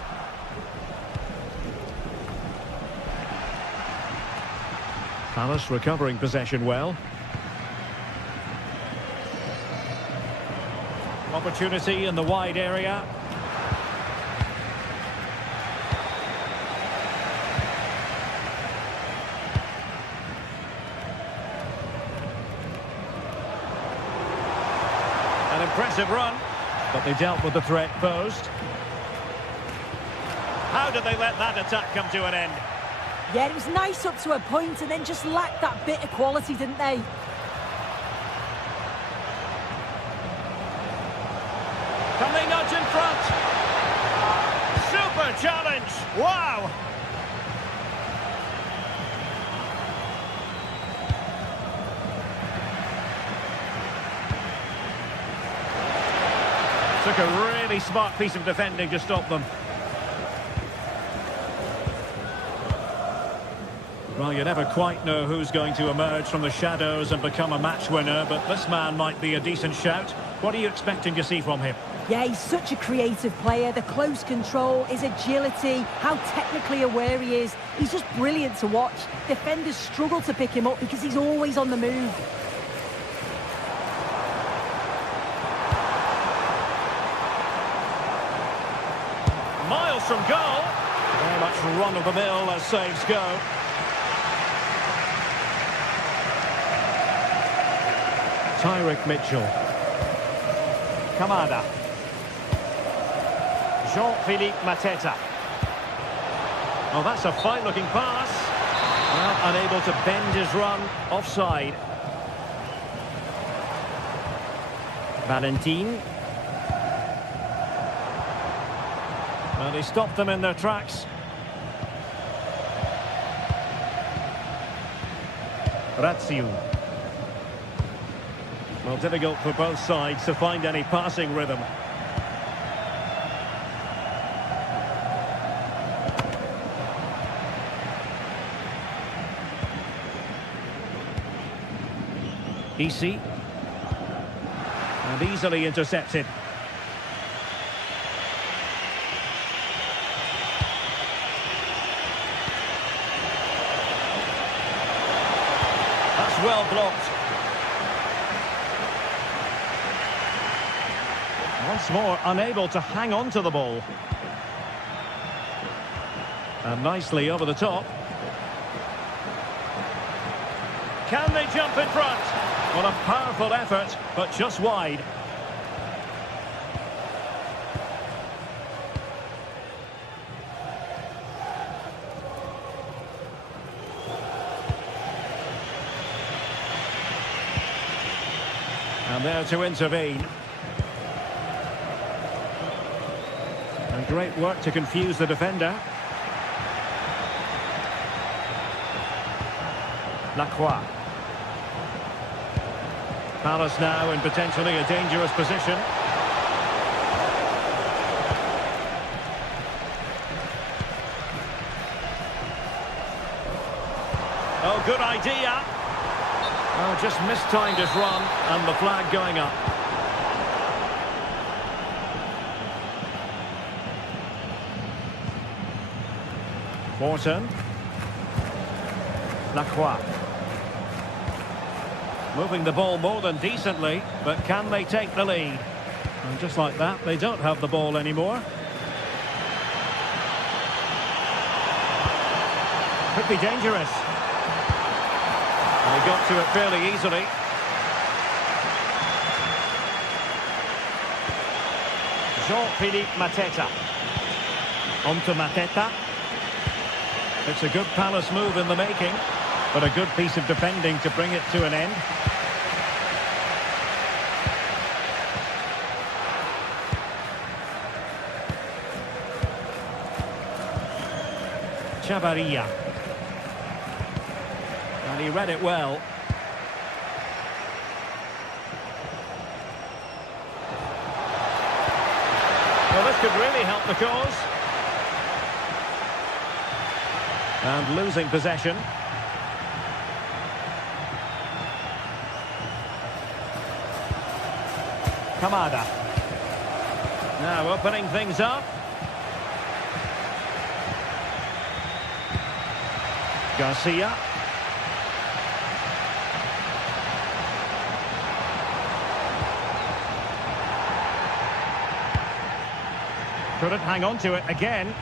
Palace recovering possession well. Opportunity in the wide area. An impressive run, but they dealt with the threat posed. How did they let that attack come to an end? Yeah, it was nice up to a point and then just lacked that bit of quality, didn't they? Can they nudge in front? Super challenge! Wow! Took a really smart piece of defending to stop them. Well, you never quite know who's going to emerge from the shadows and become a match winner, but this man might be a decent shout. What are you expecting to see from him? Yeah, he's such a creative player. The close control, his agility, how technically aware he is. He's just brilliant to watch. Defenders struggle to pick him up because he's always on the move. Miles from goal. Very much run-of-the-mill as saves go. Tyrick Mitchell. Kamada. Jean-Philippe Mateta. Oh, that's a fine-looking pass. Well, unable to bend his run. Offside. Valentin. Well, he stopped them in their tracks. Razziu. Well, difficult for both sides to find any passing rhythm. Easy. And easily intercepted. That's well blocked. Once more, unable to hang on to the ball. And nicely over the top. Can they jump in front? Well, a powerful effort, but just wide. And there to intervene. And great work to confuse the defender. Lacroix. Palace now in potentially a dangerous position. Oh, good idea. Oh, just mistimed his run and the flag going up. Morton. Lacroix. Moving the ball more than decently, but can they take the lead? And just like that, they don't have the ball anymore. Could be dangerous. And he got to it fairly easily. Jean-Philippe Mateta. On to Mateta. It's a good Palace move in the making, but a good piece of defending to bring it to an end. Chavarria. And he read it well. Well, this could really help the cause. And losing possession. Kamada. Now opening things up. Garcia. Couldn't hang on to it again.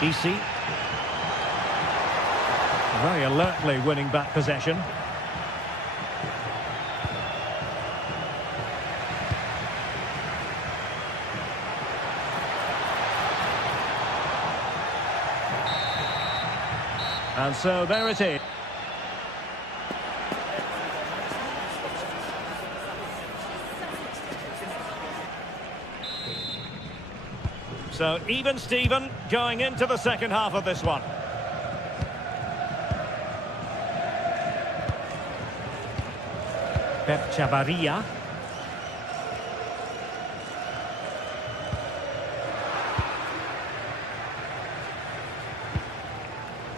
Easy. Very alertly winning back possession. And so there it is. So even Steven going into the second half of this one. Pep Chavarria.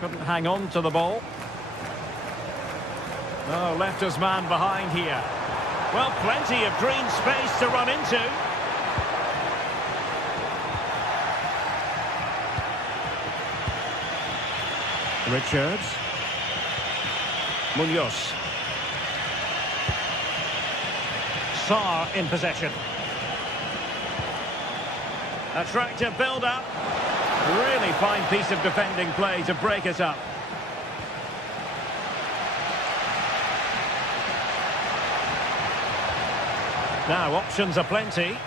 Couldn't hang on to the ball. Oh, left his man behind here. Well, plenty of green space to run into. Richards. Munoz. Sarr in possession. Attractive build-up. Really fine piece of defending play to break it up. Now options are plenty.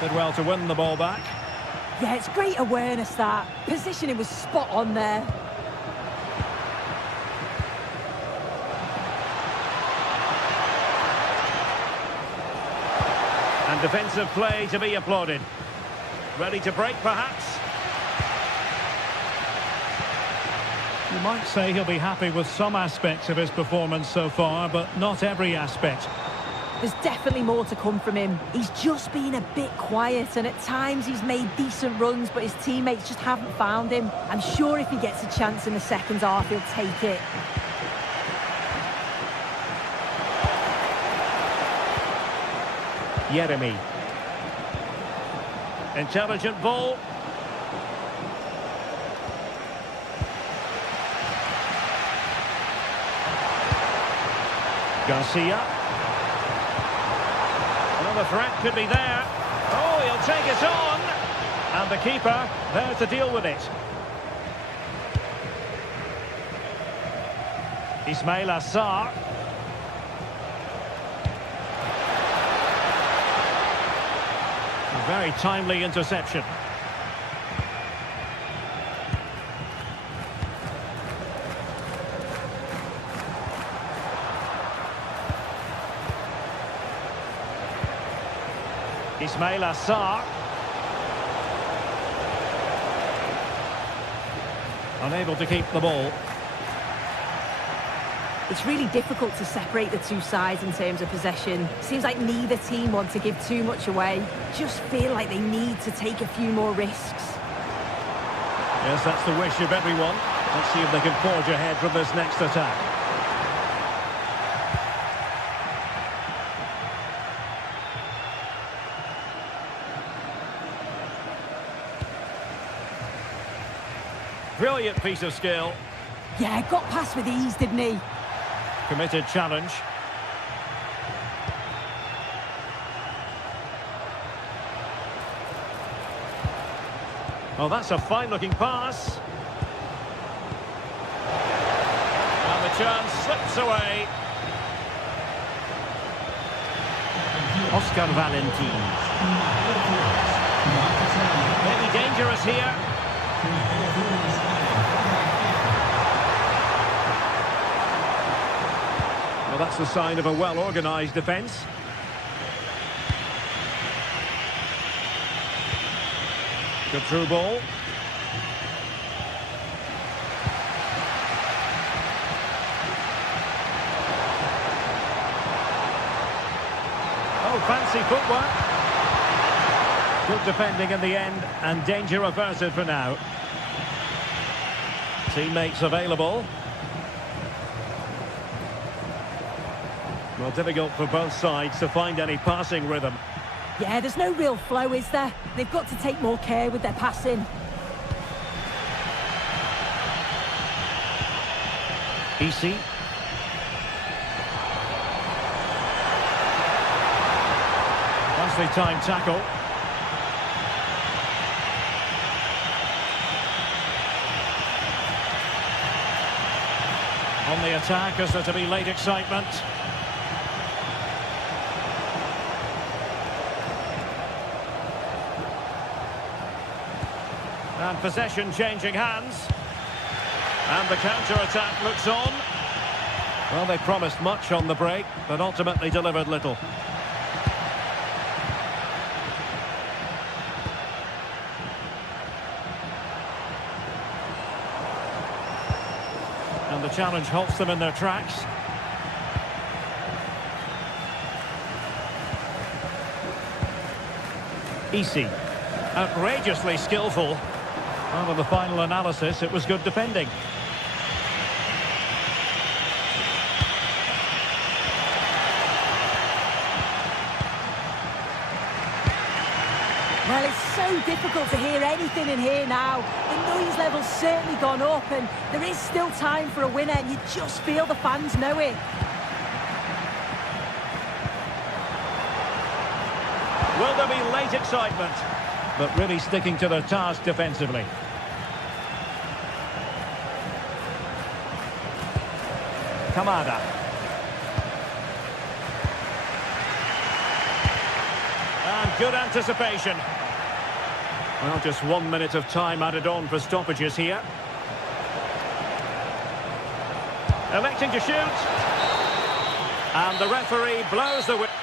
Did well to win the ball back. Yeah, it's great awareness, that. Positioning was spot on there. And defensive play to be applauded. Ready to break, perhaps? You might say he'll be happy with some aspects of his performance so far, but not every aspect. There's definitely more to come from him. He's just been a bit quiet, and at times he's made decent runs, but his teammates just haven't found him. I'm sure if he gets a chance in the second half, he'll take it. Yeremy. Intelligent ball. Garcia. Well, the threat could be there. Oh, he'll take it on. And the keeper there to deal with it. Ismail Assar. A very timely interception. Ismail Assar. Unable to keep the ball. It's really difficult to separate the two sides in terms of possession. Seems like neither team want to give too much away. Just feel like they need to take a few more risks. Yes, that's the wish of everyone. Let's see if they can forge ahead from this next attack. Brilliant piece of skill. Yeah, got past with ease, didn't he? Committed challenge. Oh, that's a fine-looking pass. And the chance slips away. Oscar Valentin. Maybe dangerous here. Well, that's the sign of a well-organised defence. Good through ball. Oh, fancy footwork. Good defending in the end, and danger averted for now. Teammates available. Well, difficult for both sides to find any passing rhythm. Yeah, there's no real flow, is there? They've got to take more care with their passing. Easy. Nicely timed tackle. On the attack, is there to be late excitement? And possession changing hands. And the counter-attack looks on. Well, they promised much on the break, but ultimately delivered little. And the challenge halts them in their tracks. Easy. Outrageously skillful. Well, in the final analysis, it was good defending. Well, it's so difficult to hear anything in here now. The noise level's certainly gone up, and there is still time for a winner, and you just feel the fans know it. Will there be late excitement? But really sticking to their task defensively. Kamada. And good anticipation. Well, just 1 minute of time added on for stoppages here. Electing to shoot. And the referee blows the whistle.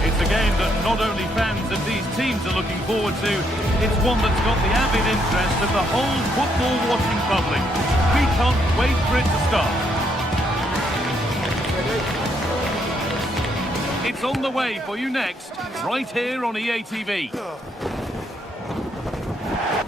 It's a game that not only fans of these teams are looking forward to, it's one that's got the avid interest of the whole football-watching public. We can't wait for it to start. It's on the way for you next, right here on EA TV.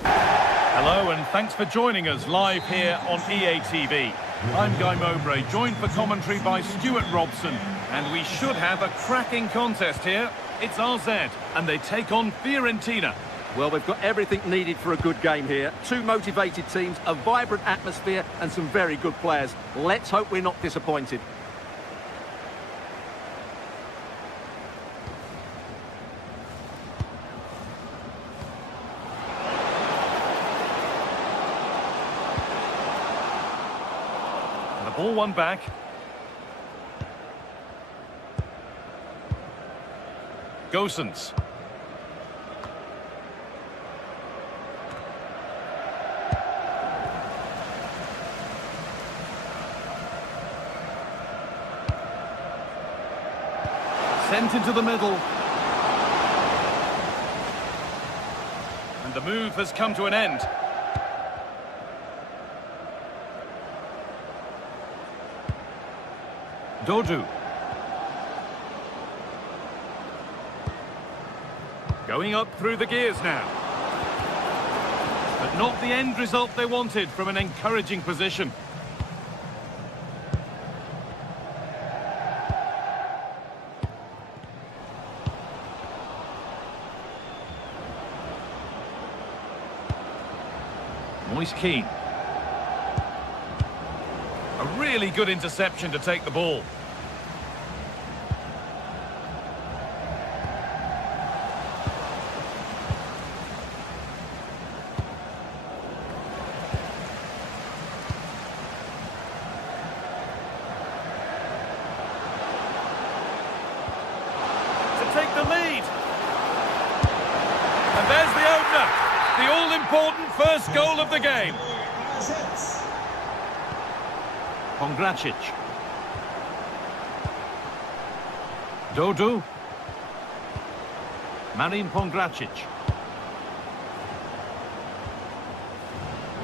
A Hello and thanks for joining us live here on EA TV. I'm Guy Mowbray, joined for commentary by Stuart Robson, and we should have a cracking contest here. It's RZ, and they take on Fiorentina. Well, we've got everything needed for a good game here. Two motivated teams, a vibrant atmosphere, and some very good players. Let's hope we're not disappointed. Ball one back. Gosens. Sent into the middle. And the move has come to an end. Dodu. Going up through the gears now. But not the end result they wanted from an encouraging position. Moise Keane. A really good interception to take the ball. To take the lead. And there's the opener. The all-important first goal of the game. Pongracic. Dodu. Marin Pongracic.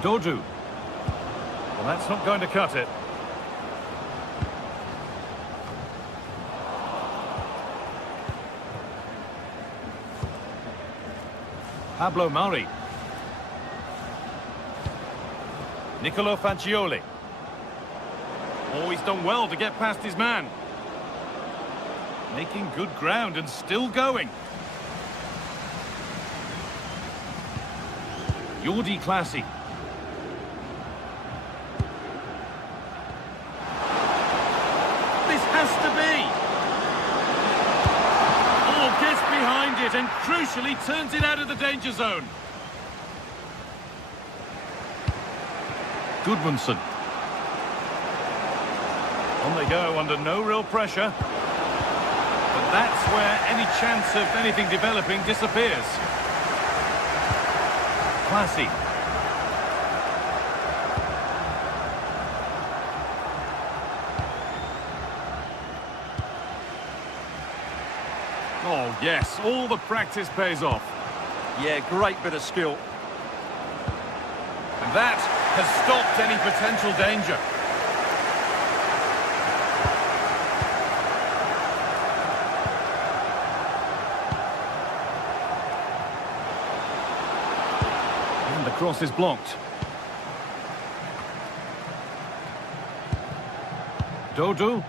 Dodu. Well, that's not going to cut it. Pablo Mari. Nicolo Fagioli. Oh, he's done well to get past his man. Making good ground and still going. Jordi Clasie. This has to be. Oh, gets behind it and crucially turns it out of the danger zone. Gudmundsson. On they go under no real pressure. But that's where any chance of anything developing disappears. Clasie. Oh yes, all the practice pays off. Yeah, great bit of skill. And that has stopped any potential danger. And the cross is blocked. Dodu.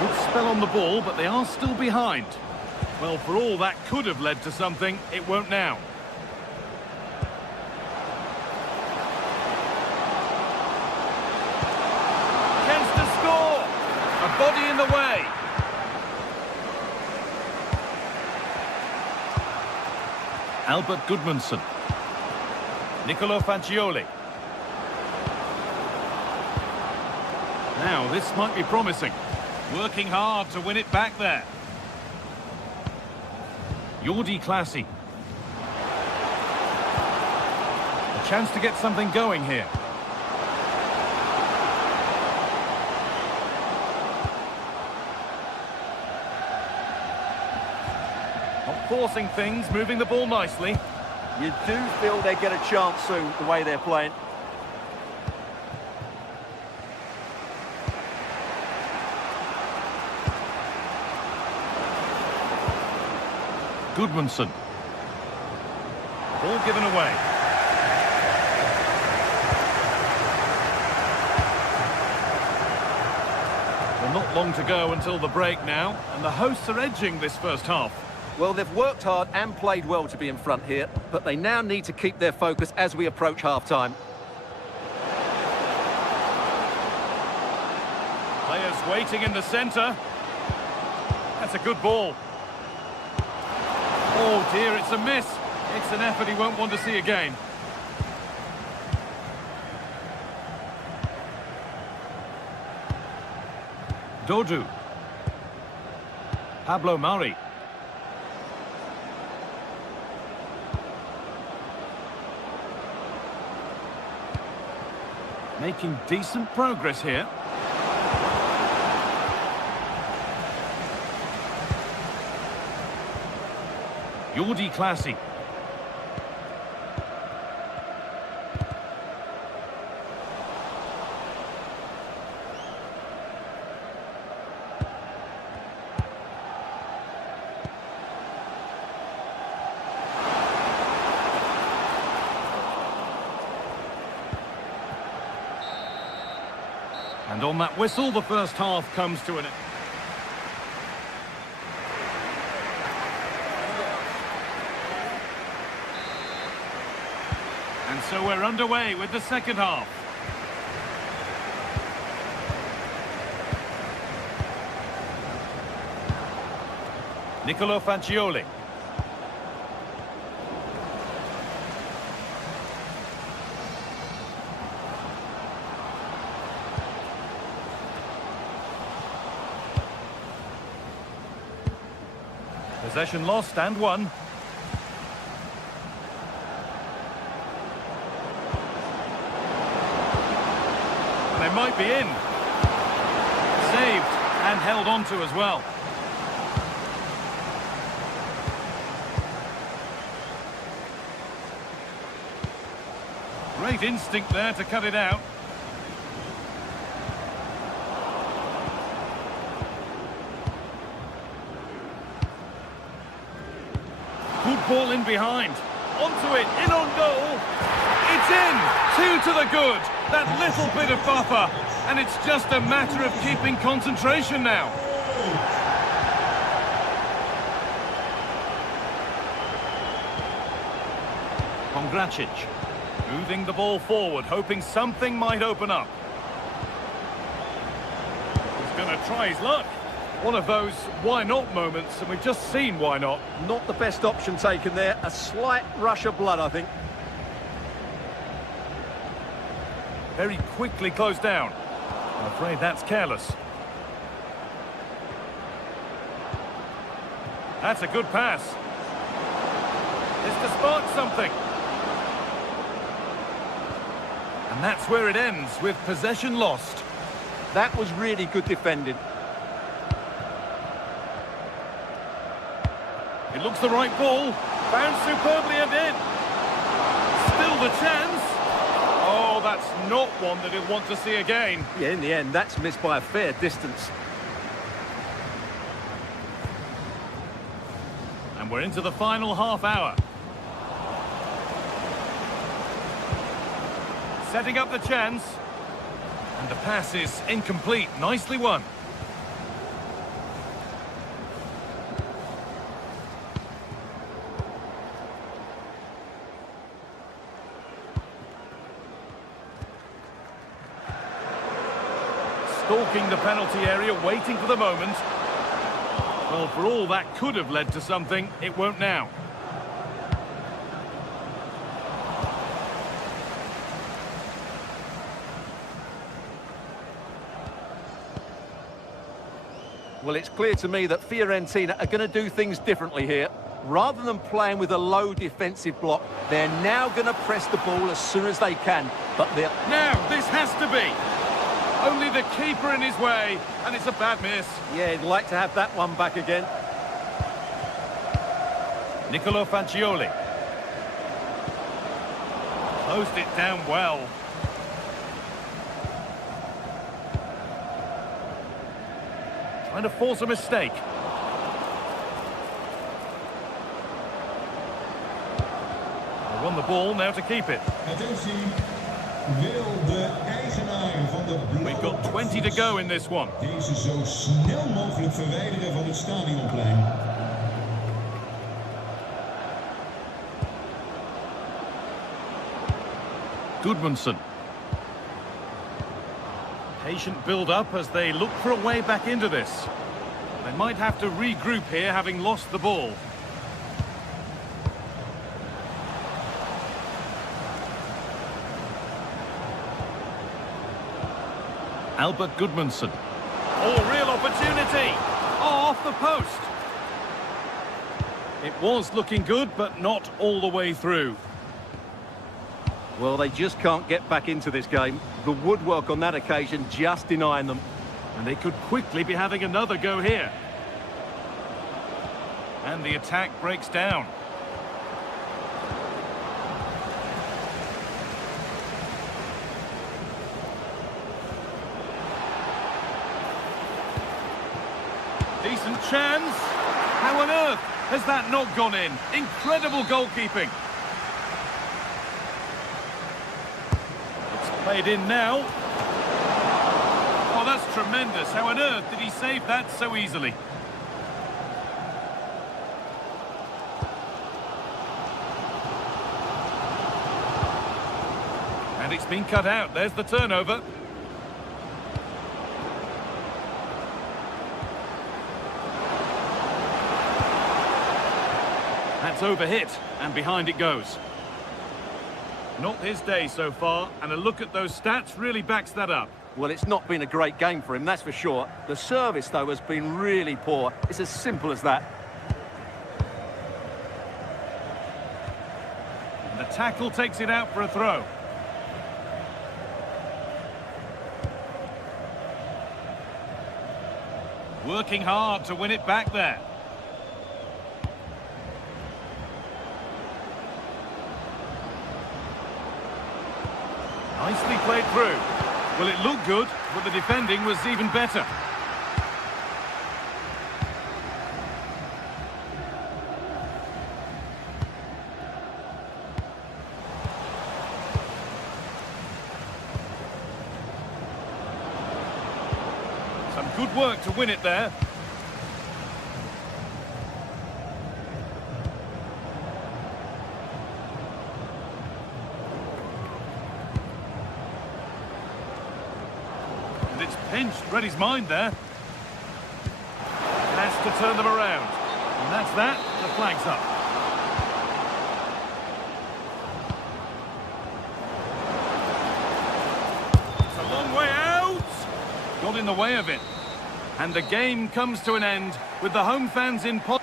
Good spell on the ball, but they are still behind. Well, for all that could have led to something, it won't now. Chance to score! A body in the way. Albert Gudmundsson. Nicolo Fagioli. Now, this might be promising. Working hard to win it back there. Jordi Clasie. A chance to get something going here. Not forcing things, moving the ball nicely. You do feel they get a chance soon, the way they're playing. Goodmanson. Ball given away. Well, not long to go until the break now, and the hosts are edging this first half. Well, they've worked hard and played well to be in front here, but they now need to keep their focus as we approach half-time. Players waiting in the centre. That's a good ball. Oh dear, it's a miss. It's an effort he won't want to see again. Dodu. Pablo Mari. Making decent progress here. Jordi Classy. And on that whistle, the first half comes to an end. And so we're underway with the second half. Nicolo Fagioli. Possession lost and won. They might be in. Saved and held on to as well. Great instinct there to cut it out. Good ball in behind. Onto it, in on goal. It's in! 2 to the good. That little bit of buffer. And it's just a matter of keeping concentration now. Pongracic. Moving the ball forward, hoping something might open up. He's going to try his luck. One of those why not moments, and we've just seen why not. Not the best option taken there. A slight rush of blood, I think. Very quickly closed down. I'm afraid that's careless. That's a good pass. It's to spark something. And that's where it ends, with possession lost. That was really good defending. It looks the right ball. Bounced superbly and in. Still the chance. Oh, that's not one that he'll want to see again. Yeah, in the end, that's missed by a fair distance. And we're into the final half hour. Setting up the chance. And the pass is incomplete. Nicely won. Stalking the penalty area, waiting for the moment. Well, for all that could have led to something, it won't now. Well, it's clear to me that Fiorentina are going to do things differently here. Rather than playing with a low defensive block, they're now going to press the ball as soon as they can. But they're... Now, this has to be. Only the keeper in his way, and it's a bad miss. Yeah, he'd like to have that one back again. Nicolo Fagioli. Closed it down well. Trying to force a mistake. the ball, now to keep it. Attentie, wil de eigenaar van de blauwe We've got 20 to go in this one. deze zo snel mogelijk verwijderen van het stadionplein. Goodmanson. Patient build-up as they look for a way back into this. They might have to regroup here, having lost the ball. Albert Goodmanson. Oh, real opportunity! Oh, off the post! It was looking good, but not all the way through. Well, they just can't get back into this game. The woodwork on that occasion just denying them. And they could quickly be having another go here. And the attack breaks down. Decent chance. How on earth has that not gone in? Incredible goalkeeping. It's played in now. Oh, that's tremendous. How on earth did he save that so easily? And it's been cut out. There's the turnover. That's overhit, and behind it goes. Not his day so far, and a look at those stats really backs that up. Well, it's not been a great game for him, that's for sure. The service, though, has been really poor. It's as simple as that. And the tackle takes it out for a throw. Working hard to win it back there. Nicely played through. Well, it looked good, but the defending was even better. Some good work to win it there. It's pinched, read his mind there. Has to turn them around. And that's that, the flag's up. It's a long way out! Got in the way of it. And the game comes to an end with the home fans in position.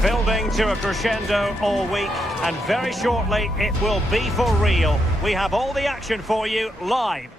Building to a crescendo all week, and very shortly it will be for real. We have all the action for you live.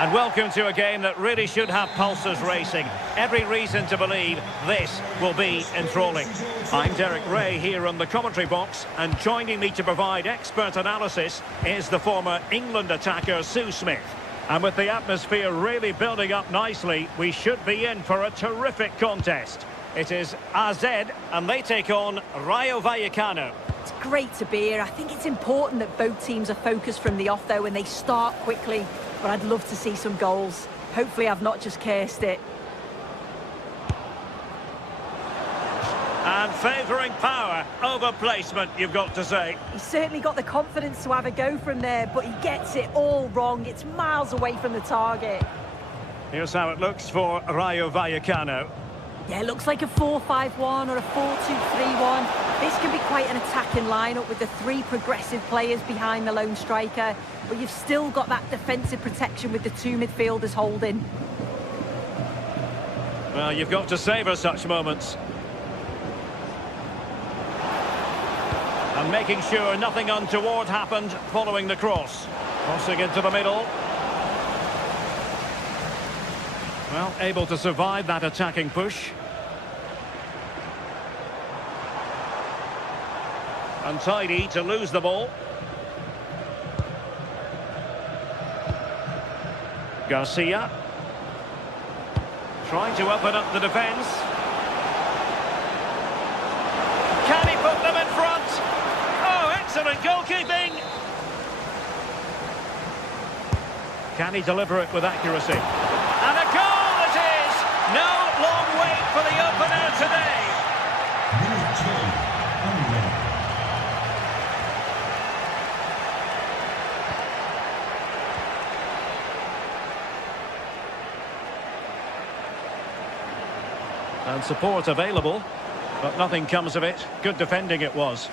And welcome to a game that really should have pulses racing. Every reason to believe this will be enthralling. I'm Derek Ray here on the commentary box, and joining me to provide expert analysis is the former England attacker Sue Smith. And with the atmosphere really building up nicely, we should be in for a terrific contest. It is AZ, and they take on Rayo Vallecano. It's great to be here. I think it's important that both teams are focused from the off, though, and they start quickly. But I'd love to see some goals. Hopefully I've not just cursed it. And favouring power over placement, you've got to say. He's certainly got the confidence to have a go from there, but he gets it all wrong. It's miles away from the target. Here's how it looks for Rayo Vallecano. Yeah, it looks like a 4-5-1 or a 4-2-3-1. This can be quite an attacking lineup with the three progressive players behind the lone striker, but you've still got that defensive protection with the two midfielders holding. Well, you've got to savour such moments. And making sure nothing untoward happened following the cross. Crossing into the middle. Well, able to survive that attacking push. Untidy to lose the ball. Garcia. Trying to open up the defence. Can he put them in front? Oh, excellent goalkeeping! Can he deliver it with accuracy? And a goal it is! No long wait for the opener today. And support available, but nothing comes of it. Good defending it was.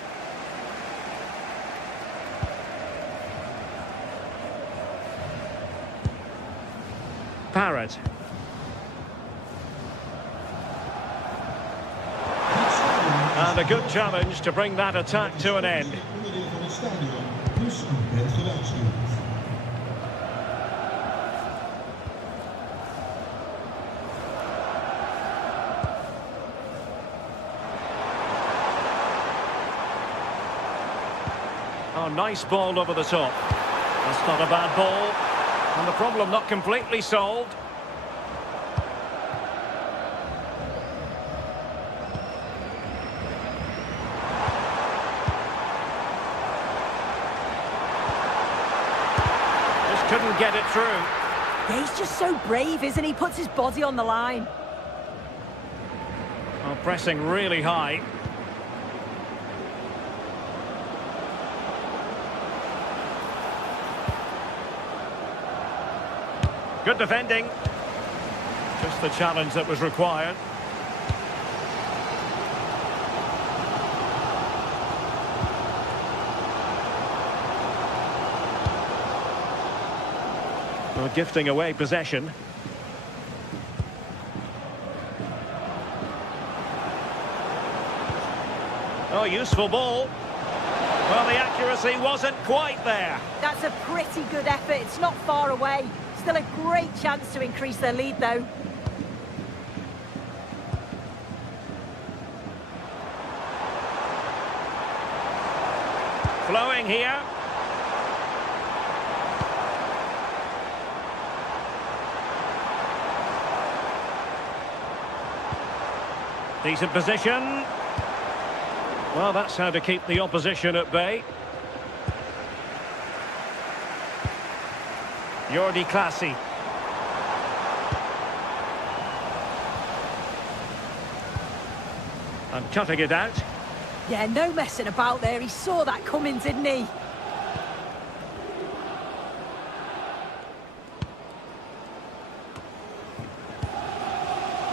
Parrott. And a good challenge to bring that attack to an end. Oh, nice ball over the top. That's not a bad ball. And the problem not completely solved. Just couldn't get it through. Yeah, he's just so brave, isn't he? Puts his body on the line. Oh, pressing really high. Good defending. Just the challenge that was required. Well, gifting away possession. Oh, useful ball. Well, the accuracy wasn't quite there. That's a pretty good effort. It's not far away. Still a great chance to increase their lead, though. Flowing here. Decent position. Well, that's how to keep the opposition at bay. Jordi Clasie. And cutting it out. Yeah, no messing about there. He saw that coming, didn't he?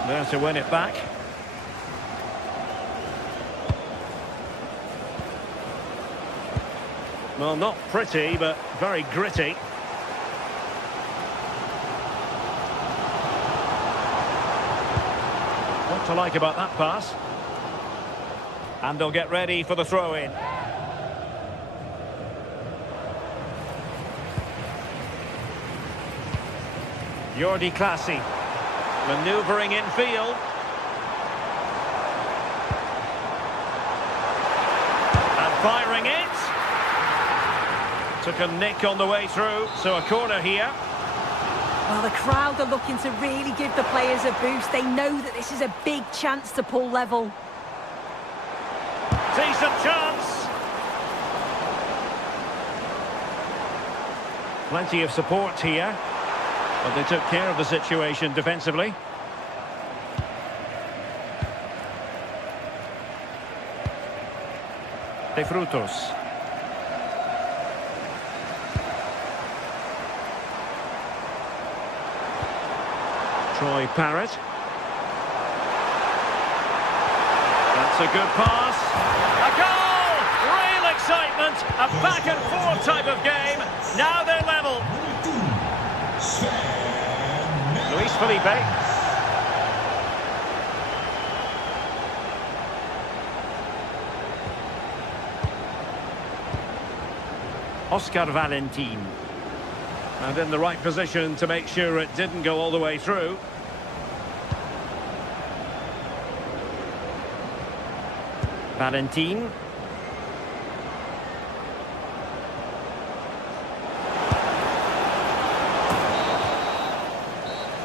There to win it back. Well, not pretty, but very gritty. What to like about that pass? And they'll get ready for the throw-in. Jordi Clasie. Manoeuvring infield. And firing it. Took a nick on the way through, so a corner here. Well, the crowd are looking to really give the players a boost. They know that this is a big chance to pull level. Decent chance. Plenty of support here. But they took care of the situation defensively. De Frutos. Troy Parrott. That's a good pass. A goal! Real excitement. A back and forth type of game. Now they're level. Luis Felipe. Oscar Valentin. And in the right position to make sure it didn't go all the way through. Valentin.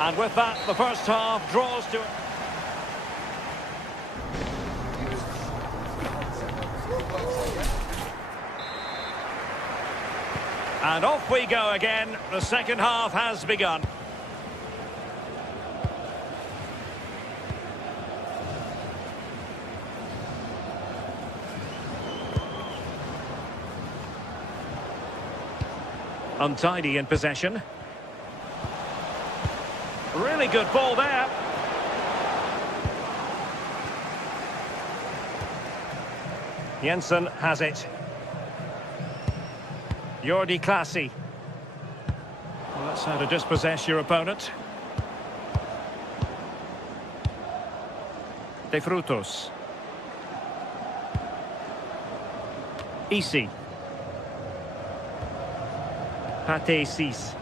And with that, the first half draws to... And off we go again. The second half has begun. Untidy in possession. Really good ball there. Jensen has it. Jordi Clasie. Well, that's how to dispossess your opponent. De Frutos. Isi. Pate Cis.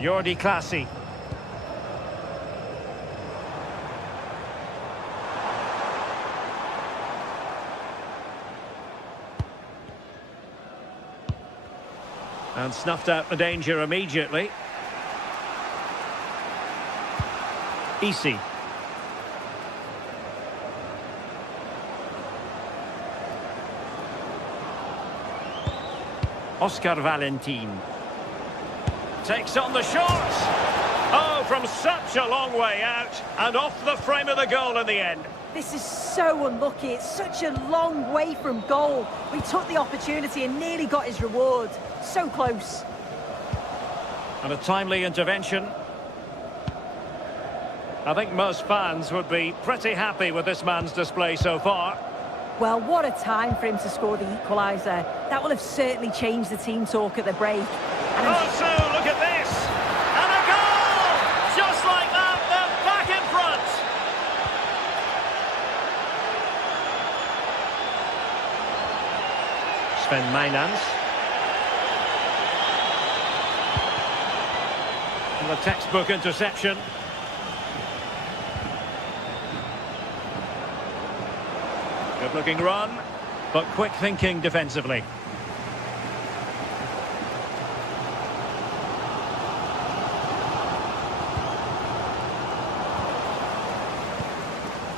Jordi Clasie. And snuffed out the danger immediately. Isi. Oscar Valentin. Takes on the shot. Oh, from such a long way out. And off the frame of the goal in the end. This is so unlucky. It's such a long way from goal. We took the opportunity and nearly got his reward. So close. And a timely intervention. I think most fans would be pretty happy with this man's display so far. Well, what a time for him to score the equaliser. That will have certainly changed the team talk at the break. And Oh, so look at this. And a goal! Just like that, they're back in front. Sven Meinans. And the textbook interception. Good-looking run, but quick thinking defensively.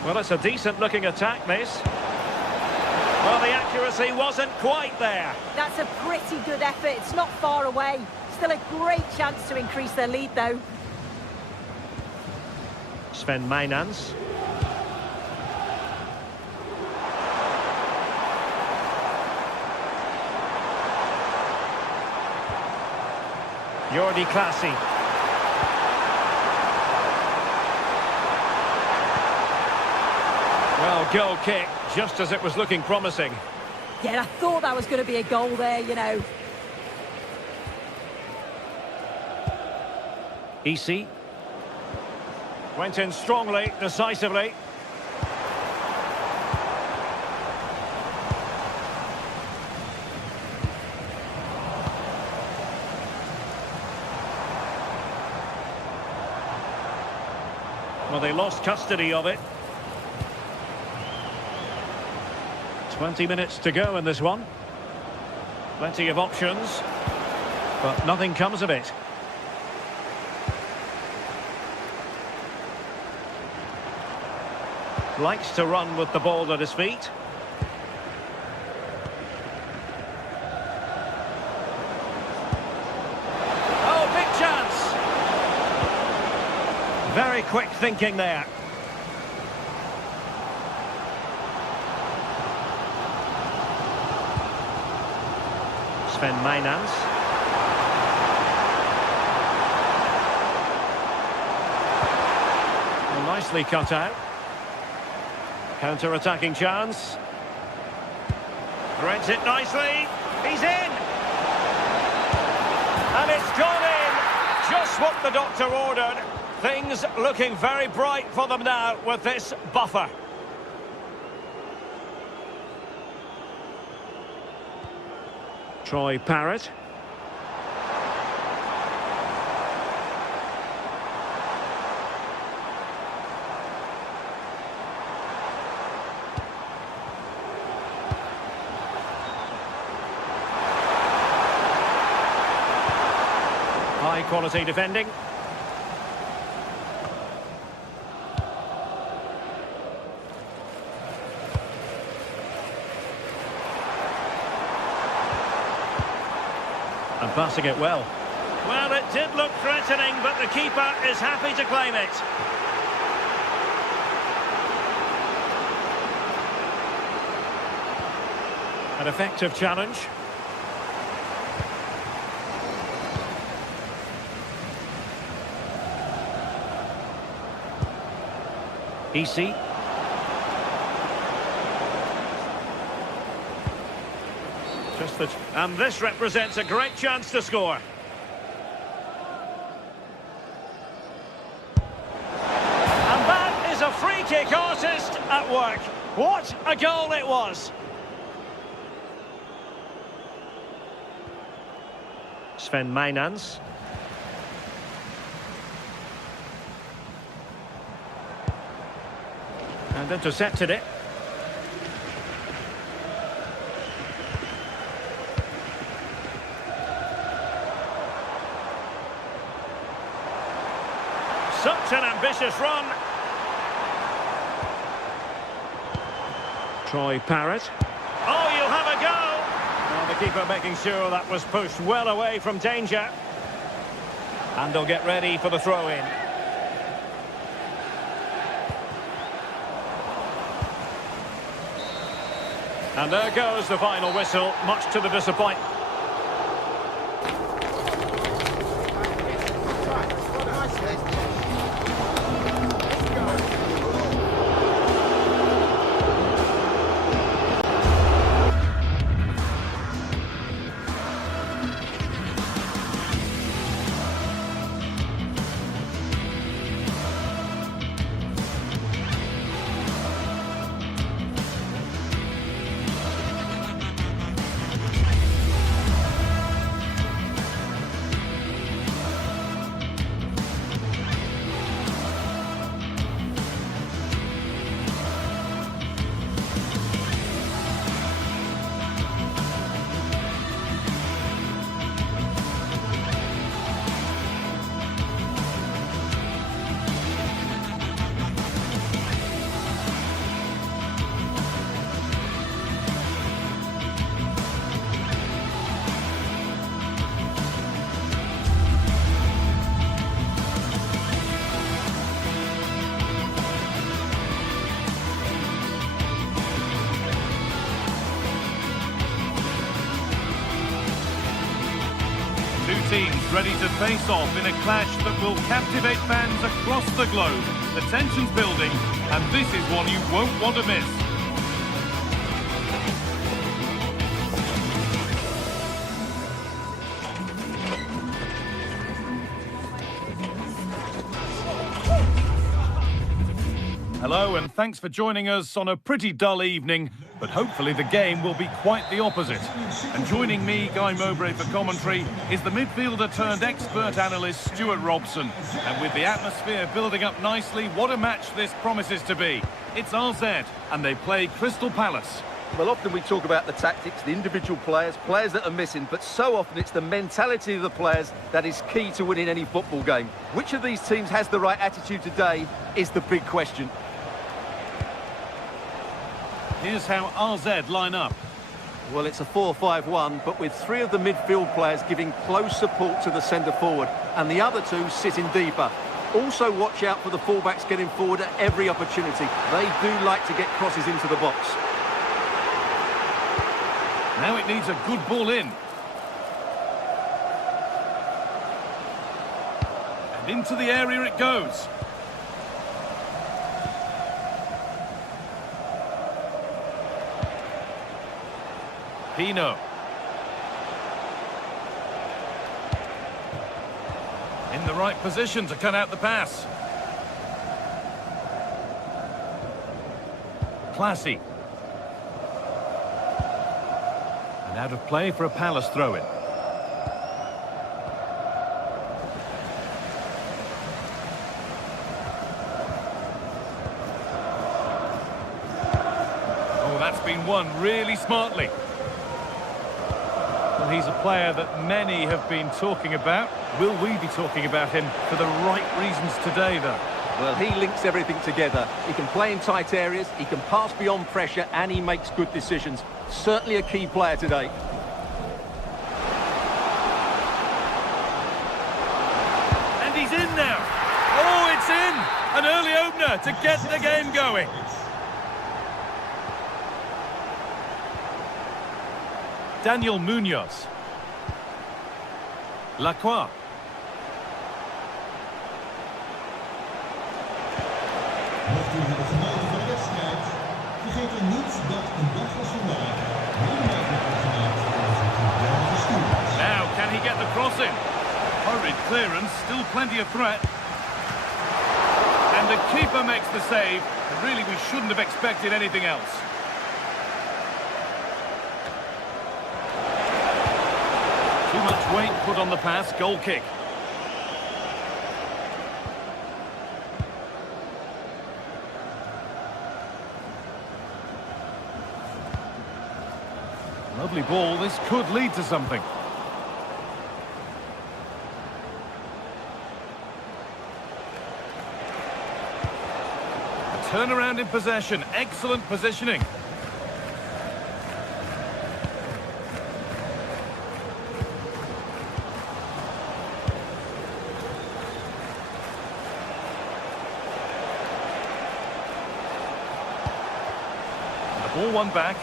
Well, it's a decent-looking attack, this. Well, the accuracy wasn't quite there. that's a pretty good effort. It's not far away. Still a great chance to increase their lead, though. Sven Meinans. Jordi Clasie. Well, goal kick, just as it was looking promising. Yeah, I thought that was going to be a goal there, you know. Isi. Went in strongly, decisively. Well, they lost custody of it. 20 minutes to go in this one. Plenty of options, but nothing comes of it. Likes to run with the ball at his feet. Oh, big chance! Very quick thinking there. Sven Mainans. Well, nicely cut out. Counter-attacking chance. Threads it nicely. He's in! And it's gone in! Just what the doctor ordered. Things looking very bright for them now with this buffer. Troy Parrott. High quality defending. And passing it well. Well, it did look threatening, but the keeper is happy to claim it. An effective challenge. Easy. And this represents a great chance to score. And that is a free kick artist at work. What a goal it was. Sven Mainans. And intercepted it. Such an ambitious run. Troy Parrott. Oh, you'll have a go. Well, the keeper making sure that was pushed well away from danger. And they'll get ready for the throw-in. And there goes the final whistle, much to the disappointment. Teams ready to face off in a clash that will captivate fans across the globe. The tension's building, and this is one you won't want to miss. Hello, and thanks for joining us on a pretty dull evening. but hopefully the game will be quite the opposite. And joining me, Guy Mowbray, for commentary is the midfielder turned expert analyst Stuart Robson. And with the atmosphere building up nicely, what a match this promises to be. It's RZ, and they play Crystal Palace. Well, often we talk about the tactics, the individual players that are missing, but so often it's the mentality of the players that is key to winning any football game. Which of these teams has the right attitude today is the big question. Here's how RZ line up. Well, it's a 4-5-1, but with three of the midfield players giving close support to the centre forward, and the other two sitting deeper. Also watch out for the fullbacks getting forward at every opportunity. They do like to get crosses into the box. Now it needs a good ball in. And into the area it goes. Pino. In the right position to cut out the pass. Classy. And out of play for a Palace throw-in. Oh, that's been won really smartly. Well, he's a player that many have been talking about. Will we be talking about him for the right reasons today, though? Well, he links everything together. He can play in tight areas, he can pass beyond pressure, and he makes good decisions. Certainly a key player today. And he's in now. Oh, it's in! An early opener to get the game going. Daniel Munoz. Lacroix. Mocht u hebben genoten van de wedstrijd, vergeet dan niet dat een dag als vandaag mede mogelijk wordt gemaakt door onze geweldige stewards. Now, can he get the cross in? Hurried clearance, still plenty of threat. And the keeper makes the save. And really, we shouldn't have expected anything else. Too much weight put on the pass, goal kick. Lovely ball, this could lead to something. A turnaround in possession, excellent positioning. The ball won back.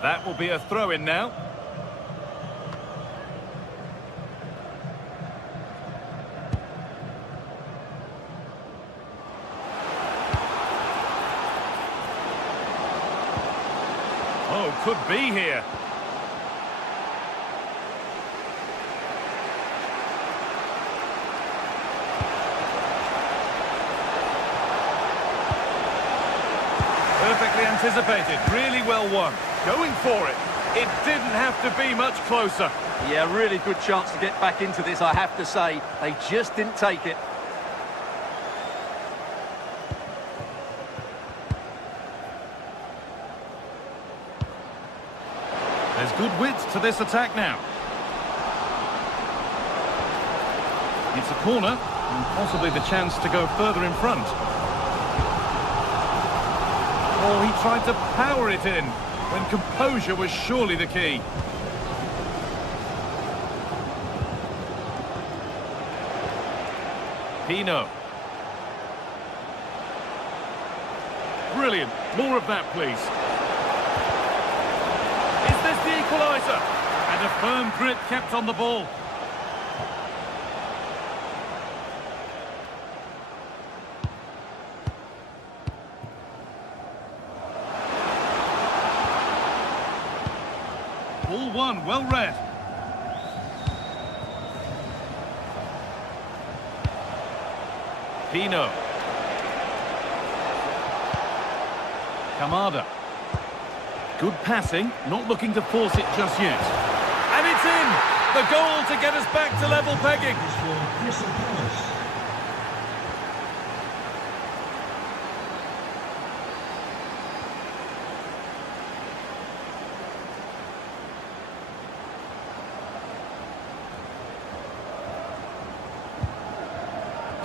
That will be a throw-in now. Oh, could be here. Perfectly anticipated, really well won. Going for it. It didn't have to be much closer. Yeah, really good chance to get back into this, I have to say. They just didn't take it. There's good width to this attack now. It's a corner, and possibly the chance to go further in front. Oh, he tried to power it in, when composure was surely the key. Pino. Brilliant. More of that, please. Is this the equaliser? And And a firm grip kept on the ball. Ball one, well read. Pino. Kamada. Good passing, not looking to force it just yet. And it's in! The goal to get us back to level pegging.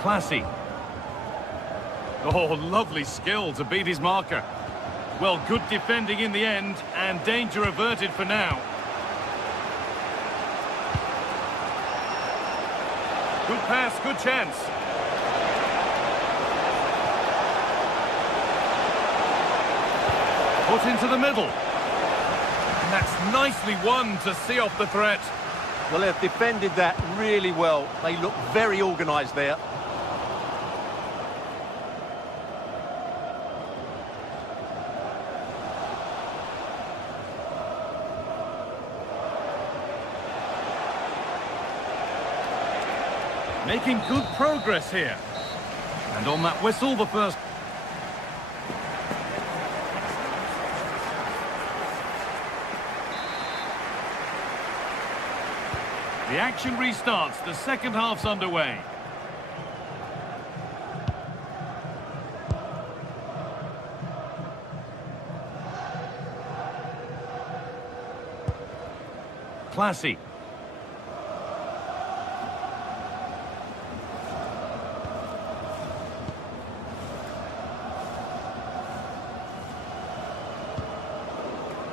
Classy. Oh, lovely skill to beat his marker. Well, good defending in the end, and danger averted for now. Good pass, good chance. Put into the middle. And that's nicely won to see off the threat. Well, they've defended that really well. They look very organised there. Making good progress here. And on that whistle, the first... The action restarts. The second half's underway. Classy.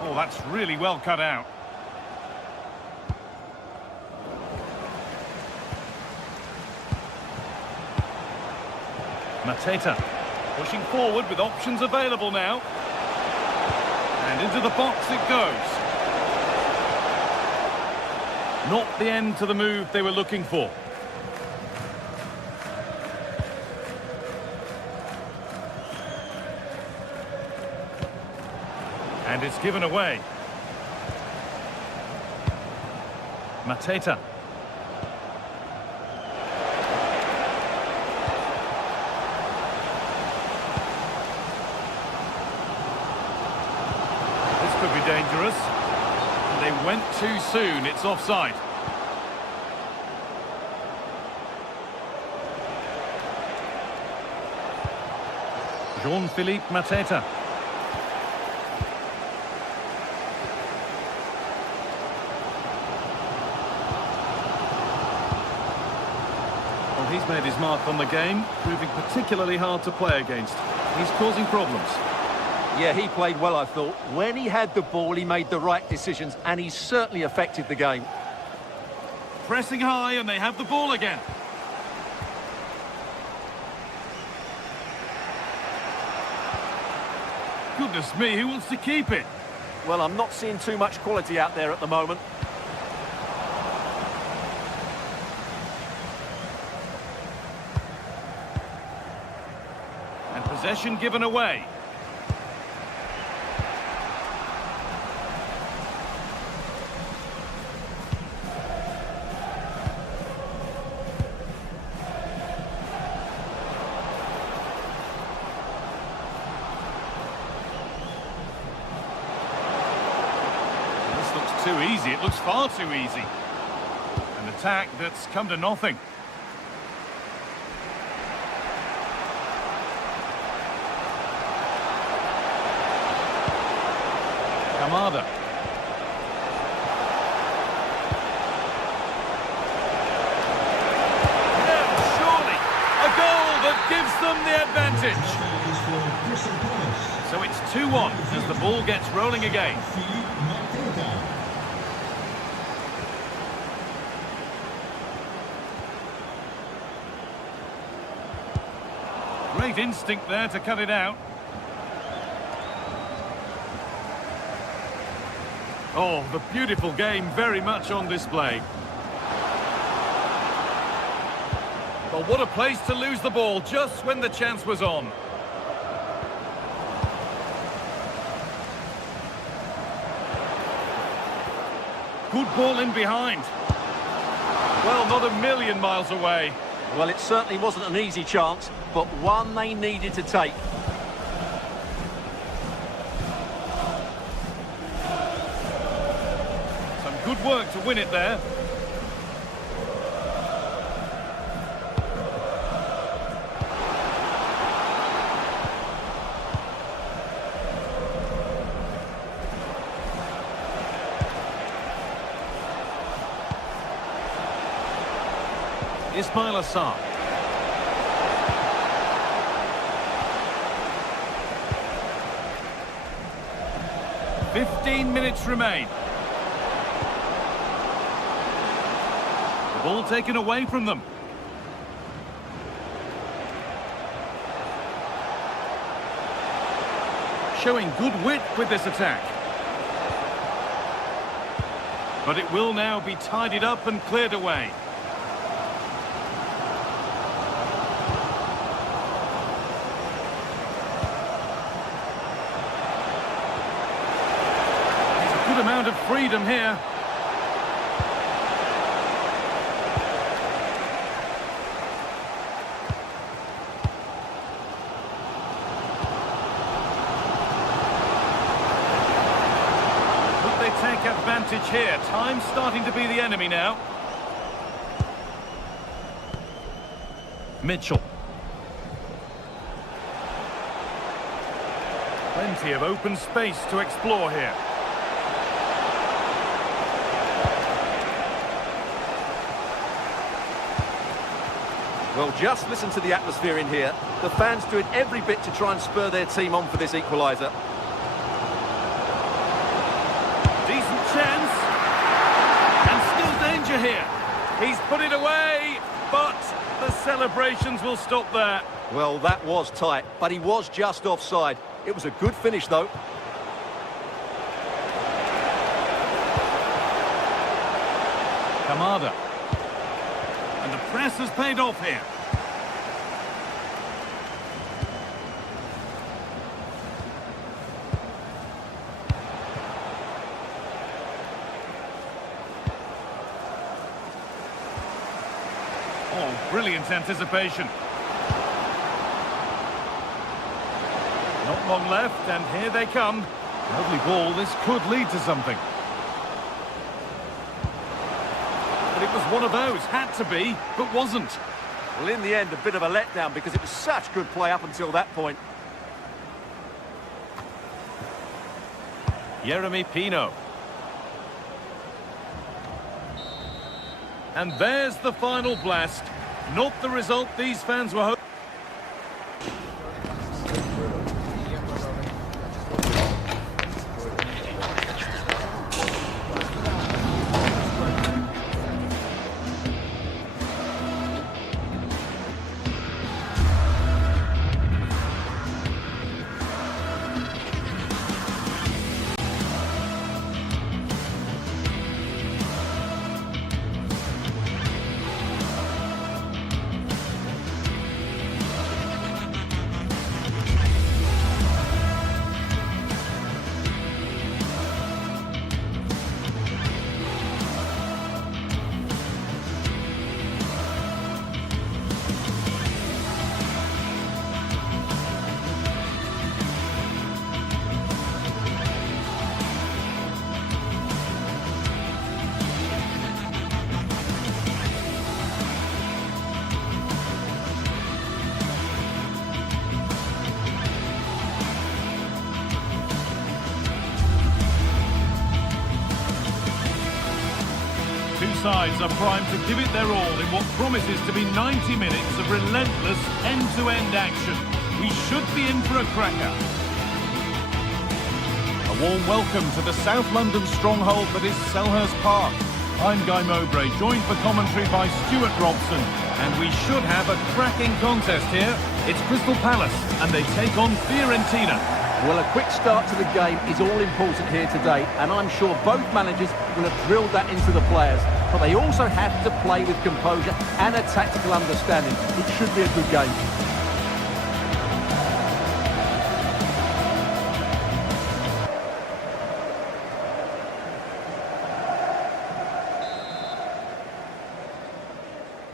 Oh, that's really well cut out. Mateta pushing forward with options available now. And into the box it goes. Not the end to the move they were looking for. And it's given away. Mateta. This could be dangerous. And they went too soon. It's offside. Jean-Philippe Mateta. He's made his mark on the game, proving particularly hard to play against. He's causing problems. Yeah, he played well, I thought. When he had the ball, he made the right decisions, and he certainly affected the game. Pressing high, and they have the ball again. Goodness me, who wants to keep it? Well, I'm not seeing too much quality out there at the moment. Possession given away. This looks too easy. It looks far too easy. An attack that's come to nothing. Kamada. Now, surely, a goal that gives them the advantage. So it's 2-1 as the ball gets rolling again. Great instinct there to cut it out. Oh, the beautiful game very much on display. Well, what a place to lose the ball just when the chance was on. Good ball in behind. Well, not a million miles away. Well, it certainly wasn't an easy chance, but one they needed to take. Some good work to win it there. Ismail Assar. "15 minutes remain. The ball taken away from them. Showing good wit with this attack. But it will now be tidied up and cleared away. Good amount of freedom here. Could they take advantage here? Time's starting to be the enemy now. Mitchell. Plenty of open space to explore here. Well, just listen to the atmosphere in here. The fans doing every bit to try and spur their team on for this equaliser. Decent chance. And still danger here. He's put it away, but the celebrations will stop there. Well, that was tight, but he was just offside. It was a good finish, though. Kamada. And the press has paid off here. Oh, brilliant anticipation. Not long left, and here they come. Lovely ball, this could lead to something. But it was one of those, had to be, but wasn't. Well, in the end, a bit of a letdown because it was such good play up until that point. Yeremy Pino. And there's the final blast. Not the result these fans were hoping. Two sides are primed to give it their all in what promises to be 90 minutes of relentless end-to-end action. We should be in for a cracker. A warm welcome to the South London stronghold that is Selhurst Park. I'm Guy Mowbray, joined for commentary by Stuart Robson, and we should have a cracking contest here. It's Crystal Palace, and they take on Fiorentina. Well, a quick start to the game is all important here today, and I'm sure both managers will have drilled that into the players. But they also have to play with composure and a tactical understanding. It should be a good game.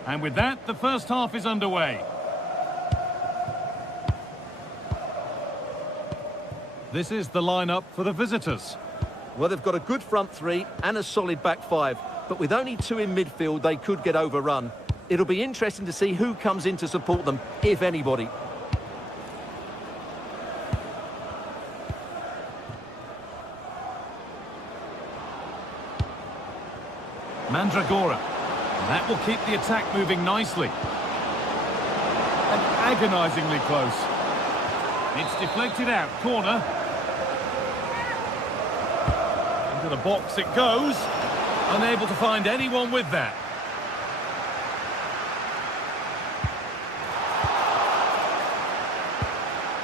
And with that, the first half is underway. This is the lineup for the visitors. Well, they've got a good front three and a solid back five. But with only two in midfield, they could get overrun. It'll be interesting to see who comes in to support them, if anybody. Mandragora. That will keep the attack moving nicely. And agonisingly close. It's deflected out, corner. Into the box it goes. Unable to find anyone with that.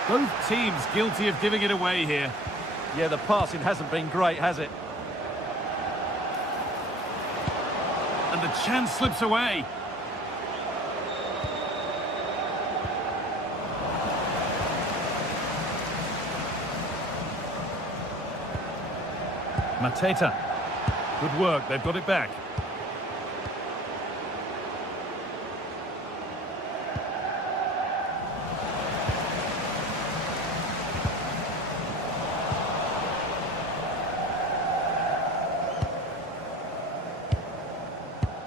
Both teams guilty of giving it away here. Yeah, the passing hasn't been great, has it? And the chance slips away. Mateta. Good work, they've got it back.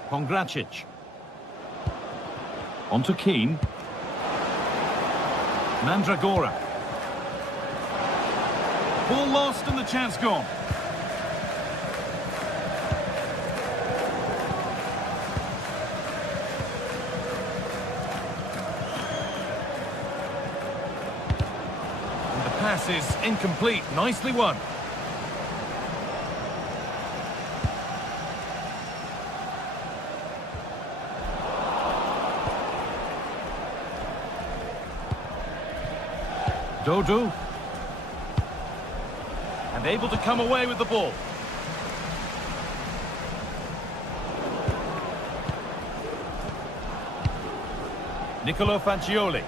Pongracic. On to Keane. Mandragora. Ball lost and the chance gone. And the pass is incomplete. Nicely won. Dodo. And able to come away with the ball. Nicolo Fagioli.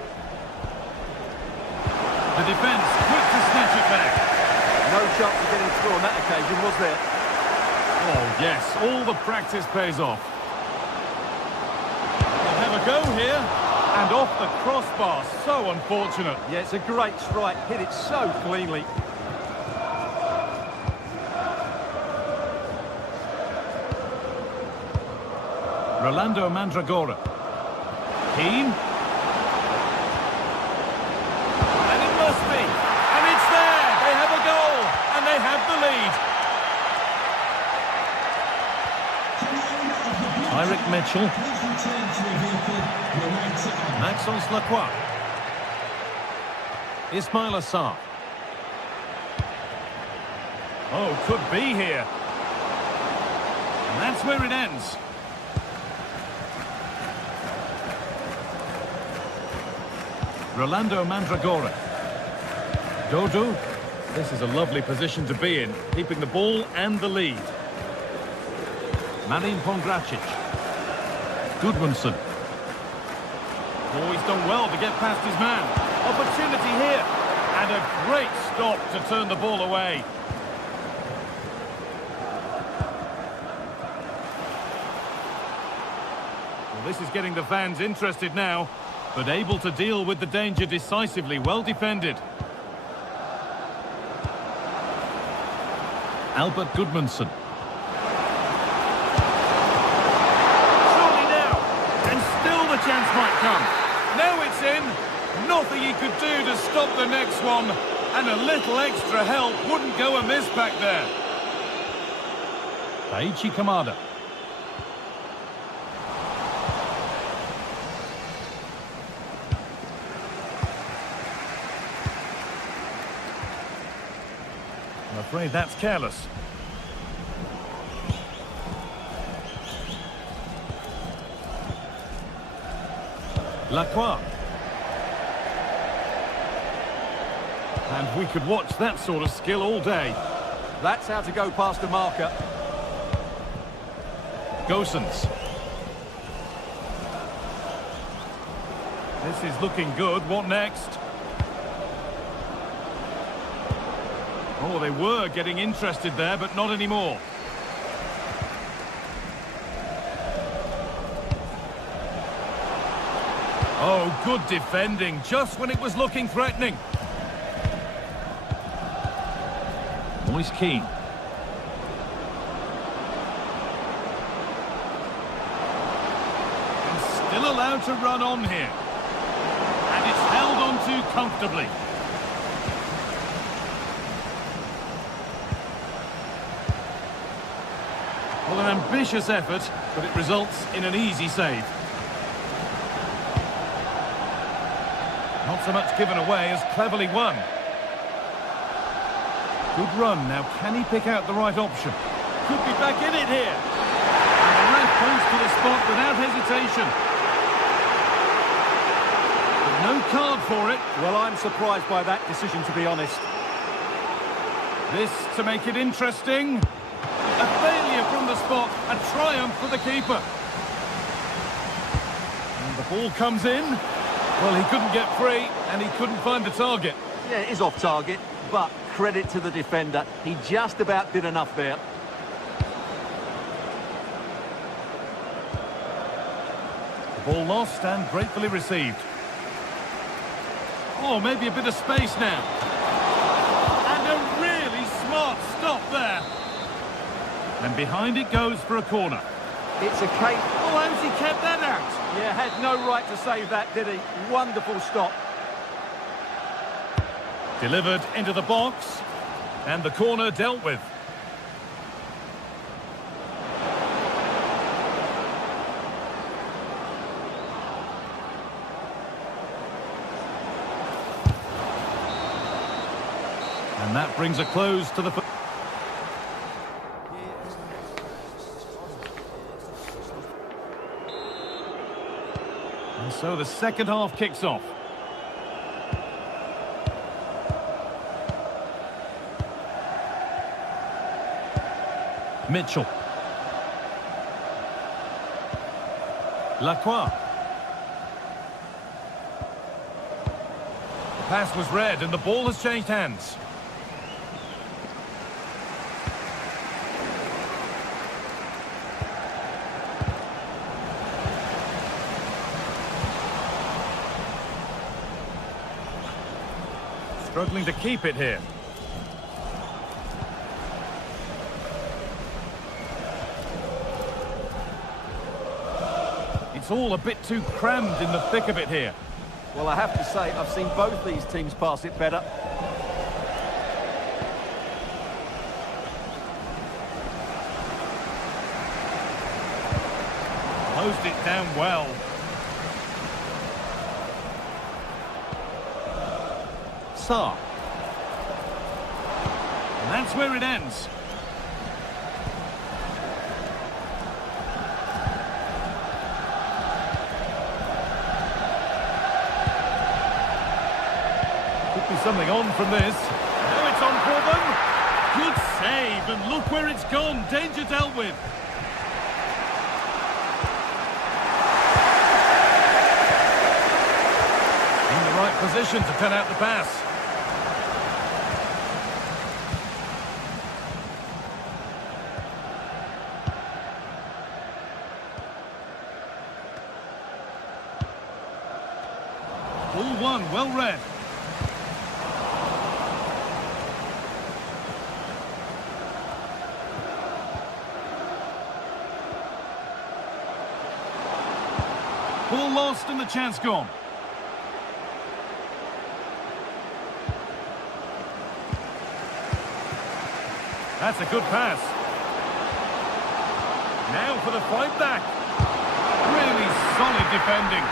The defence quick to snatch it back. No chance of getting through on that occasion, was there? Oh yes, all the practice pays off. They'll have a go here. And off the crossbar, so unfortunate. Yeah, it's a great strike, hit it so cleanly. Rolando Mandragora. Keane. And it must be. And it's there. They have a goal. And they have the lead. Tyrick Mitchell. Maxence Lacroix. Ismail Assar. Oh, could be here. And that's where it ends. Rolando Mandragora. Dodo. This is a lovely position to be in, keeping the ball and the lead. Marin Pongracic. Goodmanson. Oh, he's done well to get past his man. Opportunity here. And a great stop to turn the ball away. Well, this is getting the fans interested now, but able to deal with the danger decisively. Well defended. Albert Goodmanson. Surely now. And still the chance might come. Now it's in. Nothing he could do to stop the next one. And a little extra help wouldn't go amiss back there. Daichi Kamada. I'm afraid that's careless. Lacroix. And we could watch that sort of skill all day. That's how to go past the marker. Gosens. This is looking good. What next? Oh, they were getting interested there, but not anymore. Oh, good defending, just when it was looking threatening. Moise Keane. And still allowed to run on here. And it's held on to comfortably. Well, an ambitious effort, but it results in an easy save. Not so much given away as cleverly won. Good run. Now, can he pick out the right option? Could be back in it here. And the ref goes to the spot without hesitation. But no card for it. Well, I'm surprised by that decision, to be honest. This to make it interesting. A failure from the spot. A triumph for the keeper. And the ball comes in. Well, he couldn't get free, and he couldn't find the target. Yeah, it is off target, but credit to the defender. He just about did enough there. The ball lost and gratefully received. Oh, maybe a bit of space now. And a really smart stop there. And behind it goes for a corner. It's a case... Oh, how's he kept that out? Yeah, had no right to save that, did he? Wonderful stop. Delivered into the box. And the corner dealt with. And that brings a close to the... And so the second half kicks off. Mitchell. Lacroix. The pass was read and the ball has changed hands. Struggling to keep it here. It's all a bit too crammed in the thick of it here. Well, I have to say, I've seen both these teams pass it better. Closed it down well. Sarr. And that's where it ends. Could be something on from this. Now it's on for them. Good save, and look where it's gone. Danger dealt with. In the right position to cut out the pass. Ball one, well read. Ball lost and the chance gone. That's a good pass. Now for the fight back. Really solid defending.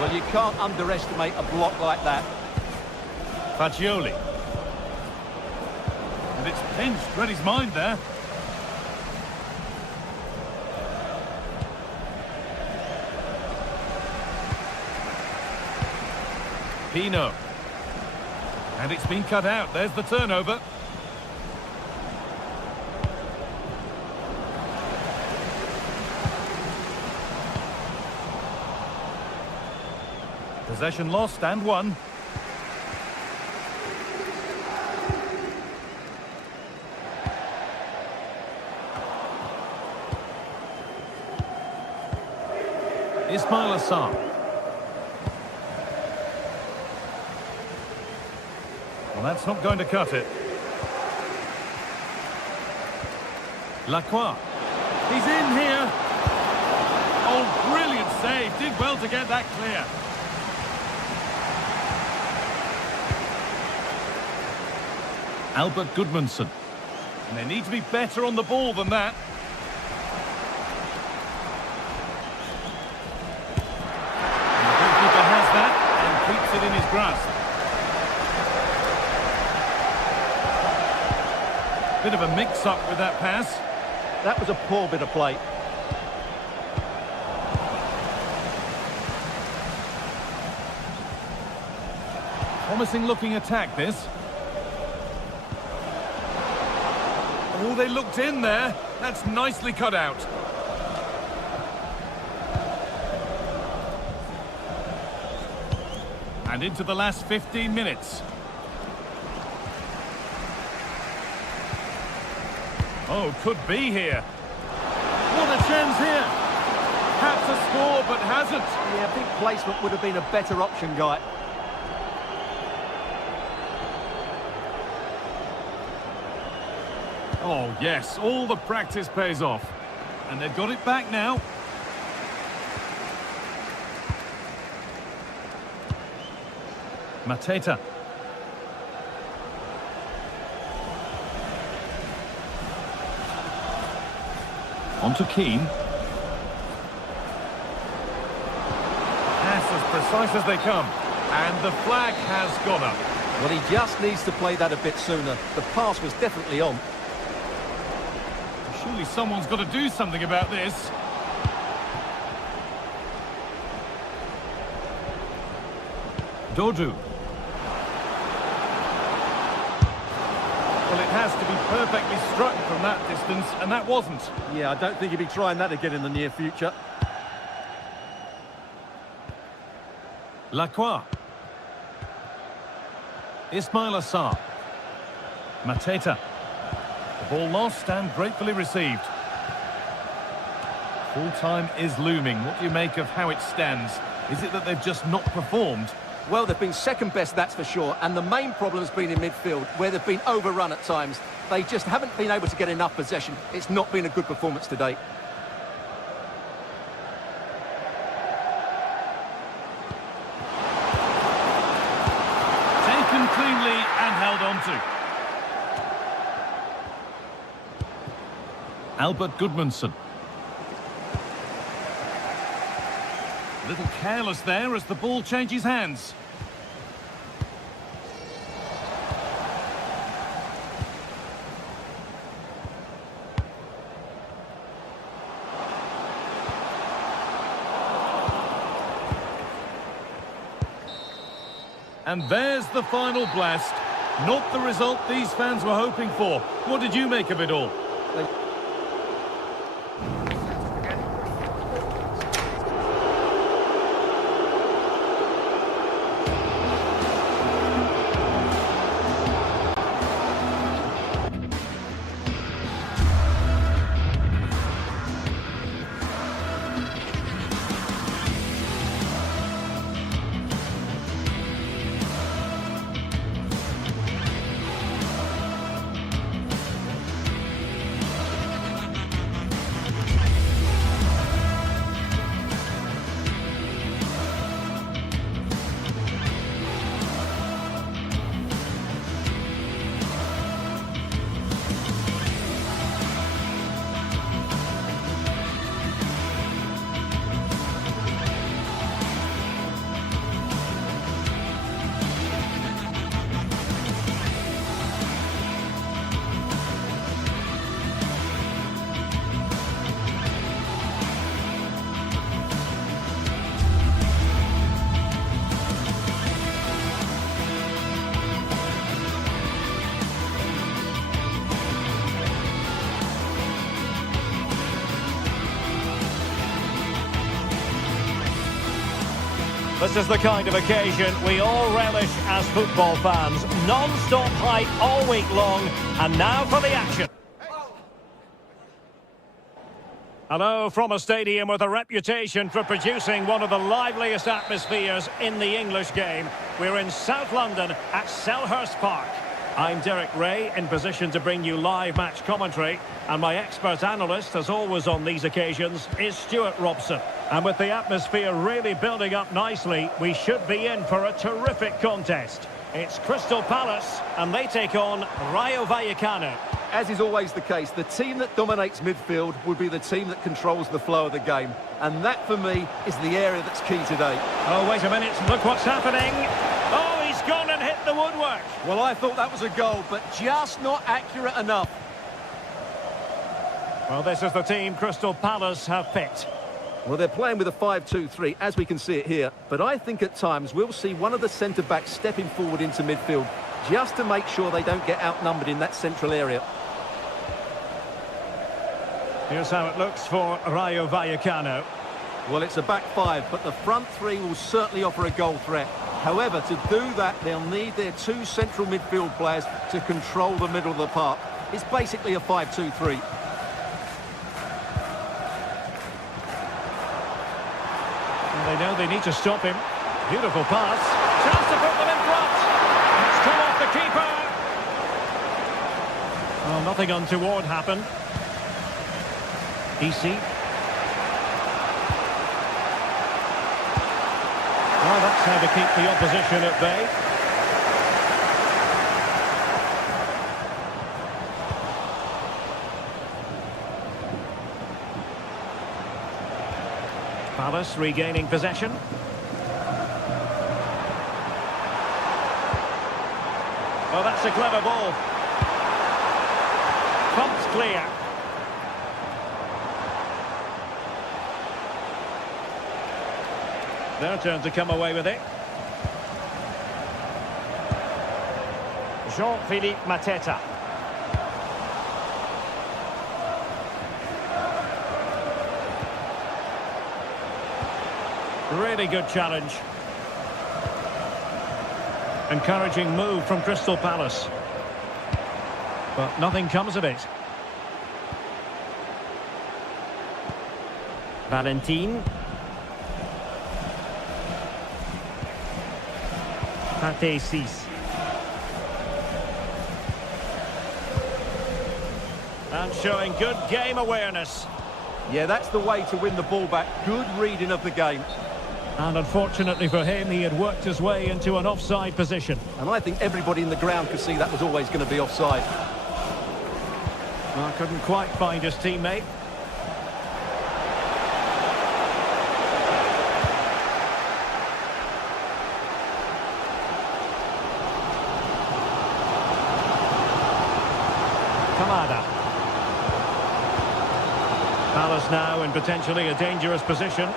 Well, you can't underestimate a block like that. Fagioli. And it's pinched, read his mind there. Pino. And it's been cut out. There's the turnover. Possession lost and won. Ismail Assar. Well, that's not going to cut it. Lacroix. He's in here. Oh, brilliant save. Did well to get that clear. Albert Gudmundsson. And they need to be better on the ball than that. And the goalkeeper has that and keeps it in his grasp. Bit of a mix-up with that pass. That was a poor bit of play. Promising looking attack, this. Oh, they looked in there. That's nicely cut out. And into the last 15 minutes. Oh, could be here. What a chance here. Had to score, but hasn't. Yeah, I think placement would have been a better option, Guy. Oh, yes, all the practice pays off. And they've got it back now. Mateta. On to Keane. Pass as precise as they come. And the flag has gone up. Well, he just needs to play that a bit sooner. The pass was definitely on. Surely someone's got to do something about this. Dodu. Well, it has to be perfectly struck from that distance, and that wasn't. Yeah, I don't think he'll be trying that again in the near future. Lacroix. Ismail Assar. Mateta. The ball lost and gratefully received. Full time is looming. What do you make of how it stands? Is it that they've just not performed? Well, they've been second best, that's for sure. And the main problem has been in midfield, where they've been overrun at times. They just haven't been able to get enough possession. It's not been a good performance today. Taken cleanly and held on to. Albert Gudmundsson. A little careless there as the ball changes hands. And there's the final blast. Not the result these fans were hoping for. What did you make of it all? This is the kind of occasion we all relish as football fans. Non-stop hype all week long, and now for the action. Hello from a stadium with a reputation for producing one of the liveliest atmospheres in the English game. We're in South London at Selhurst Park. I'm Derek Ray, in position to bring you live match commentary, and my expert analyst, as always on these occasions, is Stuart Robson. And with the atmosphere really building up nicely, we should be in for a terrific contest. It's Crystal Palace, and they take on Rayo Vallecano. As is always the case, the team that dominates midfield will be the team that controls the flow of the game. And that, for me, is the area that's key today. Oh, wait a minute, look what's happening. Oh, he's gone and hit the woodwork. Well, I thought that was a goal, but just not accurate enough. Well, this is the team Crystal Palace have picked. Well, they're playing with a 5-2-3, as we can see it here. But I think at times we'll see one of the centre-backs stepping forward into midfield, just to make sure they don't get outnumbered in that central area. Here's how it looks for Rayo Vallecano. Well, it's a back five, but the front three will certainly offer a goal threat. However, to do that, they'll need their two central midfield players to control the middle of the park. It's basically a 5-2-3. They know they need to stop him. Beautiful pass. Chance to put them in front. It's come off the keeper. Well, nothing untoward happened. Easy. Well, that's how to keep the opposition at bay. Palace regaining possession. Oh, that's a clever ball. Pumped clear. Their turn to come away with it. Jean-Philippe Mateta. Really good challenge. Encouraging move from Crystal Palace. But nothing comes of it. Valentin. Pate 6. And showing good game awareness. Yeah, that's the way to win the ball back. Good reading of the game. And unfortunately for him, he had worked his way into an offside position. And I think everybody in the ground could see that was always going to be offside. Well, couldn't quite find his teammate. Kamada. Palace now in potentially a dangerous position.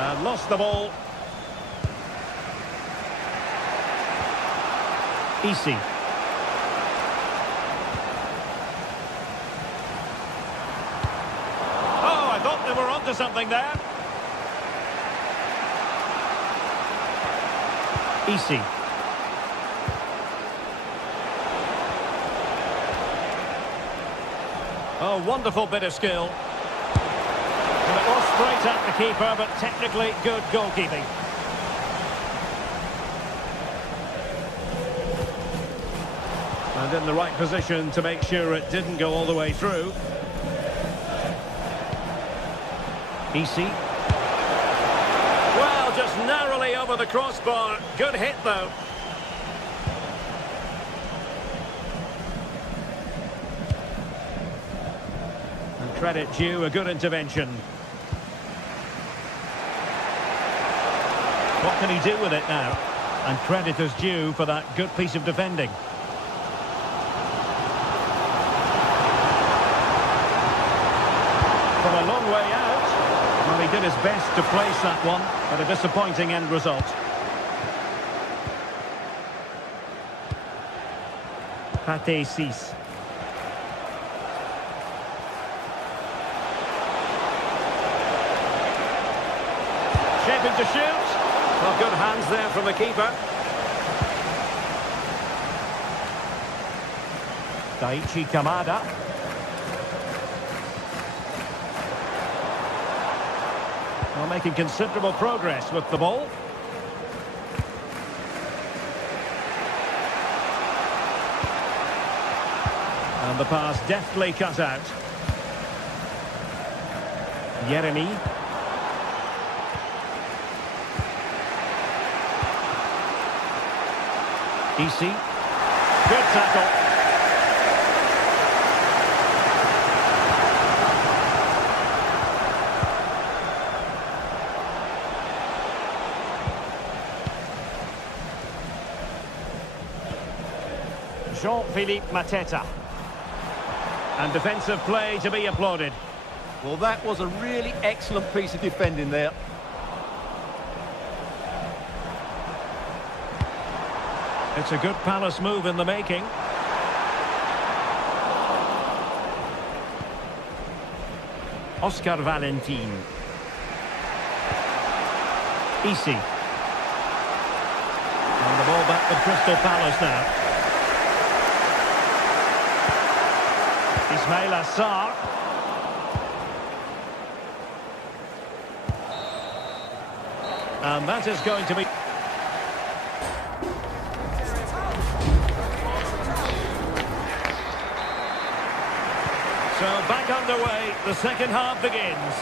And lost the ball. Easy. Oh, I thought they were onto something there. Easy. Oh, wonderful bit of skill. And it was straight at the keeper, but technically good goalkeeping. And in the right position to make sure it didn't go all the way through. Easy. Well, just narrowly over the crossbar. Good hit, though. And credit due, a good intervention. What can he do with it now? And credit is due for that good piece of defending. From a long way out. Well, he did his best to place that one, but a disappointing end result. Pate 6. Shaping to shoot. Well, good hands there from the keeper. Daichi Kamada. Well, making considerable progress with the ball. And the pass deftly cut out. Yeremy. Easy. Good tackle. Jean-Philippe Mateta. And defensive play to be applauded. Well, that was a really excellent piece of defending there. It's a good Palace move in the making. Oscar Valentin. Easy. And the ball back with Crystal Palace now. Ismail Assar. And that is going to be... So back underway, the second half begins.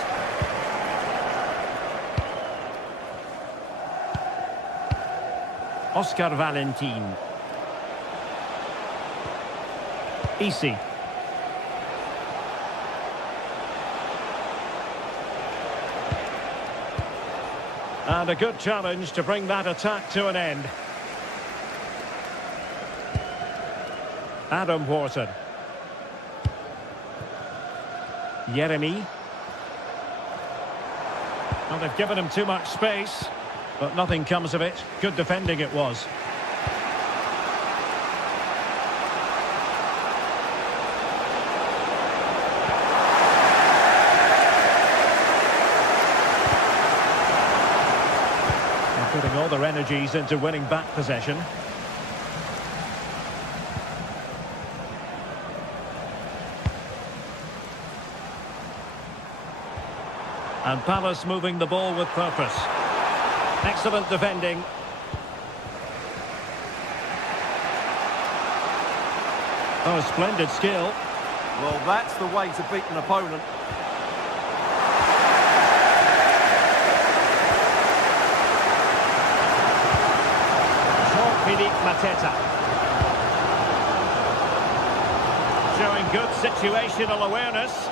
Oscar Valentin. Easy. And a good challenge to bring that attack to an end. Adam Wharton. Yeremy. Well, they've given him too much space, but nothing comes of it. Good defending it was. They're putting all their energies into winning back possession. And Palace moving the ball with purpose. Excellent defending. Oh, splendid skill. Well, that's the way to beat an opponent. Jean-Philippe Mateta. Showing good situational awareness.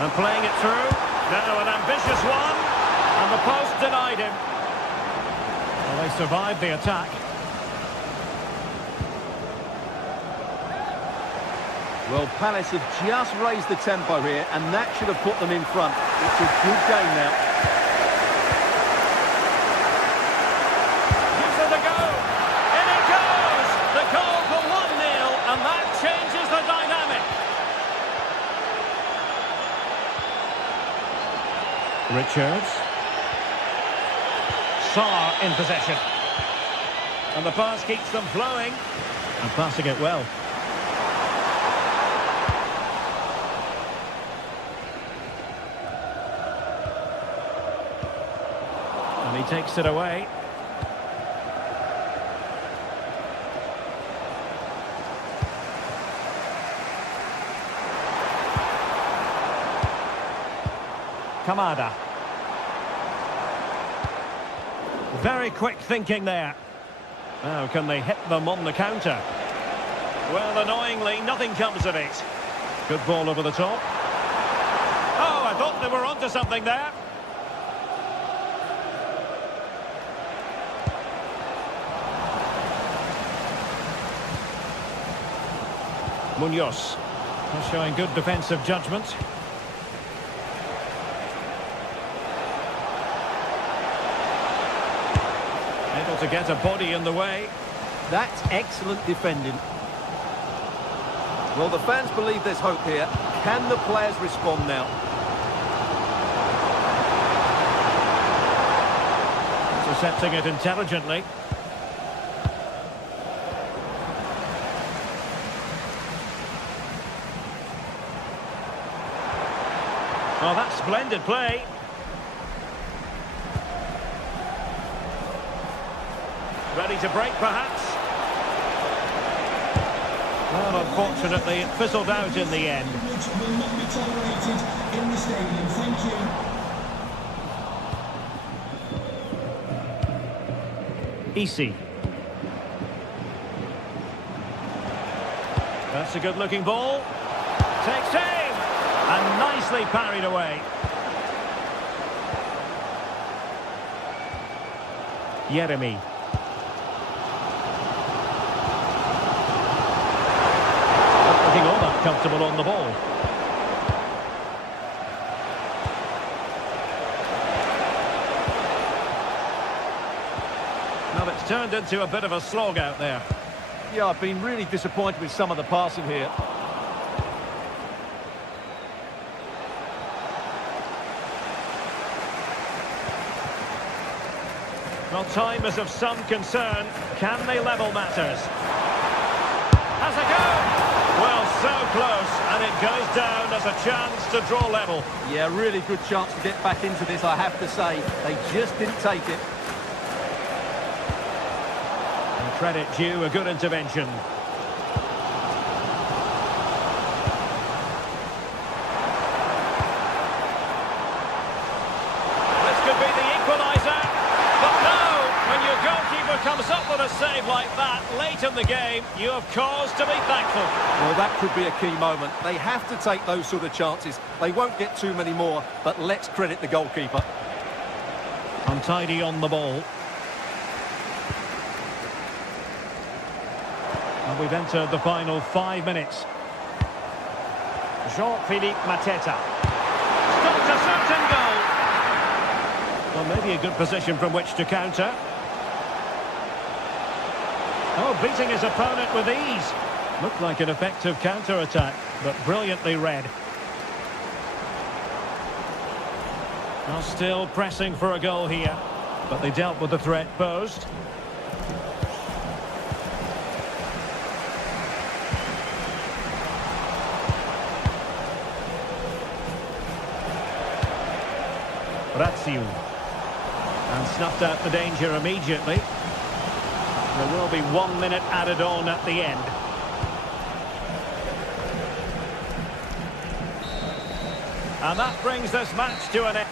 And playing it through. Now an ambitious one. And the post denied him. Well, they survived the attack. Well, Palace have just raised the tempo here, and that should have put them in front. It's a good game now. Gives it a go. In it goes. The goal for 1-0, and that changes the dynamic. Richards. Sarr in possession. And the pass keeps them flowing. And passing it well. And he takes it away. Kamada. Very quick thinking there. Now, can they hit them on the counter? Well, annoyingly, nothing comes of it. Good ball over the top. Oh, I thought they were onto something there. Munoz. Showing good defensive judgment. Able to get a body in the way. That's excellent defending. Well, the fans believe there's hope here. Can the players respond now? Intercepting it intelligently. Oh, that's splendid play. Ready to break, perhaps? Well, unfortunately, it fizzled out in the end. Which will not be tolerated in the stadium. Thank you. Easy. That's a good-looking ball. Takes aim! And nicely parried away. Jeremy. Not looking all that comfortable on the ball. Now it's turned into a bit of a slog out there. Yeah, I've been really disappointed with some of the passing here. Well, time is of some concern. Can they level matters? Has a go! Well, so close, and it goes down as a chance to draw level. Yeah, really good chance to get back into this, I have to say. They just didn't take it. And credit due, a good intervention. This could be the equaliser. But no, when your goalkeeper comes up with a save like that late in the game, you have cause to be thankful. Well, that could be a key moment. They have to take those sort of chances. They won't get too many more, but let's credit the goalkeeper. Untidy on the ball. And we've entered the final 5 minutes. Jean-Philippe Mateta. Stopped a certain goal. Well, maybe a good position from which to counter. Oh, beating his opponent with ease. Looked like an effective counter-attack, but brilliantly read. Well, still pressing for a goal here, but they dealt with the threat posed. Razziu. And snuffed out the danger immediately. There will be 1 minute added on at the end. And that brings this match to an end.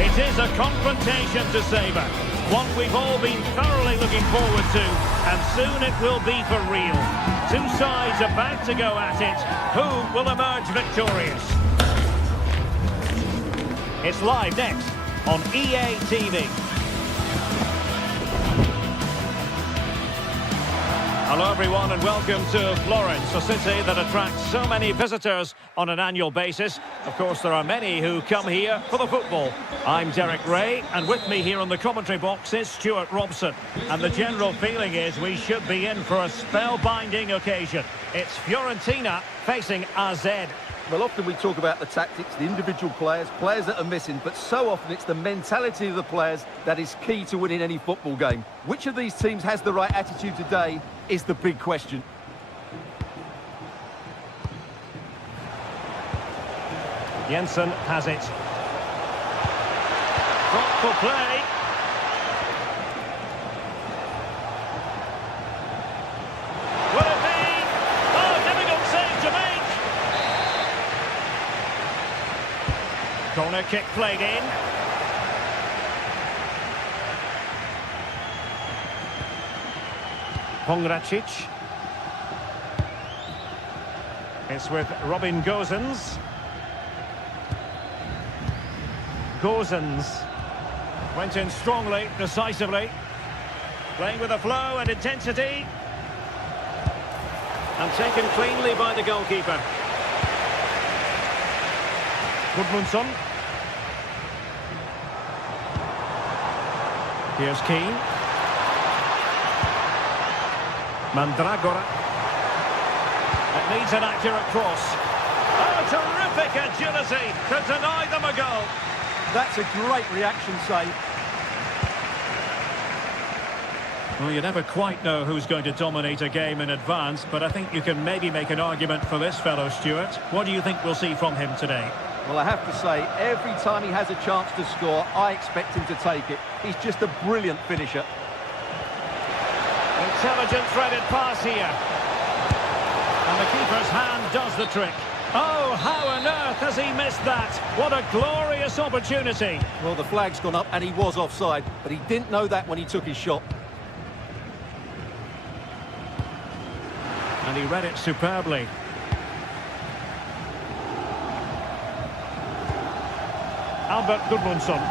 It is a confrontation to savour, one we've all been thoroughly looking forward to, and soon it will be for real. Two sides about to go at it. Who will emerge victorious? It's live next on EA TV. A Hello everyone and welcome to Florence, a city that attracts so many visitors on an annual basis. Of course, there are many who come here for the football. I'm Derek Ray, and with me here on the commentary box is Stuart Robson. And the general feeling is we should be in for a spellbinding occasion. It's Fiorentina facing AZ. Well, often we talk about the tactics, the individual players that are missing, but so often it's the mentality of the players that is key to winning any football game. Which of these teams has the right attitude today is the big question. Jensen has it. Thoughtful play. Will it be? Oh, difficult save to make. Corner kick played in. Pongracic. It's with Robin Gosens. Gosens went in strongly, decisively, playing with a flow and intensity, And taken cleanly by the goalkeeper. Gudmundsson. Here's Keane. Mandragora. It needs an accurate cross. Oh, terrific agility to deny them a goal. That's a great reaction save. Well, you never quite know who's going to dominate a game in advance, but I think you can maybe make an argument for this fellow, Stuart. What do you think we'll see from him today? Well, I have to say, every time he has a chance to score, I expect him to take it. He's just a brilliant finisher. Intelligent threaded pass here. And the keeper's hand does the trick. Oh, how on earth has he missed that? What a glorious opportunity. Well, the flag's gone up and he was offside, but he didn't know that when he took his shot. And he read it superbly. Albert Gudmundsson.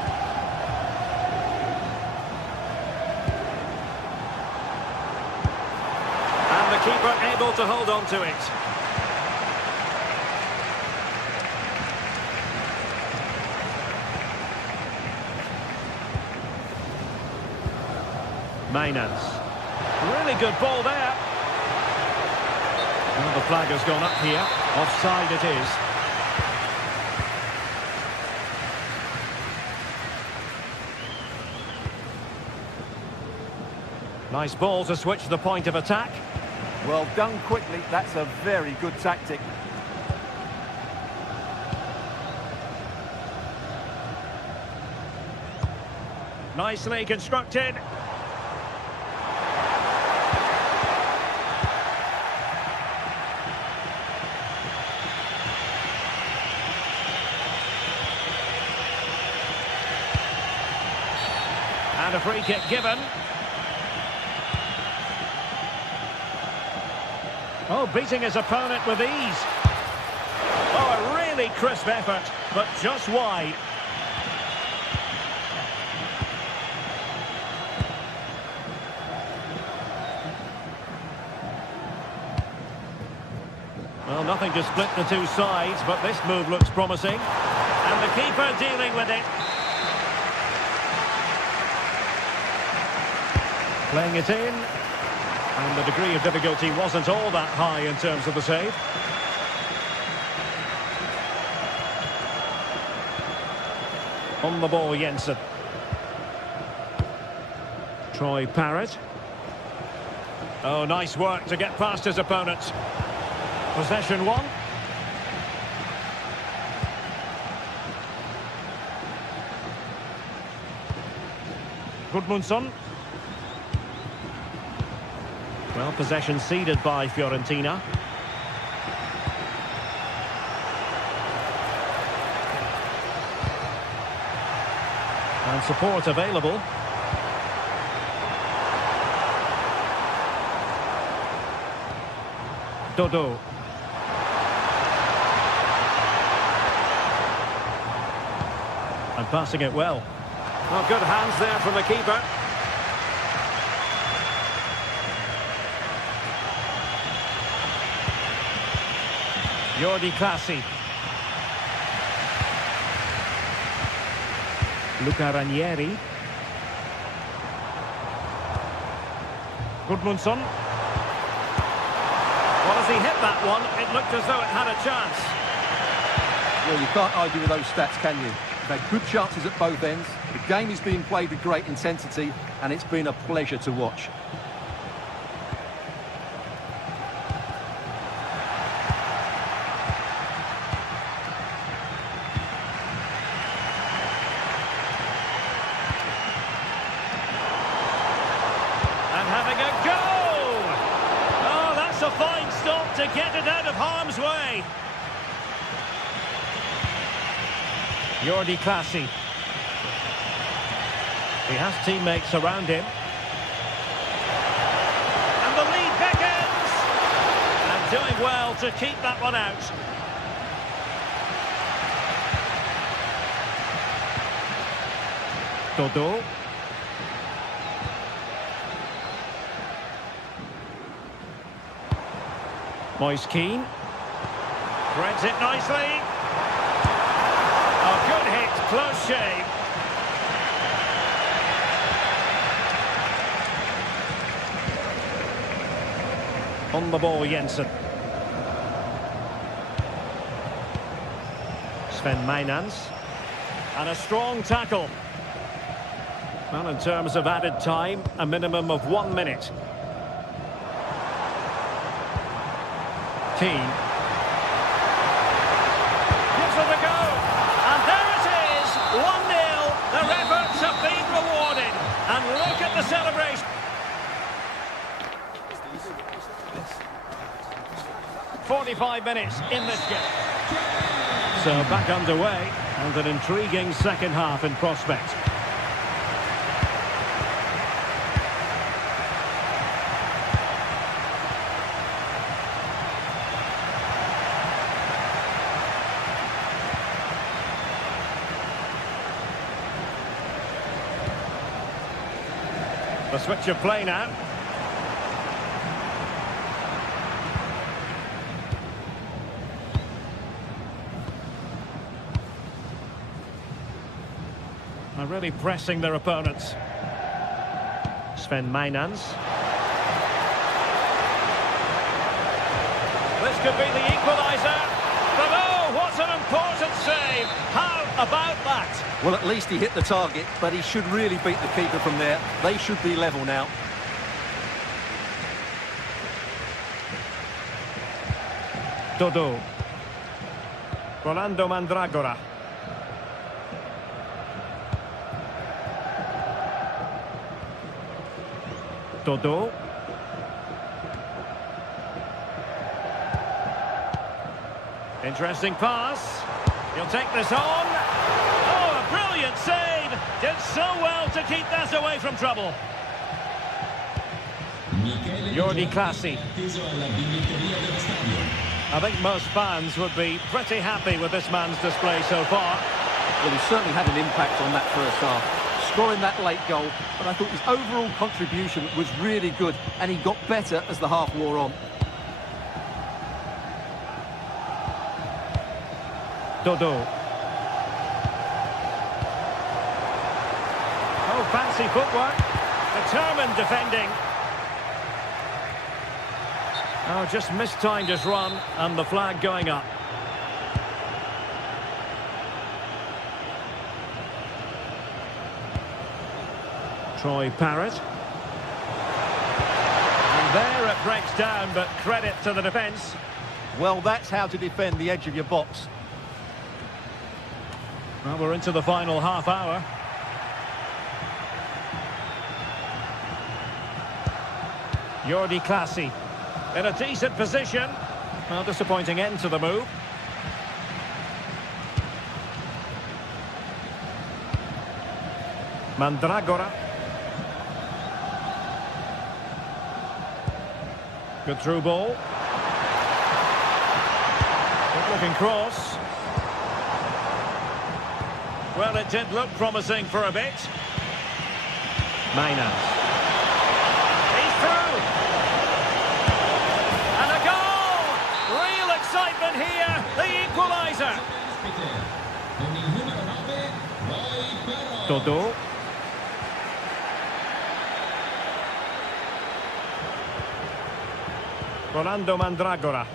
And the keeper able to hold on to it. Mainans. Really good ball there. Well, the flag has gone up here. Offside it is. Nice ball to switch the point of attack. Well done quickly. That's a very good tactic. Nicely constructed. And a free kick given. Oh, beating his opponent with ease. Oh, a really crisp effort, but just wide. Well, nothing to split the two sides, but this move looks promising. And the keeper dealing with it. Playing it in. And the degree of difficulty wasn't all that high in terms of the save. On the ball, Jensen. Troy Parrott. Oh, nice work to get past his opponent. Possession one. Gudmundsson. Well, possession ceded by Fiorentina. And support available. Dodo. And passing it well. Well, good hands there from the keeper. Jordi Clasie. Luca Ranieri. Gudmundsson. Well, as he hit that one, it looked as though it had a chance. Well, you can't argue with those stats, can you? They've had good chances at both ends. The game is being played with great intensity, and it's been a pleasure to watch. And having a go! Oh, that's a fine stop to get it out of harm's way. Jordi Clasie. He has teammates around him. And the lead beckons! And doing well to keep that one out. Dodo. Moise Keane. Threads it nicely. Oh, good hit, close shave. On the ball, Jensen. Sven Meinans. And a strong tackle. Well, in terms of added time, a minimum of 1 minute. Keane. Gives it a go. And there it is, 1-0. Their efforts have been rewarded. And look at the celebration. "45 minutes in this game." So back underway, and an intriguing second half in prospect. The switch of play now. Are really pressing their opponents. Sven Meinans. This could be the equaliser. But oh, what an important save! How about that? Well, at least he hit the target, but he should really beat the keeper from there. They should be level now. Dodo. Rolando Mandragora. Dodo. Interesting pass. He'll take this on. Oh, a brilliant save. Did so well to keep that away from trouble. Jordi Clasie. I think most fans would be pretty happy with this man's display so far. Well, he certainly had an impact on that first half, scoring that late goal, but I thought his overall contribution was really good, and he got better as the half wore on. Dodo. Oh, fancy footwork. Determined defending. Oh, just mistimed his run, and the flag going up. Troy Parrott. And there it breaks down, but credit to the defence. Well, that's how to defend the edge of your box. Well, we're into the final half hour. Jordi Clasie in a decent position. Well, disappointing end to the move. Mandragora. Good through ball. Good looking cross. Well, it did look promising for a bit. Meinans. He's through. And a goal! Real excitement here. Dodo. Rolando Mandragora.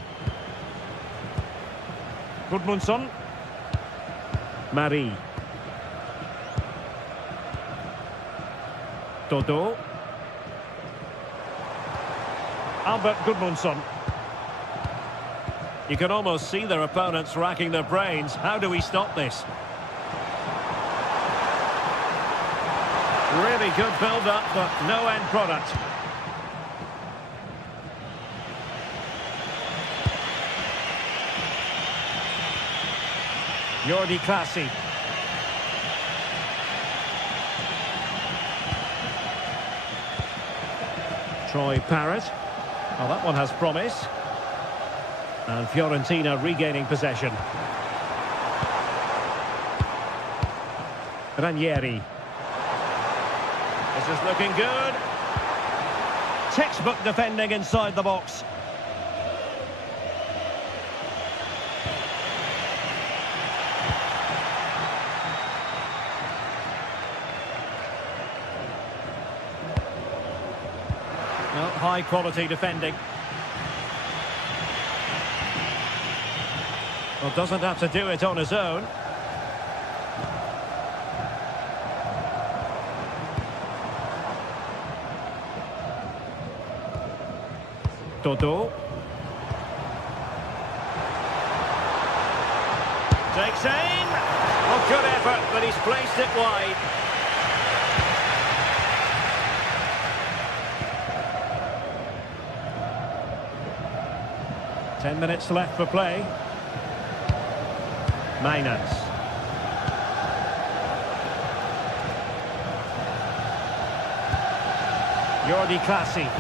Gudmundsson. Marie. Dodo. Albert Gudmundsson. You can almost see their opponents racking their brains. How do we stop this? Really good build-up, but no end product. Jordi Clasie. Troy Parrott. Oh, that one has promise. And Fiorentina regaining possession. Ranieri. This is looking good. Textbook defending inside the box. Well, high quality defending. Well, doesn't have to do it on his own. Dodo. Takes aim. Oh, good effort, but he's placed it wide. Ten minutes left for play. Mainans. Jordi Clasie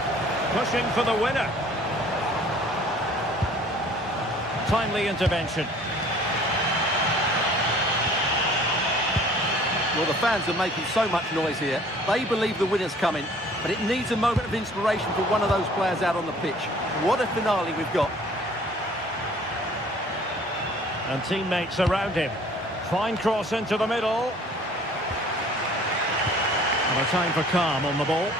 pushing for the winner. Timely intervention. Well, the fans are making so much noise here. They believe the winner's coming, but it needs a moment of inspiration for one of those players out on the pitch. What a finale we've got. And teammates around him. Fine cross into the middle. And a time for calm on the ball.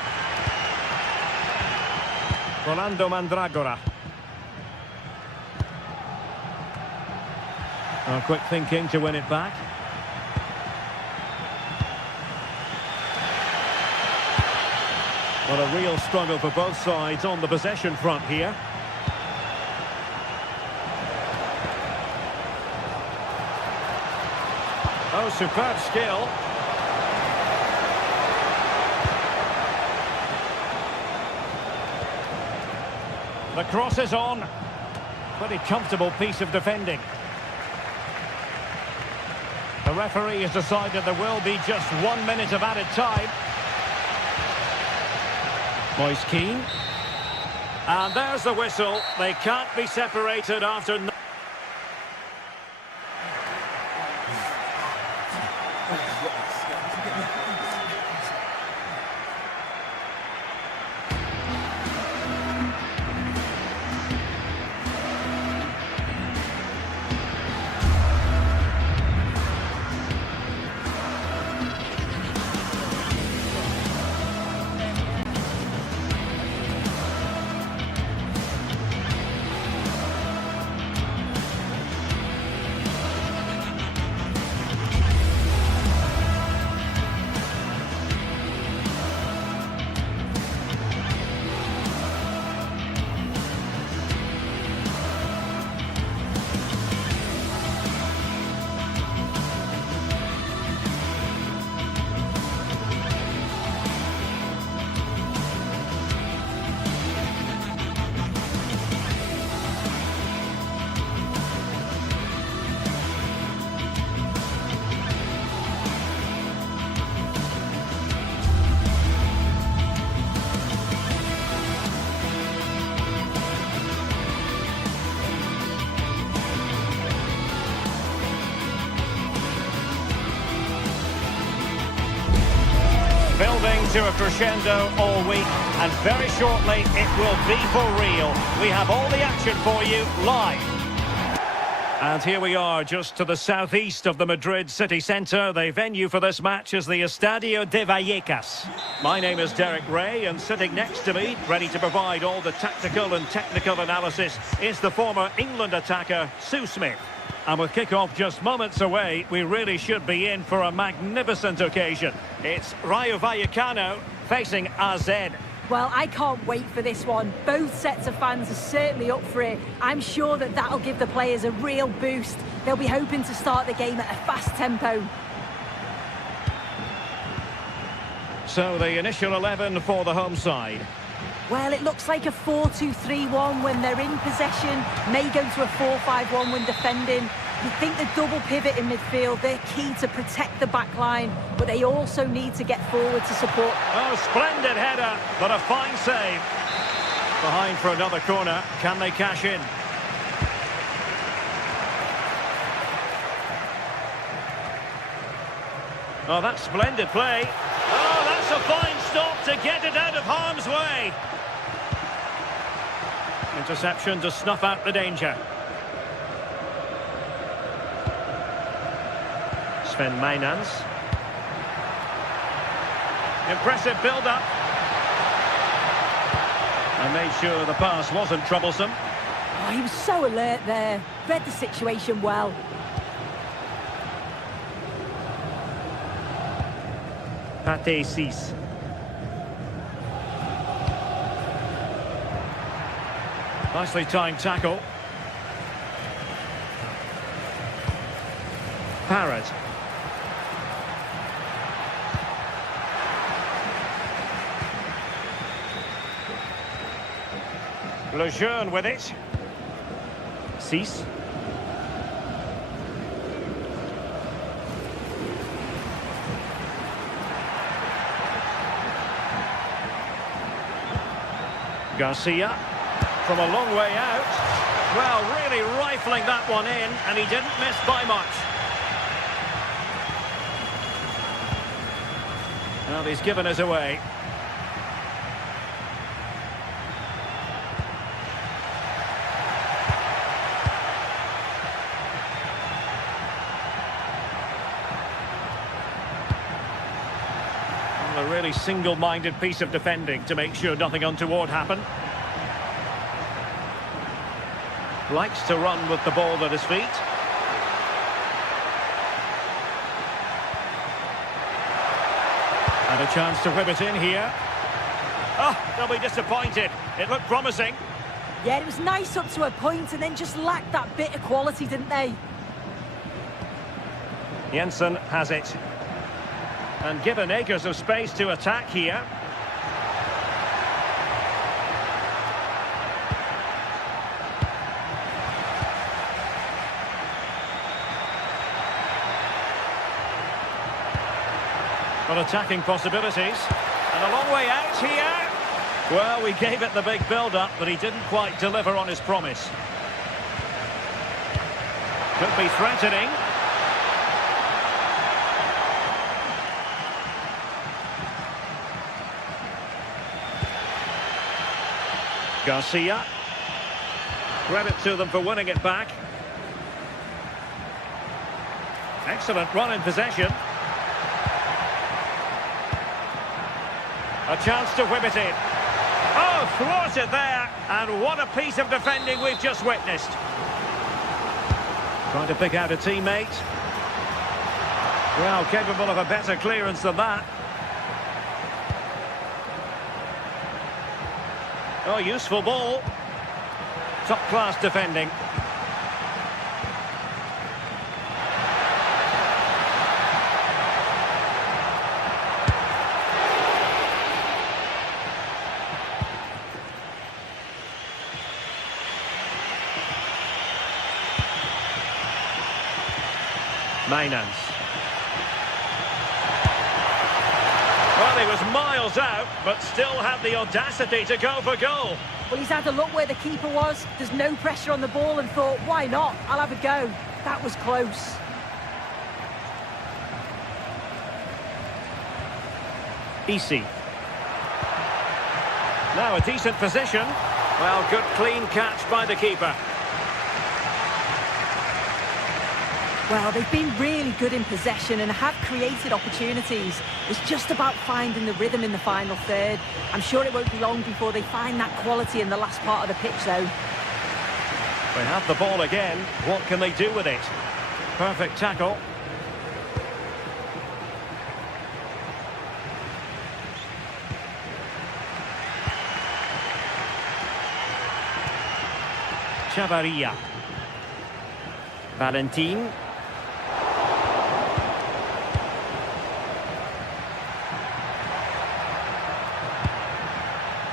Rolando Mandragora. Oh, quick thinking to win it back. Well, a real struggle for both sides on the possession front here. Oh, superb skill. The cross is on. Pretty comfortable piece of defending. The referee has decided there will be just 1 minute of added time. Moise Keane. And there's the whistle. They can't be separated after... Building to a crescendo all week, and very shortly it will be for real. We have all the action for you live. And here we are, just to the southeast of the Madrid city centre. The venue for this match is the Estadio de Vallecas. My name is Derek Ray, and sitting next to me, ready to provide all the tactical and technical analysis, is the former England attacker, Sue Smith. And with kick-off just moments away, we really should be in for a magnificent occasion. It's Rayo Vallecano facing AZ. Well, I can't wait for this one. Both sets of fans are certainly up for it. I'm sure that that'll give the players a real boost. They'll be hoping to start the game at a fast tempo. So the initial 11 for the home side. Well, it looks like a 4-2-3-1 when they're in possession. May go to a 4-5-1 when defending. You think the double pivot in midfield, they're key to protect the back line, but they also need to get forward to support. Oh, splendid header, but a fine save. Behind for another corner. Can they cash in? Oh, that's splendid play. Oh, that's a fine stop to get it out of harm's way. Interception to snuff out the danger. Sven Mainans. Impressive build-up. And made sure the pass wasn't troublesome. Oh, he was so alert there. Read the situation well. Pate 6. Nicely timed tackle. Parrott. Lejeune with it. 6. Garcia from a long way out. Well, really rifling that one in, and he didn't miss by much. Well, he's given us away. A really single-minded piece of defending to make sure nothing untoward happened. Likes to run with the ball at his feet. And a chance to whip it in here. Oh, they'll be disappointed. It looked promising. Yeah, it was nice up to a point and then just lacked that bit of quality, didn't they? Jensen has it. And given acres of space to attack here. Got attacking possibilities. And a long way out here. Well, we gave it the big build-up, but he didn't quite deliver on his promise. Could be threatening. Garcia. Credit to them for winning it back. Excellent run in possession. A chance to whip it in. Oh, thwarted there. And what a piece of defending we've just witnessed. Trying to pick out a teammate. Well, capable of a better clearance than that. Oh, useful ball. Top-class defending. Mainans. Well, he was miles out, but still had the audacity to go for goal. Well, he's had a look where the keeper was. There's no pressure on the ball and thought, why not? I'll have a go. That was close. Easy. Now a decent position. Well, good clean catch by the keeper. Well, they've been really good in possession and have created opportunities. It's just about finding the rhythm in the final third. I'm sure it won't be long before they find that quality in the last part of the pitch, though. They have the ball again. What can they do with it? Perfect tackle. Chavarria. Valentin.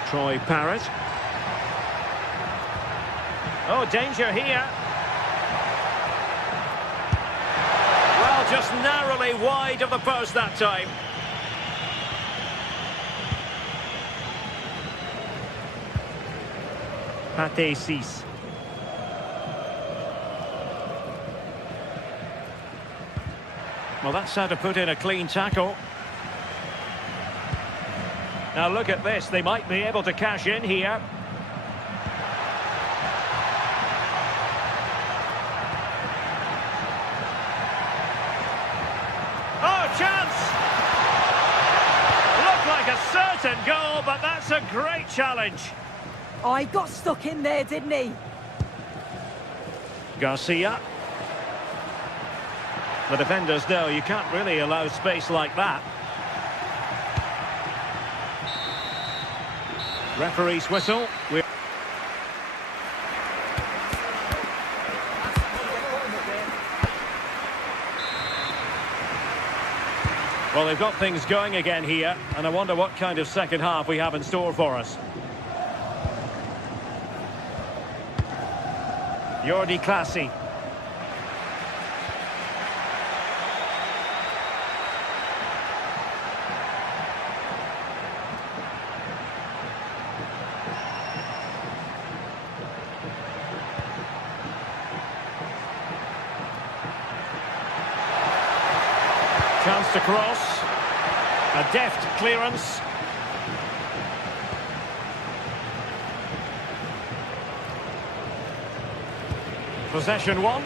Troy Parrott. Oh, danger here. Well, just narrowly wide of the post that time. Pate Cis. Well, that's how to put in a clean tackle. Now look at this, they might be able to cash in here. Oh, chance! Looked like a certain goal, but that's a great challenge. Oh, he got stuck in there, didn't he? Garcia. The defenders know you can't really allow space like that. Referee's whistle. Well, they've got things going again here, and I wonder what kind of second half we have in store for us. Jordi Clasie. Chance to cross. A deft clearance. Possession one.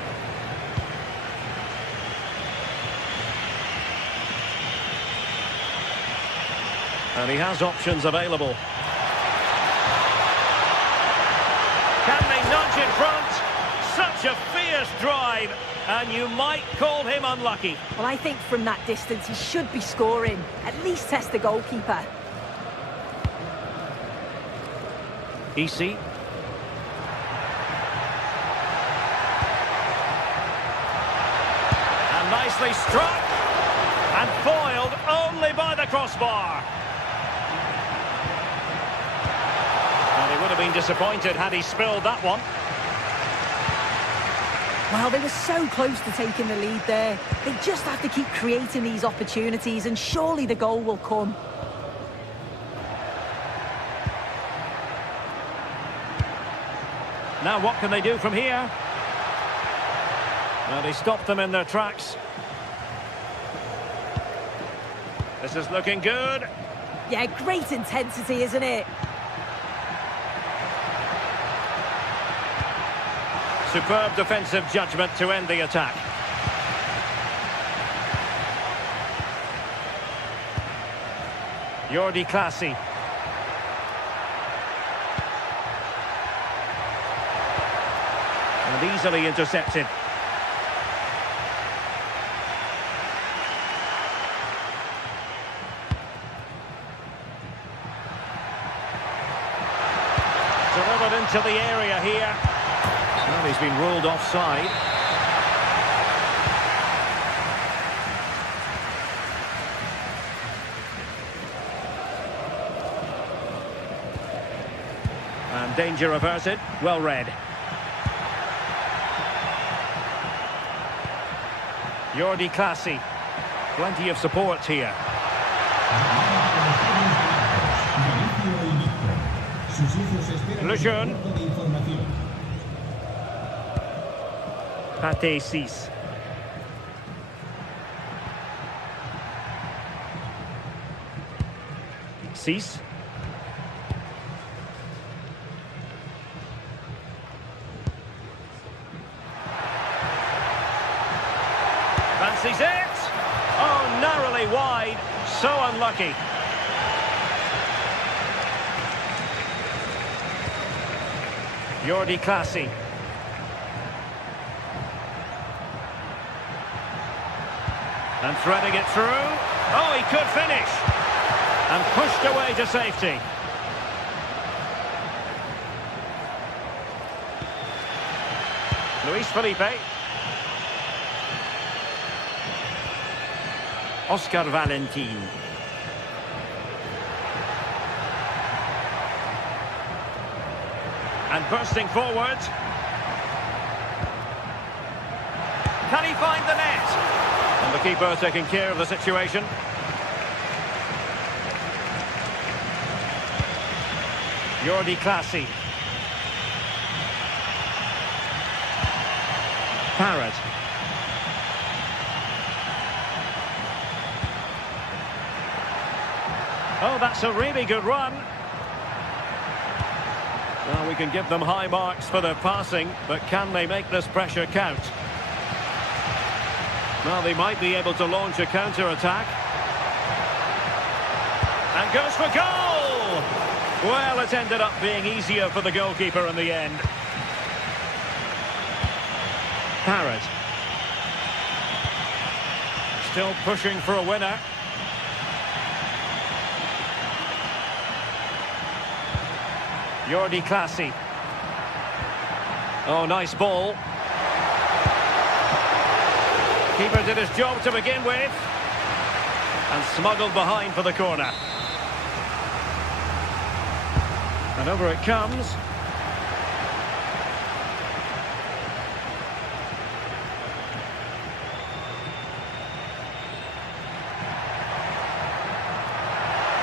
And he has options available. Can they nudge in front? Such a fierce drive. And you might call him unlucky. Well, I think from that distance he should be scoring. At least test the goalkeeper. EC. And nicely struck. And foiled only by the crossbar. And he would have been disappointed had he spilled that one. Well, they were so close to taking the lead there. They just have to keep creating these opportunities and surely the goal will come. Now what can they do from here? Well, they stopped them in their tracks. This is looking good. Yeah, great intensity, isn't it? Superb defensive judgment to end the attack. Jordi Clasie. And easily intercepted. Delivered into the area here. Well, he's been ruled offside. And danger averted. Well read. Jordi Clasie. Plenty of support here. Lejeune. Pate Cis. Cis. fancies it. Oh, narrowly wide. So unlucky. Jordi Clasie. And threading it through. Oh, he could finish. And pushed away to safety. Luis Felipe. Oscar Valentin. And bursting forward. Can he find the net? And the keeper taking care of the situation. Jordi Clasie. Parrott. Oh, that's a really good run. Well, we can give them high marks for their passing, but can they make this pressure count? Well, they might be able to launch a counter-attack. And goes for goal! Well, it ended up being easier for the goalkeeper in the end. Parrott. Still pushing for a winner. Jordi Clasie. Oh, nice ball. Keeper did his job to begin with. And smuggled behind for the corner. And over it comes.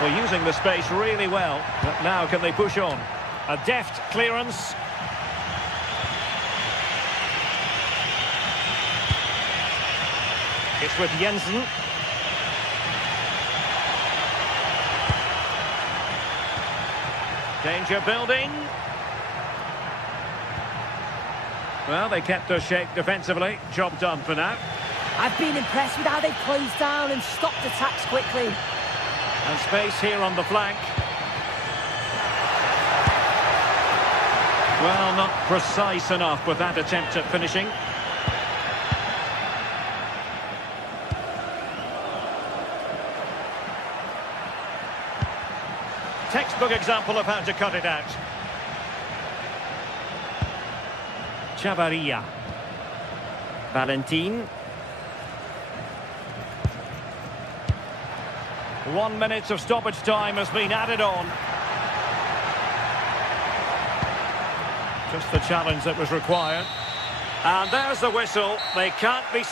Well, using the space really well. But now can they push on? A deft clearance. It's with Jensen. Danger building. Well, they kept their shape defensively. Job done for now. I've been impressed with how they've closed down and stopped attacks quickly. And space here on the flank. Well, not precise enough with that attempt at finishing. Textbook example of how to cut it out. Chavarria. Valentin. 1 minute of stoppage time has been added on. Just the challenge that was required. And there's the whistle. They can't be...